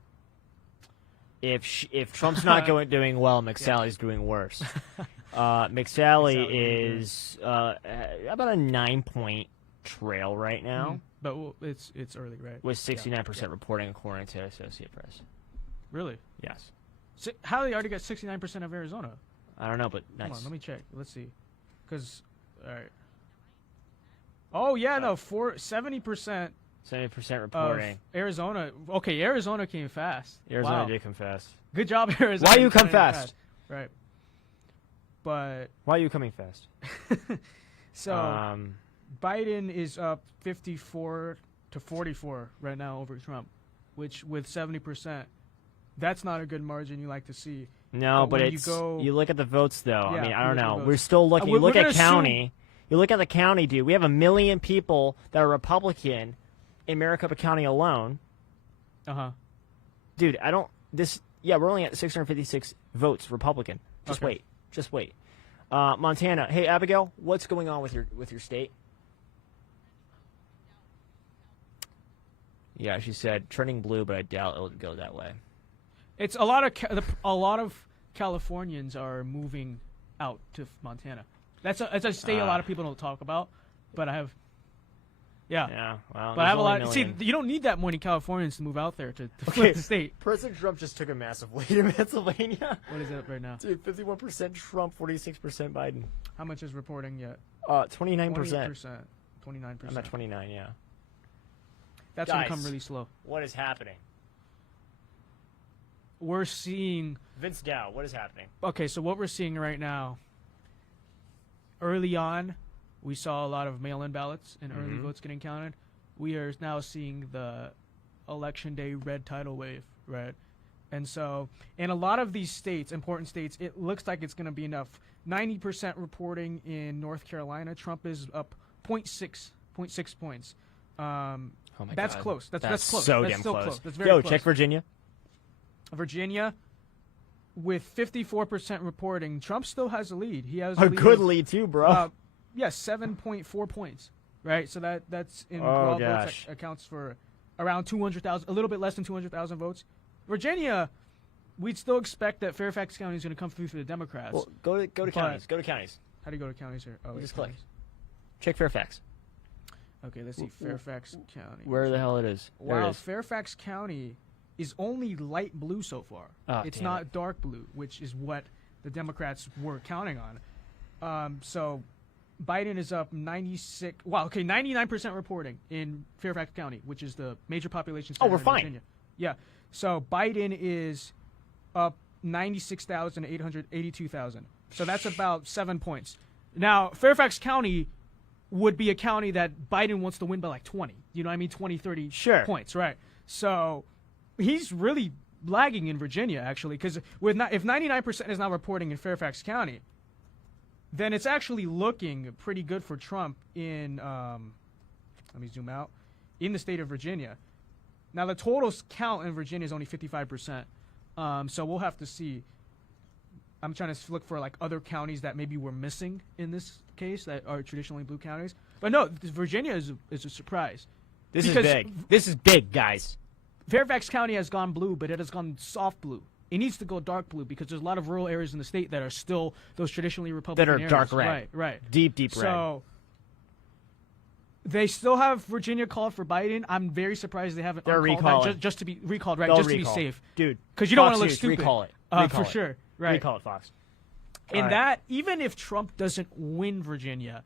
If Trump's not doing well, McSally's doing worse. McSally is about a 9-point trail right now. But it's early, right? With 69% reporting according to Associated Press. Really? Yes. So how do they already got 69% of Arizona? I don't know, but nice. Come on, let me check. Let's see. Because, all right. Oh, yeah, no, 70%. 70% reporting. Arizona. Okay, Arizona came fast. Arizona did come fast. Good job, Arizona. Why you come fast? Right. But why are you coming fast? So Biden is up 54 to 44 right now over Trump, which with 70%, that's not a good margin you like to see. No, but you look at the votes though. Yeah, I mean, I don't know. We're still looking. You look at county. You look at the county, dude. We have 1 million people that are Republican in Maricopa County alone. Dude, I don't. Yeah, we're only at 656 votes Republican. Just wait. Montana. Hey, Abigail, what's going on with your state? Yeah, she said turning blue, but I doubt it'll go that way. It's a lot of Californians are moving out to Montana. That's a state a lot of people don't talk about, but I have. Yeah, well, but I have a lot. See, you don't need that many Californians to move out there to flip the state. President Trump just took a massive lead in Pennsylvania. What is it right now? Dude, 51% Trump, 46% Biden. How much is reporting yet? 29%. 29%. I'm at 29, yeah. That's going to come really slow. What is happening? We're seeing... Vince Dow, what is happening? Okay, so what we're seeing right now, early on, we saw a lot of mail-in ballots and early votes getting counted. We are now seeing the election day red tidal wave, right? And so in a lot of these states, important states, it looks like it's going to be enough. 90% reporting in North Carolina. Trump is up 0.6 points. Oh my that's God. Close. That's close. So that's damn still close. That's very close. Check Virginia. Virginia, with 54% reporting, Trump still has a lead. He has a good lead too, bro. 7.4 points, right? So that's in raw votes accounts for around 200,000, a little bit less than 200,000 votes. Virginia, we'd still expect that Fairfax County is going to come through for the Democrats. Well, go to counties. Go to counties. How do you go to counties here? Oh, just click. Check Fairfax. Okay, let's see. Fairfax County. Where the hell it is? Wow, Fairfax County is only light blue so far. It's not dark blue, which is what the Democrats were counting on. So Biden is up 99% reporting in Fairfax County, which is the major population center we're in fine. Virginia. Yeah. So Biden is up 96,000 to 882,000. So that's about 7 points. Now, Fairfax County would be a county that Biden wants to win by like 20. You know what I mean? 20, 30 points, right? So he's really lagging in Virginia, actually, because if 99% is now reporting in Fairfax County, then it's actually looking pretty good for Trump in, let me zoom out, in the state of Virginia. Now, the total count in Virginia is only 55%, so we'll have to see. I'm trying to look for like other counties that maybe we're missing in this case that are traditionally blue counties. But no, Virginia is a surprise. This is big. This is big, guys. Fairfax County has gone blue, but it has gone soft blue, it needs to go dark blue because there's a lot of rural areas in the state that are still those traditionally Republican that are areas. dark red. Right, right. Deep red. So they still have Virginia called for Biden. I'm very surprised they haven't uncalled that just to be recalled, right? Just to be safe. Dude. Because you don't want to look stupid. Recall it. For sure. Right. Recall it, Fox. And that, even if Trump doesn't win Virginia,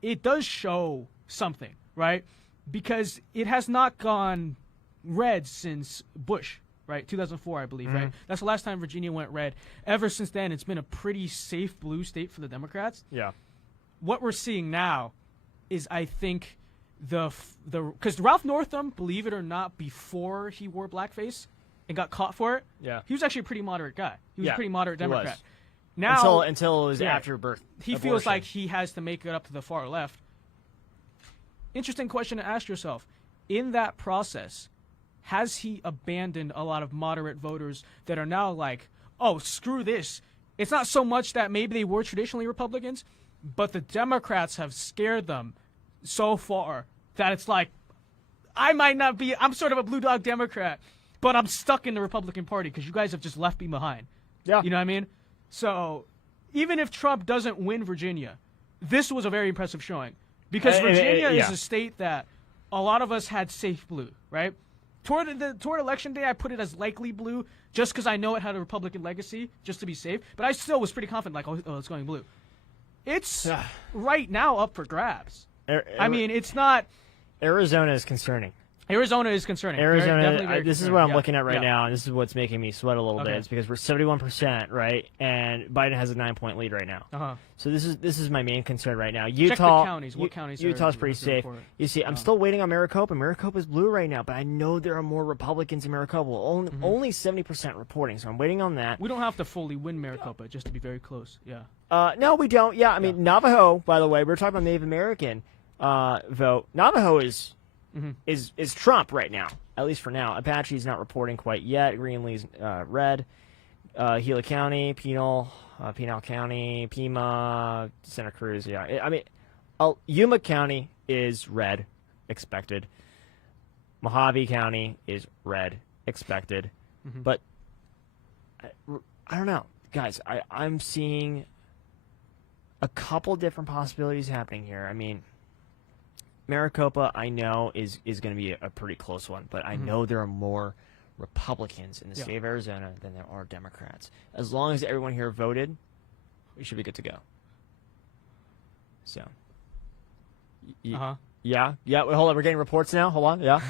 it does show something, right? Because it has not gone red since Bush, right? 2004, I believe, right? That's the last time Virginia went red. Ever since then, it's been a pretty safe blue state for the Democrats. Yeah. What we're seeing now is, I think, because Ralph Northam, believe it or not, before he wore blackface and got caught for it, he was actually a pretty moderate guy. He was a pretty moderate Democrat. Now, until it was after birth. He feels like he has to make it up to the far left. Interesting question to ask yourself. In that process, has he abandoned a lot of moderate voters that are now like, oh, screw this? It's not so much that maybe they were traditionally Republicans, but the Democrats have scared them so far that it's like, I'm sort of a blue dog Democrat, but I'm stuck in the Republican Party because you guys have just left me behind. Yeah. You know what I mean? So even if Trump doesn't win Virginia, this was a very impressive showing because Virginia is a state that a lot of us had safe blue, right? Toward Election Day, I put it as likely blue just because I know it had a Republican legacy, just to be safe. But I still was pretty confident, like, oh it's going blue. It's right now up for grabs. I mean, it's not. Arizona is concerning. Arizona is concerning. Arizona, this is what I'm looking at right now, and this is what's making me sweat a little bit. It's because we're 71%, right? And Biden has a 9-point lead right now. So this is my main concern right now. Utah, check the counties. What counties? Utah's pretty safe. You see, I'm still waiting on Maricopa. Maricopa's blue right now, but I know there are more Republicans in Maricopa. Only 70% reporting, so I'm waiting on that. We don't have to fully win Maricopa, just to be very close. Yeah. No, we don't. Yeah, I mean Navajo. By the way, we're talking about Native American vote. Navajo is Trump right now, at least for now. Apache's not reporting quite yet. Greenlee's red. Gila County, Pinal County, Pima, Santa Cruz. Yeah, I mean, Yuma County is red, expected. Mojave County is red, expected. But I don't know, guys. I'm seeing a couple different possibilities happening here. I mean, Maricopa, I know, is going to be a pretty close one, but I know there are more Republicans in the state of Arizona than there are Democrats. As long as everyone here voted, we should be good to go. So, yeah. Wait, hold on, we're getting reports now. Hold on, yeah.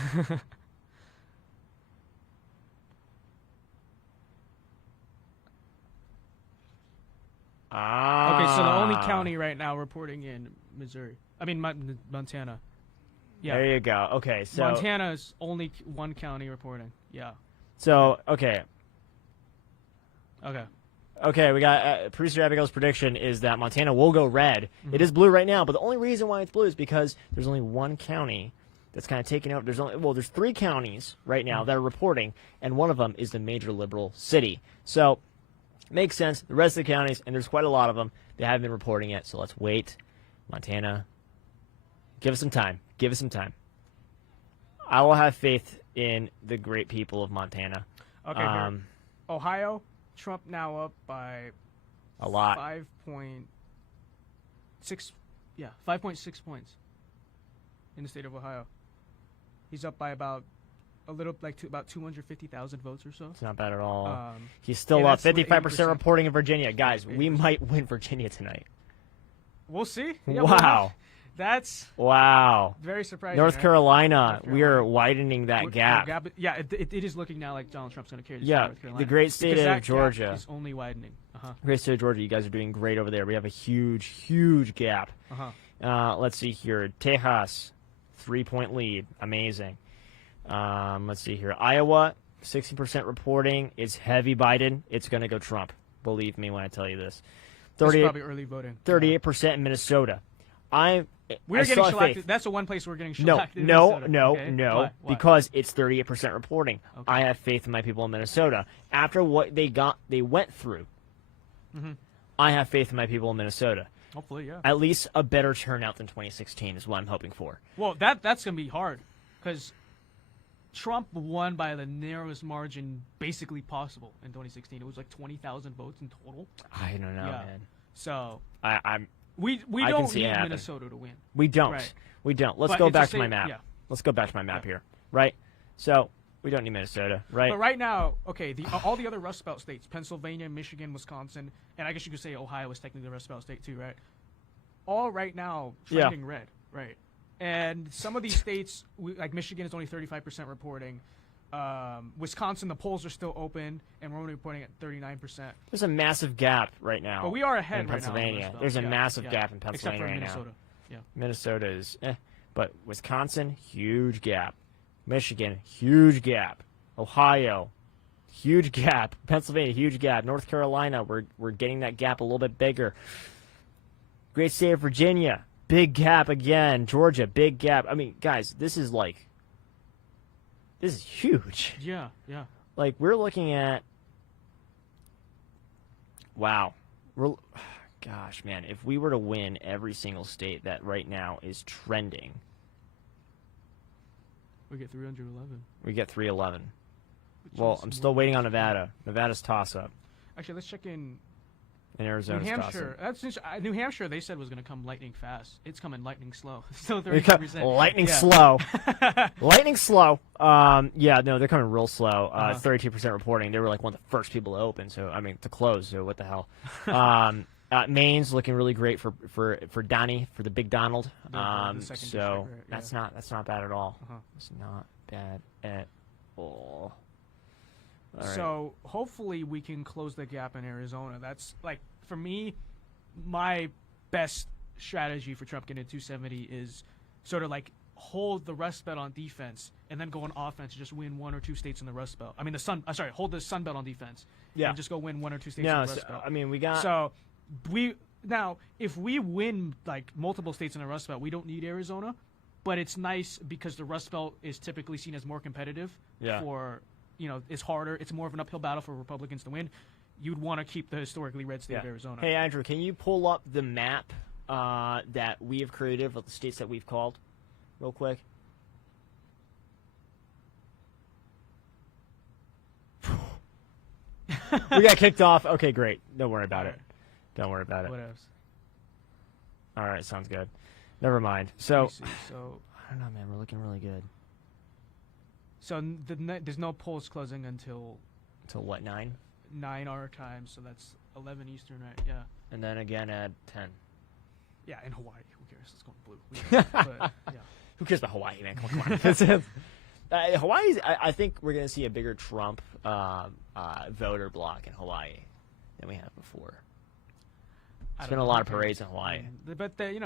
Okay, so the only county right now reporting in Montana. Yeah. There you go. Okay, so Montana is only one county reporting. Yeah. So okay, we got producer Abigail's prediction is that Montana will go red. It is blue right now, but the only reason why it's blue is because there's only one county that's kind of taken out. There's 3 counties right now that are reporting, and one of them is the major liberal city. So makes sense. The rest of the counties, and there's quite a lot of them, they haven't been reporting yet. So let's wait. Montana, give us some time. Give us some time. I will have faith in the great people of Montana. Okay. Ohio, Trump now up by a lot. 5.6. Yeah, 5.6 points in the state of Ohio. He's up by about about 250,000 votes or so. It's not bad at all. He's still up 55% reporting in Virginia. Guys, 80%. We might win Virginia tonight. We'll see. Yeah, wow. That's very surprising. North Carolina, we are widening that gap. Yeah, it is looking now like Donald Trump's going to carry this North Carolina. The great state of Georgia is only widening. Great state of Georgia, you guys are doing great over there. We have a huge gap. Let's see here. Texas, 3-point lead. Amazing. Let's see here. Iowa, 60% reporting. It's heavy Biden. It's going to go Trump. Believe me when I tell you this. This is probably early voting. 38% in Minnesota. We're getting shellacked. That's the one place we're getting shellacked. No. Because it's 38% reporting. Okay. I have faith in my people in Minnesota. After what they went through, I have faith in my people in Minnesota. Hopefully, yeah. At least a better turnout than 2016 is what I'm hoping for. Well, that's going to be hard because Trump won by the narrowest margin basically possible in 2016. It was like 20,000 votes in total. I don't know, man. So we don't need Minnesota to win. We don't. Right. We don't. Let's go back to my map. Yeah. Let's go back to my map here. Right. So we don't need Minnesota, right? But right now, okay, all the other Rust Belt states, Pennsylvania, Michigan, Wisconsin, and I guess you could say Ohio is technically a Rust Belt state too, right? All right now trending red, right? And some of these states, like Michigan, is only 35% reporting. Wisconsin, the polls are still open, and we're only reporting at 39%. There's a massive gap right now. But we are ahead in right Pennsylvania. now. There's a massive gap in Pennsylvania right Minnesota. now. Yeah. Minnesota is, but Wisconsin, huge gap. Michigan, huge gap. Ohio, huge gap. Pennsylvania, huge gap. North Carolina, we're getting that gap a little bit bigger. Great state of Virginia, big gap again. Georgia, big gap. I mean, guys, this is huge. Yeah. Like, we're looking at, wow. Gosh, man, if we were to win every single state that right now is trending, we get 311. We get 311. Well, I'm still waiting on Nevada. Nevada's toss-up. Actually, let's check in Arizona's New Hampshire. New Hampshire, they said was going to come lightning fast. It's coming lightning slow. Still 30%. Lightning slow. Lightning slow. Yeah, no, they're coming real slow. 32% reporting. They were like one of the first people to open. So I mean, to close. So what the hell? Maine's looking really great for Donnie, for the Big Donald. So that's not bad at all. It's not bad at all. All right. So hopefully we can close the gap in Arizona. That's like, for me, my best strategy for Trump getting to 270 is sort of like hold the Rust Belt on defense and then go on offense and just win one or two states in the Rust Belt. I mean hold the Sun Belt on defense. Yeah. And just go win one or two states in the Rust Belt. I mean, we got. So if we win like multiple states in the Rust Belt, we don't need Arizona, but it's nice because the Rust Belt is typically seen as more competitive. Yeah. It's harder. It's more of an uphill battle for Republicans to win. You'd want to keep the historically red state of Arizona. Hey, Andrew, can you pull up the map that we have created of the states that we've called real quick? We got kicked off. Okay, great. Don't worry about it. Don't worry about it. What else? All right, sounds good. Never mind. So, So I don't know, man. We're looking really good. So there's no polls closing until what, 9? 9 our time, so that's 11 Eastern, right? Yeah. And then again at 10. Yeah, in Hawaii. Who cares? It's going blue. But, yeah. Who cares about Hawaii, man? Come on. Hawaii's. I think we're going to see a bigger Trump voter block in Hawaii than we have before. There's been a lot of parades in Hawaii. But they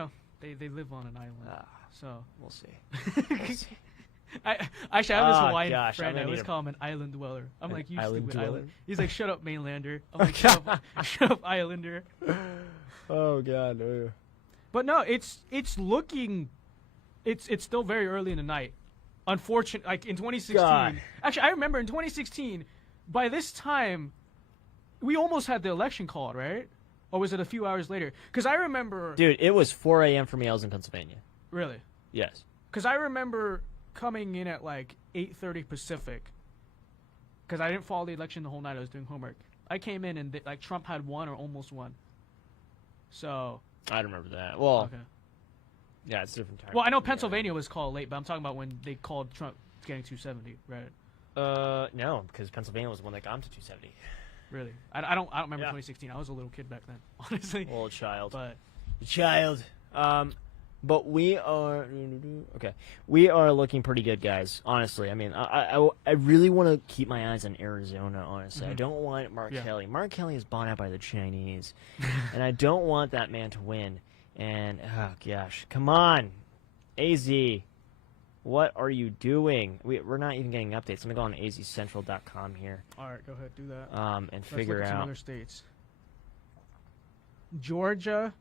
live on an island, so we'll see. We'll see. I have this Hawaiian friend. I always call him an island dweller. I'm like, you stupid island. He's like, shut up, mainlander. I'm like, shut up, islander. Oh God. But no, it's looking, it's still very early in the night. Unfortunately, like in 2016. God. Actually, I remember in 2016. By this time, we almost had the election called, right? Or was it a few hours later? Because I remember. Dude, it was 4 a.m. for me. I was in Pennsylvania. Really? Yes. Because I remember coming in at like 8:30 Pacific, because I didn't follow the election the whole night. I was doing homework. I came in and like Trump had won or almost won. So I remember that. Well, okay. Yeah, it's a different time. Well, I know Pennsylvania was called late, but I'm talking about when they called Trump getting 270, right? No, because Pennsylvania was the one that got him to 270. Really? I don't remember 2016. I was a little kid back then, honestly. Old child. But child. But we are okay. We are looking pretty good, guys. Honestly, I mean, I really want to keep my eyes on Arizona. Honestly, I don't want Mark Kelly. Mark Kelly is bought out by the Chinese, and I don't want that man to win. And oh gosh, come on, AZ, what are you doing? We're not even getting updates. I'm gonna go on azcentral.com here. All right, go ahead, do that. And Let's figure look at some out other states. Georgia,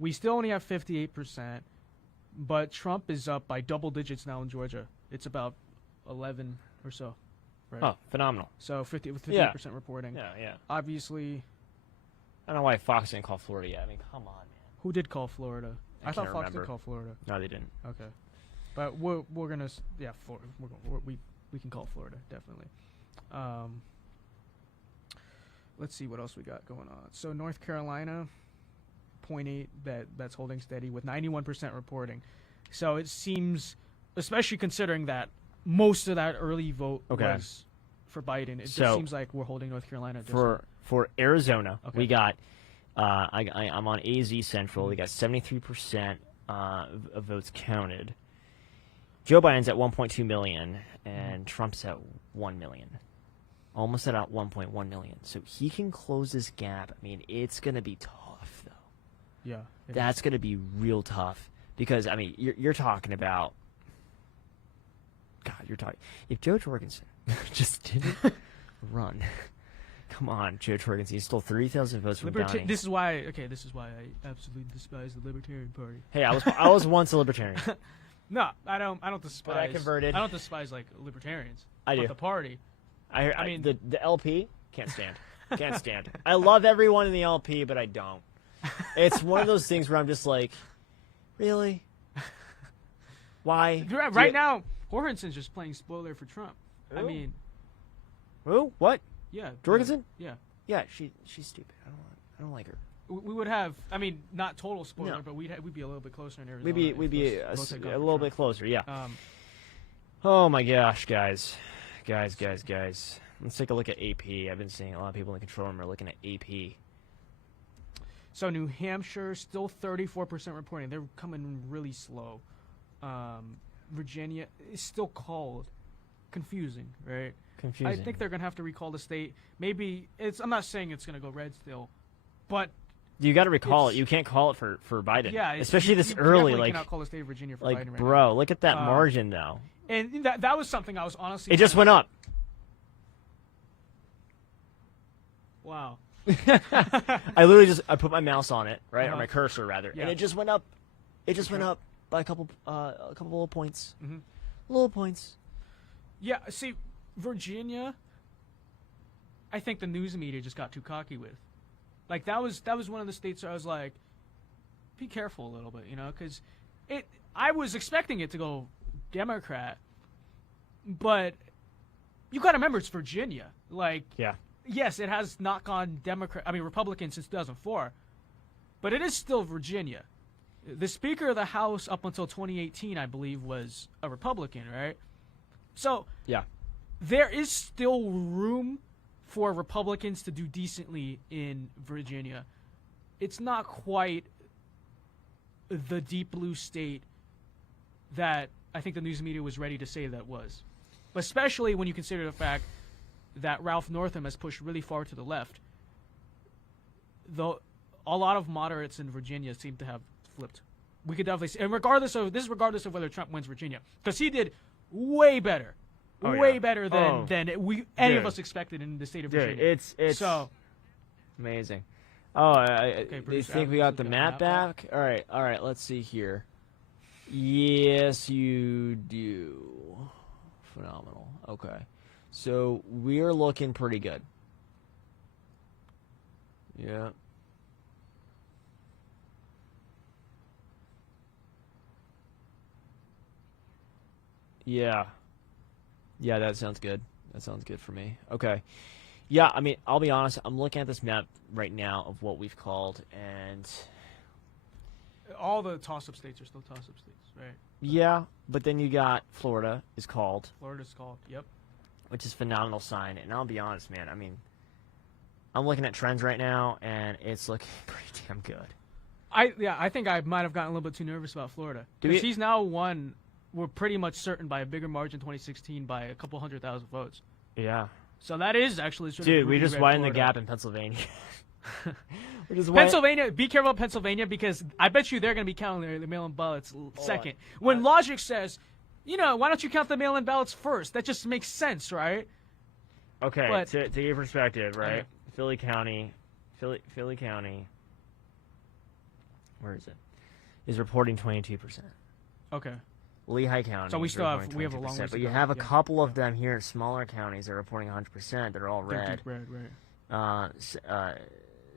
we still only have 58%. But Trump is up by double digits now in Georgia. It's about 11 or so. Right? Oh, phenomenal. So 58% reporting. Yeah. Obviously. I don't know why Fox didn't call Florida yet. I mean, come on, man. Who did call Florida? I thought Fox remember. did call Florida. No, they didn't. Okay. But we're going to, Florida. we can call Florida, definitely. Let's see what else we got going on. So North Carolina, 0.8, that's holding steady with 91% reporting. So it seems, especially considering that most of that early vote was for Biden, it just seems like we're holding North Carolina. For Arizona, we got, I'm on AZ Central, we got 73% of votes counted. Joe Biden's at 1.2 million, and Trump's at 1 million. Almost at 1.1 million. So he can close this gap. I mean, it's going to be tough, though. Yeah. That's going to be real tough. Because, I mean, you're talking about... God, you're talking... If Joe Jorgensen just didn't run... Come on, Joe Jorgensen. He stole 30,000 votes from Downey. This is why I absolutely despise the Libertarian Party. Hey, I was once a Libertarian. No, I don't despise... But I converted. I don't despise, like, libertarians. I do. But the party... I mean, the LP, can't stand. Can't stand. I love everyone in the LP, but I don't. It's one of those things where I'm just like, really? Why? Right now, Jorgensen's just playing spoiler for Trump. Who? I mean... Who? What? Yeah. Jorgensen? Yeah. Yeah, she's stupid. I don't like her. We would have, I mean, not total spoiler, but we'd be a little bit closer in Arizona. We'd be a little bit closer, yeah. Oh my gosh, guys. Guys. Let's take a look at AP. I've been seeing a lot of people in the control room are looking at AP. So New Hampshire, still 34% reporting. They're coming really slow. Virginia is still called. Confusing, right? Confusing. I think they're going to have to recall the state. Maybe I'm not saying it's going to go red still, but... You got to recall it. You can't call it for Biden. Yeah. Especially this early. You like, cannot call the state of Virginia for like, Biden right bro, now. look at that margin, though. And that was something I was honestly... It just went up. Wow. I literally I put my mouse on it, right, or my cursor rather, and it just went up. It just went up by a couple little points. Mm-hmm. Little points. Yeah. See, Virginia. I think the news media just got too cocky with. Like that was one of the states where I was like, be careful a little bit, because I was expecting it to go Democrat, but you got to remember it's Virginia. Like, yes, it has not gone Republican since 2004, but it is still Virginia. The Speaker of the House up until 2018, I believe, was a Republican, right? So there is still room for Republicans to do decently in Virginia. It's not quite the deep blue state that I think the news media was ready to say that was. Especially when you consider the fact that Ralph Northam has pushed really far to the left. Though a lot of moderates in Virginia seem to have flipped. We could definitely see, and regardless of whether Trump wins Virginia, because he did way better. Better than any of us expected in the state of Virginia. It's so amazing. Oh, you think we got the map back? All right. Let's see here. Yes, you do. Phenomenal. Okay, so we're looking pretty good. Yeah. Yeah, that sounds good. That sounds good for me. Okay. Yeah, I mean, I'll be honest. I'm looking at this map right now of what we've called, and all the toss-up states are still toss-up states, right? Yeah, but then you got Florida is called. Florida's called, yep. Which is a phenomenal sign. And I'll be honest, man. I mean, I'm looking at trends right now, and it's looking pretty damn good. I think I might have gotten a little bit too nervous about Florida. Because he's now won, we're pretty much certain, by a bigger margin 2016 by a couple 100,000 votes. Yeah. So that is actually... Dude, we just widened the gap in Pennsylvania. Pennsylvania, be careful of Pennsylvania, because I bet you they're going to be counting the mail-in ballots second. When logic says, why don't you count the mail-in ballots first? That just makes sense, right? Okay, but, to give perspective, right? Philly County, where is it? Is reporting 22%. Okay. Lehigh County. So we have a long way. But you have a couple of them here in smaller counties that are reporting 100%. They're all red. They're deep red, right.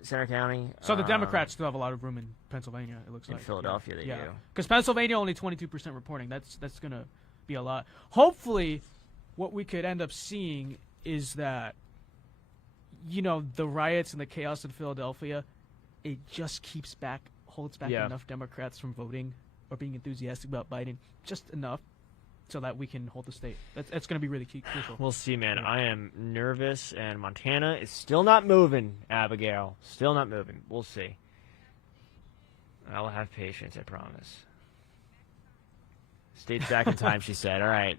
Center County. So the Democrats still have a lot of room in Pennsylvania, it looks like. In Philadelphia, they do. Because Pennsylvania only 22% reporting. That's going to be a lot. Hopefully, what we could end up seeing is that, the riots and the chaos in Philadelphia, it just holds back enough Democrats from voting or being enthusiastic about Biden, just enough so that we can hold the state. That's going to be really crucial. We'll see, man. Yeah. I am nervous, and Montana is still not moving, Abigail. Still not moving. We'll see. I'll have patience, I promise. State's back in time, she said. All right.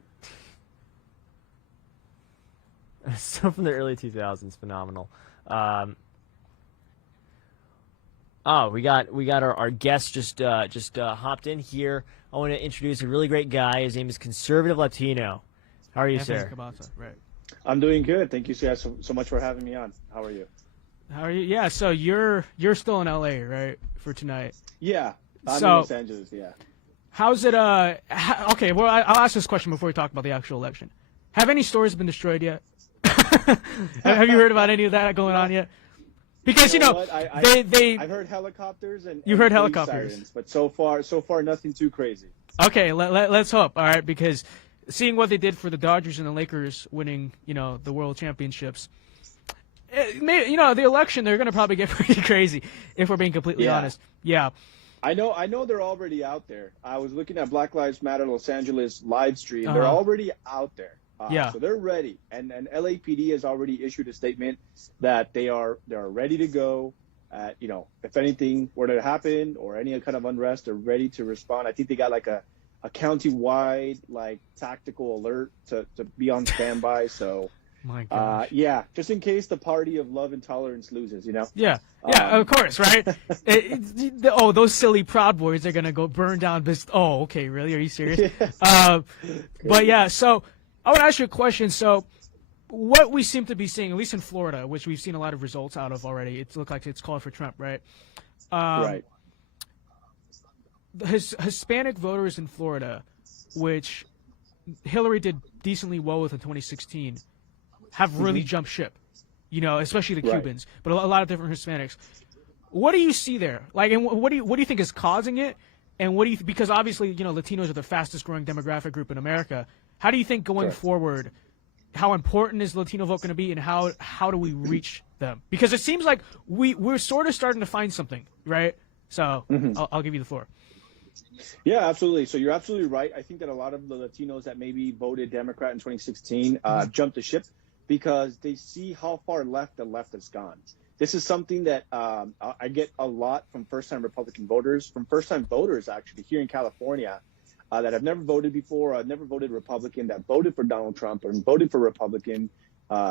Stuff from the early 2000s, phenomenal. We got our guest just hopped in here. I want to introduce a really great guy. His name is Conservative Latino. How are you, Anthony sir? Cabasa, right. I'm doing good. Thank you guys so much for having me on. How are you? How are you? Yeah, so you're still in LA, right, for tonight? Yeah, I'm in Los Angeles, yeah. How's it, okay, well, I'll ask this question before we talk about the actual election. Have any stores been destroyed yet? Have you heard about any of that going on yet? Because I've heard helicopters and you heard helicopters, sirens, but so far nothing too crazy. Okay, let's hope. All right, because seeing what they did for the Dodgers and the Lakers winning, the World Championships, the election they're going to probably get pretty crazy if we're being completely honest. Yeah. I know they're already out there. I was looking at Black Lives Matter Los Angeles live stream. They're already out there. So they're ready, and LAPD has already issued a statement that they're ready to go. If anything were to happen or any kind of unrest, they're ready to respond. I think they got like a county-wide tactical alert to be on standby. So, my gosh. just in case the party of love and tolerance loses, Yeah, of course, right? Those silly Proud Boys are gonna go burn down this. Oh, okay, really? Are you serious? But yeah, so. I want to ask you a question. So, what we seem to be seeing, at least in Florida, which we've seen a lot of results out of already, it looks like it's called for Trump, right? Right. The Hispanic voters in Florida, which Hillary did decently well with in 2016, have really jumped ship. Especially the Cubans, but a lot of different Hispanics. What do you see there? And what do you think is causing it? And what do you because obviously Latinos are the fastest growing demographic group in America. How do you think going forward, how important is the Latino vote going to be, and how do we reach them? Because it seems like we're sort of starting to find something, right? So I'll give you the floor. Yeah, absolutely. So you're absolutely right. I think that a lot of the Latinos that maybe voted Democrat in 2016 jumped the ship because they see how far left the left has gone. This is something that I get a lot from first-time Republican voters, from first-time voters actually here in California. That have never voted before, never voted Republican, that voted for Donald Trump and voted for Republican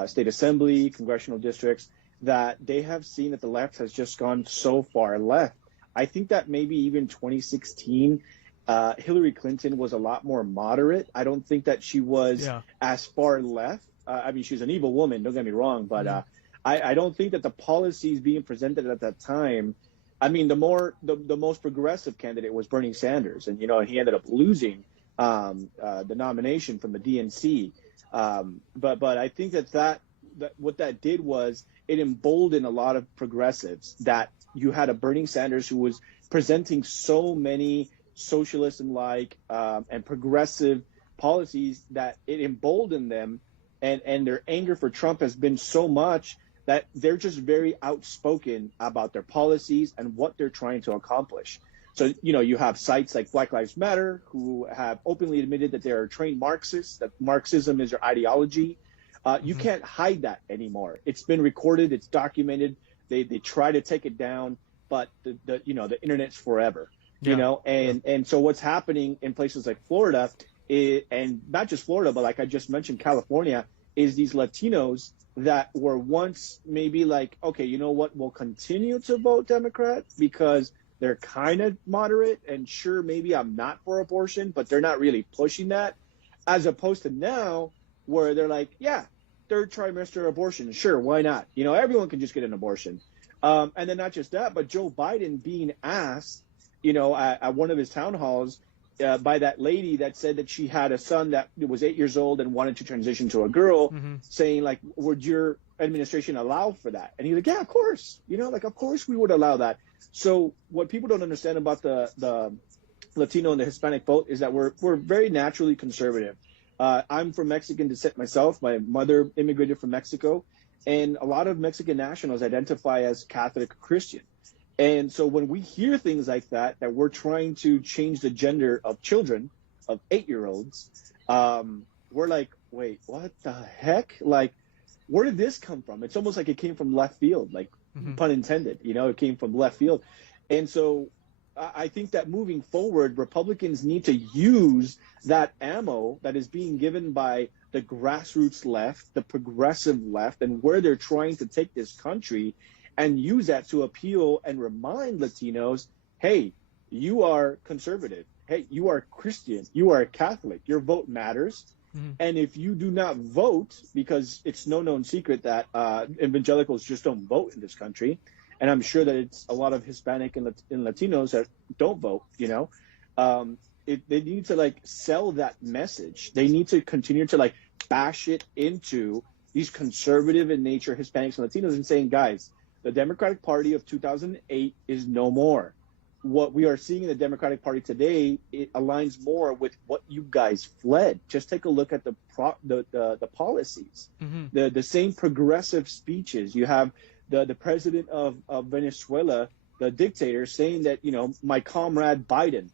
state assembly, congressional districts, that they have seen that the left has just gone so far left. I think that maybe even 2016, Hillary Clinton was a lot more moderate. I don't think that she was as far left. She's an evil woman, don't get me wrong, but I don't think that the policies being presented at that time. The most progressive candidate was Bernie Sanders, and he ended up losing the nomination from the DNC. But I think that what that did was it emboldened a lot of progressives that you had a Bernie Sanders who was presenting so many socialist and progressive policies that it emboldened them, and their anger for Trump has been so much that they're just very outspoken about their policies and what they're trying to accomplish. So, you have sites like Black Lives Matter who have openly admitted that they're trained Marxists, that Marxism is their ideology. You can't hide that anymore. It's been recorded, it's documented. They try to take it down, but the internet's forever. And so what's happening in places like Florida and not just Florida, but like I just mentioned, California, is these Latinos that were once maybe okay, you know what, we'll continue to vote Democrat because they're kind of moderate, and sure, maybe I'm not for abortion, but they're not really pushing that, as opposed to now where they're like, yeah, third trimester abortion, sure, why not? Everyone can just get an abortion. And then not just that, but Joe Biden being asked, at one of his town halls by that lady that said that she had a son that was 8 years old and wanted to transition to a girl, saying would your administration allow for that? And he's like, yeah, of course. Of course we would allow that. So what people don't understand about the Latino and the Hispanic vote is that we're very naturally conservative. I'm from Mexican descent myself. My mother immigrated from Mexico, and a lot of Mexican nationals identify as Catholic or Christian. And so when we hear things like that we're trying to change the gender of children, of 8-year-olds, we're like, wait, what the heck? Like, where did this come from? It's almost like it came from left field, like pun intended, it came from left field. And so I think that moving forward, Republicans need to use that ammo that is being given by the grassroots left, the progressive left, and where they're trying to take this country, and use that to appeal and remind Latinos, hey, you are conservative. Hey, you are Christian. You are Catholic. Your vote matters. And if you do not vote, because it's no known secret that evangelicals just don't vote in this country, and I'm sure that it's a lot of Hispanic and Latinos that don't vote, they need to sell that message. They need to continue to bash it into these conservative in nature Hispanics and Latinos and saying, guys, the Democratic Party of 2008 is no more. What we are seeing in the Democratic Party today, it aligns more with what you guys fled. Just take a look at the policies, the same progressive speeches. You have the president of Venezuela, the dictator, saying that, my comrade Biden,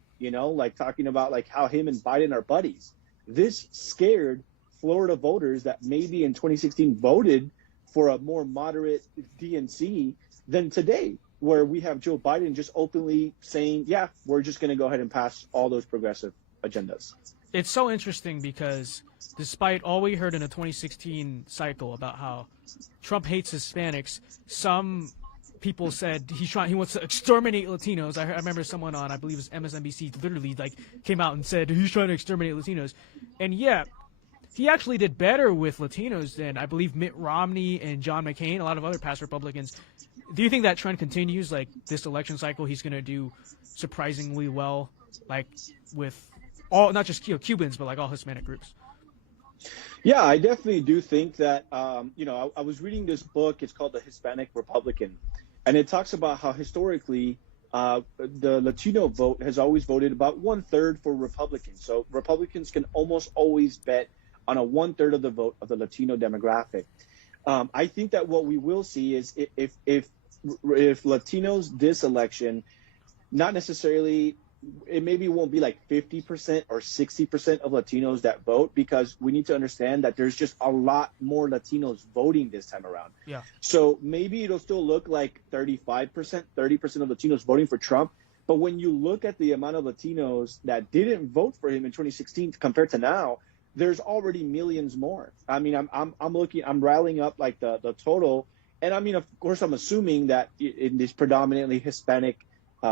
talking about how him and Biden are buddies. This scared Florida voters that maybe in 2016 voted for a more moderate DNC than today, where we have Joe Biden just openly saying, yeah, we're just going to go ahead and pass all those progressive agendas. It's so interesting because despite all we heard in the 2016 cycle about how Trump hates Hispanics, some people said he wants to exterminate Latinos. I remember someone on, I believe it was MSNBC, literally came out and said he's trying to exterminate Latinos. And yeah, he actually did better with Latinos than, I believe, Mitt Romney and John McCain, a lot of other past Republicans. Do you think that trend continues? This election cycle, he's going to do surprisingly well, with all, not just Cubans, but all Hispanic groups? Yeah, I definitely do think that, I was reading this book. It's called The Hispanic Republican. And it talks about how historically the Latino vote has always voted about 1/3 for Republicans. So Republicans can almost always bet on a 1/3 of the vote of the Latino demographic. I think that what we will see is if Latinos this election, not necessarily, it maybe won't be 50% or 60% of Latinos that vote, because we need to understand that there's just a lot more Latinos voting this time around. Yeah. So maybe it'll still look like 35%, 30% of Latinos voting for Trump. But when you look at the amount of Latinos that didn't vote for him in 2016 compared to now, there's already millions more. I mean, I'm rallying up the total. And I mean, of course, I'm assuming that in these predominantly Hispanic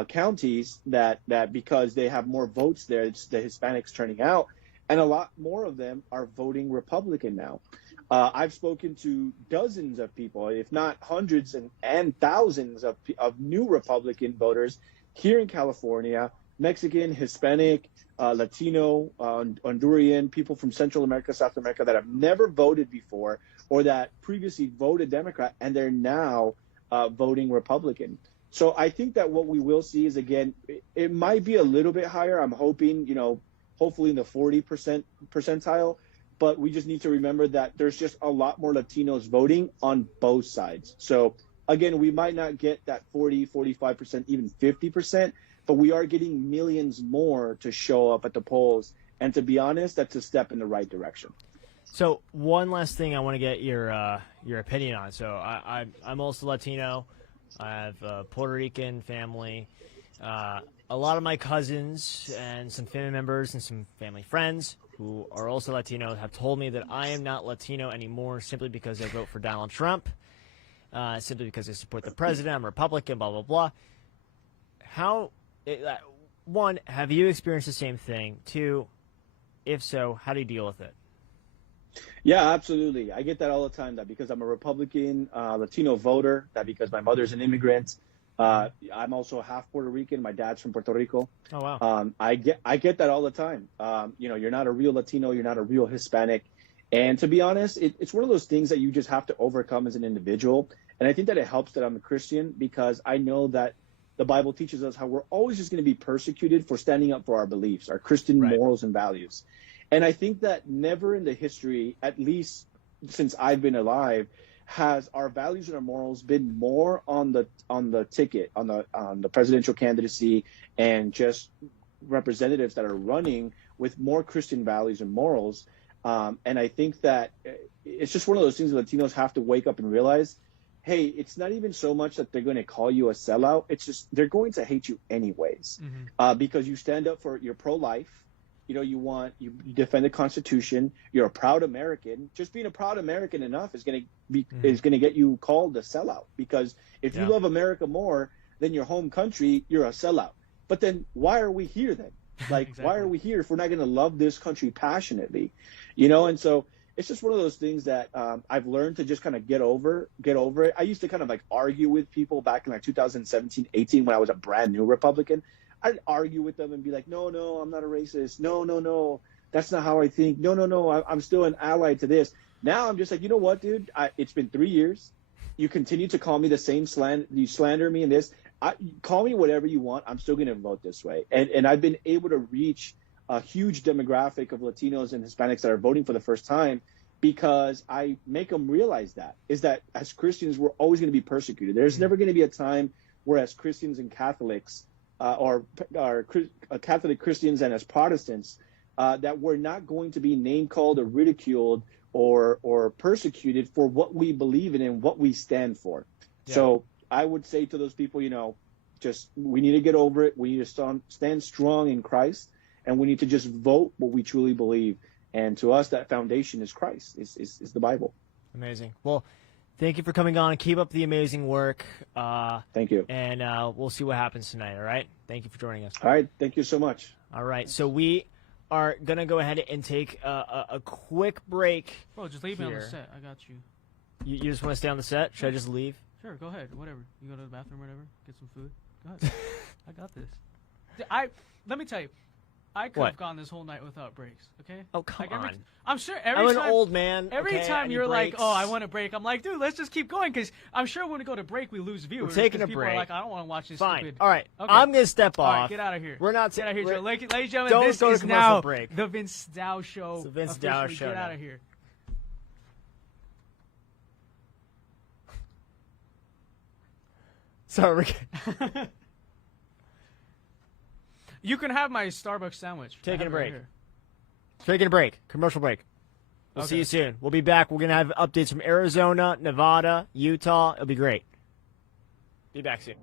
counties that because they have more votes there, it's the Hispanics turning out, and a lot more of them are voting Republican now. I've spoken to dozens of people, if not hundreds and thousands of new Republican voters here in California, Mexican, Hispanic, Latino, Honduran, people from Central America, South America that have never voted before or that previously voted Democrat, and they're now voting Republican. So I think that what we will see is, again, it might be a little bit higher. I'm hoping, hopefully in the 40% percentile, but we just need to remember that there's just a lot more Latinos voting on both sides. So again, we might not get that 40, 45%, even 50%, but we are getting millions more to show up at the polls. And to be honest, that's a step in the right direction. So one last thing I want to get your opinion on. So I'm also Latino. I have a Puerto Rican family. A lot of my cousins and some family members and some family friends who are also Latino have told me that I am not Latino anymore simply because I vote for Donald Trump, simply because I support the president, I'm a Republican, blah, blah, blah. One, have you experienced the same thing? Two, if so, how do you deal with it? Yeah, absolutely. I get that all the time, that because I'm a Republican Latino voter, that because my mother's an immigrant. I'm also half Puerto Rican. My dad's from Puerto Rico. Oh, wow. I get that all the time. You're not a real Latino. You're not a real Hispanic. And to be honest, it's one of those things that you just have to overcome as an individual. And I think that it helps that I'm a Christian, because I know that the Bible teaches us how we're always just going to be persecuted for standing up for our beliefs, our Christian morals and values. And I think that never in the history, at least since I've been alive, has our values and our morals been more on the ticket, on the presidential candidacy, and just representatives that are running with more Christian values and morals. And I think that it's just one of those things that Latinos have to wake up and realize, hey, it's not even so much that they're going to call you a sellout. It's just they're going to hate you anyways, because you stand up for, you're pro-life. You know, you defend the Constitution. You're a proud American. Just being a proud American enough is going to get you called a sellout. Because if you love America more than your home country, you're a sellout. But then why are we here then? Like, exactly. Why are we here if we're not going to love this country passionately? You know, and so it's just one of those things that I've learned to just kind of get over it. I used to kind of like argue with people back in like 2017, 18 when I was a brand new Republican. I'd argue with them and be like, no, I'm not a racist. No, that's not how I think. No, I'm still an ally to this. Now I'm just like, you know what, dude? It's been 3 years. You continue to call me the same you slander me in this. Call me whatever you want. I'm still going to vote this way. And I've been able to reach a huge demographic of Latinos and Hispanics that are voting for the first time because I make them realize that as Christians, we're always going to be persecuted. There's never going to be a time where as Christians and Catholics or Catholic Christians and as Protestants, that we're not going to be name called or ridiculed or persecuted for what we believe in and what we stand for. Yeah. So I would say to those people, you know, just we need to get over it. We need to stand strong in Christ, and we need to just vote what we truly believe. And to us, that foundation is Christ, is the Bible. Amazing. Well, thank you for coming on. Keep up the amazing work. Thank you. And we'll see what happens tonight, all right? Thank you for joining us. All right. Thank you so much. All right. So we are going to go ahead and take a quick break. Bro, just leave me on the set. I got you. You just want to stay on the set? Should I just leave? Sure, go ahead. Whatever. You go to the bathroom or whatever, get some food. Go ahead. I got this. Let me tell you, I could have gone this whole night without breaks, okay? Oh, come on. I'm sure I'm an old man. Every okay, time you're like, oh, I want a break, I'm like, dude, let's just keep going, because I'm sure when we go to break, we lose viewers. We're taking a people break. Are like, I don't want to watch this Fine. stupid. All right. Okay. I'm going to step off. All right, get out of here. We're not Get out of here, Joe. Ladies and gentlemen, don't this go to is commercial now break. the Vince Dao Show. It's the Vince Dao Show. Get out of here. Sorry. You can have my Starbucks sandwich. Taking a break. Right, Taking a break. Commercial break. We'll see you soon. We'll be back. We're going to have updates from Arizona, Nevada, Utah. It'll be great. Be back soon.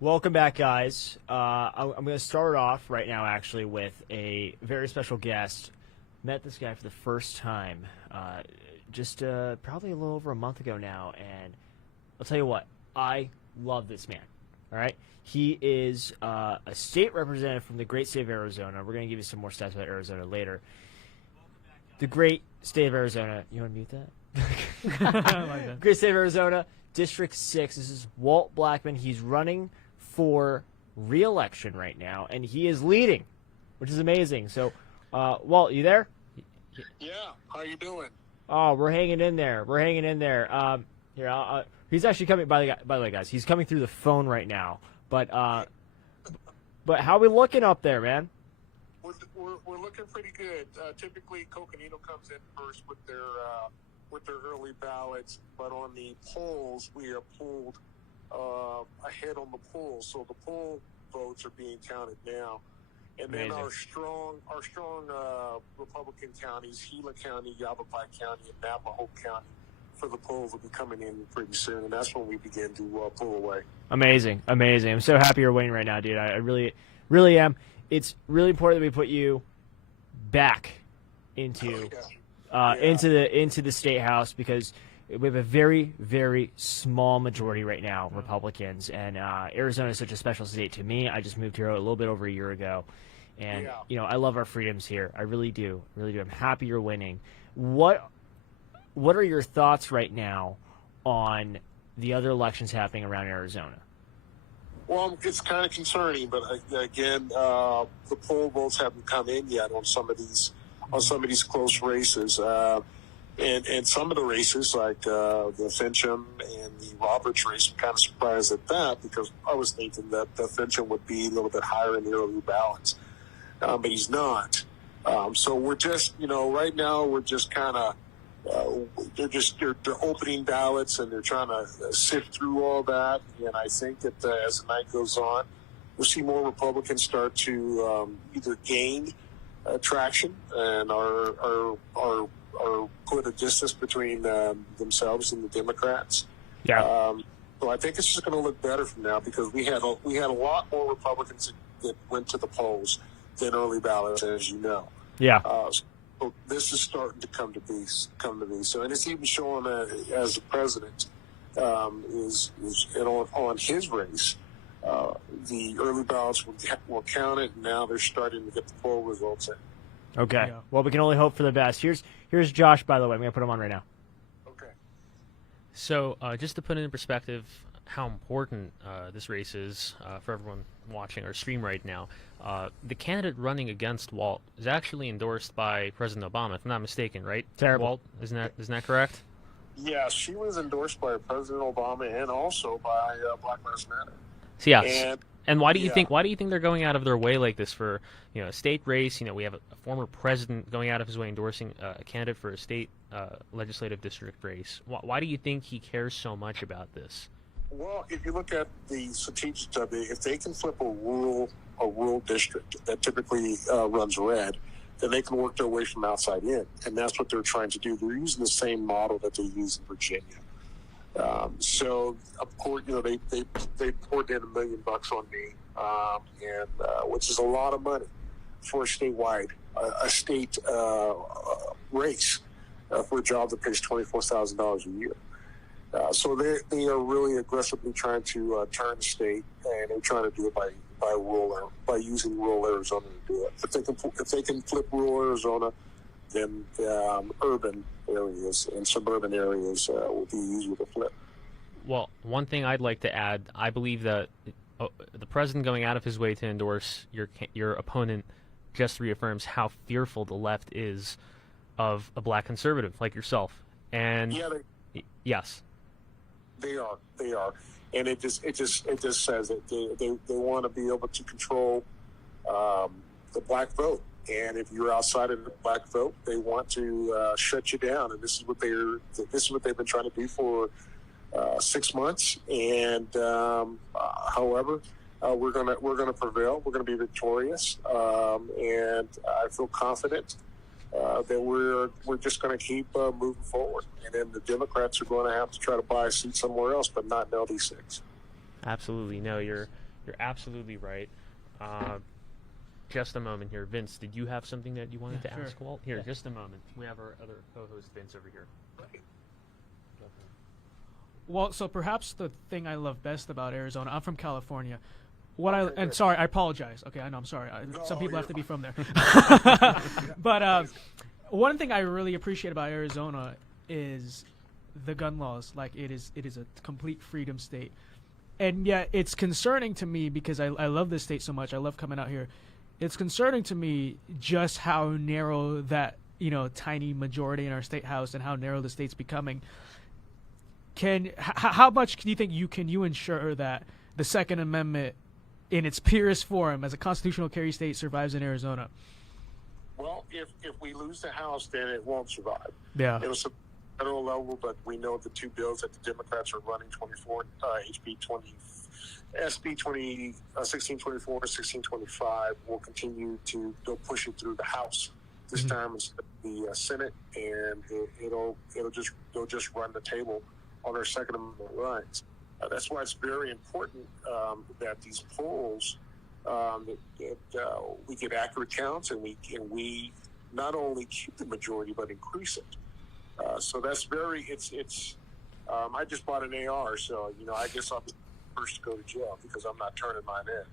Welcome back, guys. I'm going to start off right now, actually, with a very special guest. Met this guy for the first time just probably a little over a month ago now, and I'll tell you what, I love this man. All right? He is a state representative from the great state of Arizona. We're going to give you some more stats about Arizona later. The great state of Arizona. You want to mute that? Great state of Arizona, District 6. This is Walt Blackman. He's running for re-election right now, and he is leading, which is amazing. So, Walt, you there? Yeah. How you doing? Oh, we're hanging in there. We're hanging in there. Here, he's actually coming. By the way, guys, he's coming through the phone right now. But how we looking up there, man? We're looking pretty good. Typically, Coconino comes in first with their early ballots, but on the polls, we are pulled ahead on the polls. So the poll votes are being counted now. And then our strong Republican counties, Gila County, Yavapai County, and Navajo County, for the polls will be coming in pretty soon, and that's when we begin to pull away. Amazing. I'm so happy you're winning right now, dude. I really, really am. It's really important that we put you back into the state house, because we have a very, very small majority right now, Republicans, and Arizona is such a special state to me. I just moved here a little bit over a year ago, and I love our freedoms here. I really do, I'm happy you're winning. What are your thoughts right now on the other elections happening around Arizona? Well, it's kind of concerning, but again, the poll votes haven't come in yet on some of these close races. And some of the races, like the Fincham and the Roberts race, I'm kind of surprised at that, because I was thinking that the Fincham would be a little bit higher in the early ballots, but he's not. So we're just, right now we're just kind of, they're opening ballots, and they're trying to sift through all that. And I think that as the night goes on, we'll see more Republicans start to either gain traction and are put a distance between themselves and the Democrats. Yeah. So I think it's just going to look better from now, because we had a lot more Republicans that went to the polls than early ballots, as you know. Yeah. So this is starting to come to be. So, and it's even showing as the president is on his race. The early ballots were counted, and now they're starting to get the poll results in. Okay. Yeah. Well, we can only hope for the best. Here's Josh, by the way. I'm going to put him on right now. Okay. So, just to put it in perspective how important this race is for everyone watching our stream right now, the candidate running against Walt is actually endorsed by President Obama, if I'm not mistaken, right? Terrible. Walt, isn't that correct? Yeah, she was endorsed by President Obama and also by Black Lives Matter. So, yes. And why do you think they're going out of their way like this for a state race? We have a former president going out of his way endorsing a candidate for a state legislative district race. Why do you think he cares so much about this? Well, if you look at the strategic of it, if they can flip a rural district that typically runs red, then they can work their way from outside in, and that's what they're trying to do. They're using the same model that they use in Virginia. So, of course, they poured in $1 million on me, and which is a lot of money for a state race for a job that pays $24,000 a year. So they are really aggressively trying to turn the state, and they're trying to do it by using rural Arizona to do it. If they can flip rural Arizona, then urban areas and suburban areas will be easier to flip. Well, one thing I'd like to add, I believe that the president going out of his way to endorse your opponent just reaffirms how fearful the left is of a black conservative like yourself. And yes, they are, and it just says that they want to be able to control the black vote. And if you're outside of the black vote, they want to shut you down. And this is what they've been trying to do for 6 months. And however, we're gonna prevail. We're gonna be victorious. And I feel confident that we're just gonna keep moving forward. And then the Democrats are going to have to try to buy a seat somewhere else, but not in LD6. Absolutely, no. You're You're absolutely right. Just a moment here. Vince, did you have something that you wanted to ask Walt? Here, just a moment. We have our other co-host, Vince, over here. Well, so perhaps the thing I love best about Arizona, I'm from California. Sorry, I apologize. Okay, I know, I'm sorry. Some people have to be from there. But one thing I really appreciate about Arizona is the gun laws. Like, it is a complete freedom state. And yet it's concerning to me because I love this state so much. I love coming out here. It's concerning to me just how narrow that, tiny majority in our state house and how narrow the state's becoming. How much do you think you ensure that the Second Amendment in its purest form as a constitutional carry state survives in Arizona? Well, if we lose the House, then it won't survive. Yeah. It was a federal level, but we know the two bills that the Democrats are running, SB 1624 and 1625, will continue to push it through the House this time instead of the Senate, and they'll just run the table on their Second Amendment rights. That's why it's very important that these polls that we get accurate counts and we not only keep the majority but increase it. So that's it's. I just bought an AR, so I guess I'll be the first to go to jail because I'm not turning mine in.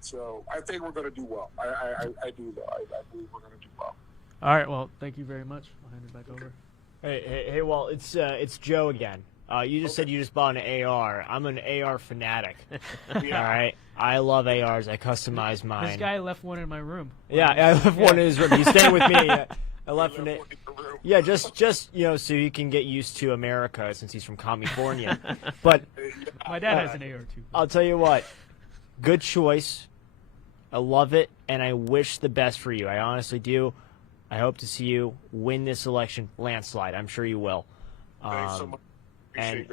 So I think we're going to do well. I do though. I believe we're going to do well. All right. Well, thank you very much. I'll hand it back over. Hey, Walt, it's Joe again. You just said you just bought an AR. I'm an AR fanatic. Yeah. All right, I love ARs. I customize mine. This guy left one in my room. Yeah, I left one in his room. He's staying with me. I left it. Yeah, just so he can get used to America since he's from California. But my dad has an AR too. I'll tell you what, good choice. I love it, and I wish the best for you. I honestly do. I hope to see you win this election landslide. I'm sure you will. Thanks so much. And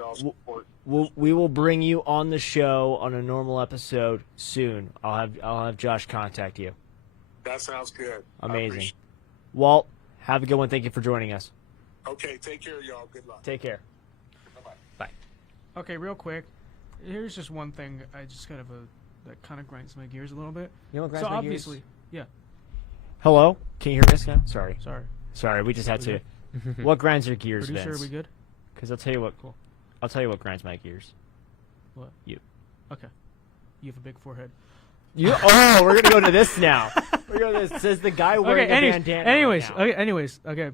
we will bring you on the show on a normal episode soon. I'll have Josh contact you. That sounds good. Amazing. Walt, have a good one. Thank you for joining us. Okay, take care, y'all. Good luck. Take care. Bye-bye. Bye. Okay, real quick. Here's just one thing I just that kind of grinds my gears a little bit. You know what grinds my gears? Yeah. Hello? Can you hear us now? Sorry, we just had to. What grinds your gears, Producer, Vince? are we good? Because I'll tell you what. Cool. I'll tell you what grinds my gears. What? You. Okay. You have a big forehead. Oh, we're gonna go to this now. We're going to this. Says the guy wearing a bandana. Anyways. Okay.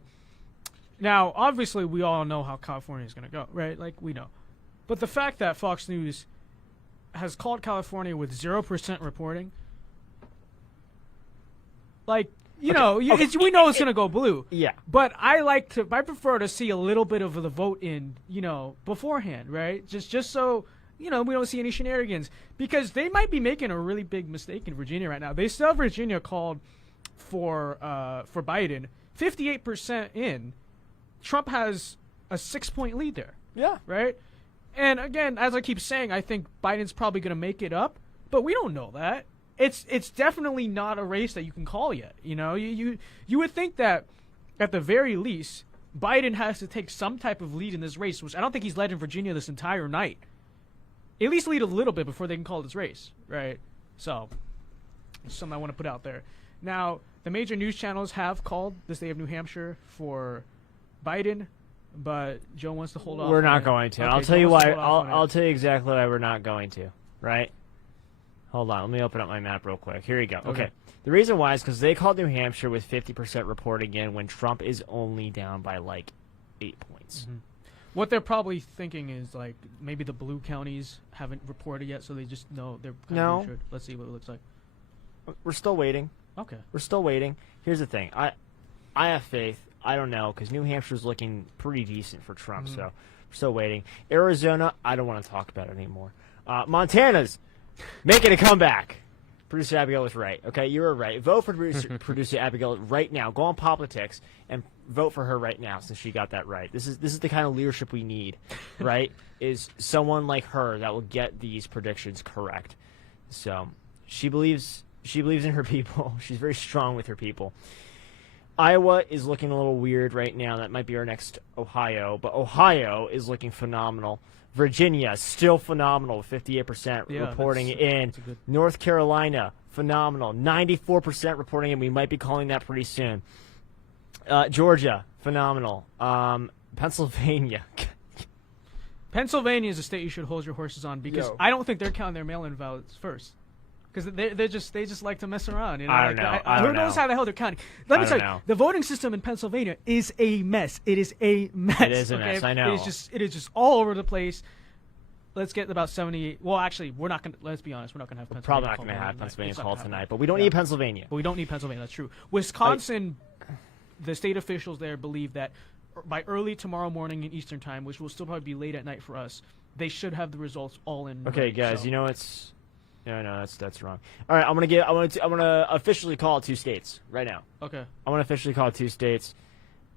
Now, obviously, we all know how California is gonna go, right? Like, we know. But the fact that Fox News has called California with 0% reporting, like, we know it's gonna go blue. Yeah. But I prefer to see a little bit of the vote in, beforehand, right? Just so, we don't see any shenanigans. Because they might be making a really big mistake in Virginia right now. They still have Virginia called for Biden. 58% in. Trump has a 6-point lead there. Yeah. Right? And again, as I keep saying, I think Biden's probably going to make it up, but we don't know that. It's definitely not a race that you can call yet. You would think that at the very least, Biden has to take some type of lead in this race, which I don't think he's led in Virginia this entire night. At least lead a little bit before they can call this race, right? So, it's something I want to put out there. Now, the major news channels have called the state of New Hampshire for Biden, but Joe wants to hold off. We're not going to. Okay, I'll tell you why. I'll tell you exactly why we're not going to. Right? Hold on. Let me open up my map real quick. Here you go. Okay. The reason why is because they called New Hampshire with 50% reporting in when Trump is only down by like 8 points. Mm-hmm. What they're probably thinking is like maybe the blue counties haven't reported yet, so they just know they're kind of insured. Let's see what it looks like. We're still waiting. Okay. We're still waiting. Here's the thing. I have faith. I don't know because New Hampshire's looking pretty decent for Trump, so we're still waiting. Arizona, I don't want to talk about it anymore. Montana's making a comeback. Producer Abigail was right. Okay, you were right. Vote for producer Abigail right now. Go on Politics and vote for her right now since she got that right. This is the kind of leadership we need, right? Is someone like her that will get these predictions correct. So she believes in her people. She's very strong with her people. Iowa is looking a little weird right now. That might be our next Ohio, but Ohio is looking phenomenal. Virginia, still phenomenal, 58% reporting in. North Carolina, phenomenal, 94% reporting in. We might be calling that pretty soon. Georgia, phenomenal. Pennsylvania. Pennsylvania is a state you should hold your horses on because I don't think they're counting their mail-in ballots first. Because they just like to mess around. You know? I don't know. Who knows how the hell they're counting? Let me tell you, the voting system in Pennsylvania is a mess. It is a mess. It is a mess. I know. It is just all over the place. Let's get about 78. Well, actually, we're not going to. Let's be honest. We're not going to have Pennsylvania. Probably not going to have Pennsylvania called tonight, but we don't need Pennsylvania. But we don't need Pennsylvania. That's true. Wisconsin, the state officials there believe that by early tomorrow morning in Eastern time, which will still probably be late at night for us, they should have the results all in. Okay, guys. You know it's. No, that's wrong. All right, I'm gonna officially call it 2 states right now. Okay. I'm gonna officially call it 2 states.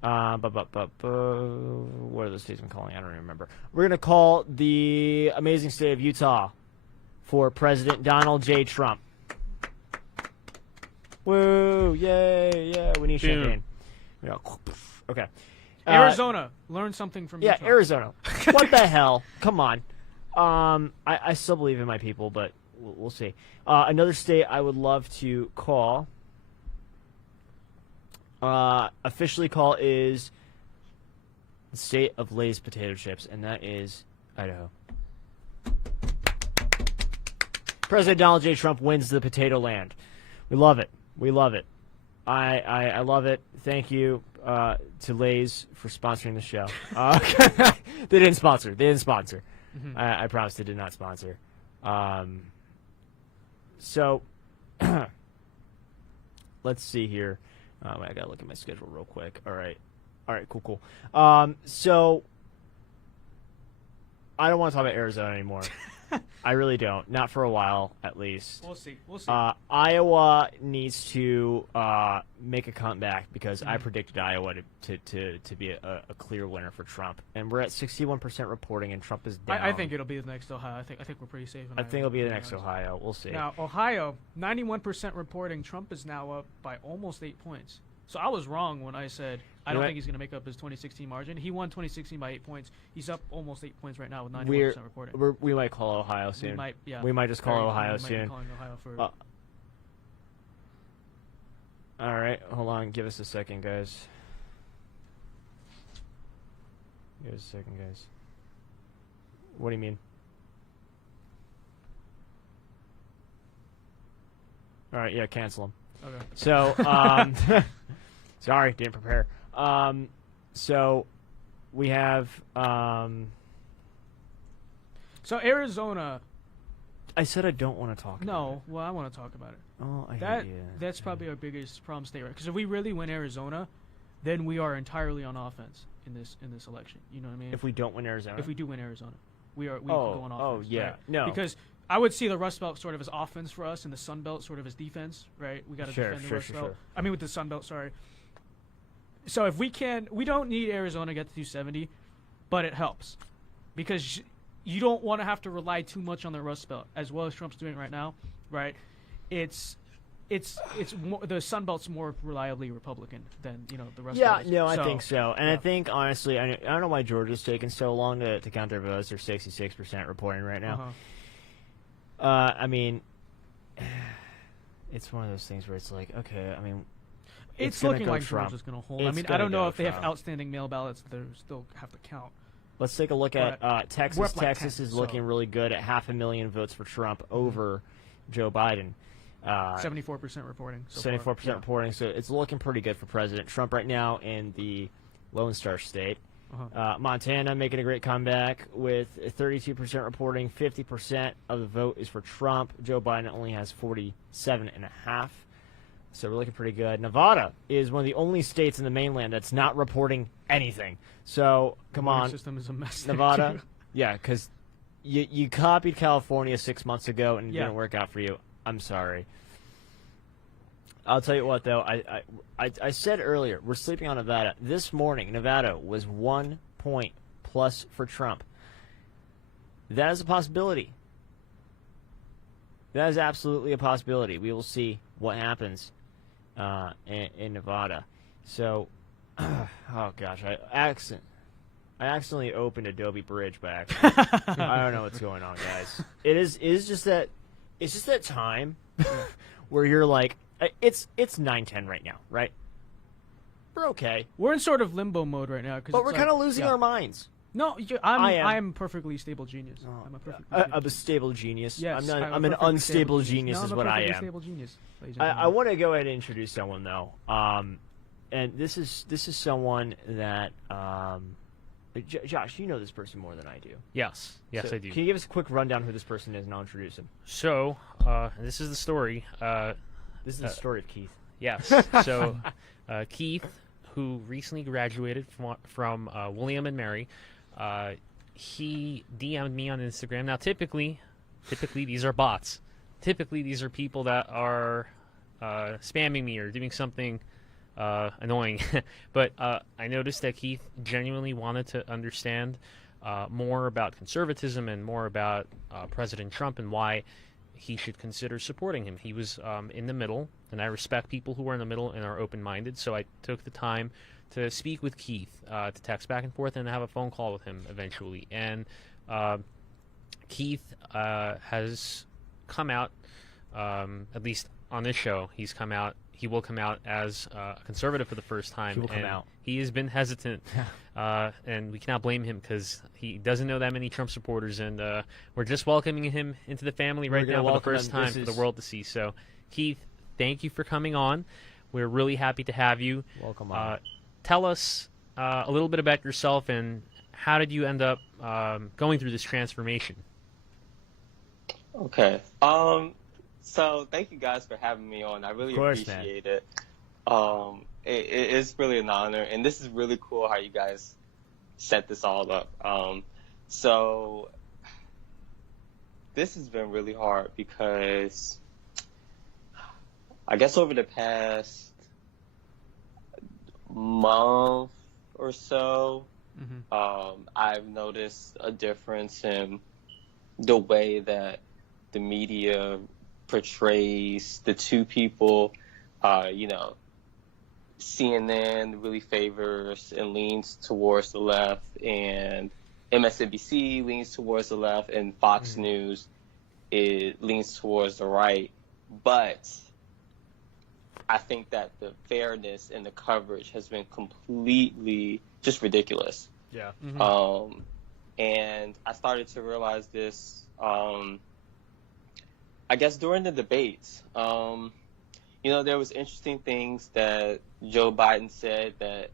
What are the states I'm calling? I don't remember. We're gonna call the amazing state of Utah for President Donald J. Trump. Woo! Yay! Yeah, we need champagne. Okay. Arizona, learn something from Utah. Yeah, Arizona. What the hell? Come on. I still believe in my people, but. We'll see. Another state I would love to call, officially call, is the state of Lay's potato chips, and that is Idaho. President Donald J. Trump wins the potato land. We love it. We love it. I love it. Thank you to Lay's for sponsoring the show. They didn't sponsor. Mm-hmm. I promise they did not sponsor. So, let's see here. I gotta look at my schedule real quick. All right, cool. So, I don't want to talk about Arizona anymore. I really don't. Not for a while, at least. We'll see. Iowa needs to make a comeback because I predicted Iowa to be a clear winner for Trump, and we're at 61% reporting, and Trump is down. I think it'll be the next Ohio. I think we're pretty safe. I think it'll be the next Ohio. We'll see. Now Ohio, 91% reporting. Trump is now up by almost 8 points. So I was wrong when I said I don't think he's going to make up his 2016 margin. He won 2016 by 8 points. He's up almost 8 points right now with 91% reporting. We might call Ohio soon. We might just call Ohio soon. Ohio all right, hold on. Give us a second, guys. Give us a second, guys. What do you mean? All right, yeah, cancel them. Okay. So, sorry, didn't prepare. So, we have. So Arizona. I said I don't want to talk. about it. Well, I want to talk about it. Oh, That's probably our biggest problem state, right? Because if we really win Arizona, then we are entirely on offense in this election. You know what I mean? If we don't win Arizona. If we do win Arizona, we go on offense. Oh yeah, right? no. Because I would see the Rust Belt sort of as offense for us, and the Sun Belt sort of as defense, right? We got to defend the Rust Belt. I mean, with the Sun Belt, sorry. So if we don't need Arizona to get to 270, but it helps because you don't want to have to rely too much on the Rust Belt, as well as Trump's doing right now, right? It's more, the Sun Belt's more reliably Republican than the Rust Belt. Yeah, no, I think so, and I think honestly, I don't know why Georgia's taking so long to count their votes. They're 66% reporting right now. I mean, it's one of those things where it's like, okay, I mean, it's looking like Georgia's going to hold. I mean, I don't know if they have outstanding mail ballots that they still have to count. Let's take a look at Texas. Texas is looking really good at 500,000 votes for Trump over Joe Biden. 74% reporting. 74% reporting, so it's looking pretty good for President Trump right now in the Lone Star State. Montana making a great comeback with 32% reporting. 50% of the vote is for Trump. Joe Biden only has 47.5%. So we're looking pretty good. Nevada is one of the only states in the mainland that's not reporting anything. So come on, the system is a mess. Nevada, yeah, because you copied California 6 months ago and it didn't work out for you. I'm sorry. I'll tell you what, though. I said earlier, we're sleeping on Nevada. This morning, Nevada was 1 point plus for Trump. That is a possibility. That is absolutely a possibility. We will see what happens in Nevada. So, oh gosh, I accidentally opened Adobe Bridge by accident. I don't know what's going on, guys. It is just that time where you're like, it's 9:10 right now, right? We're okay. We're in sort of limbo mode right now, but we're kind of losing our minds. No, I'm a perfectly stable genius. Oh, I'm a perfectly I'm a stable genius. Yes, I'm an unstable genius, no, is I'm what I am. Stable genius, I want to go ahead and introduce someone though, and this is someone that Josh, you know this person more than I do. Yes, So I do. Can you give us a quick rundown who this person is, and I'll introduce him? So, this is the story. This is the story of Keith. Yes. So, Keith, who recently graduated from William and Mary, he DM'd me on Instagram. Now, typically these are bots. Typically, these are people that are spamming me or doing something annoying. But I noticed that Keith genuinely wanted to understand more about conservatism and more about President Trump and why he should consider supporting him. He was in the middle, and I respect people who are in the middle and are open-minded, so I took the time to speak with Keith, to text back and forth and have a phone call with him eventually. And Keith has come out, at least on this show, he will come out as a conservative for the first time. He will come out. He has been hesitant, and we cannot blame him because he doesn't know that many Trump supporters, and we're just welcoming him into the family right now for the first time for the world to see. So, Keith, thank you for coming on. We're really happy to have you. Welcome on. Tell us a little bit about yourself and how did you end up going through this transformation? Okay. So thank you guys for having me on. I really appreciate it. It is really an honor, and this is really cool how you guys set this all up. So this has been really hard because I guess over the past month or so, I've noticed a difference in the way that the media portrays the two people. CNN really favors and leans towards the left, and MSNBC leans towards the left, and Fox News leans towards the right. But I think that the fairness and the coverage has been completely just ridiculous. Yeah. And I started to realize this, I guess, during the debates. There was interesting things that Joe Biden said that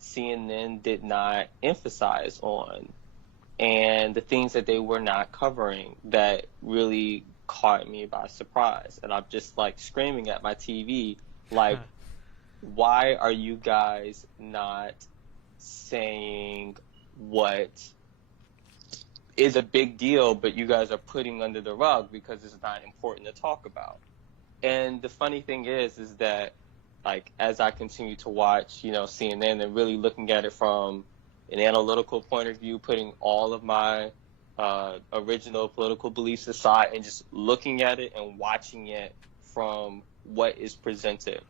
CNN did not emphasize on, and the things that they were not covering that really caught me by surprise. And I'm just like screaming at my TV, like, why are you guys not saying what is a big deal, but you guys are putting under the rug because it's not important to talk about? And the funny thing is that, like, as I continue to watch, CNN and really looking at it from an analytical point of view, putting all of my original political beliefs aside and just looking at it and watching it from what is presented.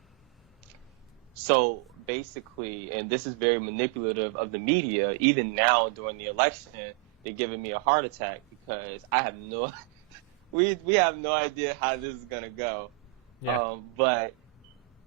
So basically, and this is very manipulative of the media, even now during the election, they're giving me a heart attack because I have we have no idea how this is going to go. Yeah. But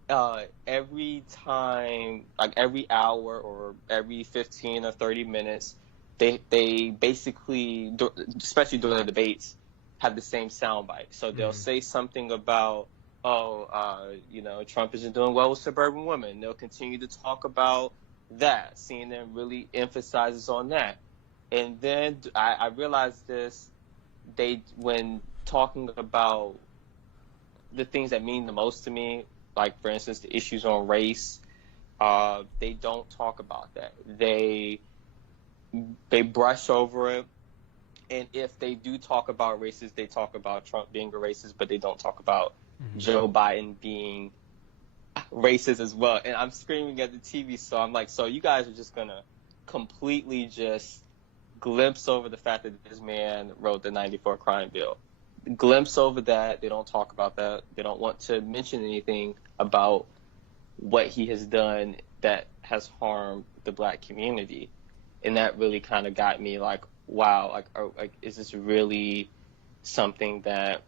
every time, like every hour or every 15 or 30 minutes, they basically, especially during the debates, have the same soundbite. So they'll say something about, Trump isn't doing well with suburban women. They'll continue to talk about that. CNN really emphasizes on that. And then I realized this, when talking about the things that mean the most to me, like, for instance, the issues on race, they don't talk about that. They brush over it. And if they do talk about racists, they talk about Trump being a racist, but they don't talk about Joe Biden being racist as well. And I'm screaming at the TV, so I'm like, so you guys are just going to completely just glimpse over the fact that this man wrote the 94 crime bill. Glimpse over that. They don't talk about that. They don't want to mention anything about what he has done that has harmed the Black community. And that really kind of got me like, wow, is this really something that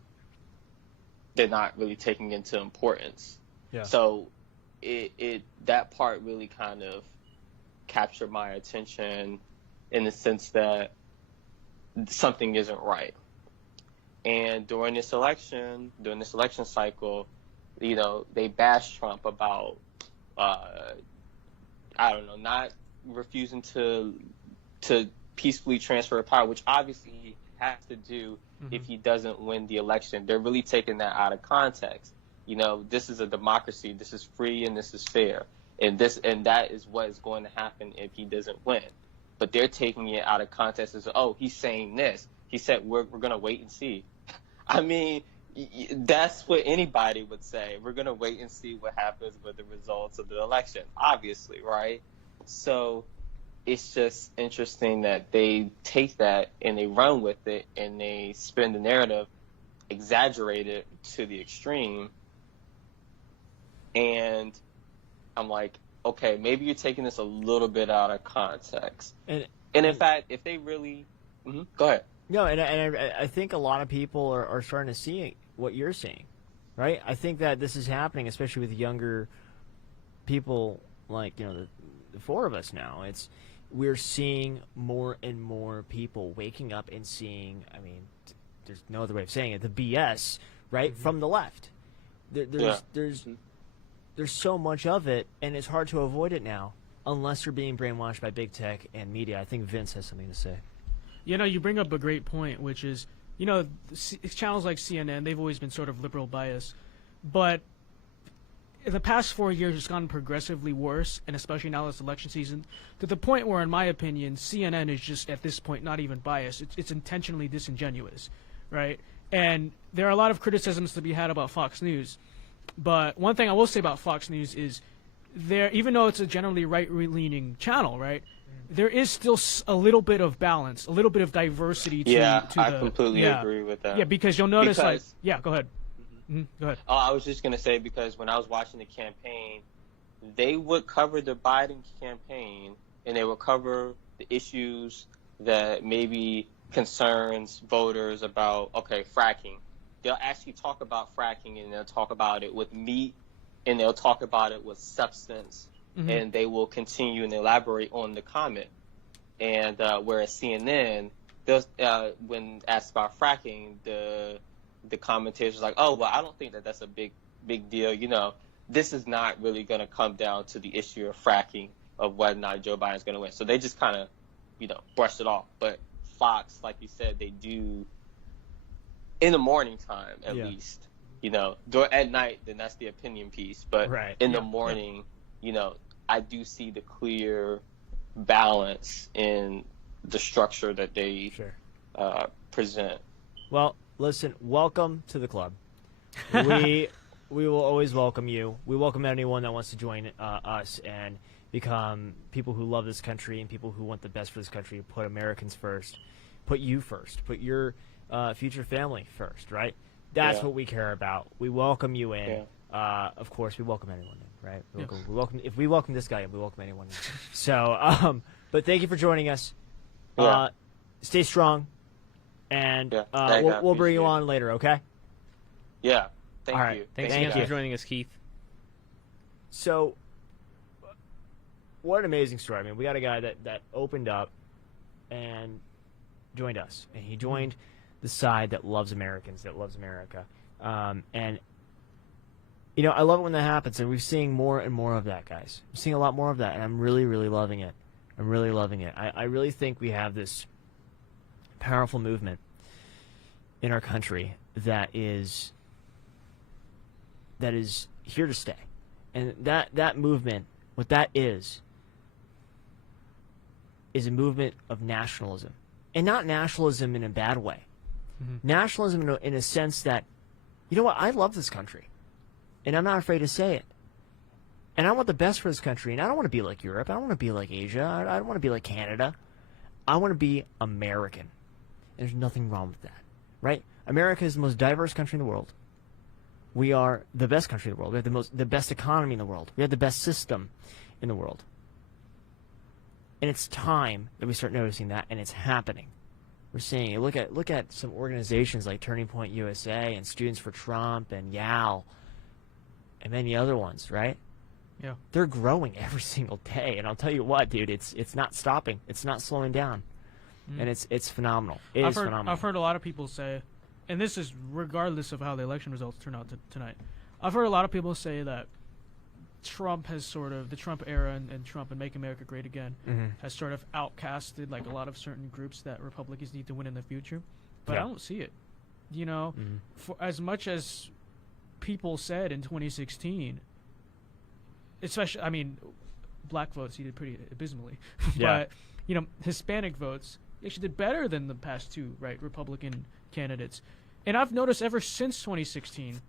they're not really taking into importance? Yeah. So that part really kind of captured my attention in the sense that something isn't right. And during this election cycle, they bashed Trump about, not refusing to peacefully transfer power, which obviously he has to do if he doesn't win the election. They're really taking that out of context. This is a democracy. This is free and this is fair. And that is what is going to happen if he doesn't win. But they're taking it out of context as, oh, he's saying this. He said we're going to wait and see. I mean, that's what anybody would say. We're going to wait and see what happens with the results of the election, obviously, right? So it's just interesting that they take that and they run with it and they spin the narrative, exaggerate it to the extreme. And I'm like, okay, maybe you're taking this a little bit out of context. And in fact, if they really... Go ahead. No, and I think a lot of people are starting to see what you're seeing, right? I think that this is happening, especially with younger people like, the four of us now. We're seeing more and more people waking up and seeing, there's no other way of saying it, the BS, right, from the left. There's so much of it, and it's hard to avoid it now, unless you're being brainwashed by big tech and media. I think Vince has something to say. You bring up a great point, which is, channels like CNN, they've always been sort of liberal bias, but in the past 4 years, it's gotten progressively worse, and especially now this election season, to the point where, in my opinion, CNN is just, at this point, not even biased. It's intentionally disingenuous, right? And there are a lot of criticisms to be had about Fox News, but one thing I will say about Fox News is, even though it's a generally right-leaning channel, right, there is still a little bit of balance, a little bit of diversity to I completely agree with that. Yeah, because you'll notice, go ahead. Go ahead. I was just going to say, because when I was watching the campaign, they would cover the Biden campaign, and they would cover the issues that maybe concerns voters about, fracking. They'll actually talk about fracking, and they'll talk about it with meat, and they'll talk about it with substance. And they will continue and elaborate on the comment. And whereas CNN, when asked about fracking, the commentators are like, oh, well, I don't think that's a big deal. This is not really going to come down to the issue of fracking, of whether or not Joe Biden's going to win. So they just kind of, brush it off. But Fox, like you said, they do in the morning time, at least. At night, then that's the opinion piece. But in the morning, I do see the clear balance in the structure that they present. Well, listen, welcome to the club. We will always welcome you. We welcome anyone that wants to join us and become people who love this country and people who want the best for this country, put Americans first, put you first, put your future family first, right? That's what we care about. We welcome you in. Of course, we welcome anyone in, right? We welcome if we welcome this guy in, we welcome anyone in. So, but thank you for joining us. Stay strong, and we'll bring you on later, okay? Yeah. Thank All right. you. Thanks again for joining us, Keith. So, what an amazing story. We got a guy that opened up and joined us, and he joined the side that loves Americans, that loves America, and I love it when that happens, and we're seeing more and more of that, guys. We're seeing a lot more of that, and I'm really, really loving it. I'm really loving it. I really think we have this powerful movement in our country that is here to stay. And that movement, what that is a movement of nationalism. And not nationalism in a bad way. Nationalism in a sense that, I love this country. And I'm not afraid to say it. And I want the best for this country. And I don't want to be like Europe. I don't want to be like Asia. I don't want to be like Canada. I want to be American. And there's nothing wrong with that, right? America is the most diverse country in the world. We are the best country in the world. We have the best economy in the world. We have the best system. in the world. And it's time that we start noticing that, and it's happening. We're seeing it. Look at some organizations like Turning Point USA and Students for Trump and YAL and many other ones, right? Yeah. They're growing every single day, and I'll tell you what, dude, it's not stopping. It's not slowing down. And it's phenomenal. Phenomenal. I've heard a lot of people say, and this is regardless of how the election results turn out tonight. I've heard a lot of people say that Trump has sort of, the Trump era and Trump and Make America Great Again has sort of outcasted like a lot of certain groups that Republicans need to win in the future. But I don't see it. You know, for as much as people said in 2016, especially, I mean, black votes, he did pretty abysmally. But, you know, Hispanic votes, he actually did better than the past two, right, Republican candidates. And I've noticed ever since 2016,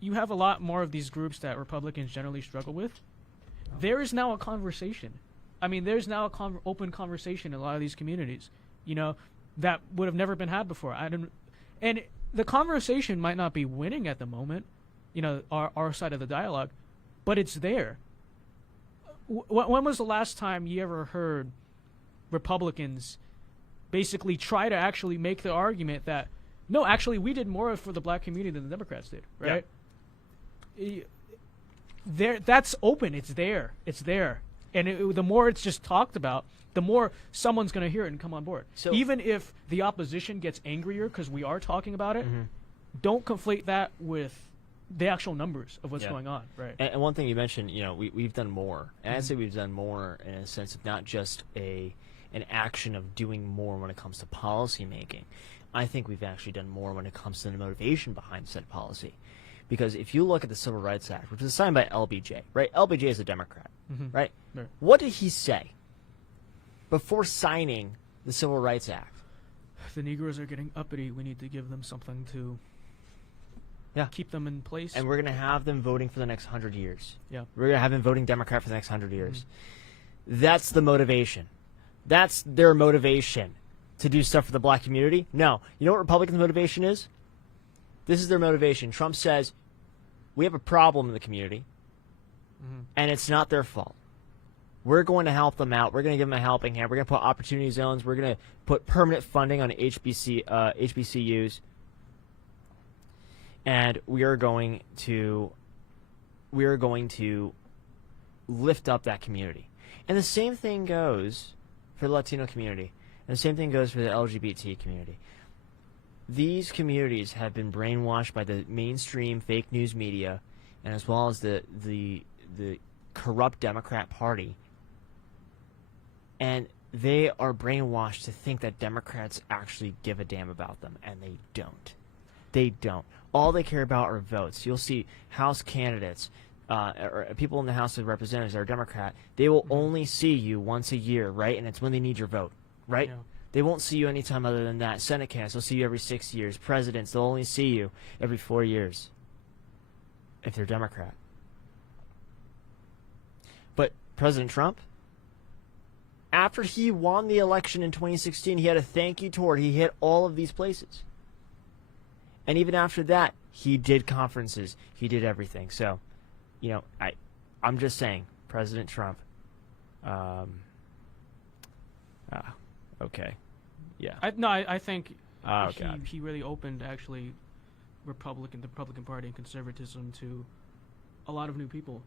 you have a lot more of these groups that Republicans generally struggle with. There is now a conversation. I mean, there's now a open conversation in a lot of these communities, you know, that would have never been had before. And the conversation might not be winning at the moment, you know, our side of the dialogue, but it's there. When was the last time you ever heard Republicans basically try to actually make the argument that, no, actually, we did more for the black community than the Democrats did, right? That's open. It's there. And the more it's just talked about, the more someone's going to hear it and come on board. So even if the opposition gets angrier because we are talking about it, don't conflate that with the actual numbers of what's going on. Right. And one thing you mentioned, you know, we've done more. And I'd say we've done more in a sense of not just an action of doing more when it comes to policy making. I think we've actually done more when it comes to the motivation behind said policy. Because if you look at the Civil Rights Act, which was signed by LBJ, right? LBJ is a Democrat, right? What did he say before signing the Civil Rights Act? The Negroes are getting uppity. We need to give them something to keep them in place. And we're going to have them voting for the next 100 years. Yeah. We're going to have them voting Democrat for the next 100 years. That's the motivation. That's their motivation to do stuff for the black community. No. You know what Republicans' motivation is? This is their motivation. Trump says, we have a problem in the community, and it's not their fault. We're going to help them out. We're going to give them a helping hand. We're going to put opportunity zones. We're going to put permanent funding on HBCUs. And we are going to lift up that community. And the same thing goes for the Latino community. And the same thing goes for the LGBT community. These communities have been brainwashed by the mainstream fake news media, and as well as the corrupt Democrat Party. And they are brainwashed to think that Democrats actually give a damn about them, and they don't. They don't. All they care about are votes. You'll see House candidates, or people in the House of Representatives that are Democrat, they will only see you once a year, right? And it's when they need your vote, right? Yeah. They won't see you anytime other than that. Senate candidates, they'll see you every 6 years. Presidents, they'll only see you every 4 years if they're Democrat. But President Trump, after he won the election in 2016, he had a thank you tour. He hit all of these places. And even after that, he did conferences. He did everything. So, you know, I'm just saying, President Trump, okay. Yeah. I think okay. he really opened actually the Republican Party and conservatism to a lot of new people.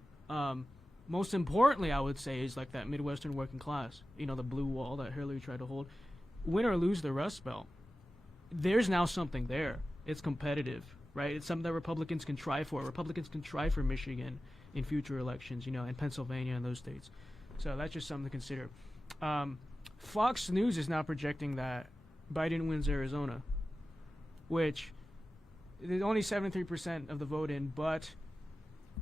Most importantly, I would say, is like that Midwestern working class. You know, the blue wall that Hillary tried to hold. Win or lose the Rust Belt, there's now something there. It's competitive, right? It's something that Republicans can try for. Republicans can try for Michigan in future elections, you know, and Pennsylvania and those states. So that's just something to consider. Fox News is now projecting that Biden wins Arizona, which there's only 73% of the vote in, but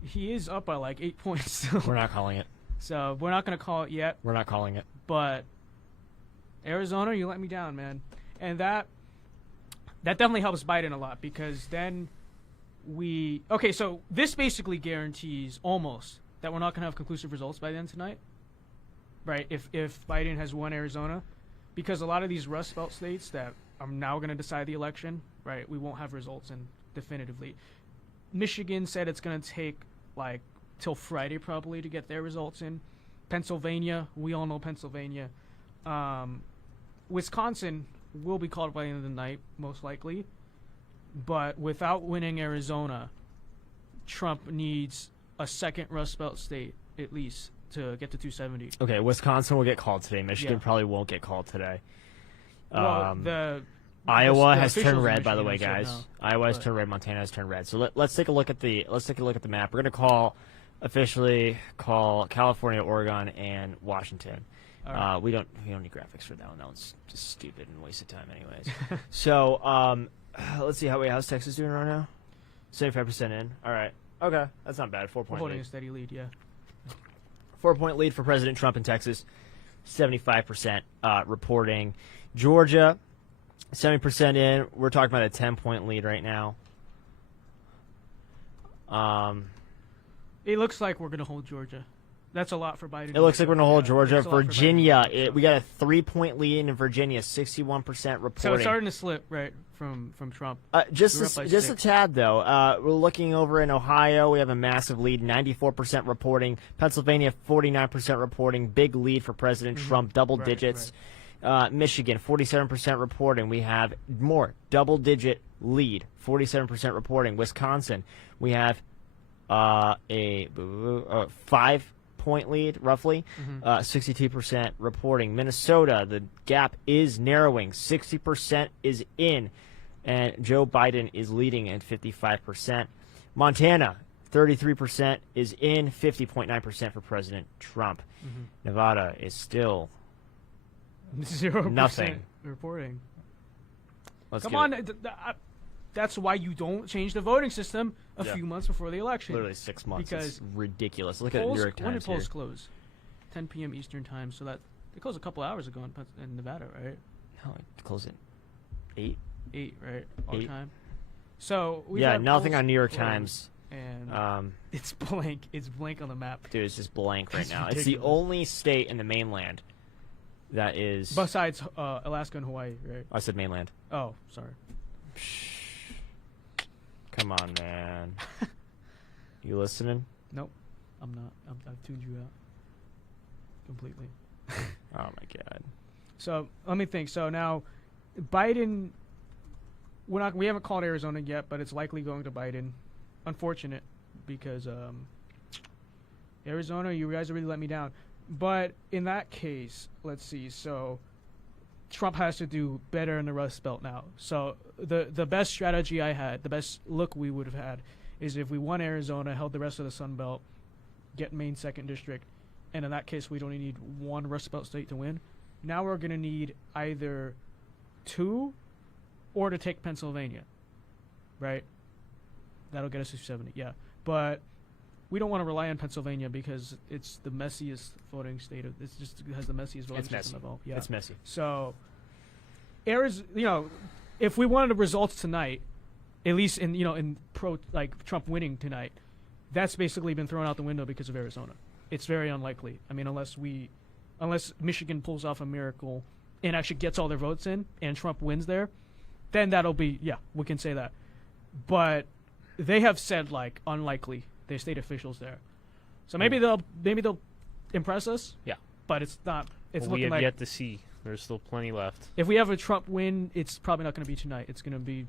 he is up by like 8 points. We're not calling it. So we're not going to call it yet. We're not calling it. But Arizona, you let me down, man. And that definitely helps Biden a lot, because then so this basically guarantees almost that we're not going to have conclusive results by then tonight. Right, if Biden has won Arizona, because a lot of these Rust Belt states that are now going to decide the election, right, we won't have results in definitively. Michigan said it's going to take like till Friday probably to get their results in. Pennsylvania, we all know Pennsylvania. Wisconsin will be called by the end of the night, most likely. But without winning Arizona, Trump needs a second Rust Belt state, at least, to get to 270. Okay, Wisconsin will get called today. Michigan probably won't get called today. Well, Iowa the has officials turned in red, by the way, Michigan guys. said no, Iowa has turned red. Montana has turned red. So let's take a look at the map. We're gonna officially call California, Oregon, and Washington. Right. We don't need graphics for that one. That one's just stupid and waste of time, anyways. So let's see how's Texas doing right now. 75% in. All right. Okay, that's not bad. 4 point holding lead. a steady lead, yeah. 4-point lead for President Trump in Texas. 75% reporting. Georgia, 70% in. We're talking about a 10-point lead right now. It looks like we're going to hold Georgia. That's a lot for Biden. It looks like we're going to hold Georgia. It's a lot for Virginia, Biden. we got a 3-point lead in Virginia, 61% reporting. So it's starting to slip, right, from Trump. Just a tad, though. We're looking over in Ohio. We have a massive lead, 94% reporting. Pennsylvania, 49% reporting. Big lead for President Trump, double digits. Right. Michigan, 47% reporting. We have more, double-digit lead, 47% reporting. Wisconsin, we have a 5-point lead, roughly, 62% reporting. Minnesota, the gap is narrowing, 60% is in, and Joe Biden is leading at 55%. Montana, 33% is in, 50.9% for President Trump. Nevada is still 0% nothing. Reporting. Come on, that's why you don't change the voting system a few months before the election. Literally 6 months. Because it's ridiculous. Look at New York Times. When did polls here. close? 10 p.m. Eastern time. So that they closed a couple hours ago in Nevada, right? No, it closed at 8. 8, right? Our 8. time. So we nothing on New York Times. And it's blank. It's blank on the map. Dude, it's just blank right now. Ridiculous. It's the only state in the mainland that is. Besides Alaska and Hawaii, right? I said mainland. Oh, sorry. Come on, man. You listening? Nope, I'm not. I've tuned you out completely. Oh my god. So let me think. So now, Biden. We haven't called Arizona yet, but it's likely going to Biden. Unfortunate, because Arizona, you guys really let me down. But in that case, let's see. So Trump has to do better in the Rust Belt now. So the best strategy I had, the best look we would have had, is if we won Arizona, held the rest of the Sun Belt, get Maine 2nd District, and in that case we only need one Rust Belt state to win. Now we're going to need either 2 or to take Pennsylvania, right? That'll get us to 70, yeah. But we don't want to rely on Pennsylvania because it's the messiest voting state. It has the messiest voting system of all. Yeah. It's messy. So, if we wanted the results tonight, at least in Trump winning tonight, that's basically been thrown out the window because of Arizona. It's very unlikely. I mean, unless Michigan pulls off a miracle and actually gets all their votes in and Trump wins there, then that'll be, we can say that. But they have said unlikely. Their state officials there, so maybe they'll impress us. Yeah, but it's not. It's we looking have like yet to see. There's still plenty left. If we have a Trump win, it's probably not going to be tonight. It's going to be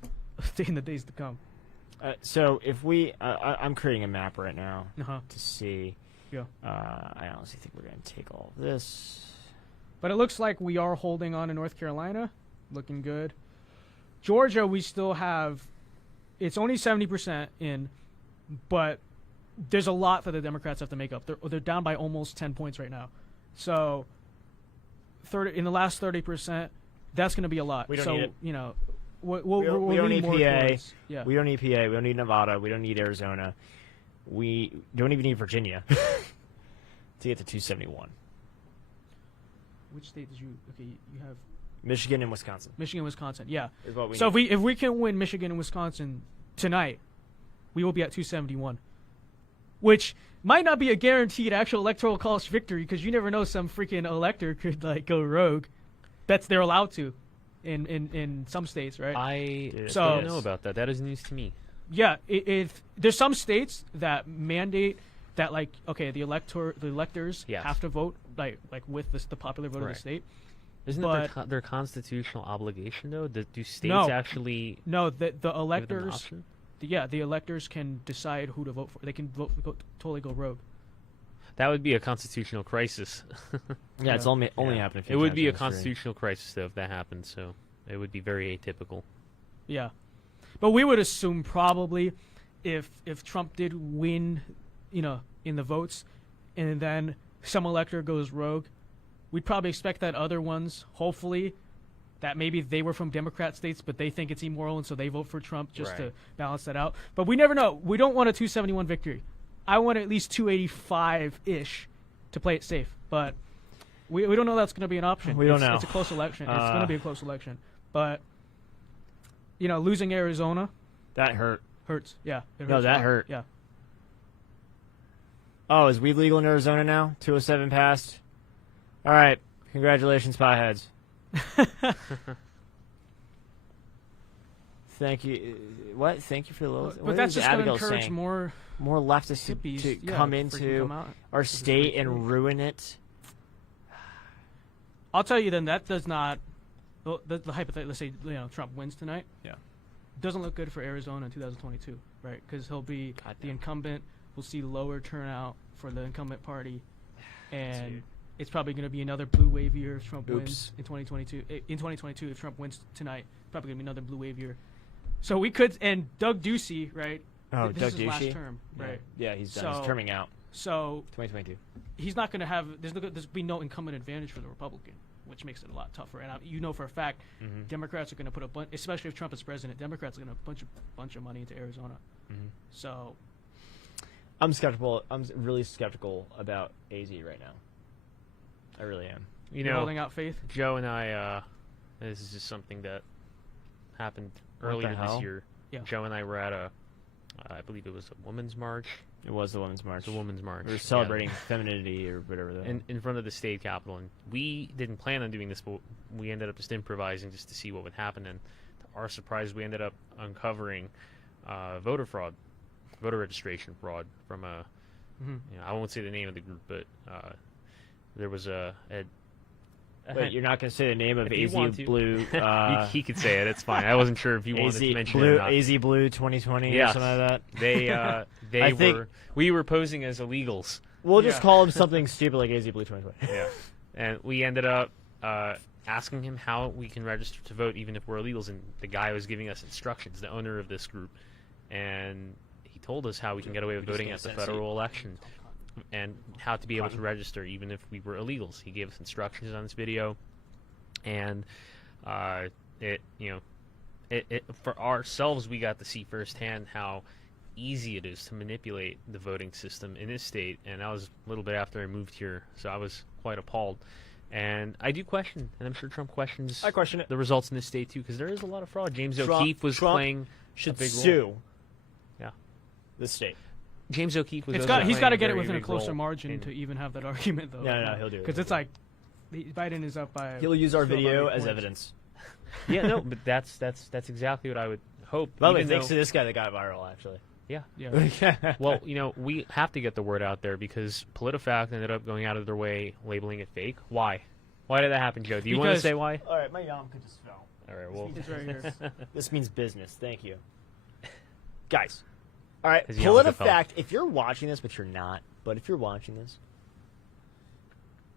in the days to come. So if we, I'm creating a map right now to see. Yeah. I honestly think we're going to take all of this. But it looks like we are holding on to North Carolina, looking good. Georgia, we still have. It's only 70% in, but there's a lot that the Democrats have to make up. They're down by almost 10 points right now. So, in the last 30%, that's going to be a lot. We don't need it. We don't need more PA. Yeah. We don't need PA. We don't need Nevada. We don't need Arizona. We don't even need Virginia to get to 271. Which state did you? Okay, you have Michigan and Wisconsin. Michigan, Wisconsin. Yeah. Is what we so need. if we can win Michigan and Wisconsin tonight, we will be at 271. Which might not be a guaranteed actual electoral college victory because you never know, some freaking elector could go rogue. They're allowed to in some states, right? I don't know about that. That is news to me. Yeah, if there's some states that mandate that the electors have to vote like with the popular vote of the state. Isn't it their constitutional obligation though? Do states actually? No, the electors. The electors can decide who to vote for. They can totally go rogue. That would be a constitutional crisis. Yeah, it's only happened. It would be a constitutional crisis though if that happened. So it would be very atypical. Yeah, but we would assume probably if Trump did win, in the votes, and then some elector goes rogue, we'd probably expect that other ones, hopefully, that maybe they were from Democrat states, but they think it's immoral, and so they vote for Trump just to balance that out. But we never know. We don't want a 271 victory. I want at least 285-ish to play it safe. But we don't know that's going to be an option. We don't know. It's a close election. It's going to be a close election. But, losing Arizona. That hurts. Yeah. That hurt. Yeah. Oh, is weed legal in Arizona now? 207 passed. All right. Congratulations, potheads. Thank you. What? Thank you for the little. But that's just going to encourage more leftists to come into our state and ruin it. I'll tell you then, that does not. The hypothetical. Let's say Trump wins tonight. Yeah. Doesn't look good for Arizona in 2022, right? Because he'll be the incumbent. We'll see lower turnout for the incumbent party, and it's probably going to be another blue wave year if Trump wins in 2022. In 2022, if Trump wins tonight, probably going to be another blue wave year. So we could, and Doug Ducey, right? Oh, this Doug is his Ducey? last term, right? Yeah, he's done. He's terming out. So 2022. He's not going to have. There's be no incumbent advantage for the Republican, which makes it a lot tougher. And for a fact, Democrats are going to put a bunch, especially if Trump is president. Democrats are going to put a bunch of money into Arizona. So I'm skeptical. I'm really skeptical about AZ right now. I really am. You're holding out faith. Joe and I. This is just something that happened earlier this year. Yeah. Joe and I were at I believe it was a women's march. It was the women's march. The women's march. We were celebrating femininity or whatever. In front of the state capitol, and we didn't plan on doing this, but we ended up just improvising just to see what would happen. And to our surprise, we ended up uncovering voter registration fraud from a. I won't say the name of the group, but there was a Wait, you're not going to say the name of AZ Blue? He could say it. It's fine. I wasn't sure if you wanted to mention it or not. AZ Blue 2020 or something like that. We were posing as illegals. We'll just call him something stupid like AZ Blue 2020. Yeah, and we ended up asking him how we can register to vote even if we're illegals, and the guy was giving us instructions, the owner of this group, and he told us how we can get away with voting at the federal election. And how to be able to register even if we were illegals. He gave us instructions on this video, and for ourselves, we got to see firsthand how easy it is to manipulate the voting system in this state. And that was a little bit after I moved here, so I was quite appalled. And I do question, and I'm sure Trump questions. I question it. The results in this state too, because there is a lot of fraud. James O'Keefe was playing a big role. Yeah, the state. James O'Keefe was. He's got to get it within a closer margin to even have that argument, though. No, he'll do it. Because it's like Biden is up by. He'll use our video as evidence. Yeah, no, but that's exactly what I would hope. By the way, thanks to this guy that got viral, actually. Yeah. Well, we have to get the word out there because PolitiFact ended up going out of their way labeling it fake. Why? Why did that happen, Joe? Do you want to say why? All right, my yarmulke just fell. All right, well, it's right here. This means business. Thank you, guys. All right, PolitiFact, if you're watching this, but you're not, but if you're watching this,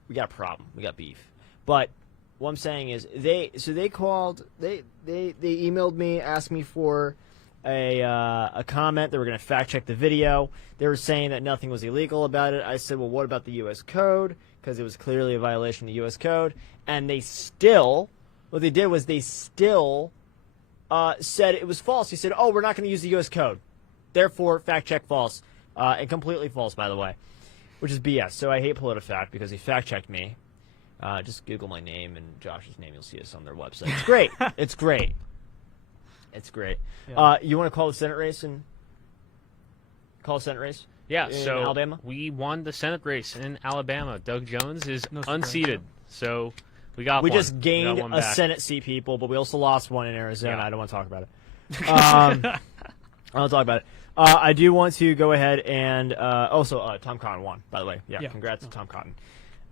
we got a problem. We got beef. But what I'm saying is they emailed me, asked me for a comment. They were going to fact check the video. They were saying that nothing was illegal about it. I said, well, what about the U.S. Code? Because it was clearly a violation of the U.S. Code. And what they did was they still said it was false. He said, oh, we're not going to use the U.S. Code. Therefore, fact check false, and completely false, by the way, which is BS. So I hate PolitiFact because he fact checked me. Just Google my name and Josh's name; you'll see us on their website. It's great. It's great. It's great. Yeah. You want to call the Senate race and call the Senate race? Yeah. In so Alabama, we won the Senate race in Alabama. Doug Jones is unseated, so we got. We just gained a Senate seat, people, but we also lost one in Arizona. Yeah. I don't want to talk about it. I don't talk about it. I do want to go ahead and also Tom Cotton won, by the way. Yeah. Congrats to Tom Cotton.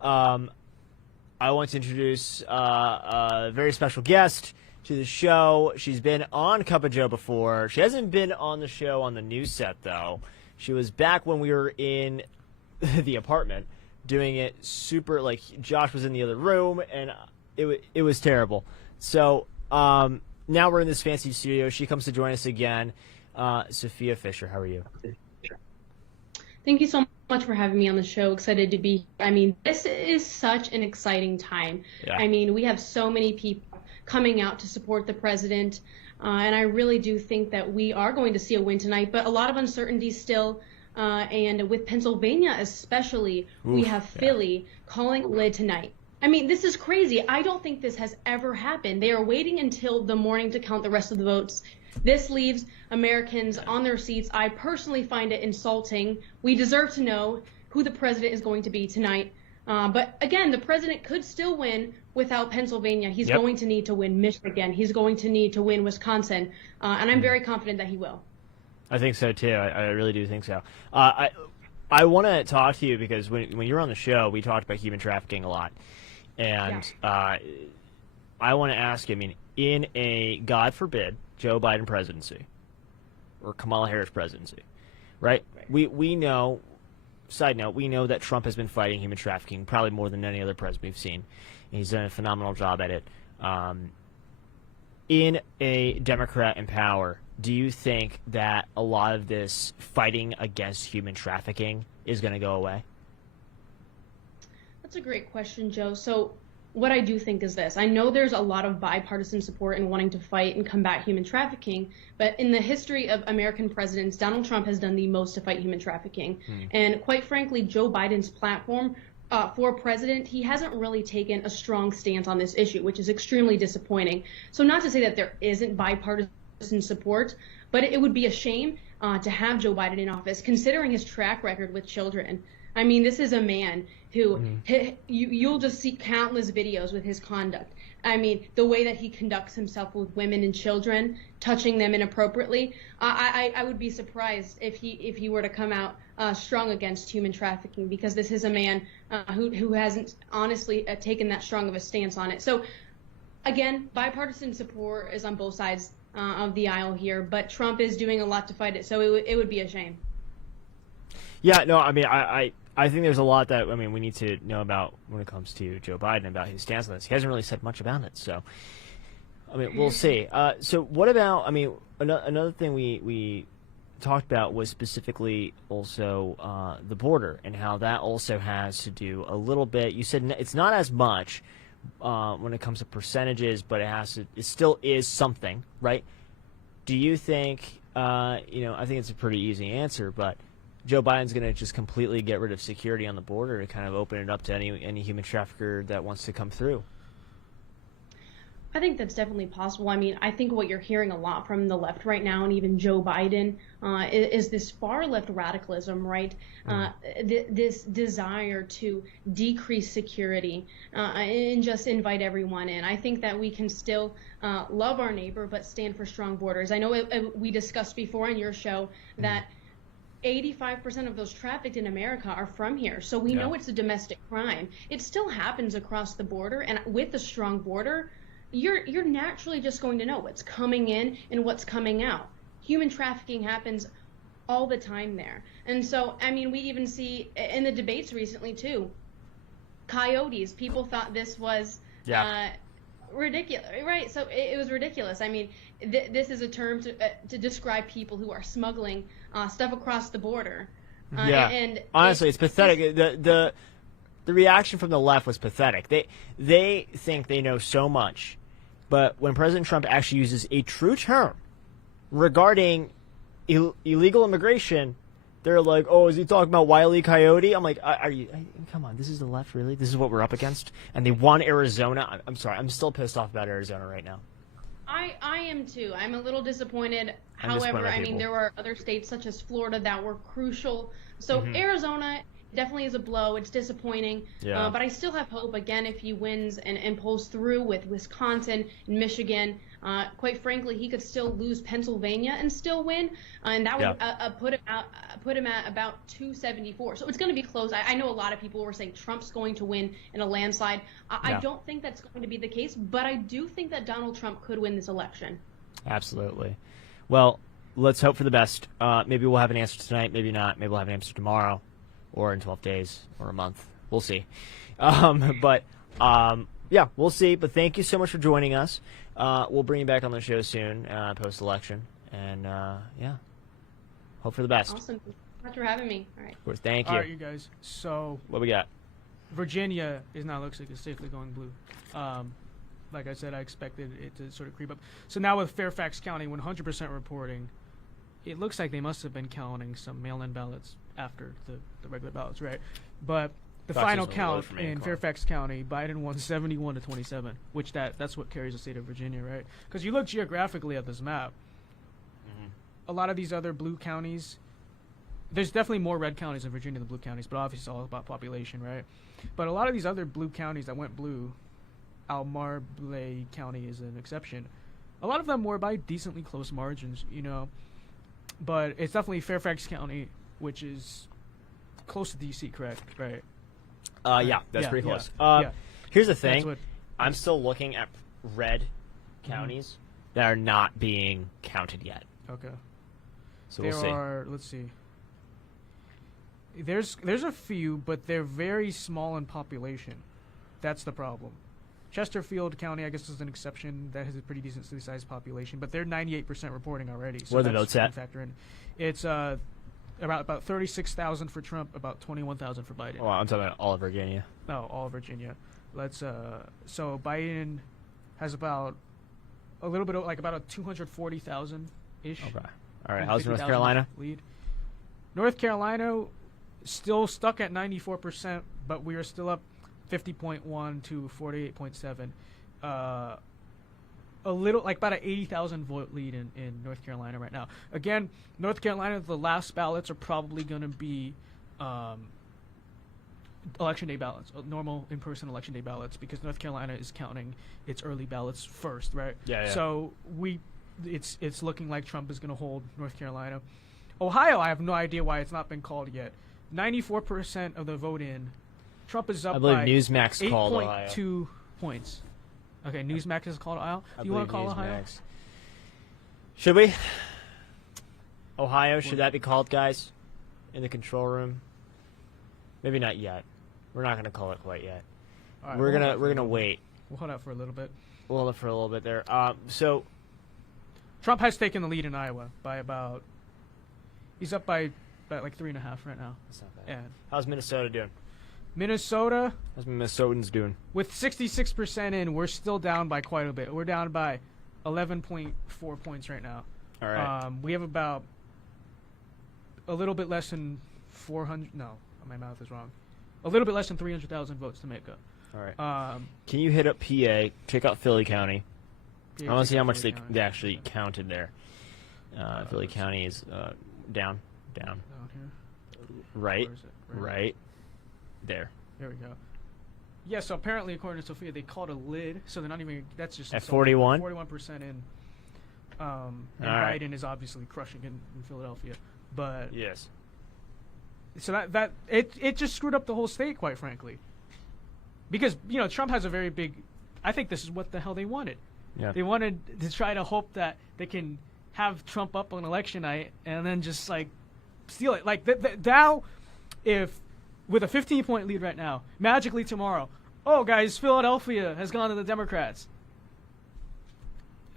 I want to introduce a very special guest to the show. She's been on Cup of Joe before. She hasn't been on the show on the news set, though. She was back when we were in the apartment doing it super, like, Josh was in the other room, and it was terrible. So now we're in this fancy studio. She comes to join us again. Sofia Fisher, how are you? Thank you so much for having me on the show. Excited to be here. I mean, this is such an exciting time. Yeah. I mean, we have so many people coming out to support the president, and I really do think that we are going to see a win tonight, but a lot of uncertainty still, and with Pennsylvania especially, we have Philly calling lid tonight. I mean, this is crazy. I don't think this has ever happened. They are waiting until the morning to count the rest of the votes. This leaves Americans on their seats. I personally find it insulting. We deserve to know who the president is going to be tonight. But again, the president could still win without Pennsylvania. He's going to need to win Michigan. He's going to need to win Wisconsin. And I'm very confident that he will. I think so, too. I really do think so. I want to talk to you because when you were on the show, we talked about human trafficking a lot. And I want to ask you, I mean, in a, God forbid, Joe Biden presidency or Kamala Harris presidency, right? We know, side note, we know that Trump has been fighting human trafficking probably more than any other president we've seen. He's done a phenomenal job at it. In a Democrat in power, do you think that a lot of this fighting against human trafficking is going to go away? That's a great question, Joe. So what I do think is this. I know there's a lot of bipartisan support in wanting to fight and combat human trafficking, but in the history of American presidents, Donald Trump has done the most to fight human trafficking. And quite frankly, Joe Biden's platform for president, he hasn't really taken a strong stance on this issue, which is extremely disappointing. So not to say that there isn't bipartisan support, but it would be a shame to have Joe Biden in office, considering his track record with children. I mean, this is a man who you'll just see countless videos with his conduct. I mean, the way that he conducts himself with women and children, touching them inappropriately. I would be surprised if he were to come out strong against human trafficking, because this is a man who hasn't honestly taken that strong of a stance on it. So, again, bipartisan support is on both sides of the aisle here, but Trump is doing a lot to fight it, so it would be a shame. Yeah, no, I mean, I think there's a lot that, I mean, we need to know about when it comes to Joe Biden, about his stance on this. He hasn't really said much about it, so, I mean, we'll see. So what about, I mean, another thing we talked about was specifically also the border and how that also has to do a little bit. You said it's not as much when it comes to percentages, but it still is something, right? Do you think, I think it's a pretty easy answer, but Joe Biden's going to just completely get rid of security on the border to kind of open it up to any human trafficker that wants to come through? I think that's definitely possible. I mean, I think what you're hearing a lot from the left right now, and even Joe Biden, is this far left radicalism, right? This desire to decrease security and just invite everyone in. I think that we can still love our neighbor, but stand for strong borders. I know we discussed before on your show that 85% of those trafficked in America are from here. So we know it's a domestic crime. It still happens across the border, and with a strong border, you're naturally just going to know what's coming in and what's coming out. Human trafficking happens all the time there. And so, I mean, we even see in the debates recently too, coyotes. People thought this was ridiculous, right? So it was ridiculous. I mean, this is a term to describe people who are smuggling stuff across the border. And honestly, it's pathetic. The reaction from the left was pathetic. They think they know so much, but when President Trump actually uses a true term regarding illegal immigration, they're like, "Oh, is he talking about Wile E. Coyote?" I'm like, come on, this is the left, really? This is what we're up against? And they won Arizona. I'm sorry, I'm still pissed off about Arizona right now. I am too. I'm a little disappointed. However, I mean, there were other states such as Florida that were crucial. So Arizona It definitely is a blow. It's disappointing. Yeah. But I still have hope, again, if he wins and pulls through with Wisconsin and Michigan. Quite frankly, he could still lose Pennsylvania and still win, and that would put him at about 274. So it's going to be close. I know a lot of people were saying Trump's going to win in a landslide. I don't think that's going to be the case, but I do think that Donald Trump could win this election. Absolutely. Well, let's hope for the best. Maybe we'll have an answer tonight. Maybe not. Maybe we'll have an answer tomorrow, or in 12 days, or a month. We'll see. Yeah, we'll see. But thank you so much for joining us. We'll bring you back on the show soon, post-election. And, hope for the best. Awesome. Thanks for having me. All right. Of course. Thank you. All right, you guys. So what we got? Virginia looks like it's safely going blue. Like I said, I expected it to sort of creep up. So now with Fairfax County 100% reporting, it looks like they must have been counting some mail-in ballots after the regular ballots, right? But the final count in Fairfax County, Biden won 71-27, which that's what carries the state of Virginia, right? Because you look geographically at this map, a lot of these other blue counties, there's definitely more red counties in Virginia than blue counties, but obviously it's all about population, right? But a lot of these other blue counties that went blue, Almarble County is an exception. A lot of them were by decently close margins, but it's definitely Fairfax County, which is close to D.C., correct? Right. Yeah, that's pretty close. Yeah. Here's the thing. I'm still looking at red counties that are not being counted yet. Okay. So we'll see. Let's see. There's a few, but they're very small in population. That's the problem. Chesterfield County, I guess, is an exception. That has a pretty decently sized population, but they're 98% reporting already. So what are the votes at? Factor in. It's about 36,000 for Trump, about 21,000 for Biden. Oh, I'm talking about all of Virginia. No, all of Virginia. So Biden has about a little bit like about a 240,000 ish. Okay. All right. How's North Carolina? Lead. North Carolina still stuck at 94%, but we are still up 50.1 to 48.7. A little, like about an 80,000 vote lead in North Carolina right now. Again, North Carolina, the last ballots are probably going to be election day ballots, normal in-person election day ballots, because North Carolina is counting its early ballots first, right? Yeah. So it's looking like Trump is going to hold North Carolina. Ohio, I have no idea why it's not been called yet. 94% of the vote in. Trump is up by Newsmax called Ohio. 8.2 points. Okay, Newsmax has called Ohio. Do you want to call Ohio? Should we? Ohio, should that be called, guys? In the control room? Maybe not yet. We're not going to call it quite yet. All right, we're gonna wait. We'll hold out for a little bit. We'll hold it for a little bit there. So Trump has taken the lead in Iowa by about. He's up by about like 3.5 right now. That's not bad. Yeah. How's Minnesota doing? Minnesota. How's Minnesotans doing? With 66% in, we're still down by quite a bit. We're down by 11.4 points right now. All right. We have about a little bit less than 400. No, my mouth is wrong. A little bit less than 300,000 votes to make up. All right. Can you hit up PA? Check out Philly County. I want to see how much they actually counted there. Philly County is down. Down here. Right. Right. There. There we go. Yeah, so apparently, according to Sophia, they called a lid, so they're not even. That's just at 41. 41% in. And Biden is obviously crushing in Philadelphia, but yes. So that it just screwed up the whole state, quite frankly. Because Trump has a very big. I think this is what the hell they wanted. Yeah. They wanted to try to hope that they can have Trump up on election night and then just like steal it. Like now, if with a 15-point lead right now, magically tomorrow, oh guys, Philadelphia has gone to the Democrats.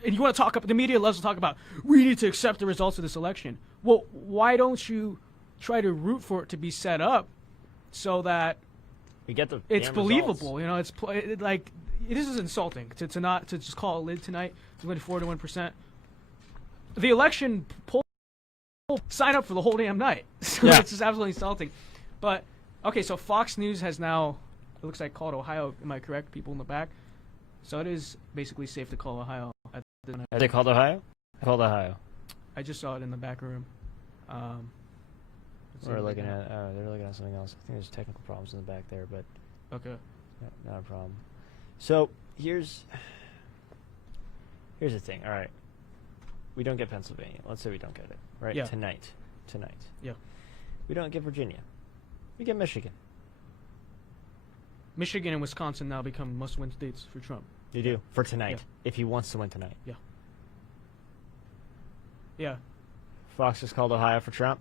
And you want to talk about, the media loves to talk about, we need to accept the results of this election. Well, why don't you try to root for it to be set up so that we get the it's believable? Results. This is insulting to just call a lid tonight. It's only 41%. The election poll sign up for the whole damn night. So it's just absolutely insulting. But okay, so Fox News has now, it looks like, called Ohio. Am I correct? People in the back. So it is basically safe to call Ohio. Have they called Ohio? I called Ohio. I just saw it in the back room. We're looking at. They're looking at something else. I think there's technical problems in the back there, but okay, not a problem. So here's the thing. All right, we don't get Pennsylvania. Let's say we don't get it. Right. Yeah. Tonight. Yeah. We don't get Virginia. We get Michigan. Michigan and Wisconsin now become must-win states for Trump. You do for tonight, Yeah. if he wants to win tonight. Yeah. Yeah. Fox just called Ohio for Trump.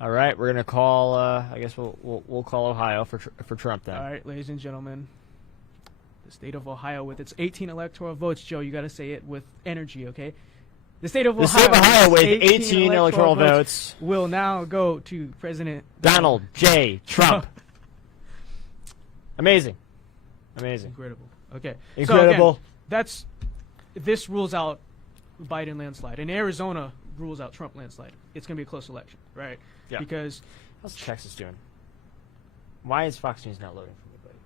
All right, we're gonna call. I guess we'll call Ohio for Trump then. All right, ladies and gentlemen, the state of Ohio with its 18 electoral votes. Joe, you got to say it with energy, okay? The state of Ohio with 18 electoral votes will now go to President Donald J. Trump. Amazing. Incredible. Okay. Incredible. So again, this rules out Biden landslide. And Arizona rules out Trump landslide. It's going to be a close election, right? Yeah. Because how's Texas doing? Why is Fox News not loading for me, buddy?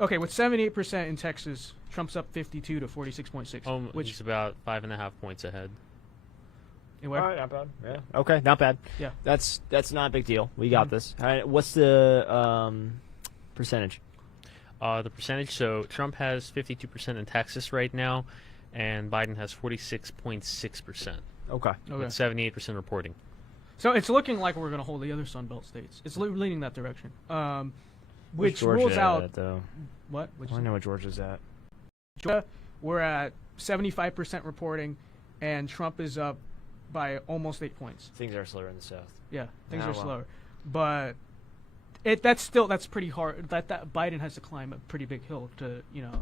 Okay, with 78% in Texas, Trump's up 52 to 46.6. Which he's about 5.5 points ahead. All right, not bad. Yeah. Okay, not bad. Yeah. That's not a big deal. We got this. All right, what's the percentage? The percentage, so Trump has 52% in Texas right now, and Biden has 46.6%. Okay. With 78% reporting. So it's looking like we're going to hold the other Sun Belt states. It's leaning that direction. Which Georgia rules out at, though? What? I know what Georgia's at. Georgia, we're at 75% reporting, and Trump is up by almost 8 points. Things are slower in the South. Yeah, things Ah, are well. slower, but that's pretty hard. That Biden has to climb a pretty big hill to Yeah,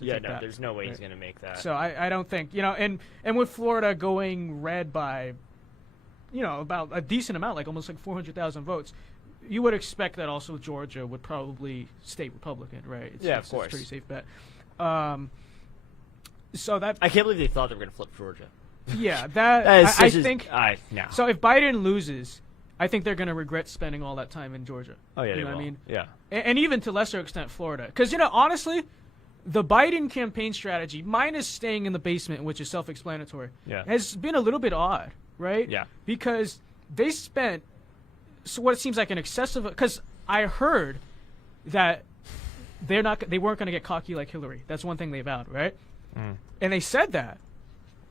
take no, that, there's no way he's right? going to make that. So I don't think and with Florida going red by about a decent amount, like almost like 400,000 votes, you would expect that also Georgia would probably stay Republican, right? Of course. It's a pretty safe bet. So that I can't believe they thought they were going to flip Georgia. Yeah, I think. No. So if Biden loses, I think they're going to regret spending all that time in Georgia. Oh yeah, you they know will. what I mean? Yeah. And even to lesser extent Florida, because honestly, the Biden campaign strategy, minus staying in the basement, which is self-explanatory, has been a little bit odd, right? Yeah. Because they spent what seems like an excessive. Because I heard that they weren't going to get cocky like Hillary. That's one thing they vowed, right? And they said that.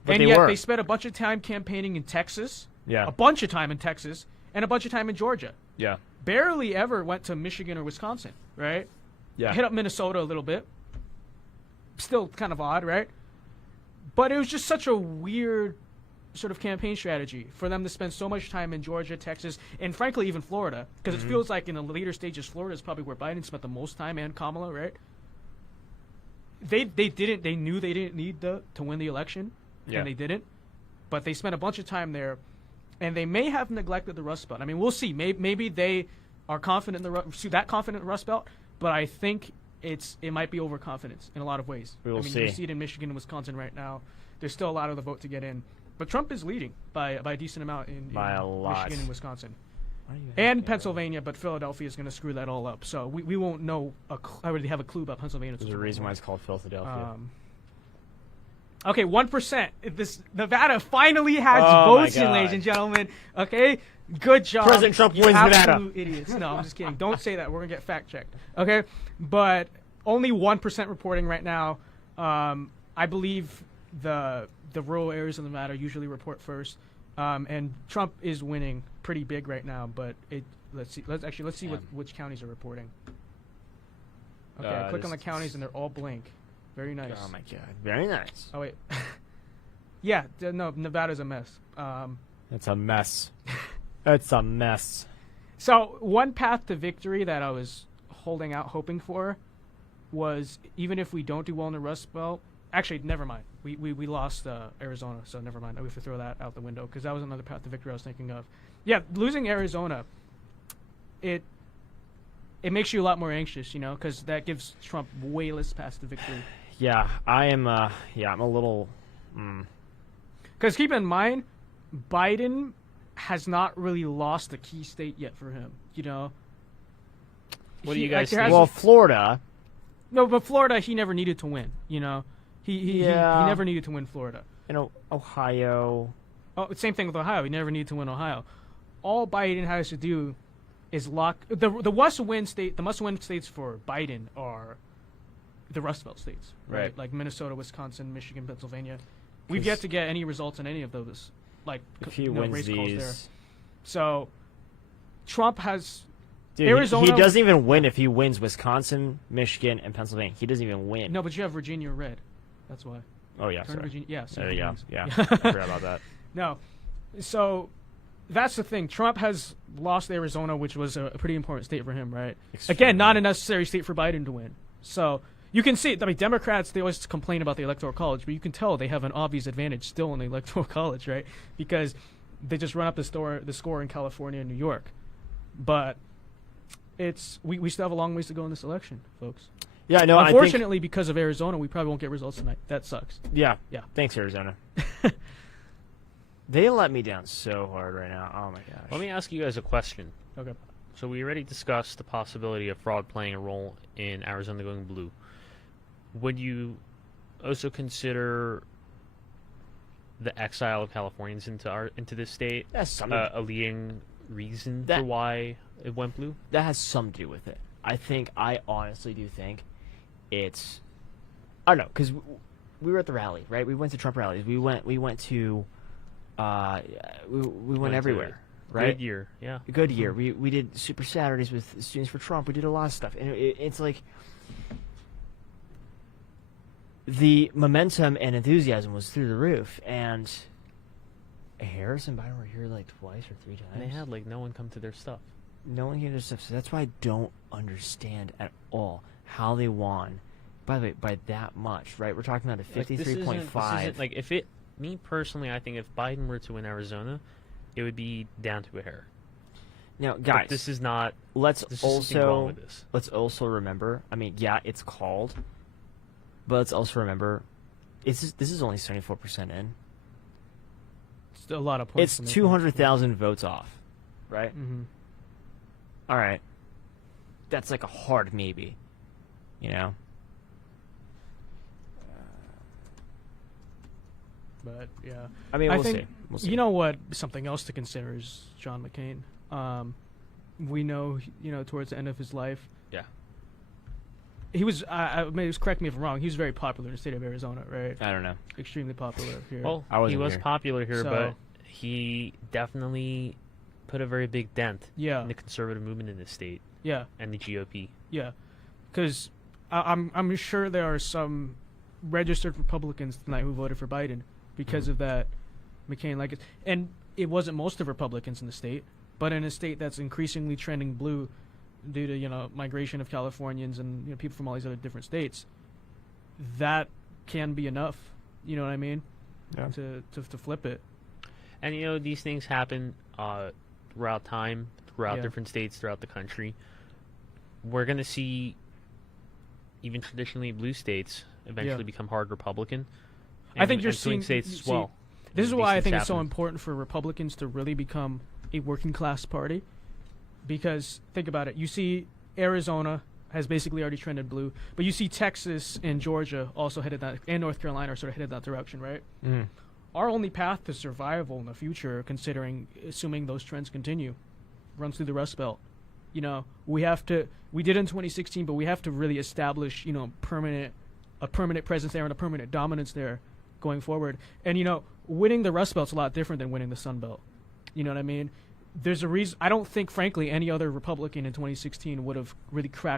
But and they yet were. they spent a bunch of time campaigning in Texas. Yeah. A bunch of time in Texas and a bunch of time in Georgia. Yeah. Barely ever went to Michigan or Wisconsin, right? Yeah. Hit up Minnesota a little bit. Still kind of odd, right? But it was just such a weird sort of campaign strategy for them to spend so much time in Georgia, Texas, and frankly even Florida, because it feels like in the later stages Florida is probably where Biden spent the most time, and Kamala, right? They knew they didn't need to win the election, and they didn't, but they spent a bunch of time there, and they may have neglected the Rust Belt. I mean, we'll see. Maybe they are confident in the Rust Belt, but I think it might be overconfidence in a lot of ways. We will see. You see it in Michigan and Wisconsin right now. There's still a lot of the vote to get in, but Trump is leading by a decent amount in a lot. Michigan and Wisconsin. And Pennsylvania, but Philadelphia is going to screw that all up. So we won't know. I would have a clue about Pennsylvania. There's a reason why it's called Philadelphia. Okay, 1%. This Nevada finally has Oh my votes in, God. ladies and gentlemen. Okay, good job. President Trump you wins Nevada. absolute idiots. No, I'm just kidding. Don't say that. We're gonna get fact checked. Okay, but only 1% reporting right now. I believe the rural areas of Nevada usually report first, and Trump is winning pretty big right now. But let's see which counties are reporting. Okay, I click on the counties and they're all blank. Very nice. Oh my God, very nice. Oh wait, yeah, no, Nevada's a mess. It's a mess. It's a mess. So one path to victory that I was holding out, hoping for, was even if we don't do well in the Rust Belt. Actually, never mind. We lost Arizona, so never mind. We have to throw that out the window because that was another path to victory I was thinking of. Yeah, losing Arizona, it makes you a lot more anxious, because that gives Trump way less paths to victory. Yeah, I'm a little. Because keep in mind, Biden has not really lost a key state yet for him. What do you guys think? Well, Florida. No, but Florida, he never needed to win. He never needed to win Florida. Ohio. Oh, same thing with Ohio. He never needed to win Ohio. all Biden has to do is lock the must-win states for Biden are the Rust Belt states, right? Like Minnesota, Wisconsin, Michigan, Pennsylvania. We've yet to get any results in any of those, like if he wins race these. calls there. So Trump has Arizona. He doesn't even win if he wins Wisconsin, Michigan, and Pennsylvania. He doesn't even win. No, but you have Virginia red. That's why. Oh yeah, Virginia. Yeah, there you go. Yeah, I forgot about that. No, so that's the thing. Trump has lost Arizona, which was a pretty important state for him, right? Again, not a necessary state for Biden to win. So you can see, I mean, Democrats, they always complain about the Electoral College, but you can tell they have an obvious advantage still in the Electoral College, right? Because they just run up the score in California and New York. But we still have a long ways to go in this election, folks. Yeah, no. Unfortunately, because of Arizona, we probably won't get results tonight. That sucks. Yeah. Yeah. Thanks, Arizona. They let me down so hard right now. Oh my gosh. Let me ask you guys a question. Okay. So we already discussed the possibility of fraud playing a role in Arizona going blue. Would you also consider the exile of Californians into this state a leading reason for why it went blue? That has something to do with it. I honestly do think it's, I don't know, because we were at the rally, right? We went to Trump rallies. We went to, we went everywhere, right? Good year, yeah. Good year. We did Super Saturdays with Students for Trump. We did a lot of stuff, and it's like the momentum and enthusiasm was through the roof, and Harris and Biden were here like twice or three times. And they had like no one come to their stuff. No one came to their stuff, so that's why I don't understand at all how they won. By the way, by that much, right? We're talking about a 53.5. Like me personally, I think if Biden were to win Arizona, it would be down to a hair. Now, guys, but this is not. Let's wrong with this. also remember. I mean, yeah, it's called, but let's also remember, this is only 74% in. It's a lot of points. It's 200,000 votes off, right? Mm-hmm. All right, that's like a hard maybe, you know. But yeah, I mean, we'll see. You know what? Something else to consider is John McCain. We know, towards the end of his life, yeah, he was. Correct me if I'm wrong. He was very popular in the state of Arizona, right? I don't know. Extremely popular here. Well, he was popular here, but he definitely put a very big dent in the conservative movement in the state. Yeah, and the GOP. Yeah, because I'm sure there are some registered Republicans tonight who voted for Biden because of that McCain and it wasn't most of Republicans in the state, but in a state that's increasingly trending blue due to migration of Californians and people from all these other different states, that can be enough. You know what I mean? Yeah. To flip it. And these things happen throughout time, throughout different states, throughout the country. We're gonna see even traditionally blue states eventually become hard Republican. I think you're swing seeing states as well. This is why I think it's so important for Republicans to really become a working class party. Because think about it, you see Arizona has basically already trended blue, but you see Texas and Georgia also headed that, and North Carolina are sort of headed that direction, right? Mm. Our only path to survival in the future, assuming those trends continue, runs through the Rust Belt. We did in 2016, but we have to really establish, a permanent presence there and a permanent dominance there going forward. And, winning the Rust Belt's a lot different than winning the Sun Belt. You know what I mean? There's a reason. I don't think, frankly, any other Republican in 2016 would have really cracked